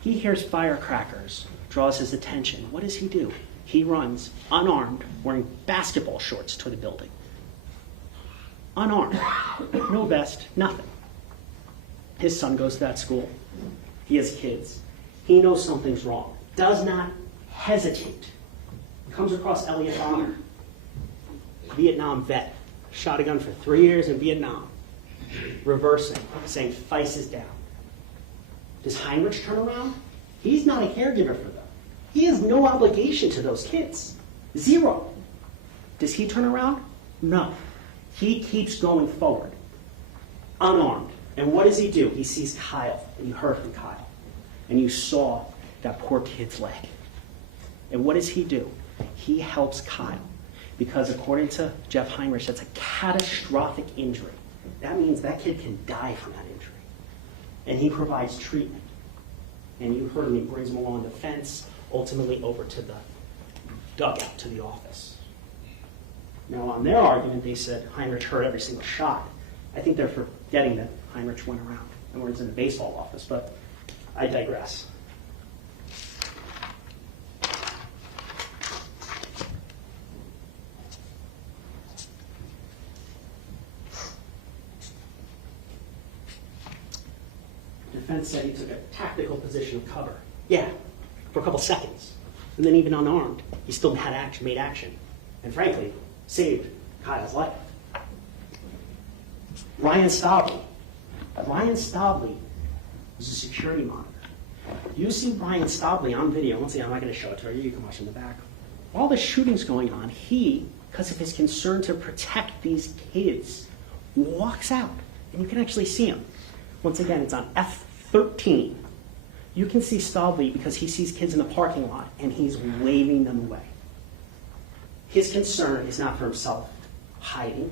He hears firecrackers, draws his attention. What does he do? He runs, unarmed, wearing basketball shorts to the building. Unarmed. No vest, nothing. His son goes to that school. He has kids. He knows something's wrong. Does not hesitate. Comes across Elliot Bonner, Vietnam vet. Shot a gun for 3 years in Vietnam. Reversing, saying Feist is down. Does Heinrich turn around? He's not a caregiver for them. He has no obligation to those kids. Zero. Does he turn around? No. He keeps going forward, unarmed. And what does he do? He sees Kyle, and you heard from Kyle. And you saw that poor kid's leg. And what does he do? He helps Kyle. Because according to Jeff Heinrich, that's a catastrophic injury. That means that kid can die from that injury. And he provides treatment. And you heard him, he brings him along the fence, ultimately over to the dugout, to the office. Now, on their argument, they said Heinrich heard every single shot. I think they're forgetting that Heinrich went around and was in the baseball office, but I digress. Defense said he took a tactical position of cover. Yeah, for a couple seconds. And then even unarmed, he still made action. And frankly, saved Kyle's life. Ryan Stabley. Ryan Stabley was a security monitor. You see Ryan Stabley on video. Once again, I'm not going to show it to you. You can watch in the back. While the shooting's going on, he, because of his concern to protect these kids, walks out. And you can actually see him. Once again, it's on F13. You can see Stabley because he sees kids in the parking lot, and he's waving them away. His concern is not for himself hiding.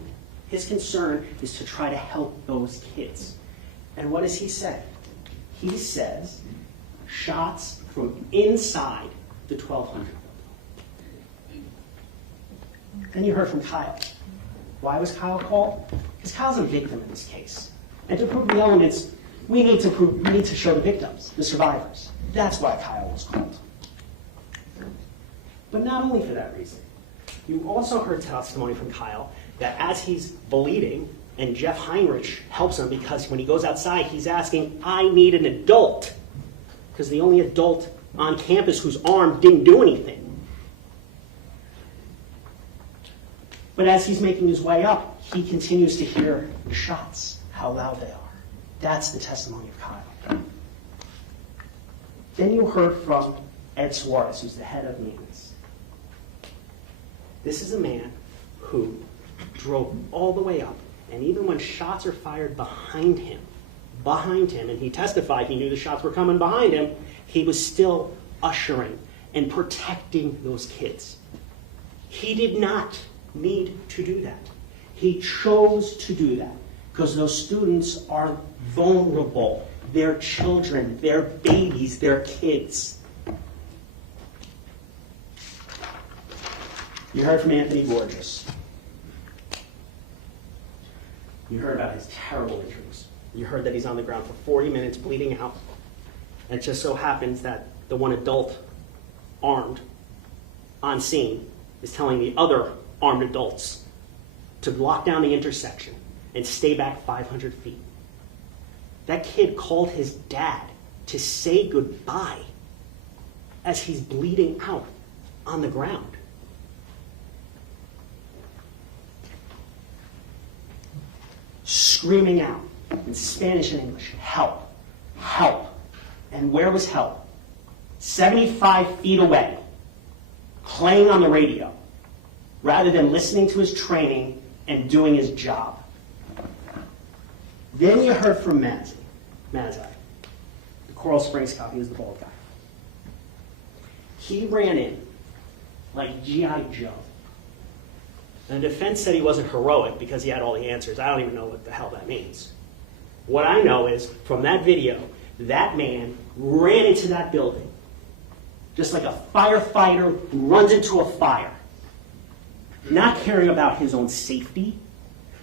His concern is to try to help those kids. And what does he say? He says shots from inside the 1200 building. Then you heard from Kyle. Why was Kyle called? Because Kyle's a victim in this case. And to prove the elements, we need to show the victims, the survivors. That's why Kyle was called. But not only for that reason. You also heard testimony from Kyle that as he's bleeding, and Jeff Heinrich helps him because when he goes outside, he's asking, I need an adult. Because the only adult on campus whose arm didn't do anything. But as he's making his way up, he continues to hear the shots, how loud they are. That's the testimony of Kyle. Then you heard from Ed Suarez, who's the head of maintenance. This is a man who drove all the way up, and even when shots are fired behind him, and he testified he knew the shots were coming behind him, he was still ushering and protecting those kids. He did not need to do that. He chose to do that because those students are vulnerable. They're children, they're babies, they're kids. You heard from Anthony Borges. You heard about his terrible injuries. You heard that he's on the ground for 40 minutes bleeding out. And it just so happens that the one adult armed on scene is telling the other armed adults to lock down the intersection and stay back 500 feet. That kid called his dad to say goodbye as he's bleeding out on the ground. Screaming out in Spanish and English, help, help. And where was help? 75 feet away, playing on the radio, rather than listening to his training and doing his job. Then you heard from Mazzi, the Coral Springs cop. He was the bald guy. He ran in like G.I. Joe. And the defense said he wasn't heroic because he had all the answers. I don't even know what the hell that means. What I know is, from that video, that man ran into that building just like a firefighter who runs into a fire, not caring about his own safety,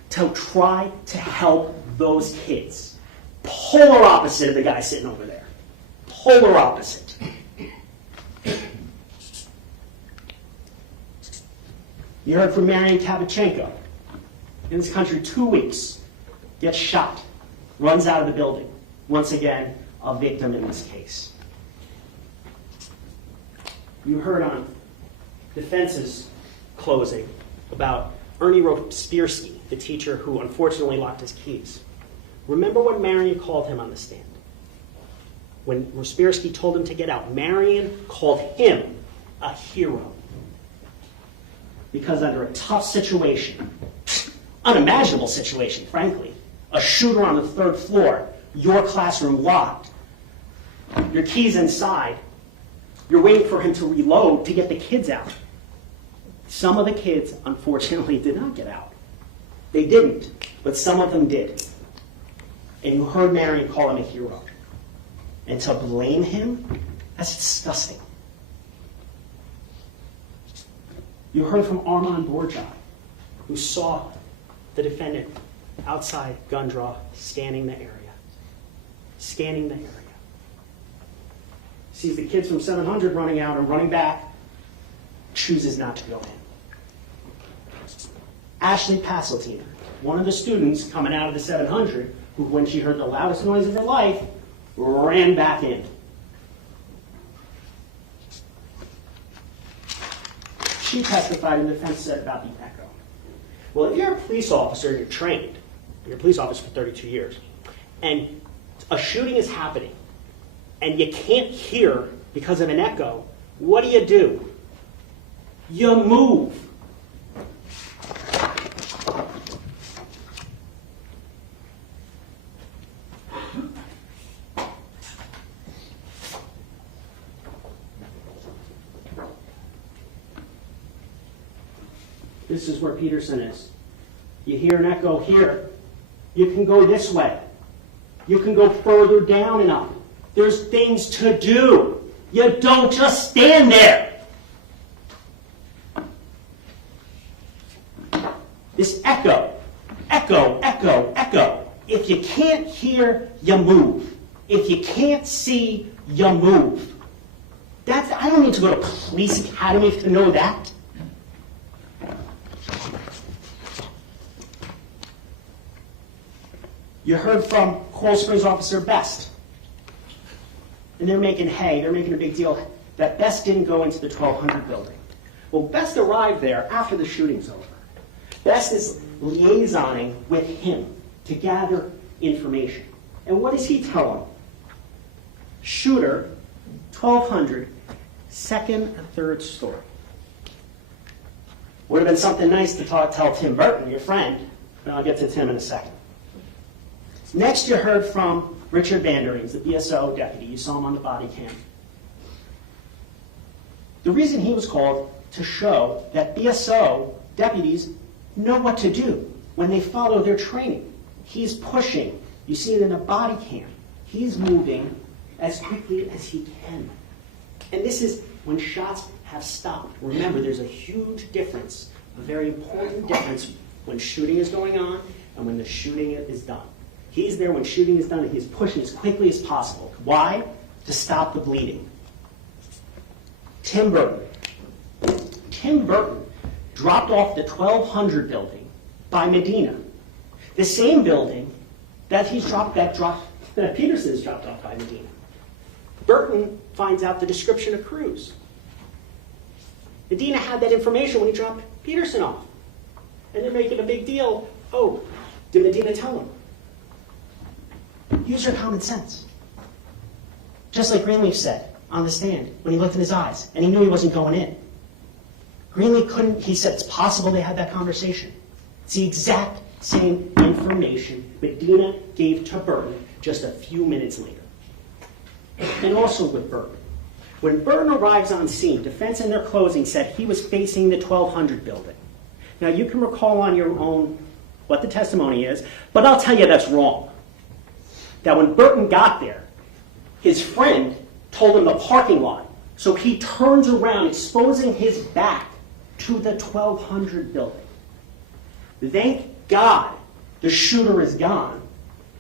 to try to help those kids. Polar opposite of the guy sitting over there. Polar opposite. You heard from Marian Kabachenko. In this country, 2 weeks, gets shot, runs out of the building. Once again, a victim in this case. You heard on defense's closing about Ernie Rospierski, the teacher who unfortunately locked his keys. Remember what Marian called him on the stand? When Rospierski told him to get out, Marian called him a hero. Because under a tough situation, unimaginable situation, frankly, a shooter on the 3rd floor, your classroom locked, your keys inside, you're waiting for him to reload to get the kids out. Some of the kids, unfortunately, did not get out. They didn't, but some of them did. And you heard Marian call him a hero. And to blame him, that's disgusting. You heard from Armand Borjai, who saw the defendant outside gun draw, scanning the area. Scanning the area. Sees the kids from 700 running out and running back, chooses not to go in. Ashley Passeltiner, one of the students coming out of the 700, who, when she heard the loudest noise of her life, ran back in. She testified in defense said about the echo. Well, if you're a police officer and you're trained, you're a police officer for 32 years, and a shooting is happening, and you can't hear because of an echo, what do? You move. This is where Peterson is. You hear an echo here. You can go this way. You can go further down and up. There's things to do. You don't just stand there. This echo, echo, echo, echo. If you can't hear, you move. If you can't see, you move. I don't need to go to police academy to know that. You heard from Coral Springs Officer Best. And they're making a big deal that Best didn't go into the 1200 building. Well, Best arrived there after the shooting's over. Best is liaisoning with him to gather information. And what does he tell him? Shooter, 1200, second and third story. Would have been something nice to tell Tim Burton, your friend, and I'll get to Tim in a second. Next, you heard from Richard Vanderings, the BSO deputy. You saw him on the body cam. The reason he was called to show that BSO deputies know what to do when they follow their training. He's pushing. You see it in the body cam. He's moving as quickly as he can. And this is when shots have stopped. Remember, there's a huge difference, a very important difference when shooting is going on and when the shooting is done. He's there when shooting is done and he's pushing as quickly as possible. Why? To stop the bleeding. Tim Burton. Tim Burton dropped off the 1200 building by Medina. The same building that Peterson is dropped off by Medina. Burton finds out the description of Cruz. Medina had that information when he dropped Peterson off. And they're making a big deal. Oh, did Medina tell him? Use your common sense. Just like Greenleaf said on the stand when he looked in his eyes and he knew he wasn't going in. Greenleaf couldn't, he said it's possible they had that conversation. It's the exact same information Medina gave to Burton just a few minutes later. And also with Burton. When Burton arrives on scene, defense in their closing said he was facing the 1200 building. Now you can recall on your own what the testimony is, but I'll tell you that's wrong. That when Burton got there, his friend told him the parking lot. So he turns around, exposing his back to the 1200 building. Thank God the shooter is gone,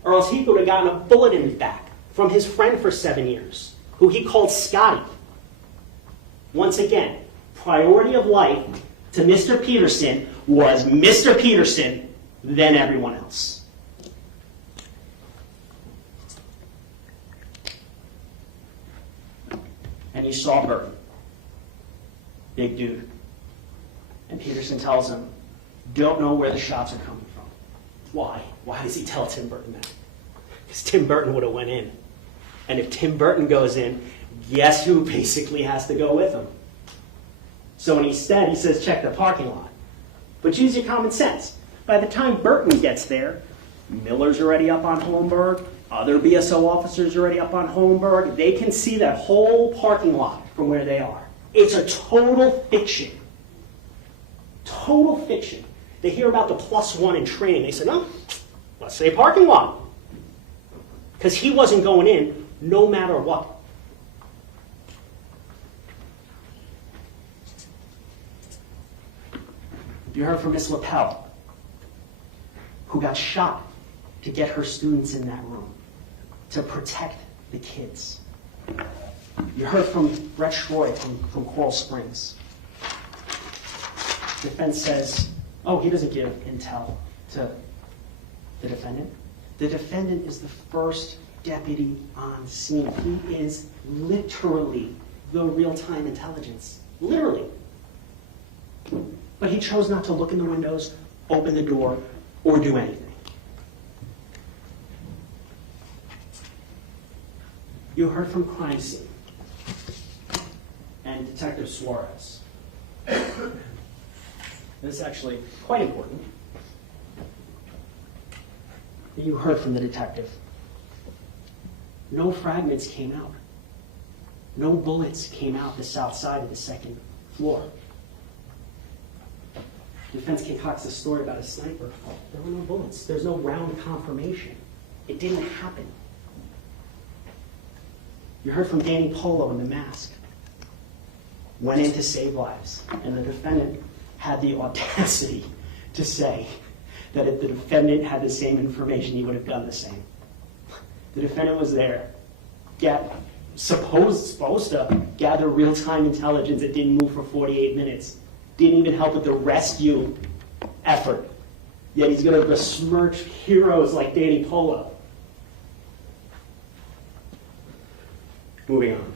or else he could have gotten a bullet in his back from his friend for 7 years, who he called Scotty. Once again, priority of life to Mr. Peterson was Mr. Peterson, then everyone else. And you saw Burton, big dude. And Peterson tells him, don't know where the shots are coming from. Why? Why does he tell Tim Burton that? Because Tim Burton would have went in. And if Tim Burton goes in, guess who basically has to go with him? So instead, he says, check the parking lot. But use your common sense. By the time Burton gets there, Miller's already up on Holmberg. Other BSO officers are already up on Holmberg. They can see that whole parking lot from where they are. It's a total fiction. Total fiction. They hear about the +1 in training. They say, no, let's say parking lot. Because he wasn't going in no matter what. You heard from Miss Lapel, who got shot to get her students in that room, to protect the kids. You heard from Brett Schroy from Coral Springs. Defense says, oh, he doesn't give intel to the defendant. The defendant is the first deputy on scene. He is literally the real-time intelligence. Literally. But he chose not to look in the windows, open the door, or do anything. You heard from crime scene and Detective Suarez. This is actually quite important. You heard from the detective. No fragments came out. No bullets came out the south side of the second floor. Defense concocts a story about a sniper. There were no bullets. There's no round confirmation. It didn't happen. You heard from Danny Polo in The Mask. Went in to save lives. And the defendant had the audacity to say that if the defendant had the same information, he would have done the same. The defendant was there, supposed to gather real-time intelligence that didn't move for 48 minutes. Didn't even help with the rescue effort. Yet he's going to besmirch heroes like Danny Polo. Moving on.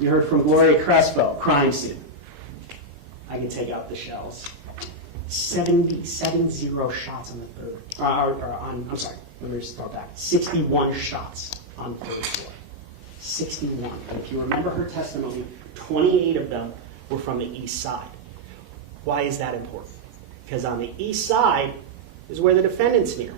You heard from Gloria Crespo, crime scene. I can take out the shells. 70 shots on the third. I'm sorry, let me just start back. 61 shots on the third floor. 61. And if you remember her testimony, 28 of them were from the east side. Why is that important? Because on the east side is where the defendant's near.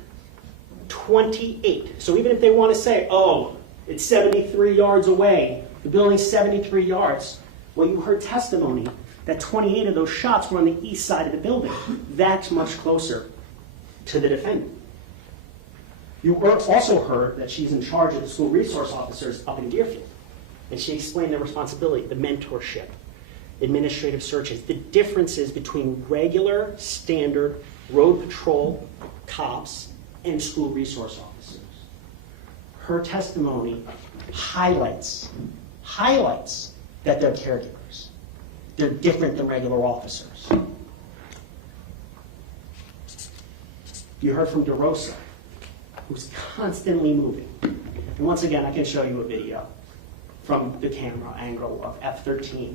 28. So even if they want to say, oh, it's 73 yards away, the building's 73 yards, well, you heard testimony that 28 of those shots were on the east side of the building. That's much closer to the defendant. You also heard that she's in charge of the school resource officers up in Deerfield. And she explained their responsibility, the mentorship, administrative searches, the differences between regular, standard road patrol cops and school resource officers. Her testimony highlights that they're caregivers. They're different than regular officers. You heard from DeRosa, who's constantly moving. And once again, I can show you a video from the camera angle of F-13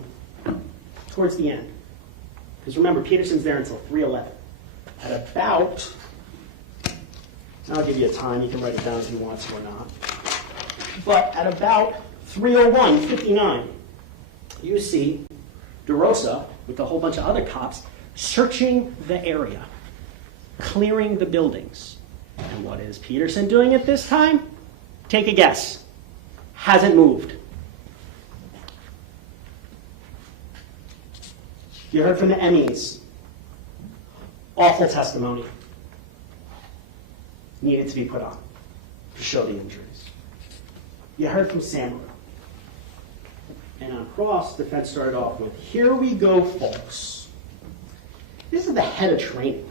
towards the end. Because remember, Peterson's there until 3:11. At about, I'll give you a time, you can write it down if you want to or not. But at about 3:01:59, you see DeRosa, with a whole bunch of other cops, searching the area, clearing the buildings. And what is Peterson doing at this time? Take a guess. Hasn't moved. You heard from the Emmys. Awful testimony. Needed to be put on to show the injuries. You heard from Sandra. And on cross, defense started off with, here we go, folks. This is the head of training.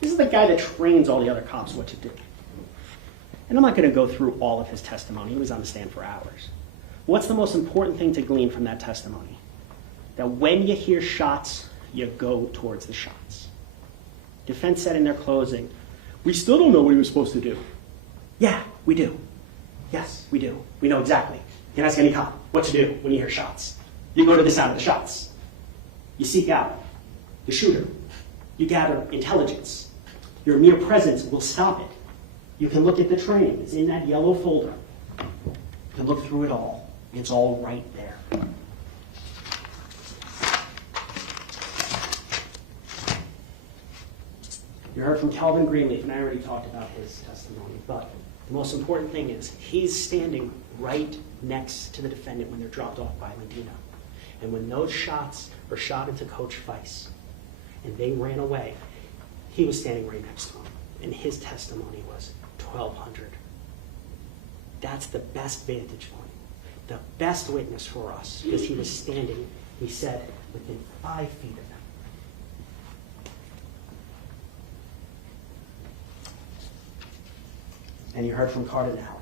This is the guy that trains all the other cops what to do. And I'm not going to go through all of his testimony. He was on the stand for hours. What's the most important thing to glean from that testimony? That when you hear shots, you go towards the shots. Defense said in their closing, we still don't know what he was supposed to do. Yeah, we do. Yes, we do. We know exactly. You can ask any cop what to do when you hear shots. You go to the sound of the shots. You seek out the shooter. You gather intelligence. Your mere presence will stop it. You can look at the training. It's in that yellow folder. You can look through it all. It's all right there. You heard from Calvin Greenleaf, and I already talked about his testimony, but the most important thing is he's standing right next to the defendant when they're dropped off by Medina. And when those shots were shot into Coach Weiss and they ran away, he was standing right next to him. And his testimony was 1,200. That's the best vantage point, the best witness for us, because he was standing, he said, within 5 feet of them. And you heard from Cardinale.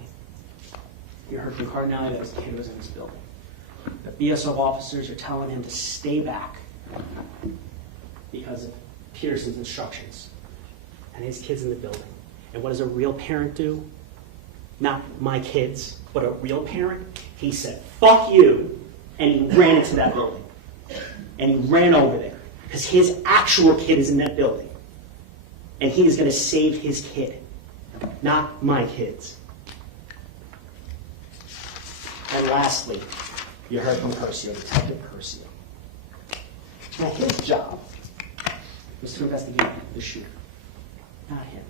You heard from Cardinale that his kid was in this building. The BSO officers are telling him to stay back because of Peterson's instructions. And his kid's in the building. And what does a real parent do? Not my kids, but a real parent. He said, fuck you, and he ran into that building. And he ran over there because his actual kid is in that building. And he is going to save his kid. Not my kids. And lastly, you heard from Curcio, Detective Curcio. Now his job was to investigate the shooter, not him.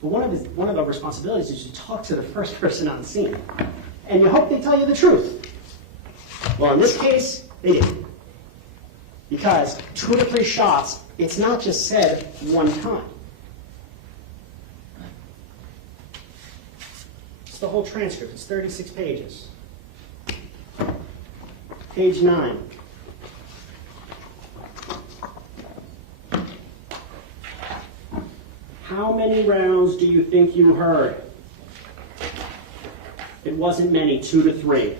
But one of the responsibilities is to talk to the first person on scene. And you hope they tell you the truth. Well, in this case, they didn't. Because 2 to 3 shots, it's not just said one time. It's the whole transcript. It's 36 pages. Page 9. How many rounds do you think you heard? It wasn't many, 2 to 3.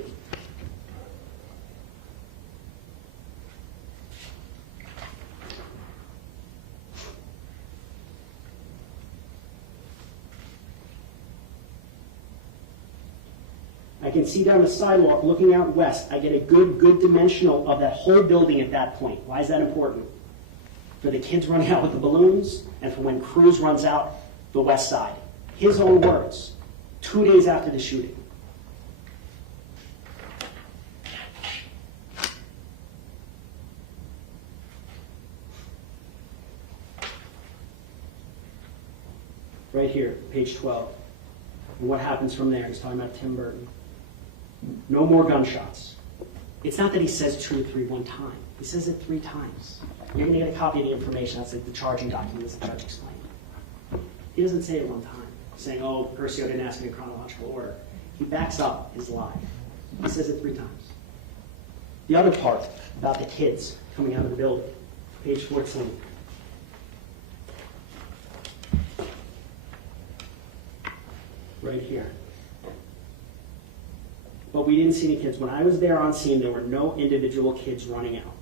I can see down the sidewalk looking out west. I get a good dimensional of that whole building at that point. Why is that important? For the kids running out with the balloons and for when Cruz runs out the west side. His own words, 2 days after the shooting. Right here, page 12. And what happens from there? He's talking about Tim Burton. No more gunshots. It's not that he says 2 to 3 one time. He says it 3 times. You're going to get a copy of the information. That's like the charging documents the judge explained. He doesn't say it one time, saying, oh, Curcio didn't ask me in chronological order. He backs up his lie. He says it 3 times. The other part about the kids coming out of the building, page 14. Right here. But we didn't see any kids. When I was there on scene, there were no individual kids running out.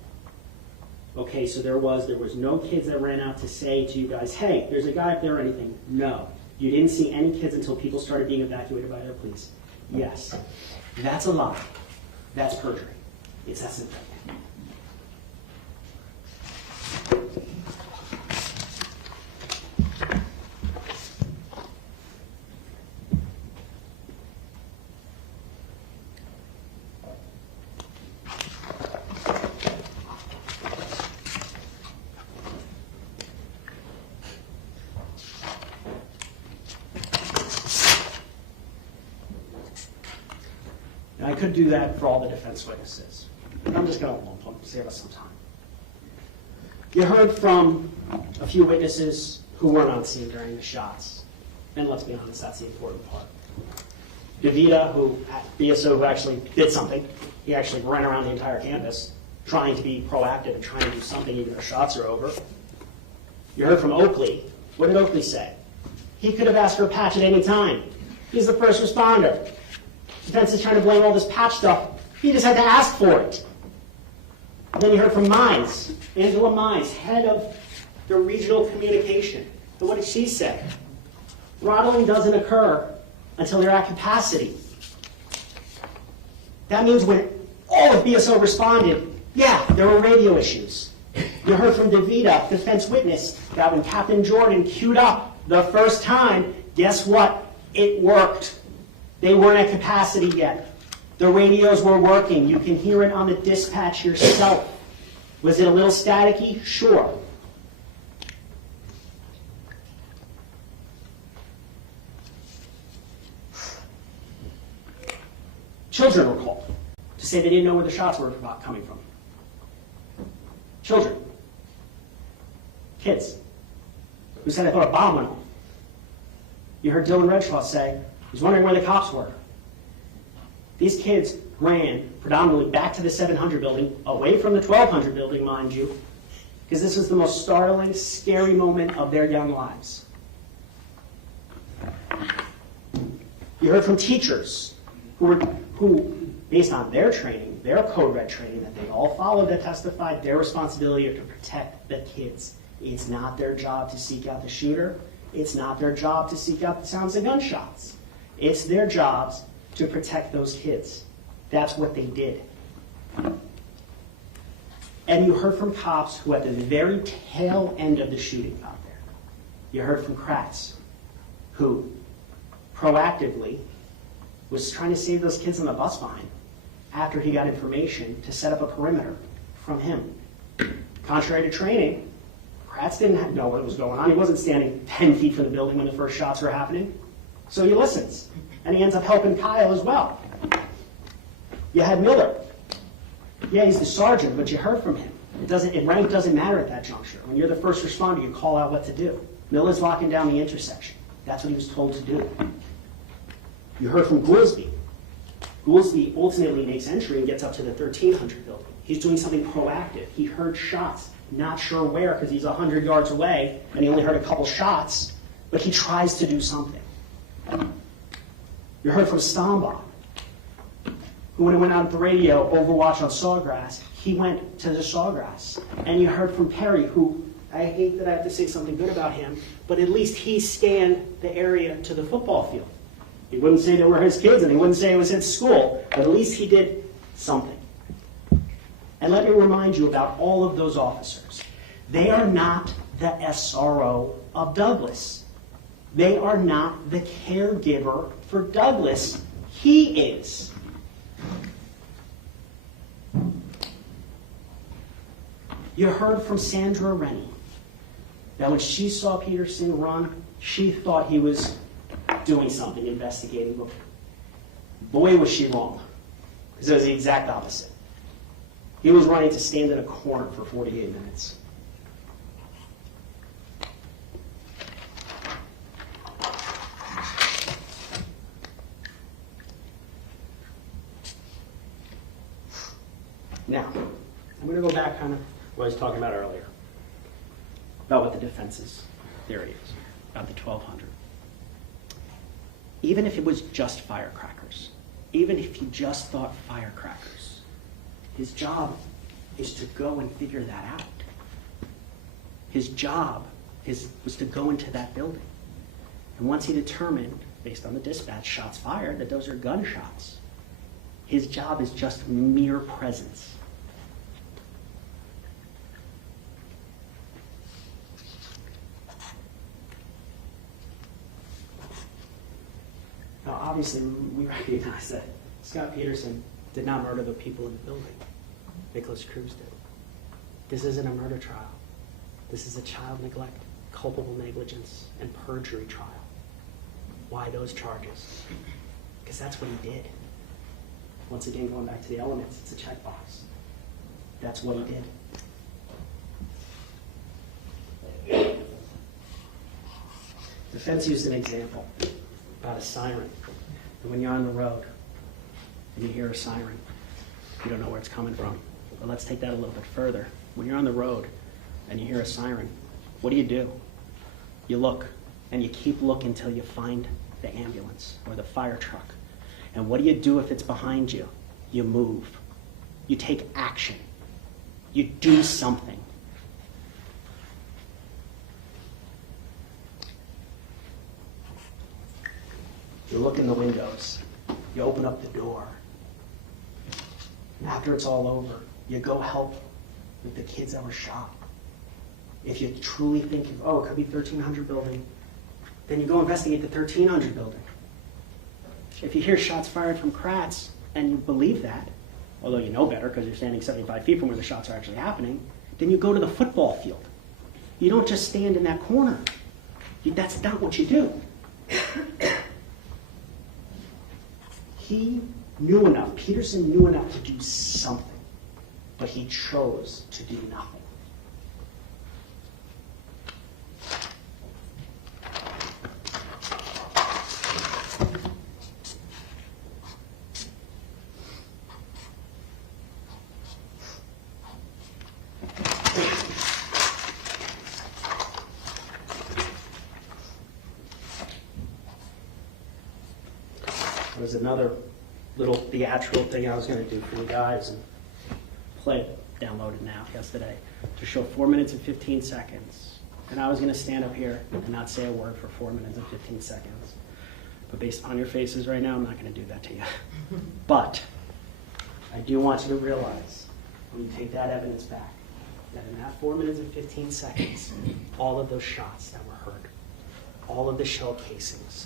Okay, so there was no kids that ran out to say to you guys, hey, there's a guy up there or anything. No. You didn't see any kids until people started being evacuated by their police. Yes. That's a lie. That's perjury. It's that simple. I could do that for all the defense witnesses. I'm just going to lump them, save us some time. You heard from a few witnesses who weren't on scene during the shots. And let's be honest, that's the important part. DeVita, BSO, who actually did something. He actually ran around the entire campus trying to be proactive and trying to do something even though shots are over. You heard from Oakley. What did Oakley say? He could have asked for a patch at any time. He's the first responder. Defense is trying to blame all this patch stuff. He just had to ask for it. And then you heard from Mines, Angela Mines, head of the regional communication. And what did she say? Throttling doesn't occur until they're at capacity. That means when all of BSO responded, yeah, there were radio issues. You heard from DeVita, defense witness, that when Captain Jordan queued up the first time, guess what? It worked. They weren't at capacity yet. The radios were working. You can hear it on the dispatch yourself. Was it a little staticky? Sure. Children were called to say they didn't know where the shots were coming from. Children. Kids. Who said they thought a bomb went off. You heard Dylan Redshaw say, he's wondering where the cops were. These kids ran predominantly back to the 700 building, away from the 1200 building, mind you, because this was the most startling, scary moment of their young lives. You heard from teachers who, based on their training, their code red training that they all followed, that testified their responsibility to protect the kids. It's not their job to seek out the shooter. It's not their job to seek out the sounds of gunshots. It's their jobs to protect those kids. That's what they did. And you heard from cops who at the very tail end of the shooting out there. You heard from Kratz, who proactively was trying to save those kids on the bus behind after he got information to set up a perimeter from him. Contrary to training, Kratz didn't know what was going on. He wasn't standing 10 feet from the building when the first shots were happening. So he listens, and he ends up helping Kyle as well. You had Miller. Yeah, he's the sergeant, but you heard from him. Rank doesn't matter at that juncture. When you're the first responder, you call out what to do. Miller's locking down the intersection. That's what he was told to do. You heard from Goolsby. Goolsby ultimately makes entry and gets up to the 1300 building. He's doing something proactive. He heard shots, not sure where because he's 100 yards away and he only heard a couple shots, but he tries to do something. You heard from Stoneman, who when it went out at the radio, Overwatch on Sawgrass, he went to the Sawgrass. And you heard from Perry, who, I hate that I have to say something good about him, but at least he scanned the area to the football field. He wouldn't say they were his kids, and he wouldn't say it was his school, but at least he did something. And let me remind you about all of those officers. They are not the SRO of Douglas. They are not the caregiver for Douglas. He is. You heard from Sandra Rennie that when she saw Peterson run, she thought he was doing something, investigating. Boy, was she wrong, because it was the exact opposite. He was running to stand in a corner for 48 minutes. Now, I'm going to go back kind of what I was talking about earlier, about what the defense's theory is, about the 1200. Even if it was just firecrackers, even if he just thought firecrackers, his job is to go and figure that out. His job was to go into that building. And once he determined, based on the dispatch, shots fired, that those are gunshots, his job is just mere presence. Now, obviously, we recognize that Scot Peterson did not murder the people in the building. Nicholas Cruz did. This isn't a murder trial. This is a child neglect, culpable negligence, and perjury trial. Why those charges? Because that's what he did. Once again, going back to the elements, it's a checkbox. That's what he did. Defense used an example about a siren. And when you're on the road and you hear a siren, you don't know where it's coming from. But let's take that a little bit further. When you're on the road and you hear a siren, what do? You look, and you keep looking until you find the ambulance or the fire truck. And what do if it's behind you? You move. You take action. You do something. You look in the windows. You open up the door. And after it's all over, you go help with the kids that were shot. If you truly think, it could be 1300 building, then you go investigate the 1300 building. If you hear shots fired from Kratz, and you believe that, although you know better because you're standing 75 feet from where the shots are actually happening, then you go to the football field. You don't just stand in that corner. That's not what you do. He knew enough, Peterson knew enough to do something, but he chose to do nothing. There's another little theatrical thing I was going to do for you guys and play it, downloaded now yesterday, to show 4 minutes and 15 seconds. And I was going to stand up here and not say a word for 4 minutes and 15 seconds. But based on your faces right now, I'm not going to do that to you. But I do want you to realize, when you take that evidence back, that in that 4 minutes and 15 seconds, all of those shots that were heard, all of the shell casings,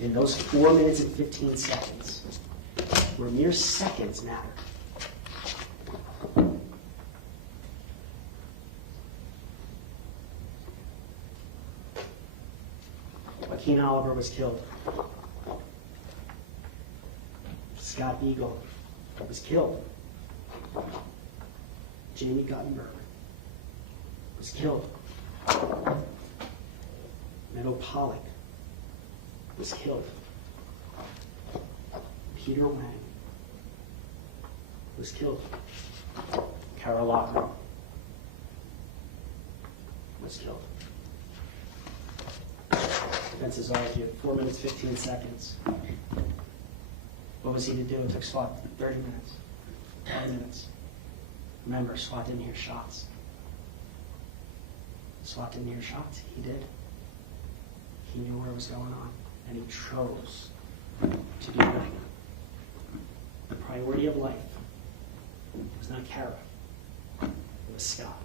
in those 4 minutes and 15 seconds, where mere seconds matter. Joaquin Oliver was killed. Scott Eagle was killed. Jamie Guttenberg was killed. Meadow Pollock was killed. Peter Wang was killed. Carol Lockman was killed. Defense has argued 4 minutes, 15 seconds. What was he to do? It took SWAT 30 minutes, 10 minutes. Remember, SWAT didn't hear shots. SWAT didn't hear shots. He did. He knew where it was going on, and he chose to do nothing. The priority of life was not Kara. It was Scott.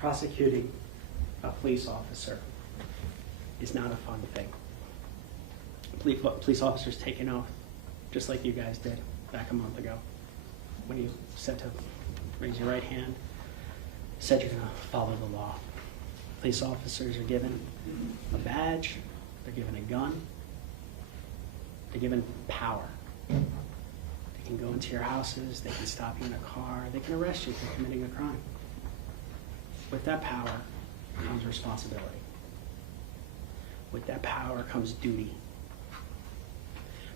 Prosecuting a police officer is not a fun thing. Police officers take an oath, just like you guys did back a month ago, when you said to raise your right hand, said you're going to follow the law. Police officers are given a badge, they're given a gun, they're given power. They can go into your houses, they can stop you in a car, they can arrest you for committing a crime. With that power comes responsibility. With that power comes duty.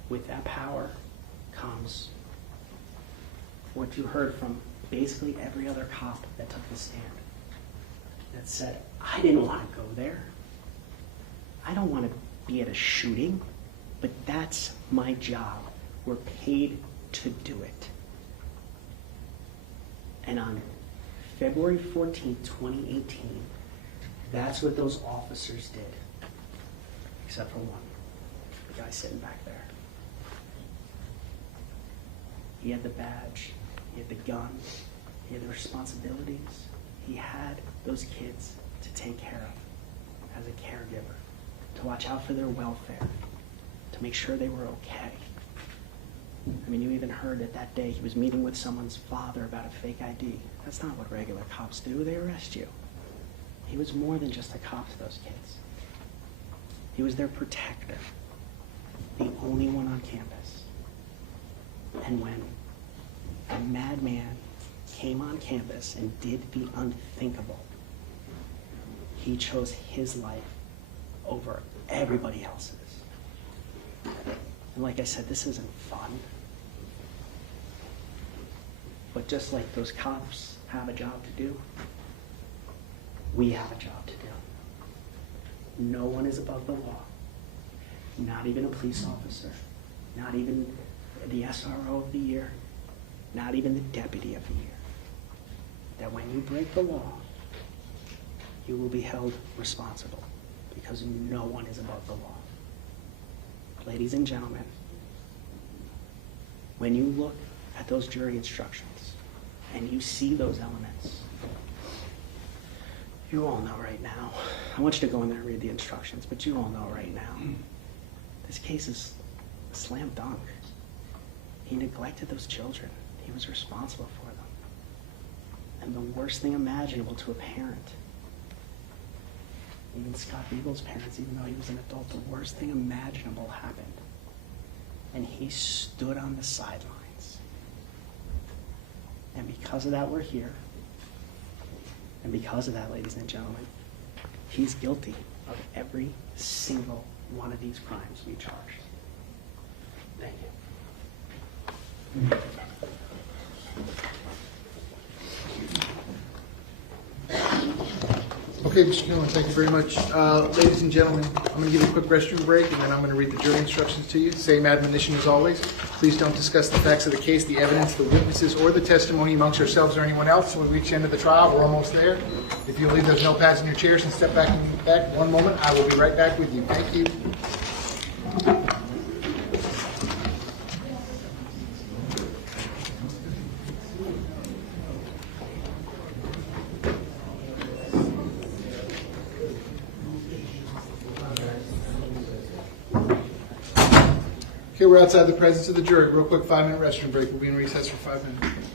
With that power comes what you heard from basically every other cop that took the stand. That said, I didn't want to go there. I don't want to be at a shooting, but that's my job. We're paid to do it. And on February 14, 2018, that's what those officers did. Except for one, the guy sitting back there. He had the badge, he had the gun, he had the responsibilities. He had those kids to take care of as a caregiver, to watch out for their welfare, to make sure they were okay. I mean, you even heard that day he was meeting with someone's father about a fake ID. That's not what regular cops do. They arrest you. He was more than just a cop to those kids. He was their protector, the only one on campus. And when a madman came on campus and did the unthinkable, he chose his life over everybody else's. And like I said, this isn't fun. But just like those cops have a job to do, we have a job to do. No one is above the law. Not even a police officer. Not even the SRO of the year. Not even the deputy of the year. That when you break the law, you will be held responsible, because no one is above the law. Ladies and gentlemen, when you look at those jury instructions and you see those elements, you all know right now, I want you to go in there and read the instructions, but you all know right now, this case is a slam dunk. He neglected those children. He was responsible for them. And the worst thing imaginable to a parent, even Scott Beagle's parents, even though he was an adult, the worst thing imaginable happened. And he stood on the sidelines. And because of that, we're here. And because of that, ladies and gentlemen, he's guilty of every single one of these crimes we charged. Thank you. Okay, Mr. Gillen, thank you very much. Ladies and gentlemen, I'm going to give you a quick restroom break, and then I'm going to read the jury instructions to you. Same admonition as always. Please don't discuss the facts of the case, the evidence, the witnesses, or the testimony amongst yourselves or anyone else. When we reach the end of the trial, we're almost there. If you leave those notepads in your chairs and step back one moment, I will be right back with you. Thank you. Okay, we're outside the presence of the jury. Real quick 5-minute restroom break. We'll be in recess for 5 minutes.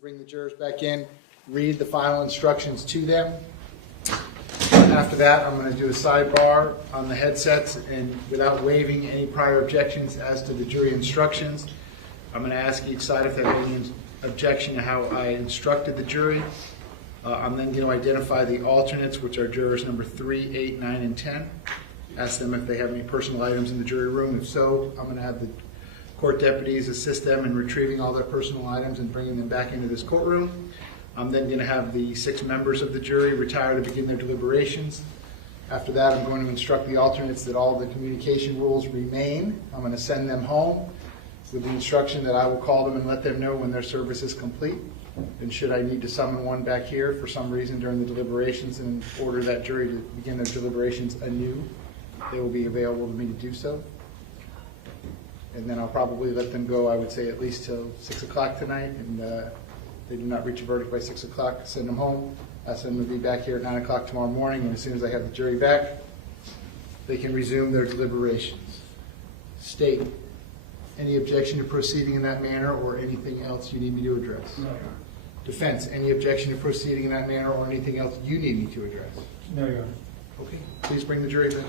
Bring the jurors back in, read the final instructions to them. After that, I'm going to do a sidebar on the headsets, and without waiving any prior objections as to the jury instructions, I'm going to ask each side if they have any objection to how I instructed the jury. I'm then going to identify the alternates, which are jurors number 3, 8, 9, and 10. Ask them if they have any personal items in the jury room. If so, I'm going to have the court deputies assist them in retrieving all their personal items and bringing them back into this courtroom. I'm then going to have the 6 members of the jury retire to begin their deliberations. After that, I'm going to instruct the alternates that all the communication rules remain. I'm going to send them home with the instruction that I will call them and let them know when their service is complete. And should I need to summon one back here for some reason during the deliberations and order that jury to begin their deliberations anew, they will be available to me to do so. And then I'll probably let them go, I would say, at least till 6 o'clock tonight. And they do not reach a verdict by 6 o'clock, send them home. Ask them to be back here at 9 o'clock tomorrow morning. And as soon as I have the jury back, they can resume their deliberations. State, any objection to proceeding in that manner or anything else you need me to address? No, Your Honor. Defense, any objection to proceeding in that manner or anything else you need me to address? No, Your Honor. Okay, please bring the jury back.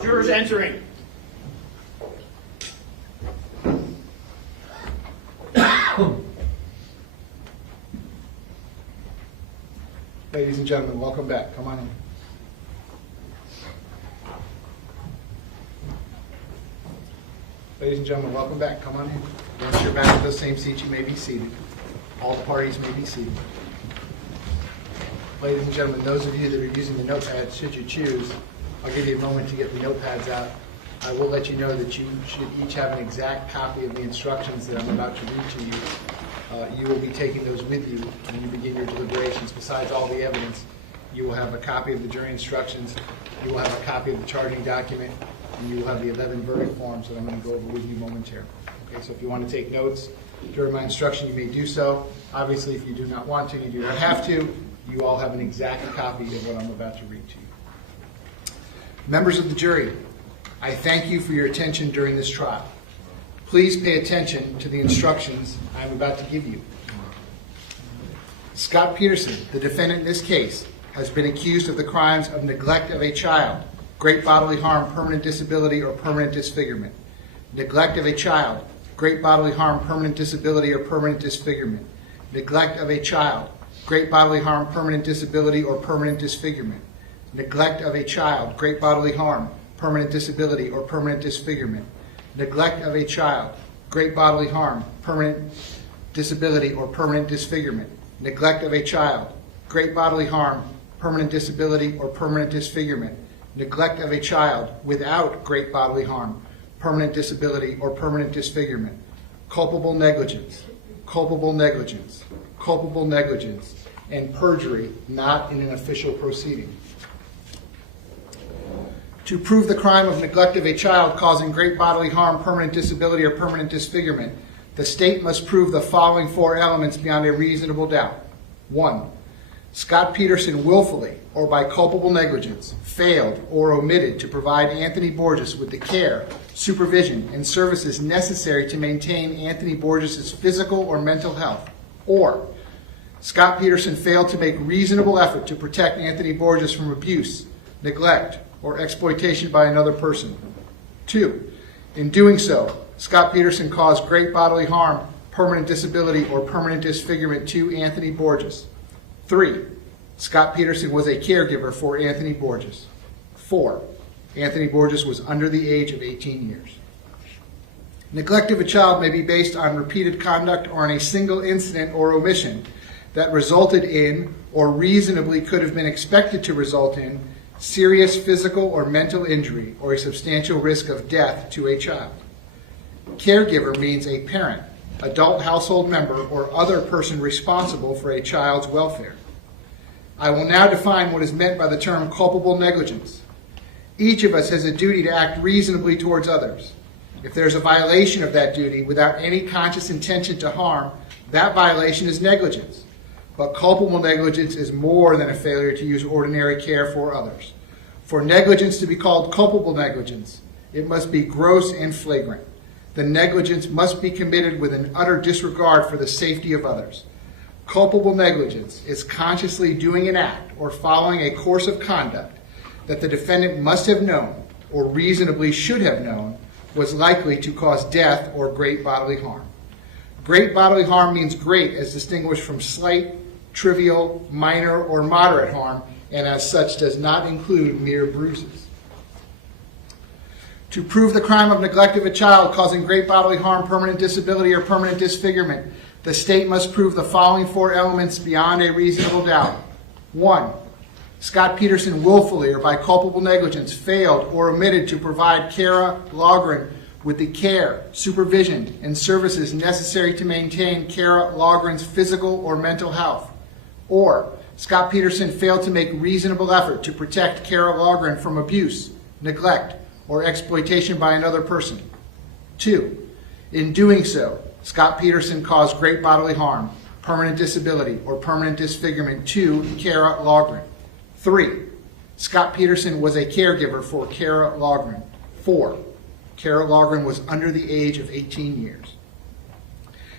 Jurors entering. Ladies and gentlemen, welcome back. Come on in. Ladies and gentlemen, welcome back. Come on in. Once you're back at those same seats, you may be seated. All the parties may be seated. Ladies and gentlemen, those of you that are using the notepads, should you choose, I'll give you a moment to get the notepads out. I will let you know that you should each have an exact copy of the instructions that I'm about to read to you. You will be taking those with you when you begin your deliberations. Besides all the evidence, you will have a copy of the jury instructions, you will have a copy of the charging document, and you will have the 11 verdict forms that I'm going to go over with you momentarily. Okay, so if you want to take notes during my instruction, you may do so. Obviously, if you do not want to, you do not have to. You all have an exact copy of what I'm about to read to you. Members of the jury, I thank you for your attention during this trial. Please pay attention to the instructions I'm about to give you. Scot Peterson, the defendant in this case, has been accused of the crimes of neglect of a child, great bodily harm, permanent disability, or permanent disfigurement. Neglect of a child, great bodily harm, permanent disability, or permanent disfigurement. Neglect of a child, great bodily harm, permanent disability, or permanent disfigurement. Neglect of a child, great bodily harm, permanent disability, or permanent disfigurement. Neglect of a child, great bodily harm, permanent disability, or permanent disfigurement. neglect of a child, great bodily harm, permanent disability, or permanent disfigurement, neglect of a child without great bodily harm, permanent disability, or permanent disfigurement, culpable negligence, culpable negligence, culpable negligence, and perjury not in an official proceeding. To prove the crime of neglect of a child causing great bodily harm, permanent disability, or permanent disfigurement, the state must prove the following four elements beyond a reasonable doubt. 1. Scot Peterson willfully or by culpable negligence failed or omitted to provide Anthony Borges with the care, supervision, and services necessary to maintain Anthony Borges' physical or mental health. Or Scot Peterson failed to make reasonable effort to protect Anthony Borges from abuse, neglect, or exploitation by another person. 2. In doing so, Scot Peterson caused great bodily harm, permanent disability, or permanent disfigurement to Anthony Borges. 3. Scot Peterson was a caregiver for Anthony Borges. 4. Anthony Borges was under the age of 18 years. Neglect of a child may be based on repeated conduct or on a single incident or omission that resulted in, or reasonably could have been expected to result in, serious physical or mental injury or a substantial risk of death to a child. Caregiver means a parent, adult household member, or other person responsible for a child's welfare. I will now define what is meant by the term culpable negligence. Each of us has a duty to act reasonably towards others. If there is a violation of that duty without any conscious intention to harm, that violation is negligence. But culpable negligence is more than a failure to use ordinary care for others. For negligence to be called culpable negligence, it must be gross and flagrant. The negligence must be committed with an utter disregard for the safety of others. Culpable negligence is consciously doing an act or following a course of conduct that the defendant must have known, or reasonably should have known, was likely to cause death or great bodily harm. Great bodily harm means great as distinguished from slight, trivial, minor, or moderate harm, and as such does not include mere bruises. To prove the crime of neglect of a child causing great bodily harm, permanent disability, or permanent disfigurement, the state must prove the following four elements beyond a reasonable doubt. 1. Scot Peterson willfully or by culpable negligence failed or omitted to provide Kara Logren with the care, supervision, and services necessary to maintain Kara Logren's physical or mental health. Or Scot Peterson failed to make reasonable effort to protect Kara Logren from abuse, neglect, or exploitation by another person. 2. In doing so, Scot Peterson caused great bodily harm, permanent disability, or permanent disfigurement to Kara Logren. 3. Scot Peterson was a caregiver for Kara Logren. 4. Kara Logren was under the age of 18 years.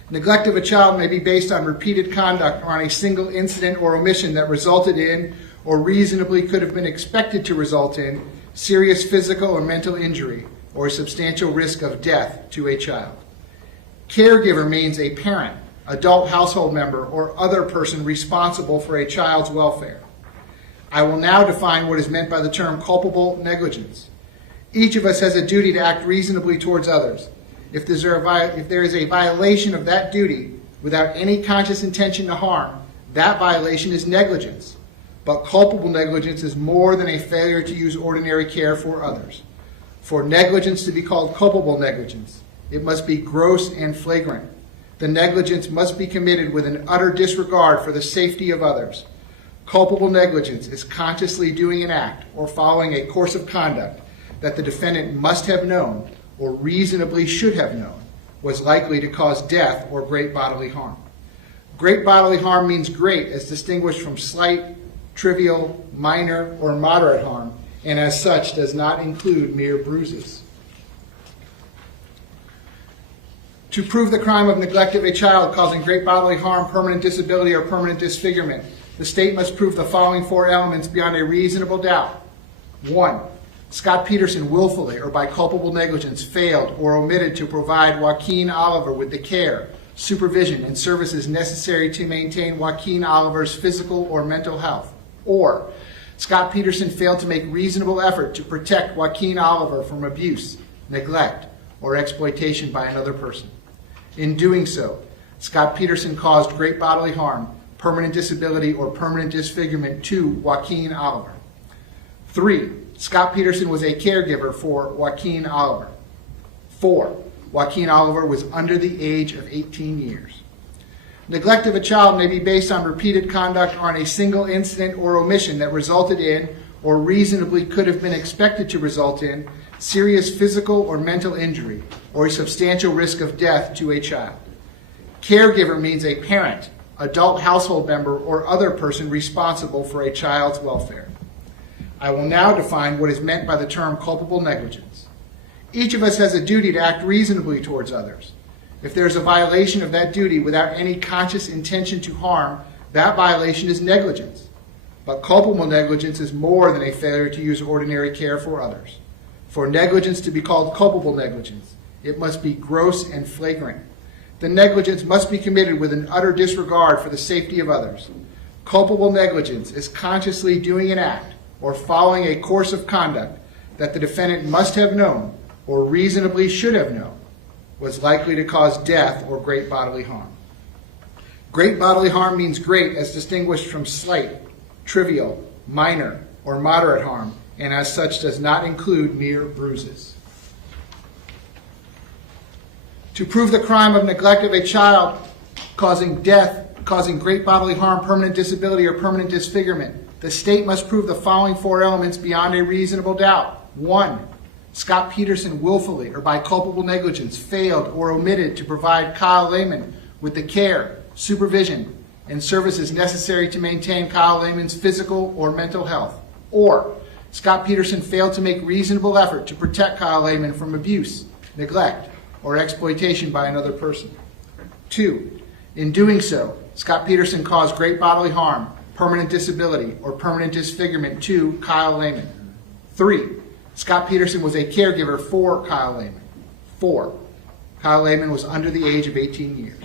Neglect of a child may be based on repeated conduct or on a single incident or omission that resulted in, or reasonably could have been expected to result in, serious physical or mental injury or a substantial risk of death to a child. Caregiver means a parent, adult household member, or other person responsible for a child's welfare. I will now define what is meant by the term culpable negligence. Each of us has a duty to act reasonably towards others. If there is a violation of that duty without any conscious intention to harm, that violation is negligence. But culpable negligence is more than a failure to use ordinary care for others. For negligence to be called culpable negligence, it must be gross and flagrant. The negligence must be committed with an utter disregard for the safety of others. Culpable negligence is consciously doing an act or following a course of conduct that the defendant must have known, or reasonably should have known, was likely to cause death or great bodily harm. Great bodily harm means great as distinguished from slight, trivial, minor, or moderate harm, and as such does not include mere bruises. To prove the crime of neglect of a child causing great bodily harm, permanent disability, or permanent disfigurement, the state must prove the following four elements beyond a reasonable doubt. 1. Scot Peterson willfully or by culpable negligence failed or omitted to provide Joaquin Oliver with the care, supervision, and services necessary to maintain Joaquin Oliver's physical or mental health. Or Scot Peterson failed to make reasonable effort to protect Joaquin Oliver from abuse, neglect, or exploitation by another person. In doing so, Scot Peterson caused great bodily harm, permanent disability, or permanent disfigurement to Joaquin Oliver. 3. Scot Peterson was a caregiver for Joaquin Oliver. 4. Joaquin Oliver was under the age of 18 years. Neglect of a child may be based on repeated conduct or on a single incident or omission that resulted in, or reasonably could have been expected to result in, serious physical or mental injury, or a substantial risk of death to a child. Caregiver means a parent, adult household member, or other person responsible for a child's welfare. I will now define what is meant by the term culpable negligence. Each of us has a duty to act reasonably towards others. If there is a violation of that duty without any conscious intention to harm, that violation is negligence. But culpable negligence is more than a failure to use ordinary care for others. For negligence to be called culpable negligence, it must be gross and flagrant. The negligence must be committed with an utter disregard for the safety of others. Culpable negligence is consciously doing an act or following a course of conduct that the defendant must have known or reasonably should have known was likely to cause death or great bodily harm. Great bodily harm means great as distinguished from slight, trivial, minor, or moderate harm, and as such does not include mere bruises. To prove the crime of neglect of a child causing death, causing great bodily harm, permanent disability, or permanent disfigurement, the state must prove the following 4 elements beyond a reasonable doubt. 1. Scot Peterson willfully or by culpable negligence failed or omitted to provide Kyle Lehman with the care, supervision, and services necessary to maintain Kyle Lehman's physical or mental health. Or Scot Peterson failed to make reasonable effort to protect Kyle Lehman from abuse, neglect, or exploitation by another person. 2. In doing so, Scot Peterson caused great bodily harm, permanent disability, or permanent disfigurement to Kyle Lehman. 3. Scot Peterson was a caregiver for Kyle Lehman. 4. Kyle Lehman was under the age of 18 years.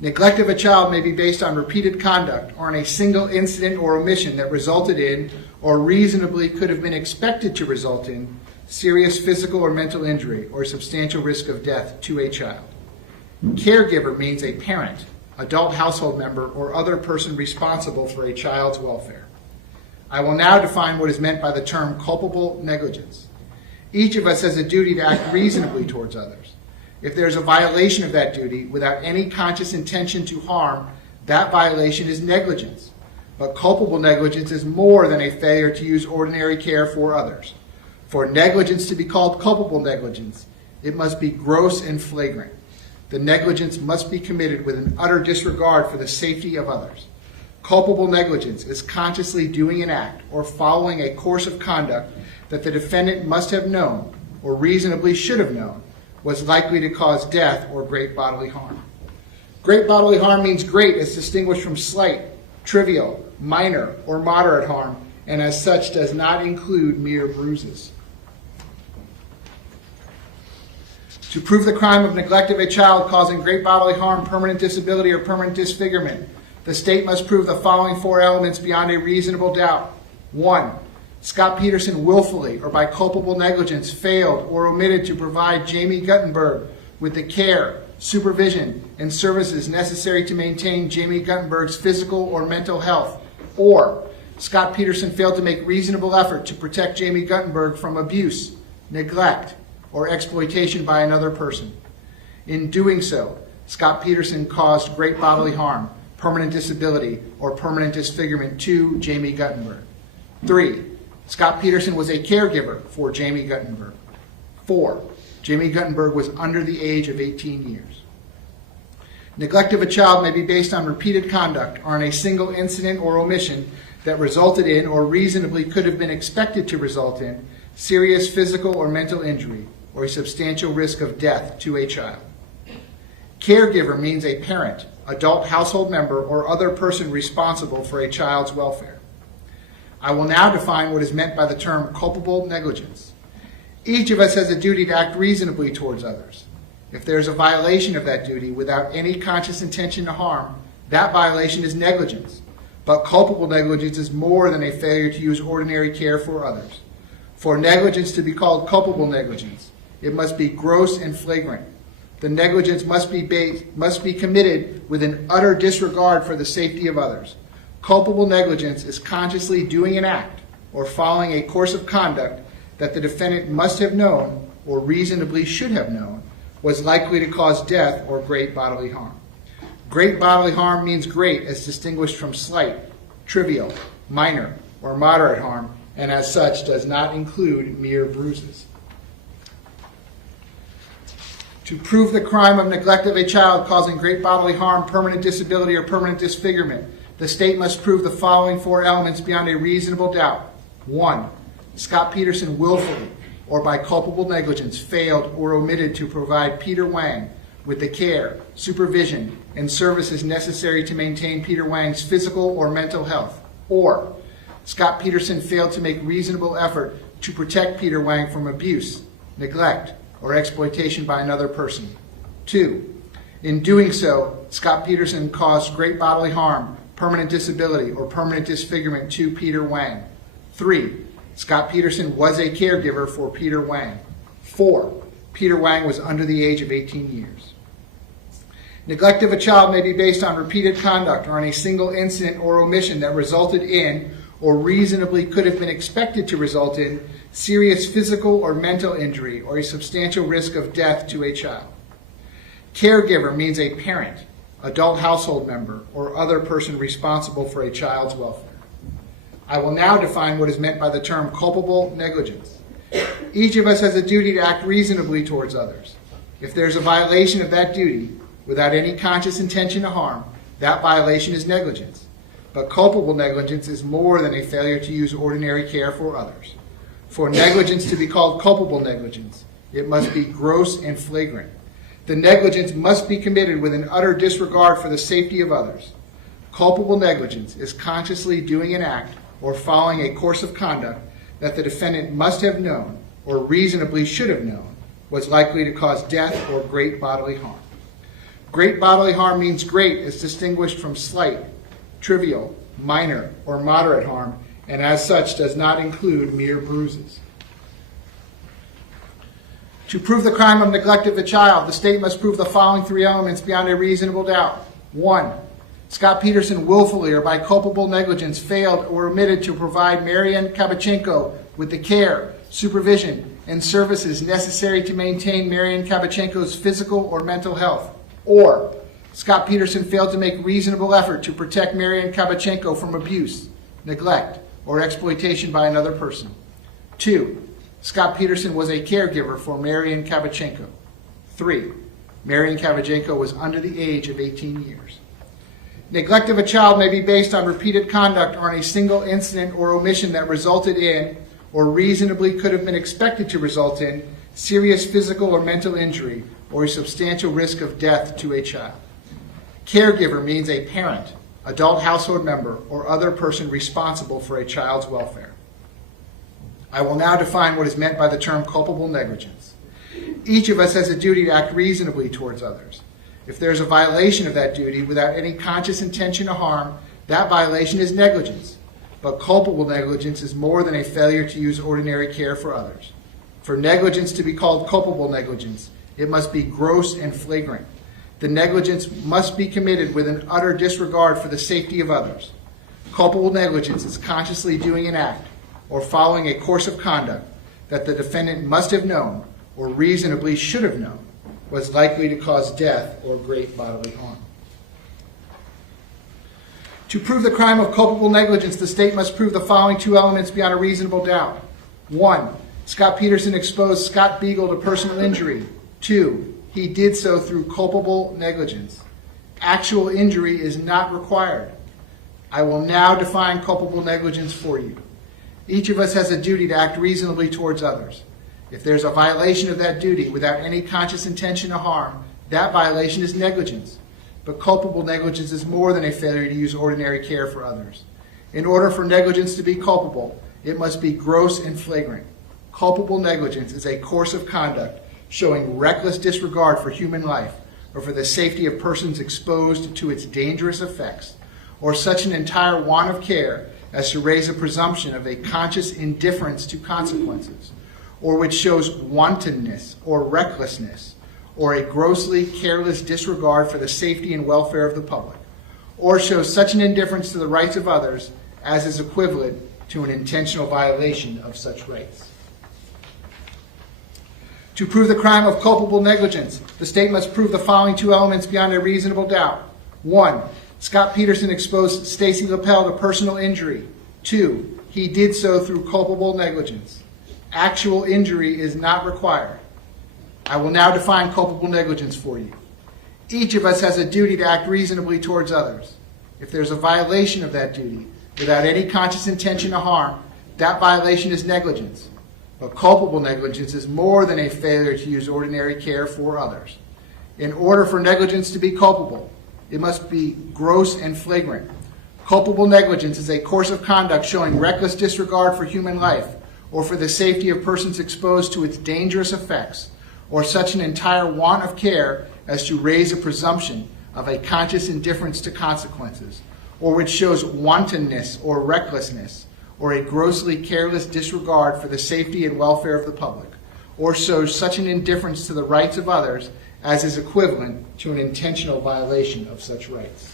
Neglect of a child may be based on repeated conduct or on a single incident or omission that resulted in, or reasonably could have been expected to result in, serious physical or mental injury or substantial risk of death to a child. Caregiver means a parent, adult household member, or other person responsible for a child's welfare. I will now define what is meant by the term culpable negligence. Each of us has a duty to act reasonably towards others. If there is a violation of that duty without any conscious intention to harm, that violation is negligence. But culpable negligence is more than a failure to use ordinary care for others. For negligence to be called culpable negligence, it must be gross and flagrant. The negligence must be committed with an utter disregard for the safety of others. Culpable negligence is consciously doing an act or following a course of conduct that the defendant must have known or reasonably should have known was likely to cause death or great bodily harm. Great bodily harm means great as distinguished from slight, trivial, minor, or moderate harm, and as such does not include mere bruises. To prove the crime of neglect of a child causing great bodily harm, permanent disability, or permanent disfigurement, the state must prove the following 4 elements beyond a reasonable doubt. 1. Scot Peterson willfully or by culpable negligence failed or omitted to provide Jamie Guttenberg with the care, supervision, and services necessary to maintain Jamie Guttenberg's physical or mental health. Or Scot Peterson failed to make reasonable effort to protect Jamie Guttenberg from abuse, neglect, or exploitation by another person. In doing so, Scot Peterson caused great bodily harm, permanent disability, or permanent disfigurement to Jamie Guttenberg. 3. Scot Peterson was a caregiver for Jamie Guttenberg. 4. Jamie Guttenberg was under the age of 18 years. Neglect of a child may be based on repeated conduct or on a single incident or omission that resulted in, or reasonably could have been expected to result in, serious physical or mental injury or a substantial risk of death to a child. Caregiver means a parent, adult household member, or other person responsible for a child's welfare. I will now define what is meant by the term culpable negligence. Each of us has a duty to act reasonably towards others. If there is a violation of that duty without any conscious intention to harm, that violation is negligence. But culpable negligence is more than a failure to use ordinary care for others. For negligence to be called culpable negligence, it must be gross and flagrant. The negligence must be committed with an utter disregard for the safety of others. Culpable negligence is consciously doing an act or following a course of conduct that the defendant must have known or reasonably should have known was likely to cause death or great bodily harm. Great bodily harm means great as distinguished from slight, trivial, minor, or moderate harm, and as such does not include mere bruises. To prove the crime of neglect of a child causing great bodily harm, permanent disability, or permanent disfigurement, the state must prove the following four elements beyond a reasonable doubt. 1. Scot Peterson willfully or by culpable negligence failed or omitted to provide Peter Wang with the care, supervision, and services necessary to maintain Peter Wang's physical or mental health. Or Scot Peterson failed to make reasonable effort to protect Peter Wang from abuse, neglect, or exploitation by another person. 2. In doing so, Scot Peterson caused great bodily harm, permanent disability, or permanent disfigurement to Peter Wang. 3. Scot Peterson was a caregiver for Peter Wang. 4. Peter Wang was under the age of 18 years. Neglect of a child may be based on repeated conduct or on a single incident or omission that resulted in, or reasonably could have been expected to result in, serious physical or mental injury or a substantial risk of death to a child. Caregiver means a parent, adult household member, or other person responsible for a child's welfare. I will now define what is meant by the term culpable negligence. Each of us has a duty to act reasonably towards others. If there's a violation of that duty, without any conscious intention to harm, that violation is negligence. But culpable negligence is more than a failure to use ordinary care for others. For negligence to be called culpable negligence, it must be gross and flagrant. The negligence must be committed with an utter disregard for the safety of others. Culpable negligence is consciously doing an act or following a course of conduct that the defendant must have known or reasonably should have known was likely to cause death or great bodily harm. Great bodily harm means great as distinguished from slight, trivial, minor, or moderate harm, and as such does not include mere bruises. To prove the crime of neglect of a child, the state must prove the following three elements beyond a reasonable doubt. 1. Scot Peterson willfully or by culpable negligence failed or omitted to provide Marian Kabachenko with the care, supervision, and services necessary to maintain Marian Kabachenko's physical or mental health. Or Scot Peterson failed to make reasonable effort to protect Marian Kabachenko from abuse, neglect, or exploitation by another person. 2. Scot Peterson was a caregiver for Marian Kabachenko. 3. Marian Kabachenko was under the age of 18 years. Neglect of a child may be based on repeated conduct or on a single incident or omission that resulted in, or reasonably could have been expected to result in, serious physical or mental injury or a substantial risk of death to a child. Caregiver means a parent, adult household member, or other person responsible for a child's welfare. I will now define what is meant by the term culpable negligence. Each of us has a duty to act reasonably towards others. If there is a violation of that duty without any conscious intention to harm, that violation is negligence. But culpable negligence is more than a failure to use ordinary care for others. For negligence to be called culpable negligence, it must be gross and flagrant. The negligence must be committed with an utter disregard for the safety of others. Culpable negligence is consciously doing an act or following a course of conduct that the defendant must have known or reasonably should have known was likely to cause death or great bodily harm. To prove the crime of culpable negligence, the state must prove the following two elements beyond a reasonable doubt. 1. Scot Peterson exposed Scott Beagle to personal injury. 2. He did so through culpable negligence. Actual injury is not required. I will now define culpable negligence for you. Each of us has a duty to act reasonably towards others. If there's a violation of that duty without any conscious intention to harm, that violation is negligence. But culpable negligence is more than a failure to use ordinary care for others. In order for negligence to be culpable, it must be gross and flagrant. Culpable negligence is a course of conduct showing reckless disregard for human life or for the safety of persons exposed to its dangerous effects, or such an entire want of care as to raise a presumption of a conscious indifference to consequences, or which shows wantonness or recklessness, or a grossly careless disregard for the safety and welfare of the public, or shows such an indifference to the rights of others as is equivalent to an intentional violation of such rights. To prove the crime of culpable negligence, the state must prove the following two elements beyond a reasonable doubt. 1, Scot Peterson exposed Stacy Lapel to personal injury. 2, he did so through culpable negligence. Actual injury is not required. I will now define culpable negligence for you. Each of us has a duty to act reasonably towards others. If there's a violation of that duty without any conscious intention to harm, that violation is negligence. But culpable negligence is more than a failure to use ordinary care for others. In order for negligence to be culpable, it must be gross and flagrant. Culpable negligence is a course of conduct showing reckless disregard for human life or for the safety of persons exposed to its dangerous effects, or such an entire want of care as to raise a presumption of a conscious indifference to consequences, or which shows wantonness or recklessness, or a grossly careless disregard for the safety and welfare of the public, or shows such an indifference to the rights of others as is equivalent to an intentional violation of such rights.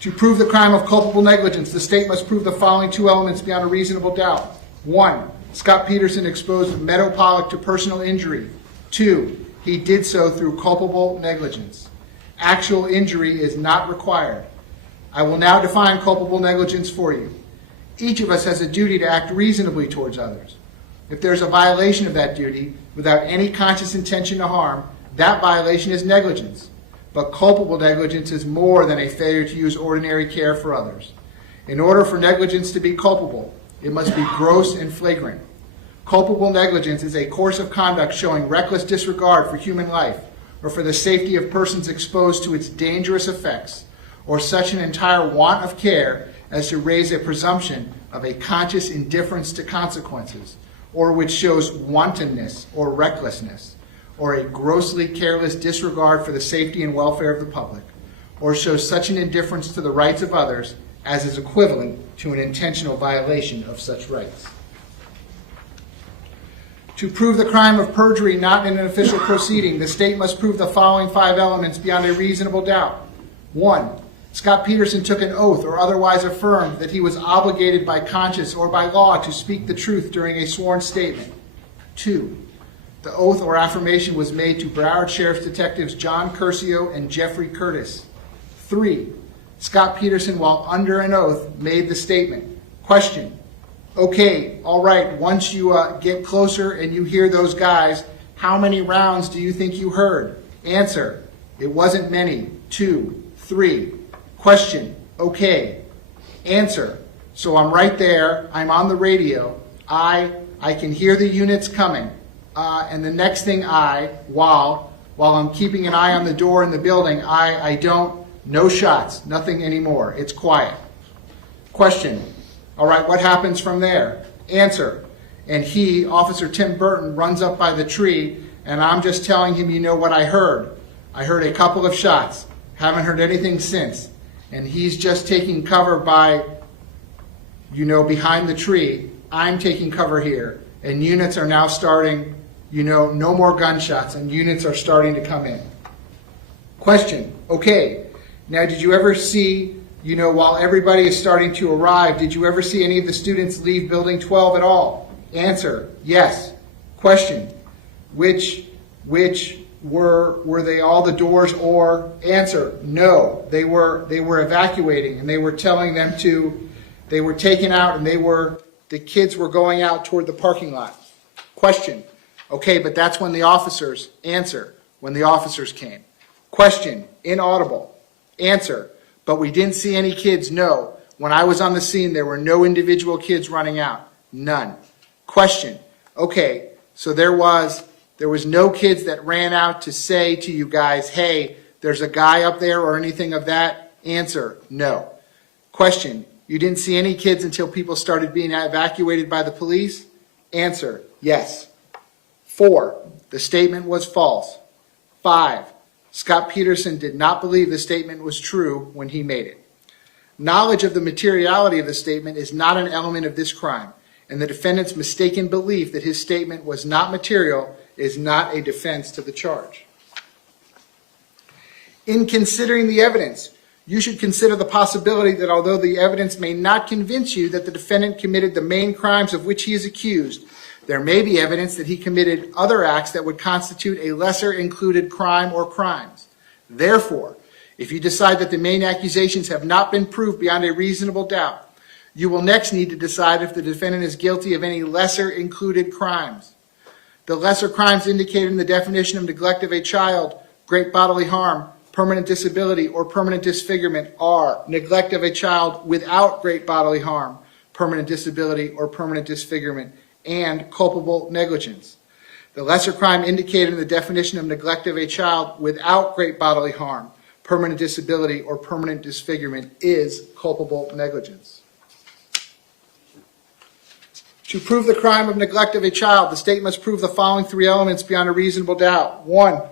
To prove the crime of culpable negligence, the state must prove the following two elements beyond a reasonable doubt. 1, Scot Peterson exposed Meadow Pollock to personal injury. 2, he did so through culpable negligence. Actual injury is not required. I will now define culpable negligence for you. Each of us has a duty to act reasonably towards others. If there's a violation of that duty without any conscious intention to harm, that violation is negligence. But culpable negligence is more than a failure to use ordinary care for others. In order for negligence to be culpable, it must be gross and flagrant. Culpable negligence is a course of conduct showing reckless disregard for human life or for the safety of persons exposed to its dangerous effects, or such an entire want of care as to raise a presumption of a conscious indifference to consequences, or which shows wantonness or recklessness, or a grossly careless disregard for the safety and welfare of the public, or shows such an indifference to the rights of others as is equivalent to an intentional violation of such rights. To prove the crime of perjury not in an official proceeding, the state must prove the following 5 elements beyond a reasonable doubt. 1, Scot Peterson took an oath or otherwise affirmed that he was obligated by conscience or by law to speak the truth during a sworn statement. 2, the oath or affirmation was made to Broward Sheriff's Detectives John Curcio and Jeffrey Curtis. 3, Scot Peterson, while under an oath, made the statement. Question: okay, all right, once you get closer and you hear those guys, how many rounds do you think you heard? Answer: it wasn't many. 2, 3. Question: okay. Answer: so I'm right there, I'm on the radio, I can hear the units coming, and the next thing while I'm keeping an eye on the door in the building, I don't, no shots, nothing anymore, it's quiet. Question: all right, what happens from there? Answer: and he, Officer Tim Burton, runs up by the tree, and I'm just telling him, you know what I heard. I heard a couple of shots, haven't heard anything since. And he's just taking cover by, behind the tree. I'm taking cover here. And units are now starting, no more gunshots, and units are starting to come in. Question: okay, now did you ever see, while everybody is starting to arrive, did you ever see any of the students leave Building 12 at all? Answer: yes. Question: which were they all the doors, or? Answer: no. They were evacuating, and they were telling them they were taken out, and the kids were going out toward the parking lot. Question: okay, but that's when the officers. Answer: when the officers came. Question: inaudible. Answer: but we didn't see any kids. No. When I was on the scene, there were no individual kids running out. None. Question: okay, so there was no kids that ran out to say to you guys, hey, there's a guy up there or anything of that? Answer: no. Question: you didn't see any kids until people started being evacuated by the police? Answer: yes. 4, the statement was false. 5, Scot Peterson did not believe the statement was true when he made it. Knowledge of the materiality of the statement is not an element of this crime, and the defendant's mistaken belief that his statement was not material is not a defense to the charge. In considering the evidence, you should consider the possibility that although the evidence may not convince you that the defendant committed the main crimes of which he is accused, there may be evidence that he committed other acts that would constitute a lesser included crime or crimes. Therefore, if you decide that the main accusations have not been proved beyond a reasonable doubt, you will next need to decide if the defendant is guilty of any lesser included crimes. The lesser crimes indicated in the definition of neglect of a child, great bodily harm, permanent disability, or permanent disfigurement are neglect of a child without great bodily harm, permanent disability, or permanent disfigurement, and culpable negligence. The lesser crime indicated in the definition of neglect of a child without great bodily harm, permanent disability, or permanent disfigurement is culpable negligence. To prove the crime of neglect of a child, the state must prove the following three elements beyond a reasonable doubt. 1.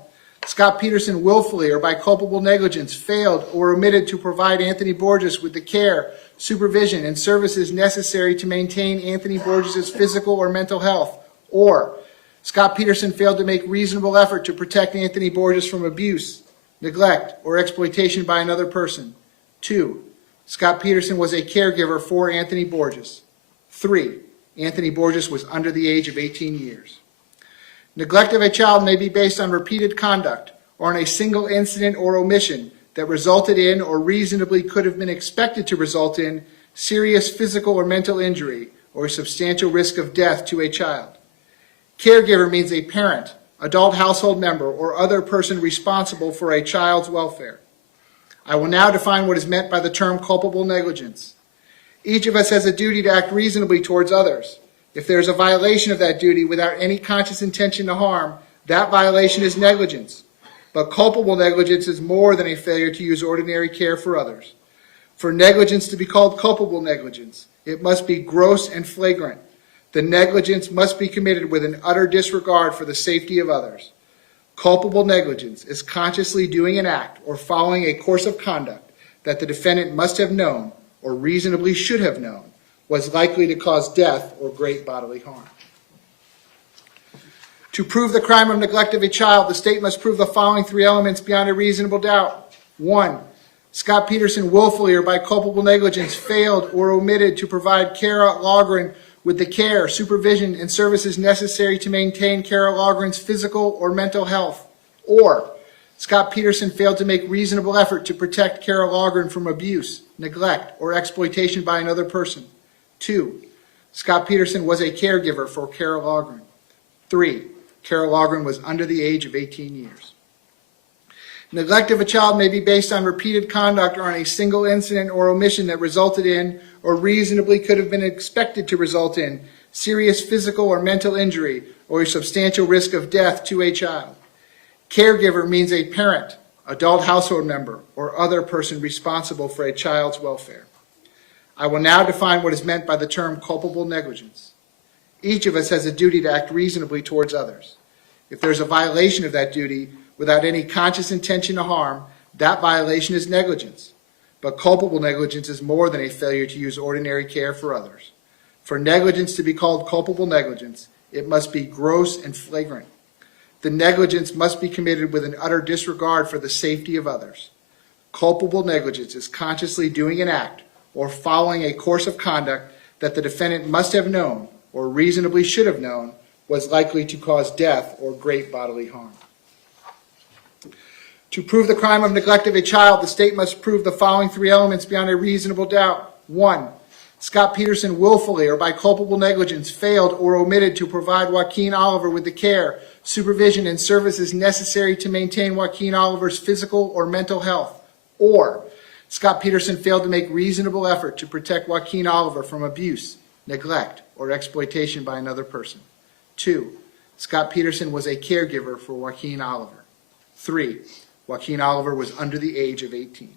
Scot Peterson willfully or by culpable negligence failed or omitted to provide Anthony Borges with the care, supervision, and services necessary to maintain Anthony Borges' physical or mental health. Or Scot Peterson failed to make reasonable effort to protect Anthony Borges from abuse, neglect, or exploitation by another person. 2. Scot Peterson was a caregiver for Anthony Borges. 3. Anthony Borges was under the age of 18 years. Neglect of a child may be based on repeated conduct or on a single incident or omission that resulted in or reasonably could have been expected to result in serious physical or mental injury or a substantial risk of death to a child. Caregiver means a parent, adult household member, or other person responsible for a child's welfare. I will now define what is meant by the term culpable negligence. Each of us has a duty to act reasonably towards others. If there is a violation of that duty without any conscious intention to harm, that violation is negligence. But culpable negligence is more than a failure to use ordinary care for others. For negligence to be called culpable negligence, it must be gross and flagrant. The negligence must be committed with an utter disregard for the safety of others. Culpable negligence is consciously doing an act or following a course of conduct that the defendant must have known or reasonably should have known was likely to cause death or great bodily harm. To prove the crime of neglect of a child, the state must prove the following three elements beyond a reasonable doubt. 1. Scot Peterson willfully or by culpable negligence failed or omitted to provide Kara Logren with the care, supervision, and services necessary to maintain Kara Logren's physical or mental health. Or Scot Peterson failed to make reasonable effort to protect Kara Logren from abuse, neglect, or exploitation by another person. 2. Scot Peterson was a caregiver for Kara Logren. 3. Kara Logren was under the age of 18 years. Neglect of a child may be based on repeated conduct or on a single incident or omission that resulted in or reasonably could have been expected to result in serious physical or mental injury or a substantial risk of death to a child. Caregiver means a parent, adult household member, or other person responsible for a child's welfare. I will now define what is meant by the term culpable negligence. Each of us has a duty to act reasonably towards others. If there is a violation of that duty without any conscious intention to harm, that violation is negligence. But culpable negligence is more than a failure to use ordinary care for others. For negligence to be called culpable negligence, it must be gross and flagrant. The negligence must be committed with an utter disregard for the safety of others. Culpable negligence is consciously doing an act or following a course of conduct that the defendant must have known or reasonably should have known was likely to cause death or great bodily harm. To prove the crime of neglect of a child, the state must prove the following three elements beyond a reasonable doubt. 1. Scot Peterson willfully or by culpable negligence failed or omitted to provide Joaquin Oliver with the care, supervision, and services necessary to maintain Joaquin Oliver's physical or mental health. Or Scot Peterson failed to make reasonable effort to protect Joaquin Oliver from abuse, neglect, or exploitation by another person. 2. Scot Peterson was a caregiver for Joaquin Oliver. 3. Joaquin Oliver was under the age of 18.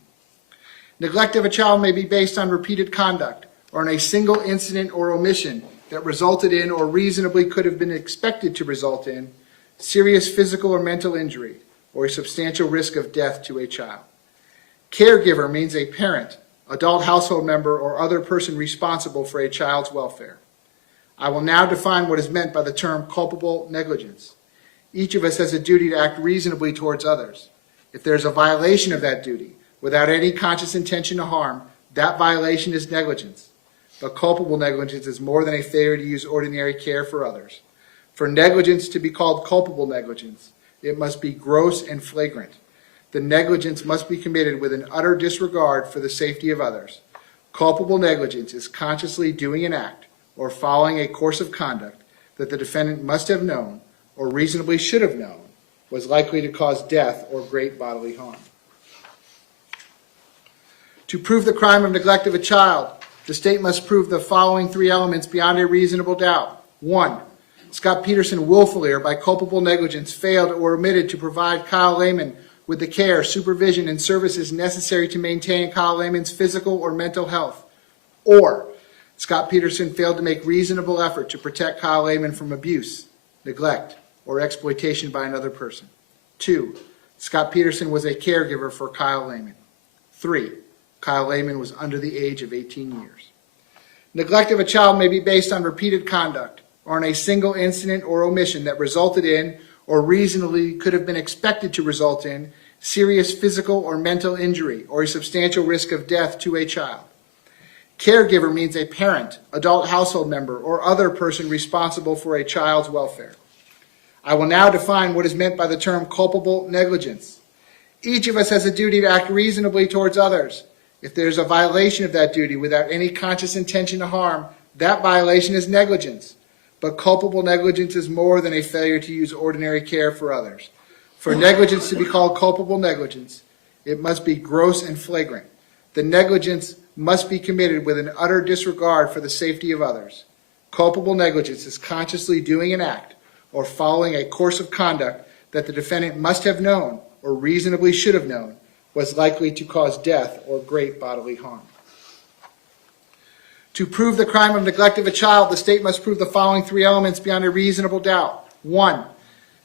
Neglect of a child may be based on repeated conduct or on a single incident or omission that resulted in or reasonably could have been expected to result in serious physical or mental injury or a substantial risk of death to a child. Caregiver means a parent, adult household member, or other person responsible for a child's welfare. I will now define what is meant by the term culpable negligence. Each of us has a duty to act reasonably towards others. If there's a violation of that duty, without any conscious intention to harm, that violation is negligence. But culpable negligence is more than a failure to use ordinary care for others. For negligence to be called culpable negligence, it must be gross and flagrant. The negligence must be committed with an utter disregard for the safety of others. Culpable negligence is consciously doing an act or following a course of conduct that the defendant must have known or reasonably should have known was likely to cause death or great bodily harm. To prove the crime of neglect of a child, the state must prove the following three elements beyond a reasonable doubt. 1. Scot Peterson willfully or by culpable negligence failed or omitted to provide Kyle Lehman with the care, supervision, and services necessary to maintain Kyle Lehman's physical or mental health. Or Scot Peterson failed to make reasonable effort to protect Kyle Lehman from abuse, neglect, or exploitation by another person. 2. Scot Peterson was a caregiver for Kyle Lehman. 3. Kyle Lehman was under the age of 18 years. Neglect of a child may be based on repeated conduct or on a single incident or omission that resulted in or reasonably could have been expected to result in serious physical or mental injury or a substantial risk of death to a child. Caregiver means a parent, adult household member, or other person responsible for a child's welfare. I will now define what is meant by the term culpable negligence. Each of us has a duty to act reasonably towards others. If there is a violation of that duty without any conscious intention to harm, that violation is negligence. But culpable negligence is more than a failure to use ordinary care for others. For negligence to be called culpable negligence, it must be gross and flagrant. The negligence must be committed with an utter disregard for the safety of others. Culpable negligence is consciously doing an act or following a course of conduct that the defendant must have known or reasonably should have known was likely to cause death or great bodily harm. To prove the crime of neglect of a child, the state must prove the following three elements beyond a reasonable doubt. 1.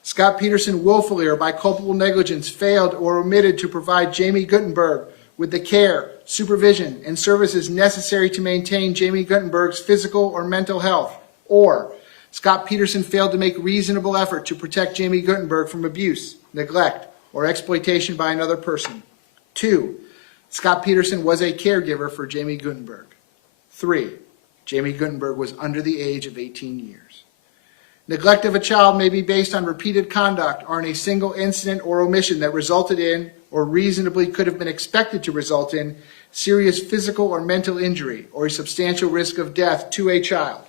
Scot Peterson willfully or by culpable negligence failed or omitted to provide Jamie Guttenberg with the care, supervision, and services necessary to maintain Jamie Guttenberg's physical or mental health. Or Scot Peterson failed to make reasonable effort to protect Jamie Guttenberg from abuse, neglect, or exploitation by another person. 2. Scot Peterson was a caregiver for Jamie Guttenberg. 3. Jamie Guttenberg was under the age of 18 years. Neglect of a child may be based on repeated conduct or on a single incident or omission that resulted in, or reasonably could have been expected to result in, serious physical or mental injury or a substantial risk of death to a child.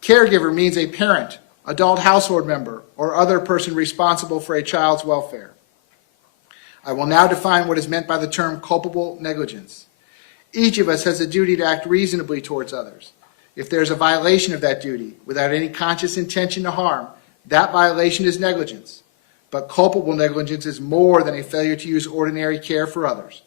Caregiver means a parent, adult household member, or other person responsible for a child's welfare. I will now define what is meant by the term culpable negligence. Each of us has a duty to act reasonably towards others. If there is a violation of that duty without any conscious intention to harm, that violation is negligence. But culpable negligence is more than a failure to use ordinary care for others.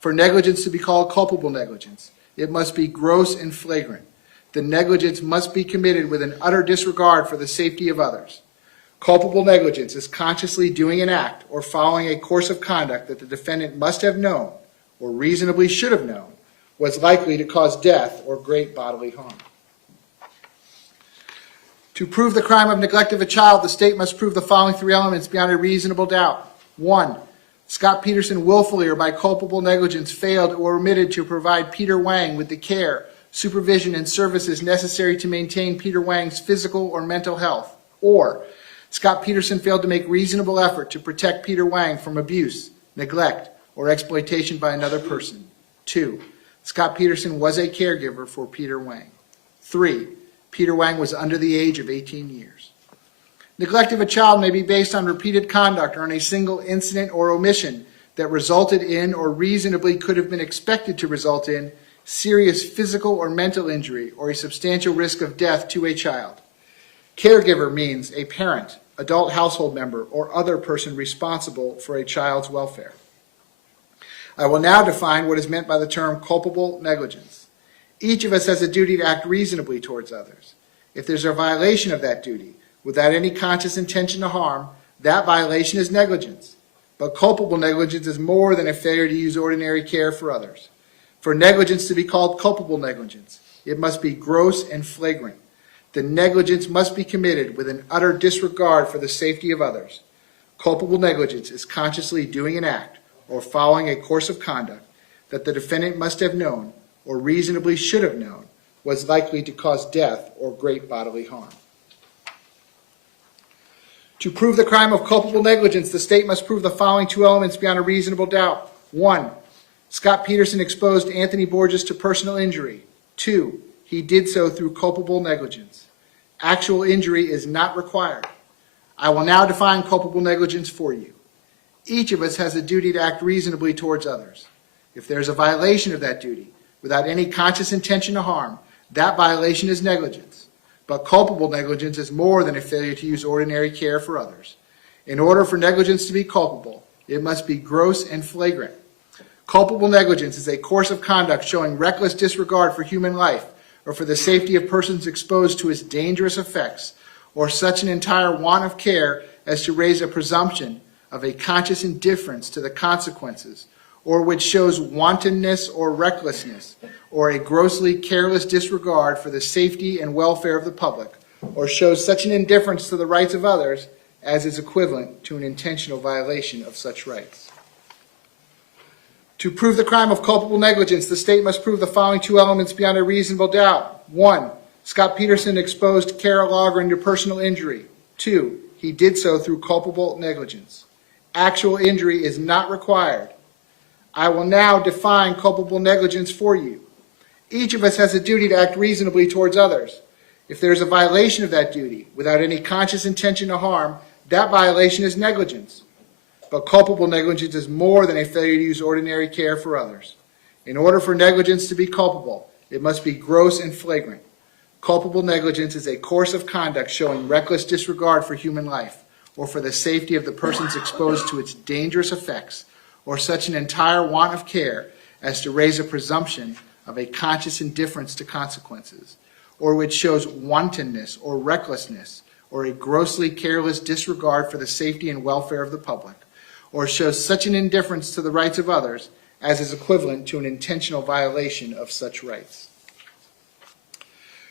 For negligence to be called culpable negligence, it must be gross and flagrant. The negligence must be committed with an utter disregard for the safety of others. Culpable negligence is consciously doing an act or following a course of conduct that the defendant must have known or reasonably should have known was likely to cause death or great bodily harm. To prove the crime of neglect of a child, the state must prove the following three elements beyond a reasonable doubt. 1. Scot Peterson willfully or by culpable negligence failed or omitted to provide Peter Wang with the care, supervision, and services necessary to maintain Peter Wang's physical or mental health. Or Scot Peterson failed to make reasonable effort to protect Peter Wang from abuse, neglect, or exploitation by another person. 2. Scot Peterson was a caregiver for Peter Wang. 3. Peter Wang was under the age of 18 years. Neglect of a child may be based on repeated conduct or on a single incident or omission that resulted in or reasonably could have been expected to result in serious physical or mental injury or a substantial risk of death to a child. Caregiver means a parent, adult household member, or other person responsible for a child's welfare. I will now define what is meant by the term culpable negligence. Each of us has a duty to act reasonably towards others. If there's a violation of that duty, without any conscious intention to harm, that violation is negligence. But culpable negligence is more than a failure to use ordinary care for others. For negligence to be called culpable negligence, it must be gross and flagrant. the negligence must be committed with an utter disregard for the safety of others. Culpable negligence is consciously doing an act or following a course of conduct that the defendant must have known or reasonably should have known was likely to cause death or great bodily harm. To prove the crime of culpable negligence, the state must prove the following two elements beyond a reasonable doubt. 1, Scot Peterson exposed Anthony Borges to personal injury. 2, he did so through culpable negligence. Actual injury is not required. I will now define culpable negligence for you. Each of us has a duty to act reasonably towards others. If there is a violation of that duty without any conscious intention to harm, that violation is negligence. But culpable negligence is more than a failure to use ordinary care for others. In order for negligence to be culpable, it must be gross and flagrant. Culpable negligence is a course of conduct showing reckless disregard for human life or for the safety of persons exposed to its dangerous effects, or such an entire want of care as to raise a presumption of a conscious indifference to the consequences, or which shows wantonness or recklessness, or a grossly careless disregard for the safety and welfare of the public, or shows such an indifference to the rights of others as is equivalent to an intentional violation of such rights. To prove the crime of culpable negligence, the state must prove the following two elements beyond a reasonable doubt. 1, Scot Peterson exposed Kara Logren to personal injury. 2, he did so through culpable negligence. Actual injury is not required. I will now define culpable negligence for you. Each of us has a duty to act reasonably towards others. If there is a violation of that duty without any conscious intention to harm, that violation is negligence. But culpable negligence is more than a failure to use ordinary care for others. In order for negligence to be culpable, it must be gross and flagrant. Culpable negligence is a course of conduct showing reckless disregard for human life or for the safety of the persons exposed to its dangerous effects, or such an entire want of care as to raise a presumption of a conscious indifference to consequences, or which shows wantonness or recklessness, or a grossly careless disregard for the safety and welfare of the public, or shows such an indifference to the rights of others as is equivalent to an intentional violation of such rights.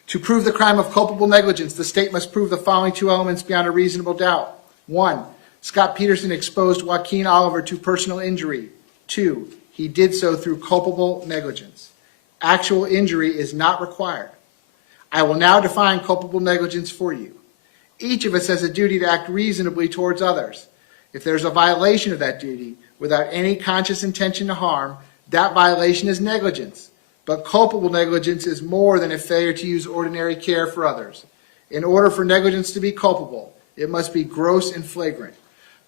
To prove the crime of culpable negligence, the state must prove the following two elements beyond a reasonable doubt. 1, Scot Peterson exposed Joaquin Oliver to personal injury. 2, he did so through culpable negligence. Actual injury is not required. I will now define culpable negligence for you. Each of us has a duty to act reasonably towards others. If there is a violation of that duty without any conscious intention to harm, that violation is negligence. But culpable negligence is more than a failure to use ordinary care for others. In order for negligence to be culpable, it must be gross and flagrant.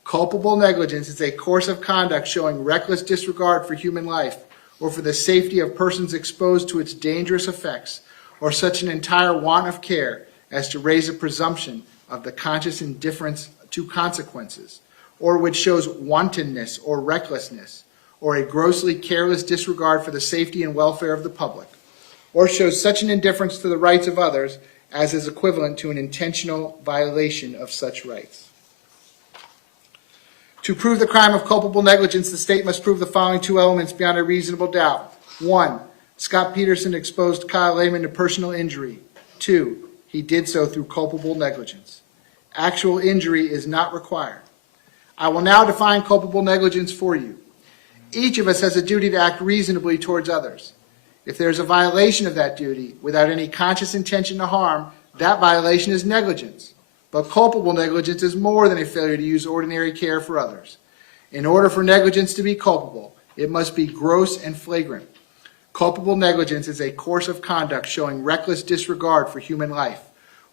Culpable negligence is a course of conduct showing reckless disregard for human life or for the safety of persons exposed to its dangerous effects, or such an entire want of care as to raise a presumption of the conscious indifference to consequences, or which shows wantonness or recklessness, or a grossly careless disregard for the safety and welfare of the public, or shows such an indifference to the rights of others as is equivalent to an intentional violation of such rights. To prove the crime of culpable negligence, the state must prove the following two elements beyond a reasonable doubt. 1, Scot Peterson exposed Kyle Lehman to personal injury. 2, he did so through culpable negligence. Actual injury is not required. I will now define culpable negligence for you. Each of us has a duty to act reasonably towards others. If there is a violation of that duty without any conscious intention to harm, that violation is negligence. But culpable negligence is more than a failure to use ordinary care for others. In order for negligence to be culpable, it must be gross and flagrant. Culpable negligence is a course of conduct showing reckless disregard for human life,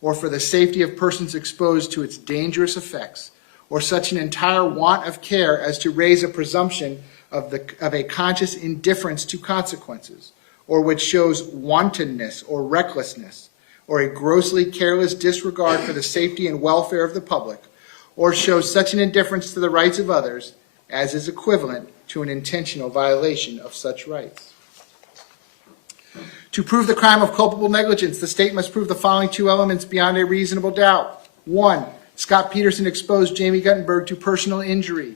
or for the safety of persons exposed to its dangerous effects, or such an entire want of care as to raise a presumption of a conscious indifference to consequences, or which shows wantonness or recklessness, or a grossly careless disregard for the safety and welfare of the public, or shows such an indifference to the rights of others as is equivalent to an intentional violation of such rights. To prove the crime of culpable negligence, the state must prove the following two elements beyond a reasonable doubt. 1, Scot Peterson exposed Jamie Guttenberg to personal injury.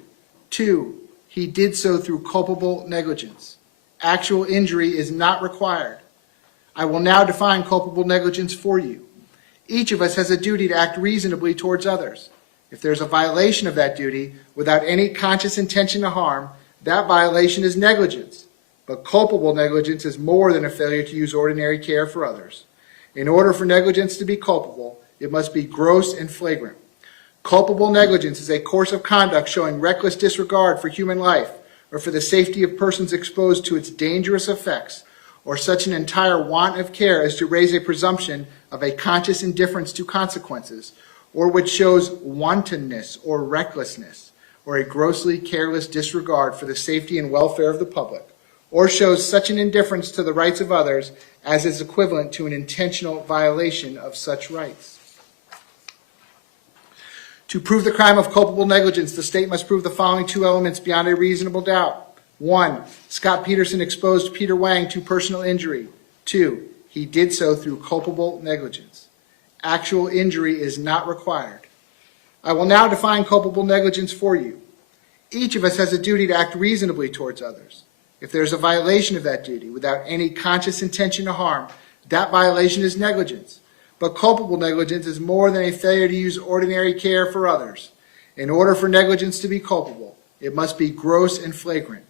2, he did so through culpable negligence. Actual injury is not required. I will now define culpable negligence for you. Each of us has a duty to act reasonably towards others. If there's a violation of that duty without any conscious intention to harm, that violation is negligence. But culpable negligence is more than a failure to use ordinary care for others. In order for negligence to be culpable, it must be gross and flagrant. Culpable negligence is a course of conduct showing reckless disregard for human life or for the safety of persons exposed to its dangerous effects, or such an entire want of care as to raise a presumption of a conscious indifference to consequences, or which shows wantonness or recklessness, or a grossly careless disregard for the safety and welfare of the public, or shows such an indifference to the rights of others as is equivalent to an intentional violation of such rights. To prove the crime of culpable negligence, the state must prove the following two elements beyond a reasonable doubt. 1, Scot Peterson exposed Peter Wang to personal injury. 2, he did so through culpable negligence. Actual injury is not required. I will now define culpable negligence for you. Each of us has a duty to act reasonably towards others. If there is a violation of that duty without any conscious intention to harm, that violation is negligence. But culpable negligence is more than a failure to use ordinary care for others. In order for negligence to be culpable, it must be gross and flagrant.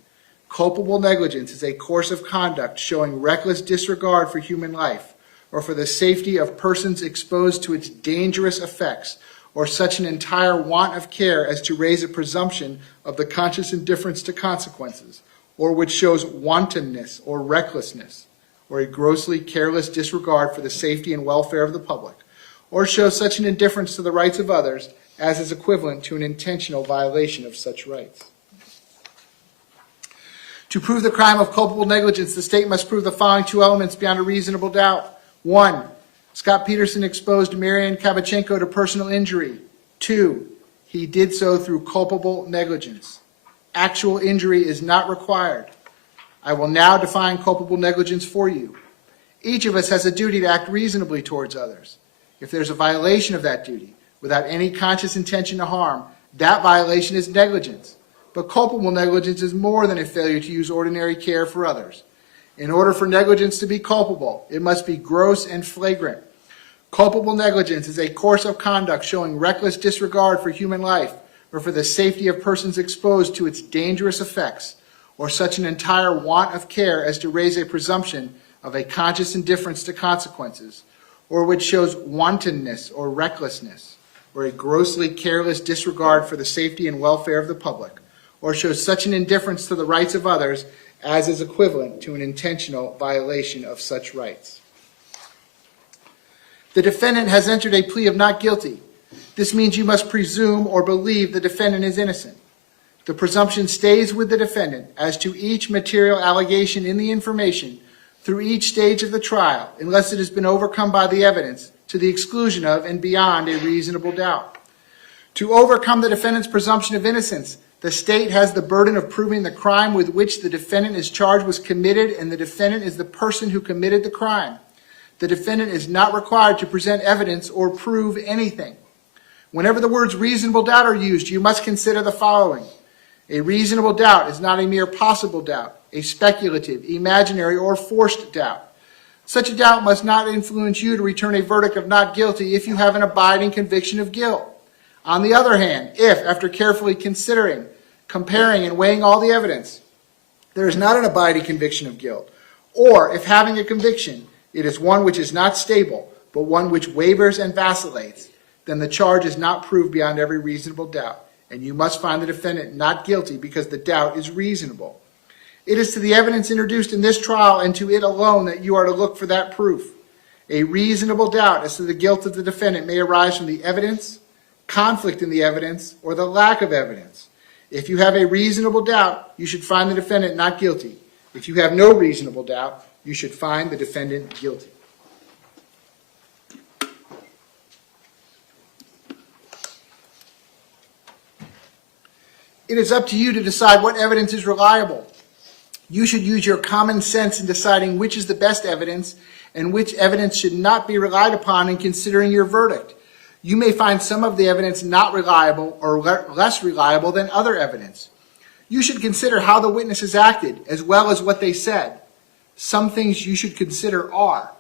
Culpable negligence is a course of conduct showing reckless disregard for human life or for the safety of persons exposed to its dangerous effects, or such an entire want of care as to raise a presumption of the conscious indifference to consequences, or which shows wantonness or recklessness, or a grossly careless disregard for the safety and welfare of the public, or shows such an indifference to the rights of others as is equivalent to an intentional violation of such rights. To prove the crime of culpable negligence, the state must prove the following two elements beyond a reasonable doubt. 1, Scot Peterson exposed Marian Kabachenko to personal injury. 2, he did so through culpable negligence. Actual injury is not required. I will now define culpable negligence for you. Each of us has a duty to act reasonably towards others. If there's a violation of that duty without any conscious intention to harm, that violation is negligence. But culpable negligence is more than a failure to use ordinary care for others. In order for negligence to be culpable, it must be gross and flagrant. Culpable negligence is a course of conduct showing reckless disregard for human life or for the safety of persons exposed to its dangerous effects, or such an entire want of care as to raise a presumption of a conscious indifference to consequences, or which shows wantonness or recklessness, or a grossly careless disregard for the safety and welfare of the public, or shows such an indifference to the rights of others as is equivalent to an intentional violation of such rights. The defendant has entered a plea of not guilty. This means you must presume or believe the defendant is innocent. The presumption stays with the defendant as to each material allegation in the information through each stage of the trial, unless it has been overcome by the evidence to the exclusion of and beyond a reasonable doubt. To overcome the defendant's presumption of innocence, the state has the burden of proving the crime with which the defendant is charged was committed, and the defendant is the person who committed the crime. The defendant is not required to present evidence or prove anything. Whenever the words reasonable doubt are used, you must consider the following. A reasonable doubt is not a mere possible doubt, a speculative, imaginary, or forced doubt. Such a doubt must not influence you to return a verdict of not guilty if you have an abiding conviction of guilt. On the other hand, if, after carefully considering, comparing, and weighing all the evidence, there is not an abiding conviction of guilt, or if having a conviction, it is one which is not stable, but one which wavers and vacillates, then the charge is not proved beyond every reasonable doubt, and you must find the defendant not guilty because the doubt is reasonable. It is to the evidence introduced in this trial and to it alone that you are to look for that proof. A reasonable doubt as to the guilt of the defendant may arise from the evidence, conflict in the evidence, or the lack of evidence. If you have a reasonable doubt, you should find the defendant not guilty. If you have no reasonable doubt, you should find the defendant guilty. It is up to you to decide what evidence is reliable. You should use your common sense in deciding which is the best evidence and which evidence should not be relied upon in considering your verdict. You may find some of the evidence not reliable or less reliable than other evidence. You should consider how the witnesses acted as well as what they said. Some things you should consider are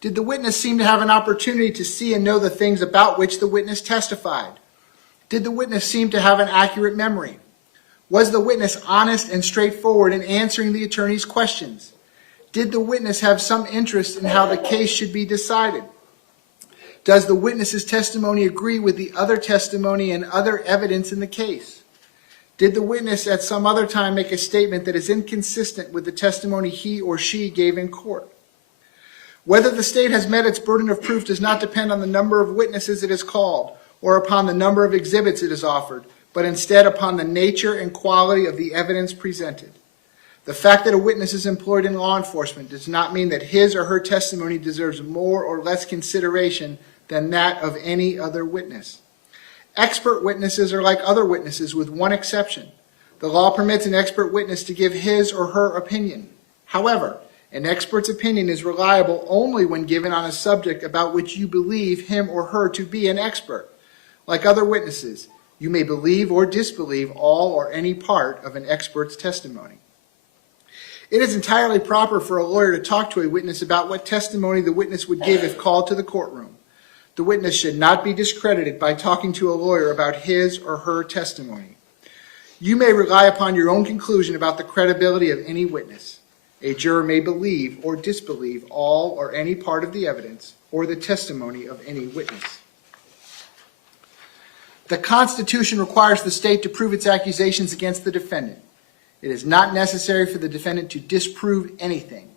Did the witness seem to have an opportunity to see and know the things about which the witness testified? Did the witness seem to have an accurate memory? Was the witness honest and straightforward in answering the attorney's questions? Did the witness have some interest in how the case should be decided? Does the witness's testimony agree with the other testimony and other evidence in the case? Did the witness at some other time make a statement that is inconsistent with the testimony he or she gave in court? Whether the state has met its burden of proof does not depend on the number of witnesses it has called or upon the number of exhibits it has offered, but instead upon the nature and quality of the evidence presented. The fact that a witness is employed in law enforcement does not mean that his or her testimony deserves more or less consideration than that of any other witness. Expert witnesses are like other witnesses with one exception. The law permits an expert witness to give his or her opinion. However, an expert's opinion is reliable only when given on a subject about which you believe him or her to be an expert. Like other witnesses, you may believe or disbelieve all or any part of an expert's testimony. It is entirely proper for a lawyer to talk to a witness about what testimony the witness would give if called to the courtroom. The witness should not be discredited by talking to a lawyer about his or her testimony. You may rely upon your own conclusion about the credibility of any witness. A juror may believe or disbelieve all or any part of the evidence or the testimony of any witness. The Constitution requires the state to prove its accusations against the defendant. It is not necessary for the defendant to disprove anything,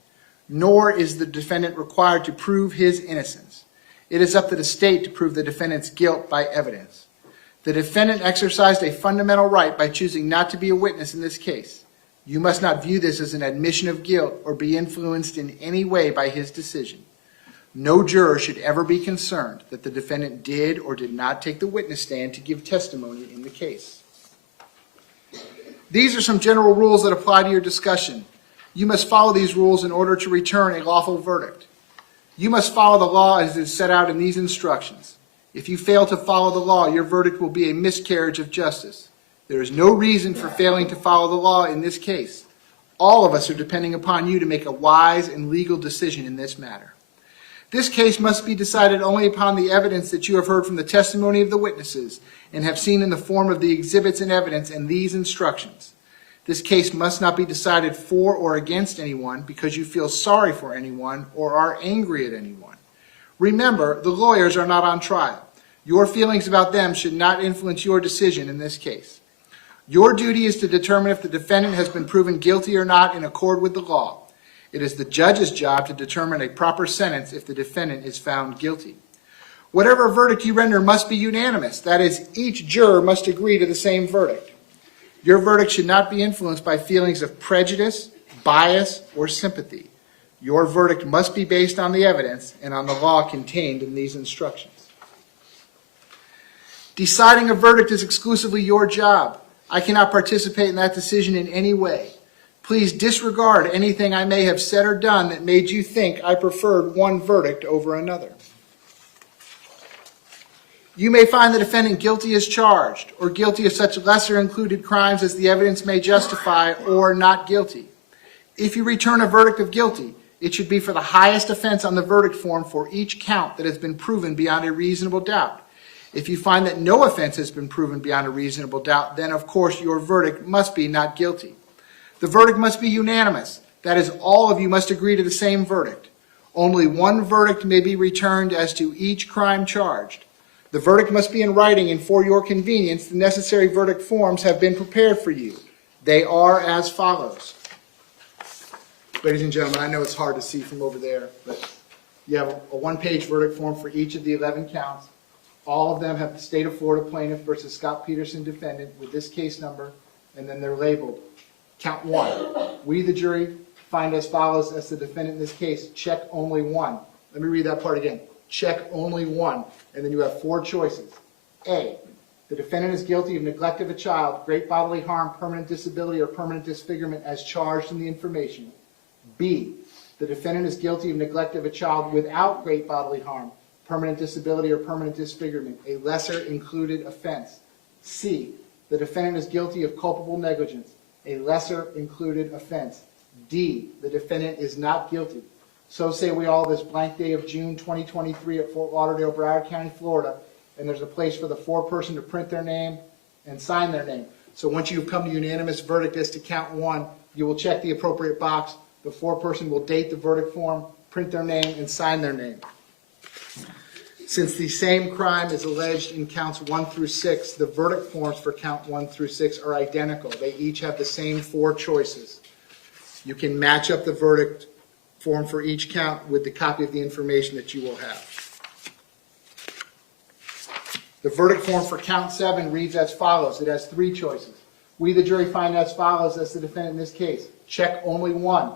nor is the defendant required to prove his innocence. It is up to the state to prove the defendant's guilt by evidence. The defendant exercised a fundamental right by choosing not to be a witness in this case. You must not view this as an admission of guilt or be influenced in any way by his decision. No juror should ever be concerned that the defendant did or did not take the witness stand to give testimony in the case. These are some general rules that apply to your discussion. You must follow these rules in order to return a lawful verdict. You must follow the law as it is set out in these instructions. If you fail to follow the law, your verdict will be a miscarriage of justice. There is no reason for failing to follow the law in this case. All of us are depending upon you to make a wise and legal decision in this matter. This case must be decided only upon the evidence that you have heard from the testimony of the witnesses and have seen in the form of the exhibits and evidence and these instructions. This case must not be decided for or against anyone because you feel sorry for anyone or are angry at anyone. Remember, the lawyers are not on trial. Your feelings about them should not influence your decision in this case. Your duty is to determine if the defendant has been proven guilty or not in accord with the law. It is the judge's job to determine a proper sentence if the defendant is found guilty. Whatever verdict you render must be unanimous. That is, each juror must agree to the same verdict. Your verdict should not be influenced by feelings of prejudice, bias, or sympathy. Your verdict must be based on the evidence and on the law contained in these instructions. Deciding a verdict is exclusively your job. I cannot participate in that decision in any way. Please disregard anything I may have said or done that made you think I preferred one verdict over another. You may find the defendant guilty as charged, or guilty of such lesser included crimes as the evidence may justify, or not guilty. If you return a verdict of guilty, it should be for the highest offense on the verdict form for each count that has been proven beyond a reasonable doubt. If you find that no offense has been proven beyond a reasonable doubt, then of course your verdict must be not guilty. The verdict must be unanimous. That is, all of you must agree to the same verdict. Only one verdict may be returned as to each crime charged. The verdict must be in writing, and for your convenience, the necessary verdict forms have been prepared for you. They are as follows. Ladies and gentlemen, I know it's hard to see from over there, but you have a one-page verdict form for each of the 11 counts. All of them have the State of Florida plaintiff versus Scot Peterson defendant with this case number, and then they're labeled. Count 1. We, the jury, find as follows as the defendant in this case. Check only 1. Let me read that part again. Check only 1. And then you have 4 choices. A, the defendant is guilty of neglect of a child, great bodily harm, permanent disability, or permanent disfigurement as charged in the information. B, the defendant is guilty of neglect of a child without great bodily harm, permanent disability, or permanent disfigurement, a lesser included offense. C, the defendant is guilty of culpable negligence, a lesser included offense. D, the defendant is not guilty. So say we all this blank day of June 2023 at Fort Lauderdale, Broward County, Florida, and there's a place for the foreperson to print their name and sign their name. So once you've come to unanimous verdict as to count one, you will check the appropriate box. The foreperson will date the verdict form, print their name, and sign their name. Since the same crime is alleged in counts 1 through 6, the verdict forms for count 1 through 6 are identical. They each have the same 4 choices. You can match up the verdict form for each count with the copy of the information that you will have. The verdict form for count 7 reads as follows. It has 3 choices. We, the jury, find as follows as the defendant in this case. Check only one.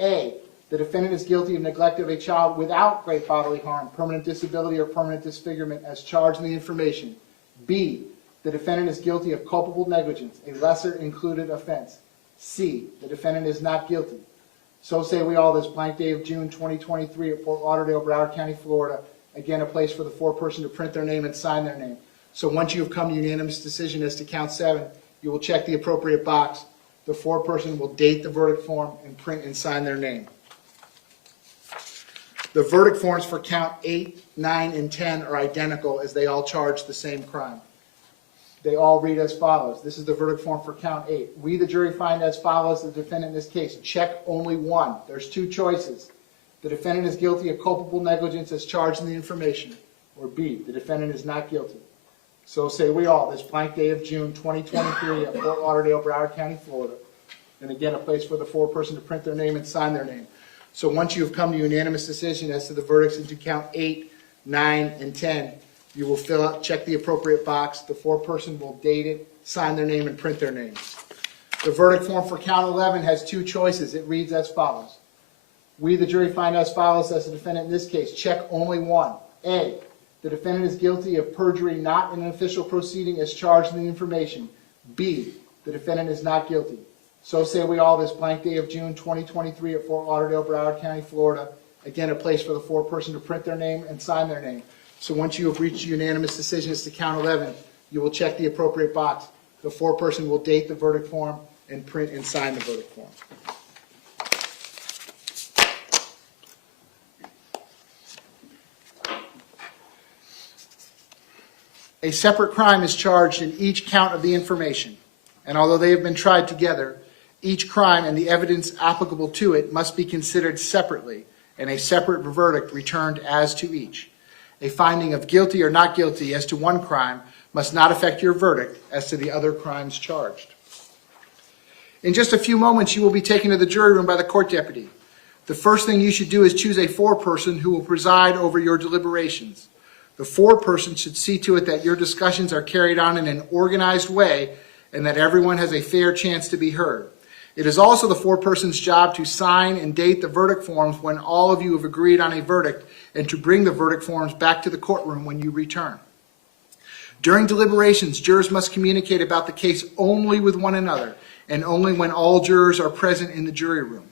A, the defendant is guilty of neglect of a child without great bodily harm, permanent disability, or permanent disfigurement as charged in the information. B, the defendant is guilty of culpable negligence, a lesser included offense. C, the defendant is not guilty. So say we all this blank day of June 2023 at Fort Lauderdale, Broward County, Florida. Again, a place for the foreperson to print their name and sign their name. So once you have come to unanimous decision as to count 7, you will check the appropriate box. The foreperson will date the verdict form and print and sign their name. The verdict forms for count 8, 9, and 10 are identical as they all charge the same crime. They all read as follows. This is the verdict form for count 8. We, the jury, find as follows the defendant in this case. Check only one. There's 2 choices. The defendant is guilty of culpable negligence as charged in the information. Or B, the defendant is not guilty. So say we all this blank day of June 2023 at Fort Lauderdale, Broward County, Florida. And again, a place for the foreperson to print their name and sign their name. So once you have come to unanimous decision as to the verdicts into count 8, 9, and 10, you will fill out, check the appropriate box. The foreperson will date it, sign their name, and print their name. The verdict form for count 11 has 2 choices. It reads as follows. We, the jury, find as follows as the defendant in this case. Check only one. A, the defendant is guilty of perjury not in an official proceeding as charged in the information. B, the defendant is not guilty. So say we all this blank day of June 2023 at Fort Lauderdale, Broward County, Florida. Again, a place for the foreperson to print their name and sign their name. So once you have reached a unanimous decision as to count 11, you will check the appropriate box. The foreperson will date the verdict form and print and sign the verdict form. A separate crime is charged in each count of the information, and although they have been tried together, each crime and the evidence applicable to it must be considered separately, and a separate verdict returned as to each. A finding of guilty or not guilty as to one crime must not affect your verdict as to the other crimes charged. In just a few moments, you will be taken to the jury room by the court deputy. The first thing you should do is choose a foreperson who will preside over your deliberations. The foreperson should see to it that your discussions are carried on in an organized way and that everyone has a fair chance to be heard. It is also the foreperson's job to sign and date the verdict forms when all of you have agreed on a verdict and to bring the verdict forms back to the courtroom when you return. During deliberations, jurors must communicate about the case only with one another and only when all jurors are present in the jury room.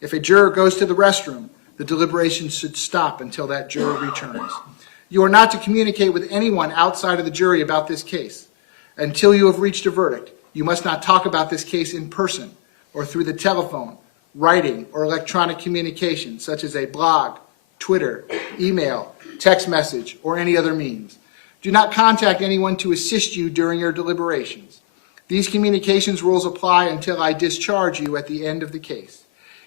If a juror goes to the restroom, the deliberations should stop until that juror returns. You are not to communicate with anyone outside of the jury about this case. Until you have reached a verdict, you must not talk about this case in person or through the telephone, writing, or electronic communication, such as a blog, Twitter, email, text message, or any other means. Do not contact anyone to assist you during your deliberations. These communications rules apply until I discharge you at the end of the case.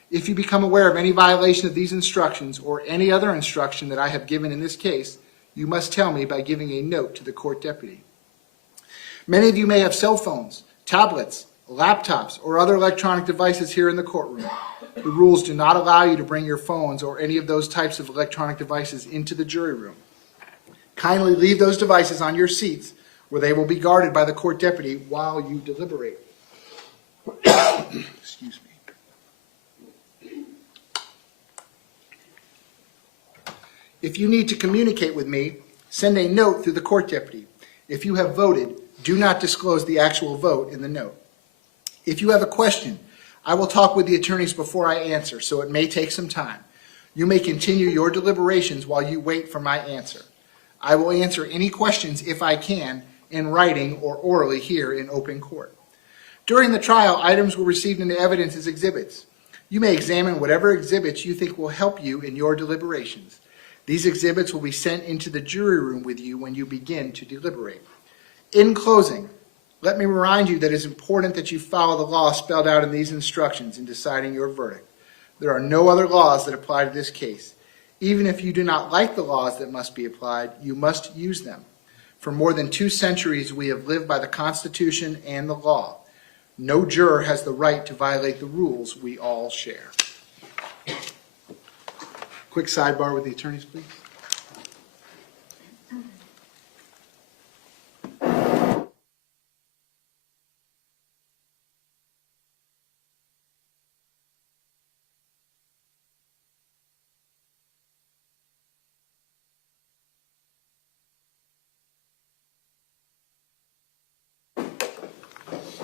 If you become aware of any violation of these instructions or any other instruction that I have given in this case, you must tell me by giving a note to the court deputy. Many of you may have cell phones, tablets, laptops, or other electronic devices here in the courtroom. The rules do not allow you to bring your phones or any of those types of electronic devices into the jury room. Kindly leave those devices on your seats where they will be guarded by the court deputy while you deliberate. Excuse me. If you need to communicate with me, send a note through the court deputy. If you have voted, do not disclose the actual vote in the note. If you have a question, I will talk with the attorneys before I answer, so it may take some time. You may continue your deliberations while you wait for my answer. I will answer any questions, if I can, in writing or orally here in open court. During the trial, items were received into evidence as exhibits. You may examine whatever exhibits you think will help you in your deliberations. These exhibits will be sent into the jury room with you when you begin to deliberate. In closing, let me remind you that it is important that you follow the law spelled out in these instructions in deciding your verdict. There are no other laws that apply to this case. Even if you do not like the laws that must be applied, you must use them. For more than 2 centuries, we have lived by the Constitution and the law. No juror has the right to violate the rules we all share. Quick sidebar with the attorneys, please.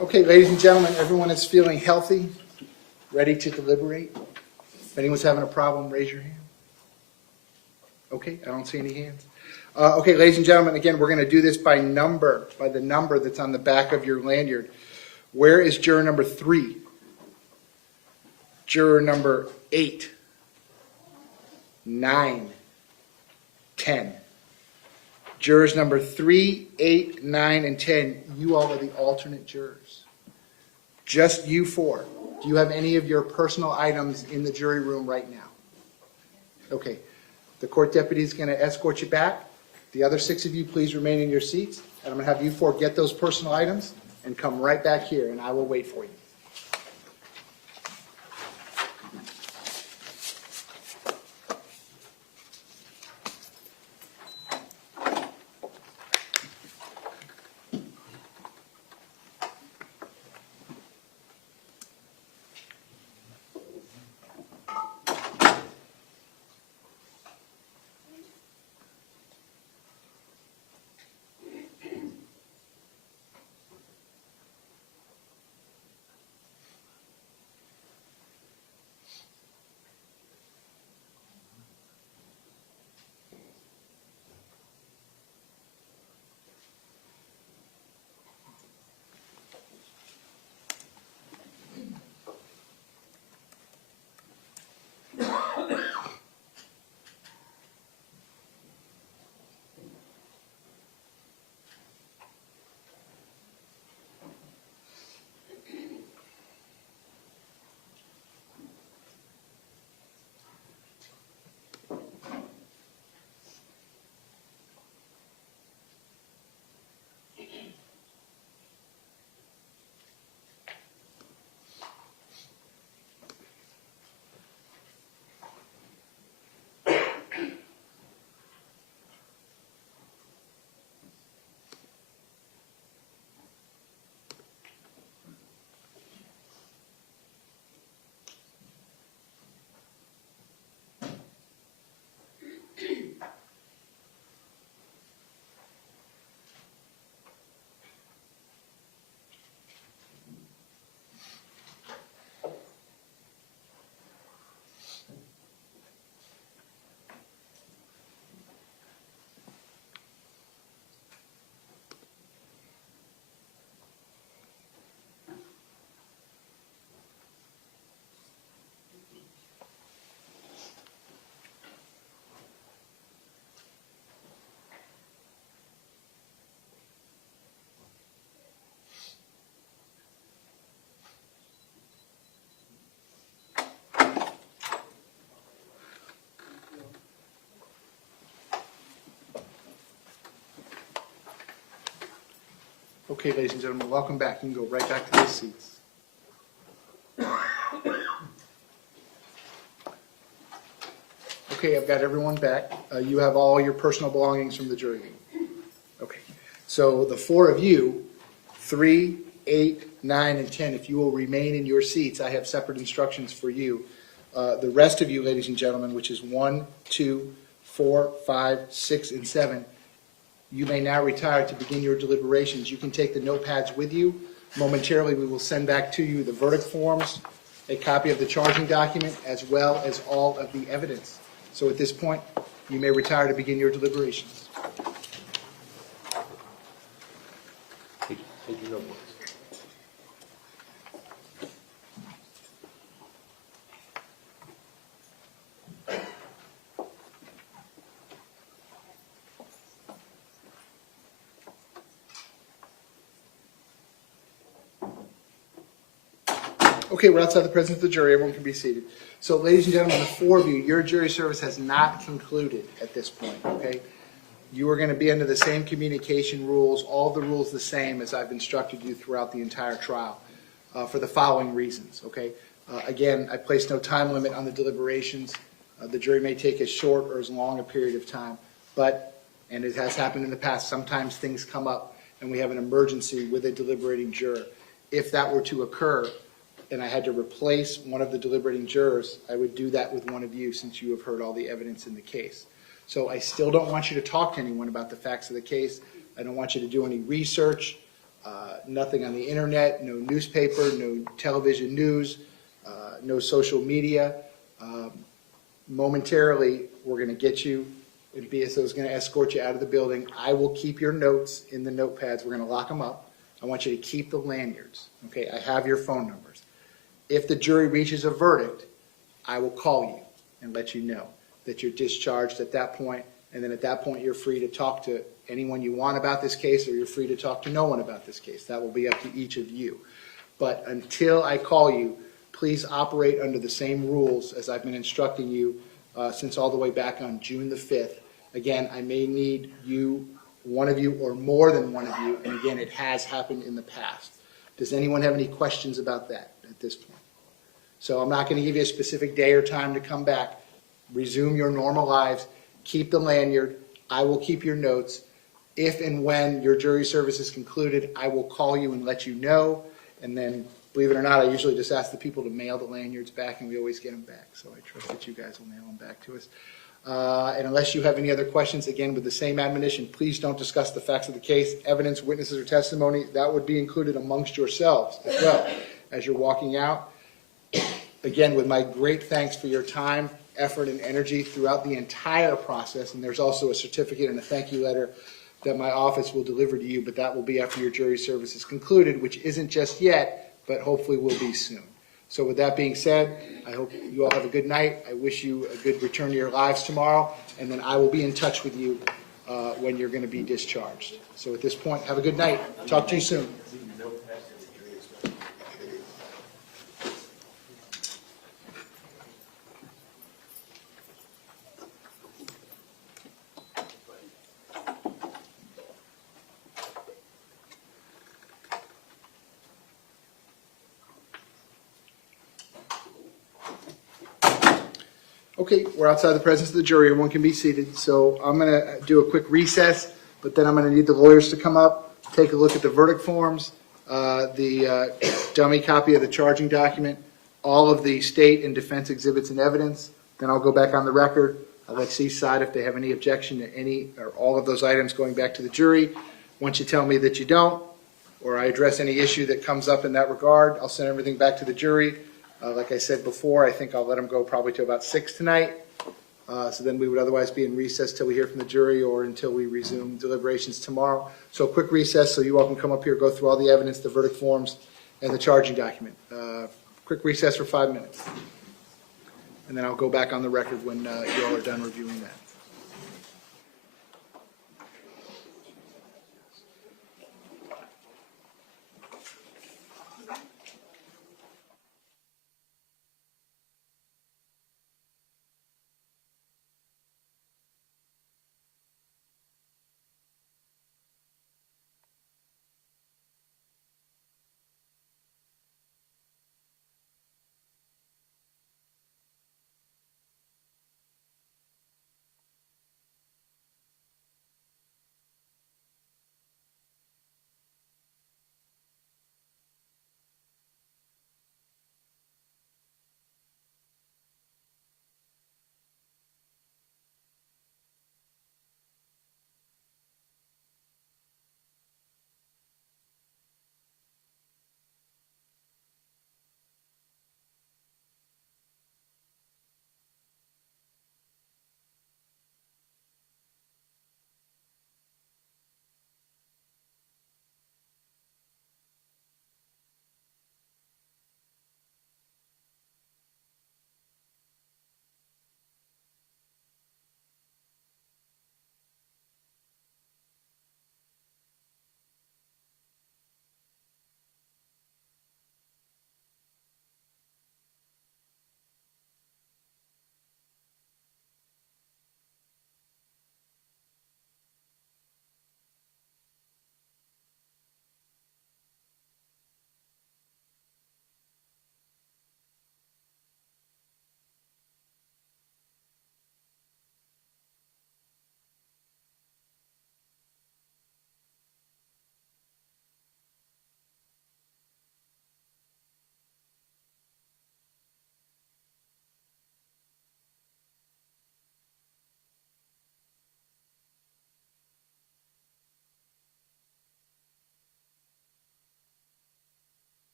Okay, ladies and gentlemen, everyone is feeling healthy, ready to deliberate. If anyone's having a problem, raise your hand. Okay, I don't see any hands. Okay, ladies and gentlemen, again, we're going to do this by number, by the number that's on the back of your lanyard. Where is juror number 3? Juror number 8, 9, 10. Jurors number 3, 8, 9, and 10, you all are the alternate jurors. Just you 4. Do you have any of your personal items in the jury room right now? Okay. The court deputy is going to escort you back. The other 6 of you, please remain in your seats. And I'm going to have you 4 get those personal items and come right back here, and I will wait for you. Okay, ladies and gentlemen, welcome back. You can go right back to those seats. Okay, I've got everyone back. You have all your personal belongings from the jury room. Okay, so the 4 of you, 3, 8, 9, and 10, if you will remain in your seats, I have separate instructions for you. The rest of you, ladies and gentlemen, which is 1, 2, 4, 5, 6, and 7, you may now retire to begin your deliberations. You can take the notepads with you. Momentarily, we will send back to you the verdict forms, a copy of the charging document, as well as all of the evidence. So at this point, you may retire to begin your deliberations. Take your notebooks. Okay, we're outside the presence of the jury. Everyone can be seated. So, ladies and gentlemen, the four of you, your jury service has not concluded at this point, okay? You are going to be under the same communication rules, all the rules the same as I've instructed you throughout the entire trial for the following reasons, okay? Again, I place no time limit on the deliberations. The jury may take as short or as long a period of time, but, and it has happened in the past, sometimes things come up and we have an emergency with a deliberating juror. If that were to occur, and I had to replace one of the deliberating jurors, I would do that with one of you since you have heard all the evidence in the case. So I still don't want you to talk to anyone about the facts of the case. I don't want you to do any research, nothing on the internet, no newspaper, no television news, no social media. Momentarily, we're going to get you, and BSO is going to escort you out of the building. I will keep your notes in the notepads. We're going to lock them up. I want you to keep the lanyards. Okay, I have your phone numbers. If the jury reaches a verdict, I will call you and let you know that you're discharged at that point, and then at that point you're free to talk to anyone you want about this case, or you're free to talk to no one about this case. That will be up to each of you. But until I call you, please operate under the same rules as I've been instructing you since all the way back on June the 5th. Again, I may need you, one of you, or more than one of you, and again, it has happened in the past. Does anyone have any questions about that at this point? So I'm not going to give you a specific day or time to come back. Resume your normal lives. Keep the lanyard. I will keep your notes. If and when your jury service is concluded, I will call you and let you know. And then, believe it or not, I usually just ask the people to mail the lanyards back, and we always get them back. So I trust that you guys will mail them back to us. And unless you have any other questions, again, with the same admonition, please don't discuss the facts of the case, evidence, witnesses, or testimony. That would be included amongst yourselves as well as you're walking out. Again, with my great thanks for your time, effort, and energy throughout the entire process. And there's also a certificate and a thank you letter that my office will deliver to you, but that will be after your jury service is concluded, which isn't just yet, but hopefully will be soon. So with that being said, I hope you all have a good night. I wish you a good return to your lives tomorrow, and then I will be in touch with you when you're going to be discharged. So at this point, have a good night. Talk to you soon. Okay, we're outside the presence of the jury. Everyone can be seated. So I'm going to do a quick recess, but then I'm going to need the lawyers to come up, take a look at the verdict forms, the dummy copy of the charging document, all of the state and defense exhibits and evidence. Then I'll go back on the record. I'll let Seaside if they have any objection to any or all of those items going back to the jury. Once you tell me that you don't, or I address any issue that comes up in that regard, I'll send everything back to the jury. Like I said before, I think I'll let them go probably to about 6 tonight. So then we would otherwise be in recess till we hear from the jury or until we resume deliberations tomorrow. So a quick recess so you all can come up here, go through all the evidence, the verdict forms, and the charging document. Quick recess for 5 minutes. And then I'll go back on the record when you all are done reviewing that.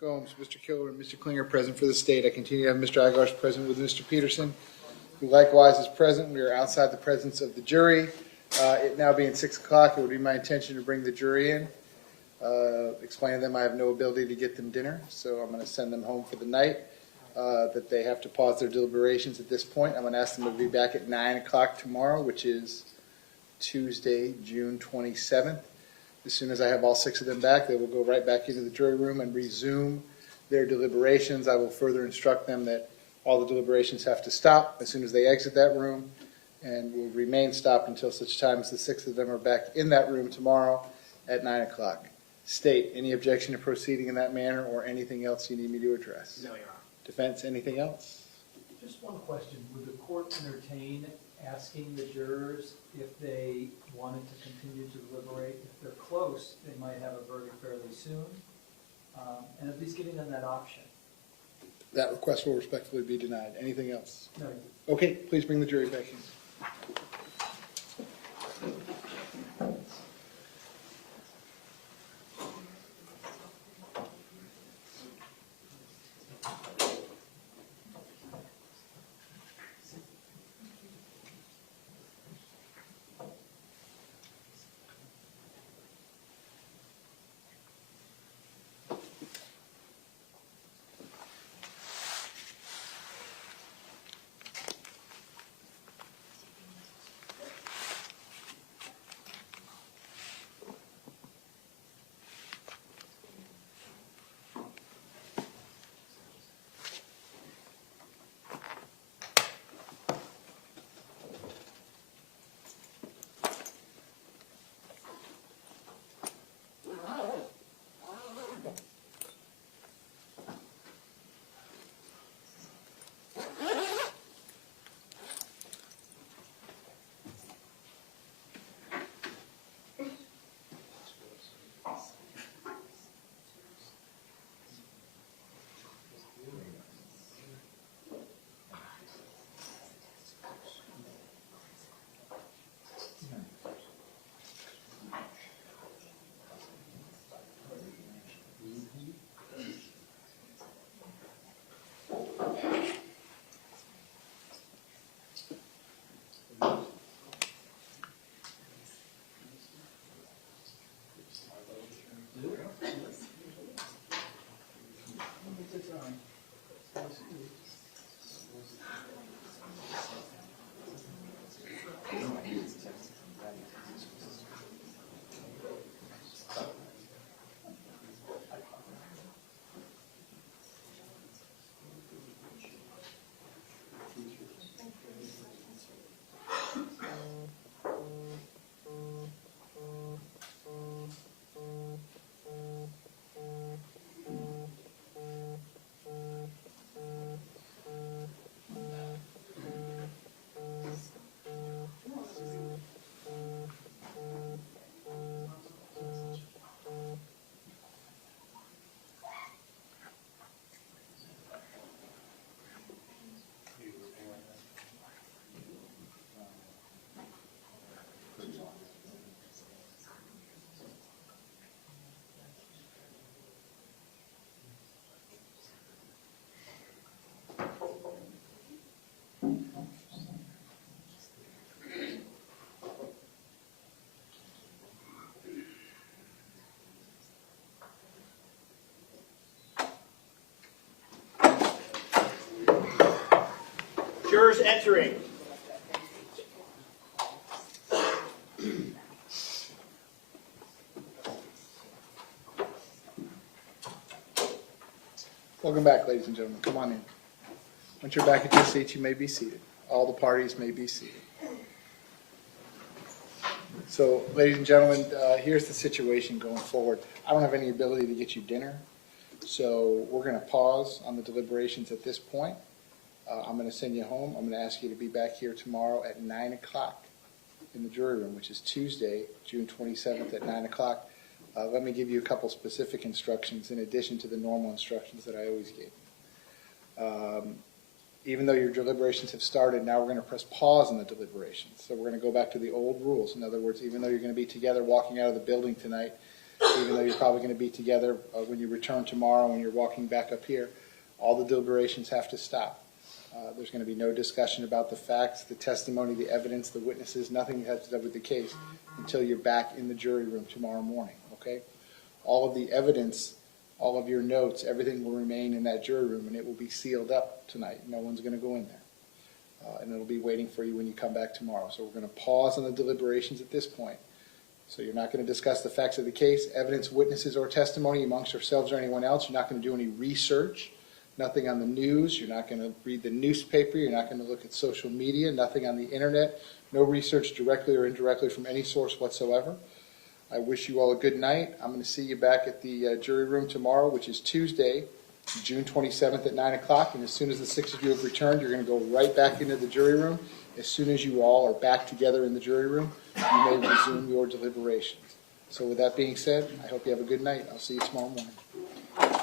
Gomes, Mr. Killer, and Mr. Klinger present for the state. I continue to have Mr. Agarsh present with Mr. Peterson, who likewise is present. We are outside the presence of the jury. It now being 6 o'clock, it would be my intention to bring the jury in, explain to them I have no ability to get them dinner, so I'm going to send them home for the night, that they have to pause their deliberations at this point. I'm going to ask them to be back at 9 o'clock tomorrow, which is Tuesday, June 27th. As soon as I have all 6 of them back, they will go right back into the jury room and resume their deliberations. I will further instruct them that all the deliberations have to stop as soon as they exit that room, and will remain stopped until such time as the 6 of them are back in that room tomorrow at 9 o'clock. State, any objection to proceeding in that manner or anything else you need me to address? No, Your Honor. Defense, anything else? Just one question. Would the court entertain asking the jurors if they wanted to continue to deliberate? If they're close, they might have a verdict fairly soon, and at least giving them that option. That request will respectfully be denied. Anything else? No. Okay, please bring the jury back in. Jurors entering. Welcome back, ladies and gentlemen. Come on in. Once you're back at your seats, you may be seated. All the parties may be seated. So, ladies and gentlemen, here's the situation going forward. I don't have any ability to get you dinner, so we're going to pause on the deliberations at this point. I'm going to send you home. I'm going to ask you to be back here tomorrow at 9 o'clock in the jury room, which is Tuesday, June 27th at 9 o'clock. Let me give you a couple specific instructions in addition to the normal instructions that I always give. Even though your deliberations have started, now we're going to press pause on the deliberations. So we're going to go back to the old rules. In other words, even though you're going to be together walking out of the building tonight, even though you're probably going to be together when you return tomorrow, when you're walking back up here, all the deliberations have to stop. There's going to be no discussion about the facts, the testimony, the evidence, the witnesses, nothing that has to do with the case until you're back in the jury room tomorrow morning, okay? All of the evidence, all of your notes, everything will remain in that jury room, and it will be sealed up tonight. No one's going to go in there. And it'll be waiting for you when you come back tomorrow. So we're going to pause on the deliberations at this point. So you're not going to discuss the facts of the case, evidence, witnesses, or testimony amongst yourselves or anyone else. You're not going to do any research, nothing on the news. You're not going to read the newspaper. You're not going to look at social media, nothing on the internet. No research directly or indirectly from any source whatsoever. I wish you all a good night. I'm going to see you back at the jury room tomorrow, which is Tuesday, June 27th at 9 o'clock. And as soon as the 6 of you have returned, you're going to go right back into the jury room. As soon as you all are back together in the jury room, you may resume your deliberations. So with that being said, I hope you have a good night. I'll see you tomorrow morning.